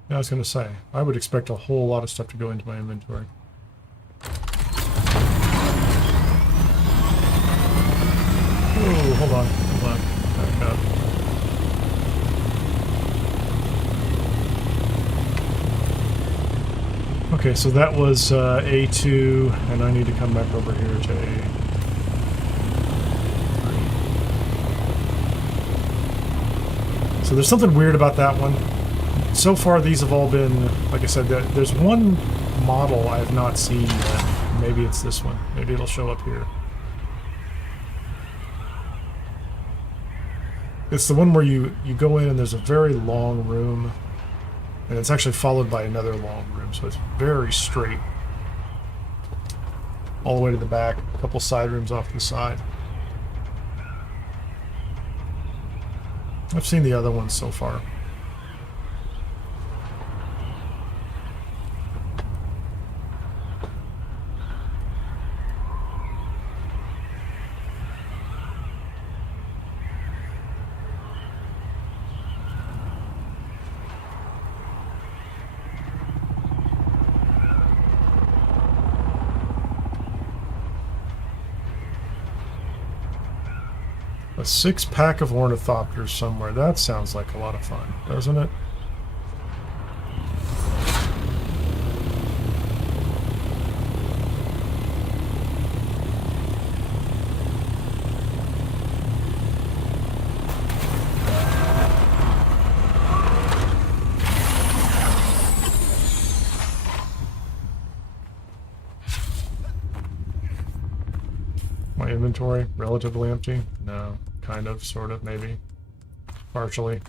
I was going to say, I would expect a whole lot of stuff to go into my inventory. Oh, hold on. Back up. Okay, so that was A2, and I need to come back over here to A3. So there's something weird about that one. So far, these have all been, like I said, there's one model I have not seen yet. Maybe it's this one. Maybe it'll show up here. It's the one where you go in and there's a very long room. And it's actually followed by another long room, so it's very straight. All the way to the back, a couple side rooms off to the side. I've seen the other ones so far. A 6-pack of ornithopters somewhere. That sounds like a lot of fun, doesn't it? My inventory relatively empty? No. Kind of, sort of, maybe. Partially.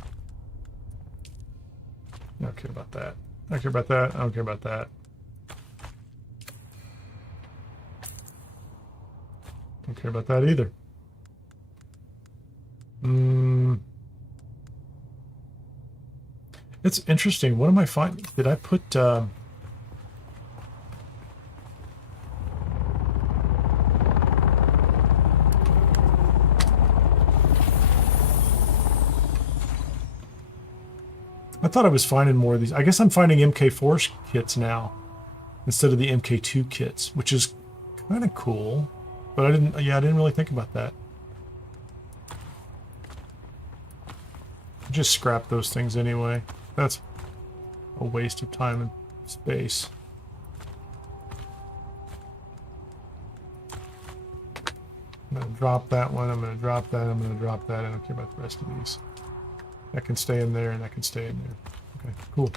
I don't care about that. I don't care about that. I don't care about that. Don't care about that either. It's interesting. What am I finding? Did I put... I thought I was finding more of these. I guess I'm finding MK4 kits now instead of the MK2 kits, which is kind of cool. But I didn't really think about that. Just scrap those things anyway. That's a waste of time and space. I'm going to drop that one. I'm going to drop that. I'm going to drop that. I don't care about the rest of these. That can stay in there, and that can stay in there. Okay, cool.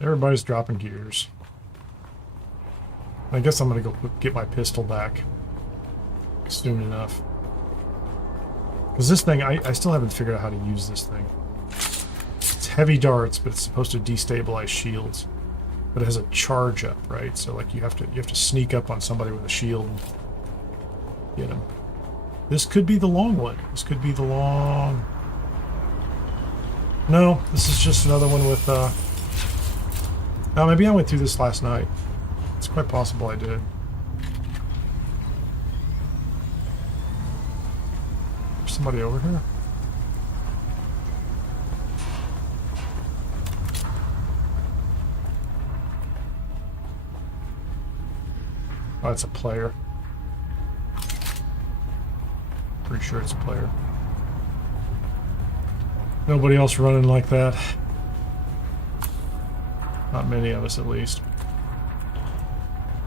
Everybody's dropping gears. I guess I'm going to go get my pistol back soon enough. Because this thing, I still haven't figured out how to use this thing. It's heavy darts, but it's supposed to destabilize shields. But it has a charge up, right? So like you have to sneak up on somebody with a shield and get them. This could be the long one. This could be the long... No, this is just another one with oh, maybe I went through this last night. It's quite possible I did. There's somebody over here? Oh, it's a player. Pretty sure it's a player. Nobody else running like that. Not many of us, at least.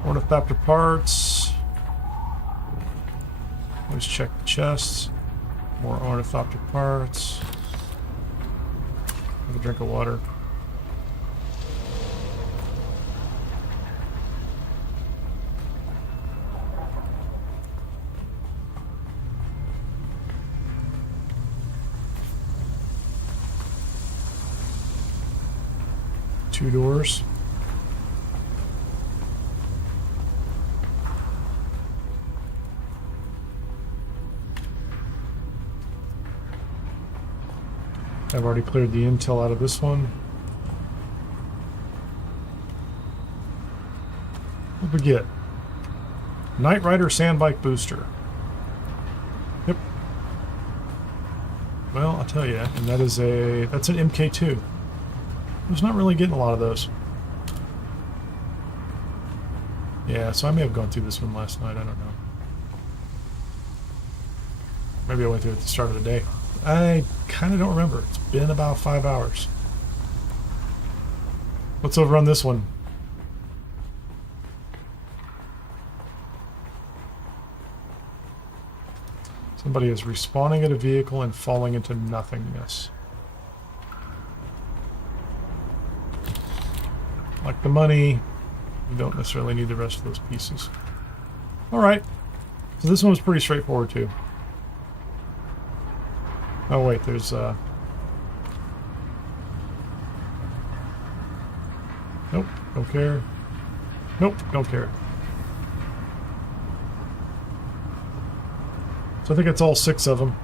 Ornithopter parts. Always check the chests. More ornithopter parts. Have a drink of water. Two doors. I've already cleared the intel out of this one. What did we get? Knight Rider Sandbike Booster. Yep. Well, I'll tell you, and that's an MK2. I was not really getting a lot of those. Yeah, so I may have gone through this one last night, I don't know. Maybe I went through it at the start of the day. I kind of don't remember. It's been about 5 hours. What's over on this one? Somebody is respawning at a vehicle and falling into nothingness. Like the money, you don't necessarily need the rest of those pieces. Alright. So this one was pretty straightforward too. Oh wait, there's nope, don't care. Nope, don't care. So I think it's all 6 of them.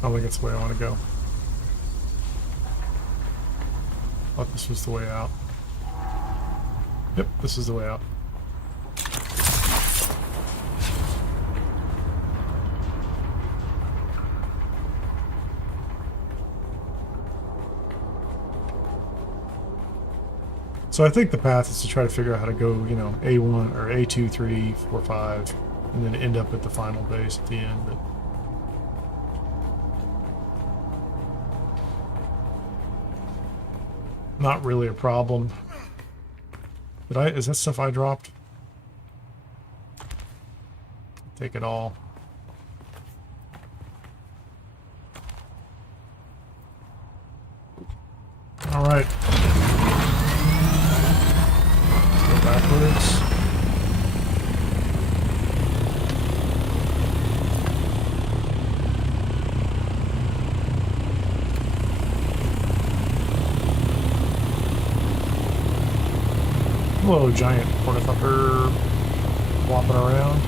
I don't think it's the way I want to go. Thought this was the way out. Yep, this is the way out. So I think the path is to try to figure out how to go, you know, A1 or A2, 3, 4, 5, and then end up at the final base at the end. But not really a problem. Is that stuff I dropped? Take it all. All right. Let's go backwards. Hello, giant ornithopter flopping around.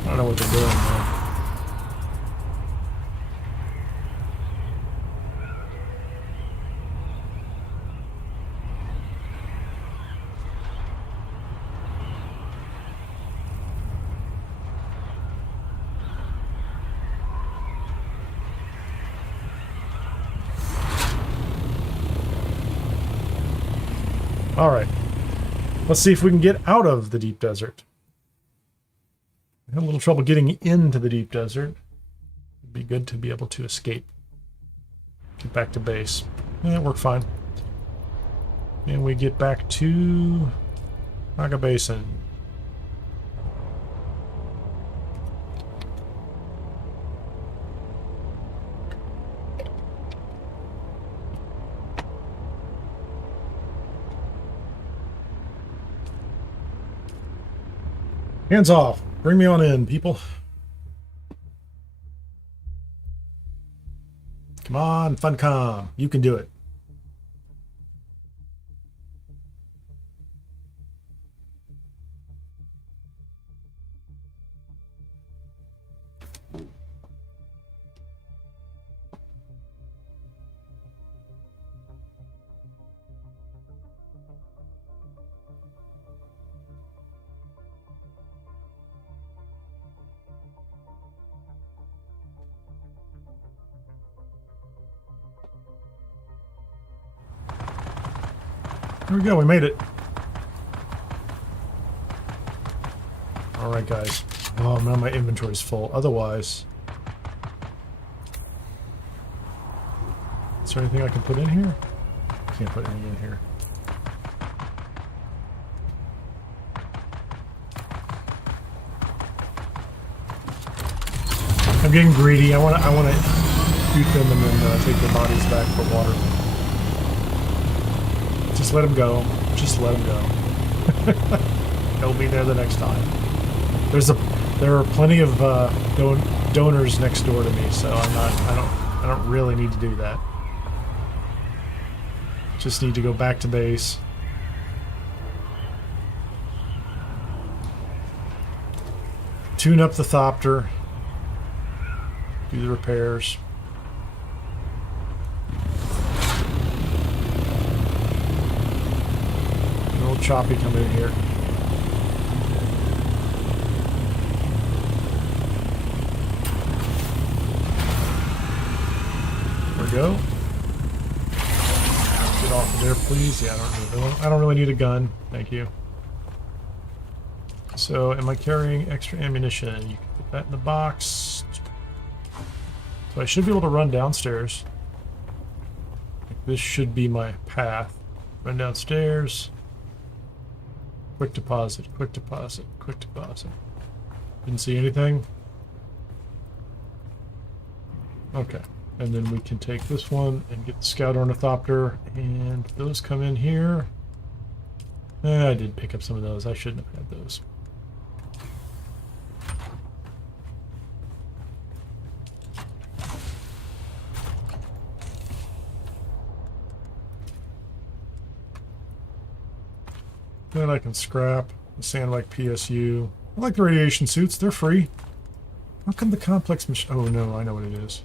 I don't know what they're doing, man. All right, let's see if we can get out of the deep desert. We had a little trouble getting into the deep desert. It'd be good to be able to escape. Get back to base. Yeah, it worked fine. And we get back to Naga Basin. Hands off. Bring me on in, people. Come on, Funcom. You can do it. There we go, we made it. Alright, guys. Oh, now my inventory's full. Otherwise... Is there anything I can put in here? Can't put anything in here. I'm getting greedy. I want to shoot them and then take their bodies back for water. Just let him go. Just let him go. He'll be there the next time. There are plenty of donors next door to me, so I don't really need to do that. Just need to go back to base. Tune up the Thopter. Do the repairs. Choppy come in here. There we go. Get off of there, please. Yeah, I don't really need a gun. Thank you. So, am I carrying extra ammunition? You can put that in the box. So I should be able to run downstairs. This should be my path. Run downstairs. Quick deposit, quick deposit, quick deposit. Didn't see anything. Okay. And then we can take this one and get the scout ornithopter, and those come in here. I did pick up some of those. I shouldn't have had those. Then I can scrap the sand like PSU. I like the radiation suits. They're free. How come the complex machine... Oh no, I know what it is.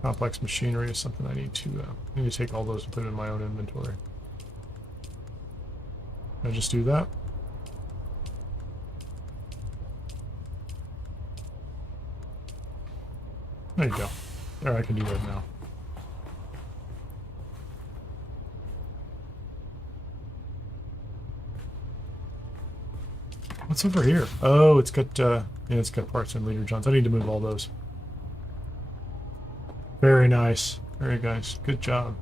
Complex machinery is something I need to take all those and put in my own inventory. Can I just do that? There you go. There, I can do that now. What's over here? Oh, it's got yeah, it's got parts and leader johns. I need to move all those. Very nice. Very nice. Good job.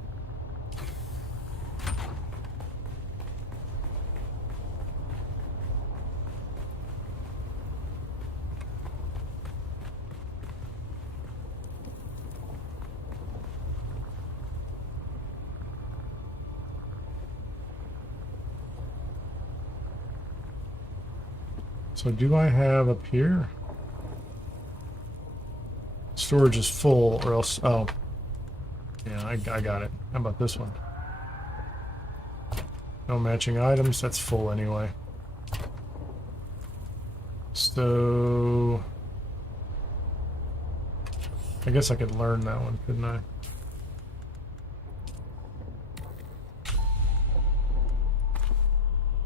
So do I have up here? Storage is full, or else... Oh. Yeah, I got it. How about this one? No matching items. That's full anyway. So... I guess I could learn that one, couldn't I?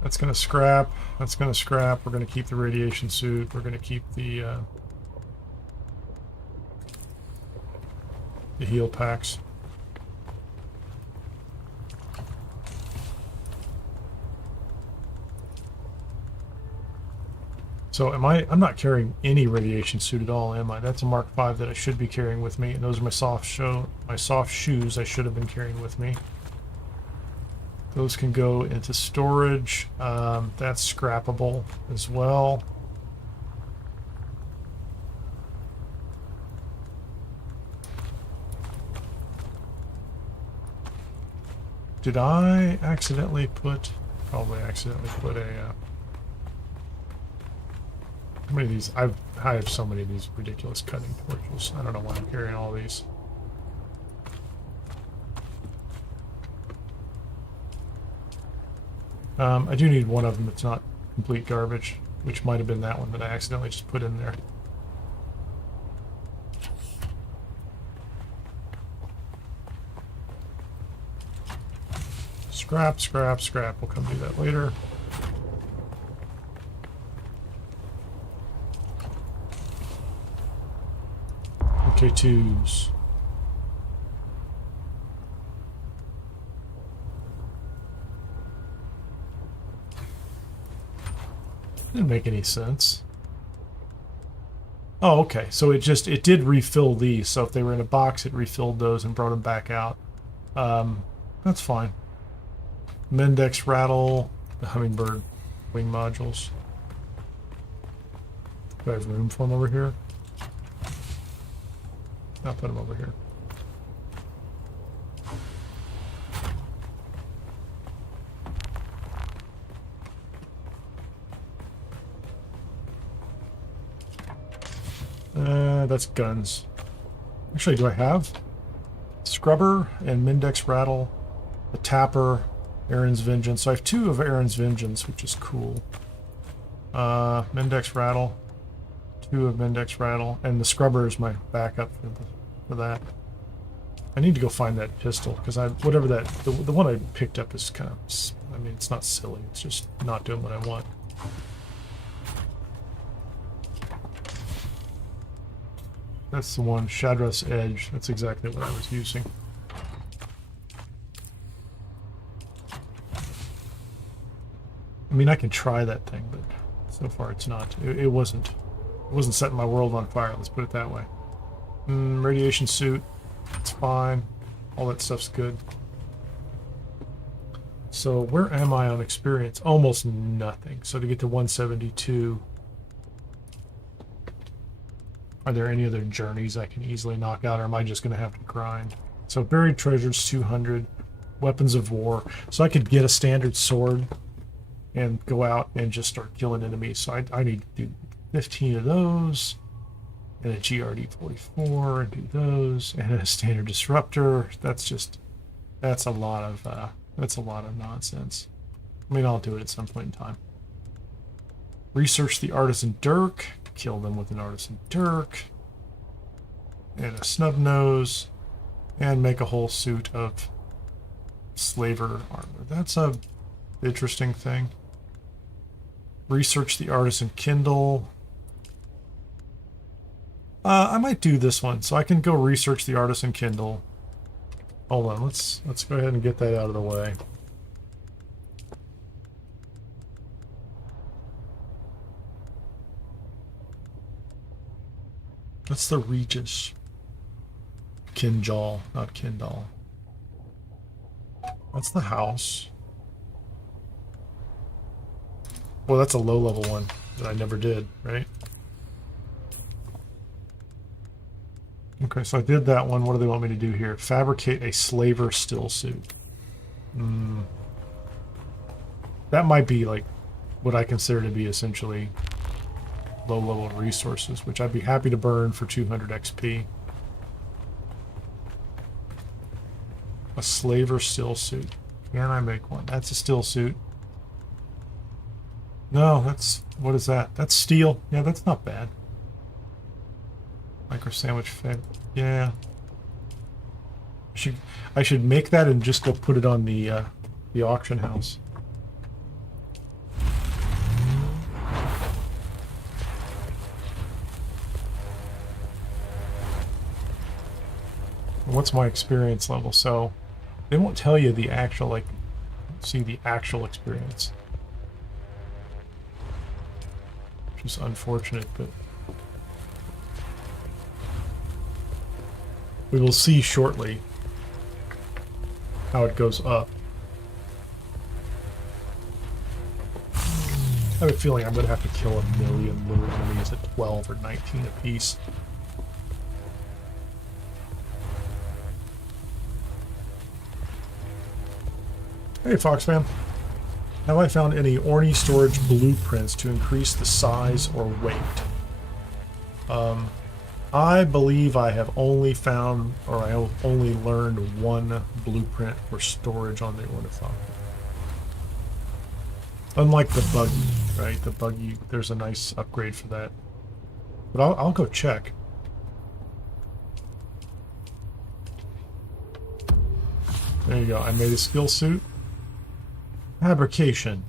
That's gonna scrap. That's gonna scrap. We're gonna keep the radiation suit. We're gonna keep the heal packs. So I'm not carrying any radiation suit at all, am I? That's a Mark V that I should be carrying with me, and those are my soft shoes I should have been carrying with me. Those can go into storage. That's scrappable as well. Did I accidentally put... Probably accidentally put a... how many of these? I have so many of these ridiculous cutting torches. I don't know why I'm carrying all these. I do need one of them that's not complete garbage, which might have been that one that I accidentally just put in there. Scrap, scrap, scrap. We'll come do that later. MK2s. Didn't make any sense. Oh, okay. So it did refill these. So if they were in a box, it refilled those and brought them back out. That's fine. Mendex rattle, the hummingbird wing modules. Do I have room for them over here? I'll put them over here. That's guns. Actually, do I have Scrubber and Mendex Rattle, the Tapper, Aaron's Vengeance? So I have 2 of Aaron's Vengeance, which is cool. Mendex Rattle, 2 of Mendex Rattle, and the Scrubber is my backup for that. I need to go find that pistol, because whatever that, the one I picked up is kind of, I mean, it's not silly, it's just not doing what I want. That's the one, Shadras Edge. That's exactly what I was using. I mean, I can try that thing, but so far it's not. It wasn't setting my world on fire, let's put it that way. Radiation suit, it's fine. All that stuff's good. So where am I on experience? Almost nothing. So to get to 172, are there any other journeys I can easily knock out, or am I just going to have to grind? So buried treasures, 200. Weapons of war. So I could get a standard sword and go out and just start killing enemies. So I need to do 15 of those, and a GRD-44, and do those, and a standard disruptor. That's a lot of nonsense. I mean, I'll do it at some point in time. Research the artisan dirk. Kill them with an artisan dirk. And a snub nose. And make a whole suit of slaver armor. That's a interesting thing. Research the artisan kindle. I might do this one, so I can go research the artisan kindle. Hold on, let's go ahead and get that out of the way. That's the Regis. Kinjal, not Kindal. That's the house. Well, that's a low-level one that I never did, right? Okay, so I did that one. What do they want me to do here? Fabricate a slaver still suit. That might be like what I consider to be essentially low-level resources, which I'd be happy to burn for 200 XP. A slaver still suit. Can I make one? That's a still suit. No, that's... What is that? That's steel. Yeah, that's not bad. Micro sandwich fit. Yeah. I should make that and just go put it on the auction house. What's my experience level? So they won't tell you the actual, like, see the actual experience. Which is unfortunate, but we will see shortly how it goes up. I have a feeling I'm going to have to kill 1 million little enemies at 12 or 19 apiece. Hey, Foxman. Have I found any Orny storage blueprints to increase the size or weight? I believe I have only found, or I have only learned one blueprint for storage on the Ornithopter. Unlike the buggy, right? The buggy, there's a nice upgrade for that. But I'll go check. There you go. I made a skill suit. Fabrication.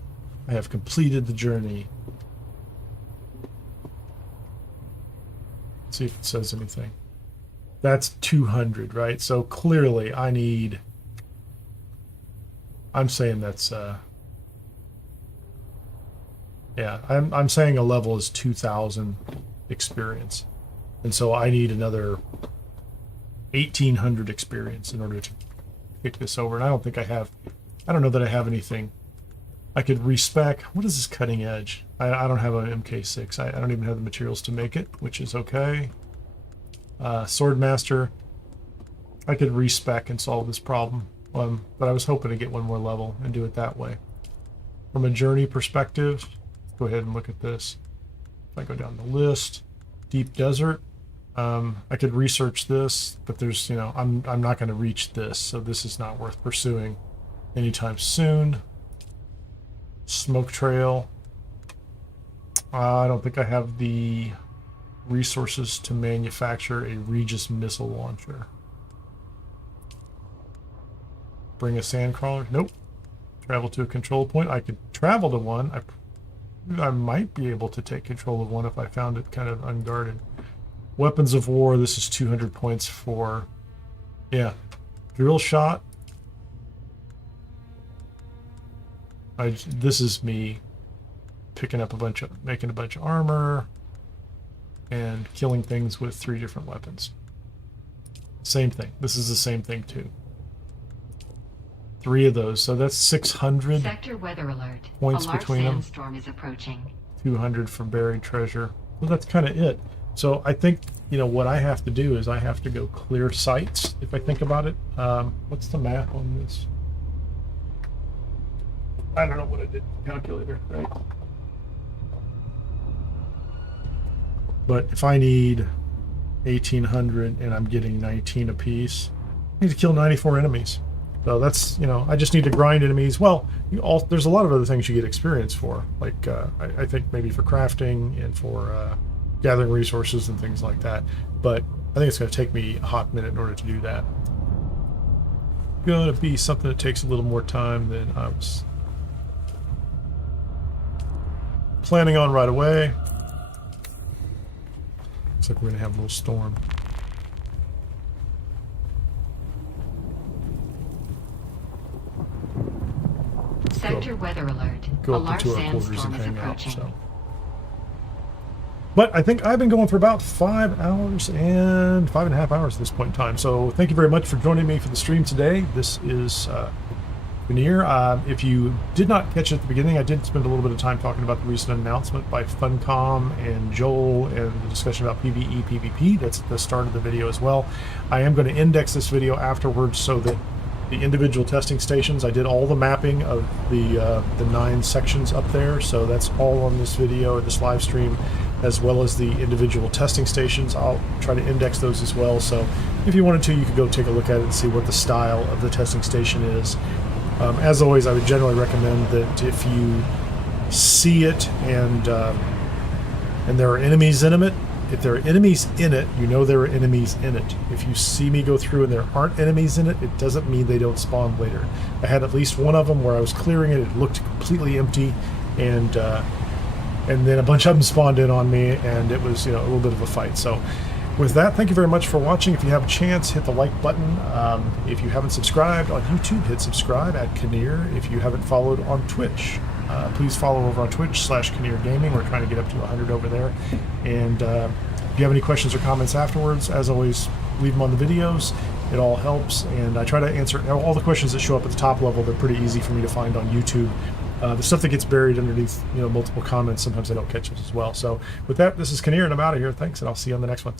I have completed the journey. Let's see if it says anything. That's 200, right? So clearly I need... I'm saying that's... yeah, I'm saying a level is 2,000 experience. And so I need another 1,800 experience in order to kick this over. And I don't think I have... I don't know that I have anything. I could respec. What is this cutting edge? I don't have an MK6. I don't even have the materials to make it, which is okay. Swordmaster. I could respec and solve this problem. But I was hoping to get one more level and do it that way. From a journey perspective, go ahead and look at this. If I go down the list, Deep Desert. I could research this, but there's, you know, I'm not going to reach this, so this is not worth pursuing anytime soon. Smoke Trail. I don't think I have the resources to manufacture a Regis missile launcher. Bring a sandcrawler. Nope. Travel to a control point. I could travel to one. I might be able to take control of one if I found it kind of unguarded. Weapons of war. This is 200 points for... yeah. Drill shot. This is me picking up making a bunch of armor, and killing things with 3 different weapons. Same thing. This is the same thing too. 3 of those, so that's 600 Sector weather alert. points A large between them. sandstorm is approaching. 200 for buried treasure. Well, that's kind of it. So I think, you know, what I have to do is I have to go clear sites, if I think about it. What's the math on this? I don't know what I did. Calculator, right? But if I need 1,800 and I'm getting 19 apiece, I need to kill 94 enemies. So that's, you know, I just need to grind enemies. Well, there's a lot of other things you get experience for, like I think maybe for crafting and for gathering resources and things like that. But I think it's going to take me a hot minute in order to do that. Going to be something that takes a little more time than I was planning on right away. Looks like we're going to have a little storm. Sector weather alert. Go A up large into our quarters sandstorm and is hang out. approaching. So. But I think I've been going for about 5 hours and 5.5 hours at this point in time. So thank you very much for joining me for the stream today. This is Kineer. If you did not catch it at the beginning, I did spend a little bit of time talking about the recent announcement by Funcom and Joel and the discussion about PvE-PvP. That's at the start of the video as well. I am going to index this video afterwards so that the individual testing stations, I did all the mapping of the 9 sections up there, so that's all on this video, this live stream, as well as the individual testing stations. I'll try to index those as well, so if you wanted to, you could go take a look at it and see what the style of the testing station is. As always, I would generally recommend that if you see it and there are enemies in it, if there are enemies in it, you know there are enemies in it. If you see me go through and there aren't enemies in it, it doesn't mean they don't spawn later. I had at least one of them where I was clearing it, it looked completely empty, and then a bunch of them spawned in on me, and it was, you know, a little bit of a fight. So with that, thank you very much for watching. If you have a chance, hit the like button. If you haven't subscribed on YouTube, hit subscribe at Kineer. If you haven't followed on Twitch, please follow over on Twitch /Kineer Gaming. We're trying to get up to 100 over there. And if you have any questions or comments afterwards, as always, leave them on the videos. It all helps. And I try to answer all the questions that show up at the top level. They're pretty easy for me to find on YouTube. The stuff that gets buried underneath, you know, multiple comments, sometimes I don't catch it as well. So with that, this is Kineer, and I'm out of here. Thanks, and I'll see you on the next one.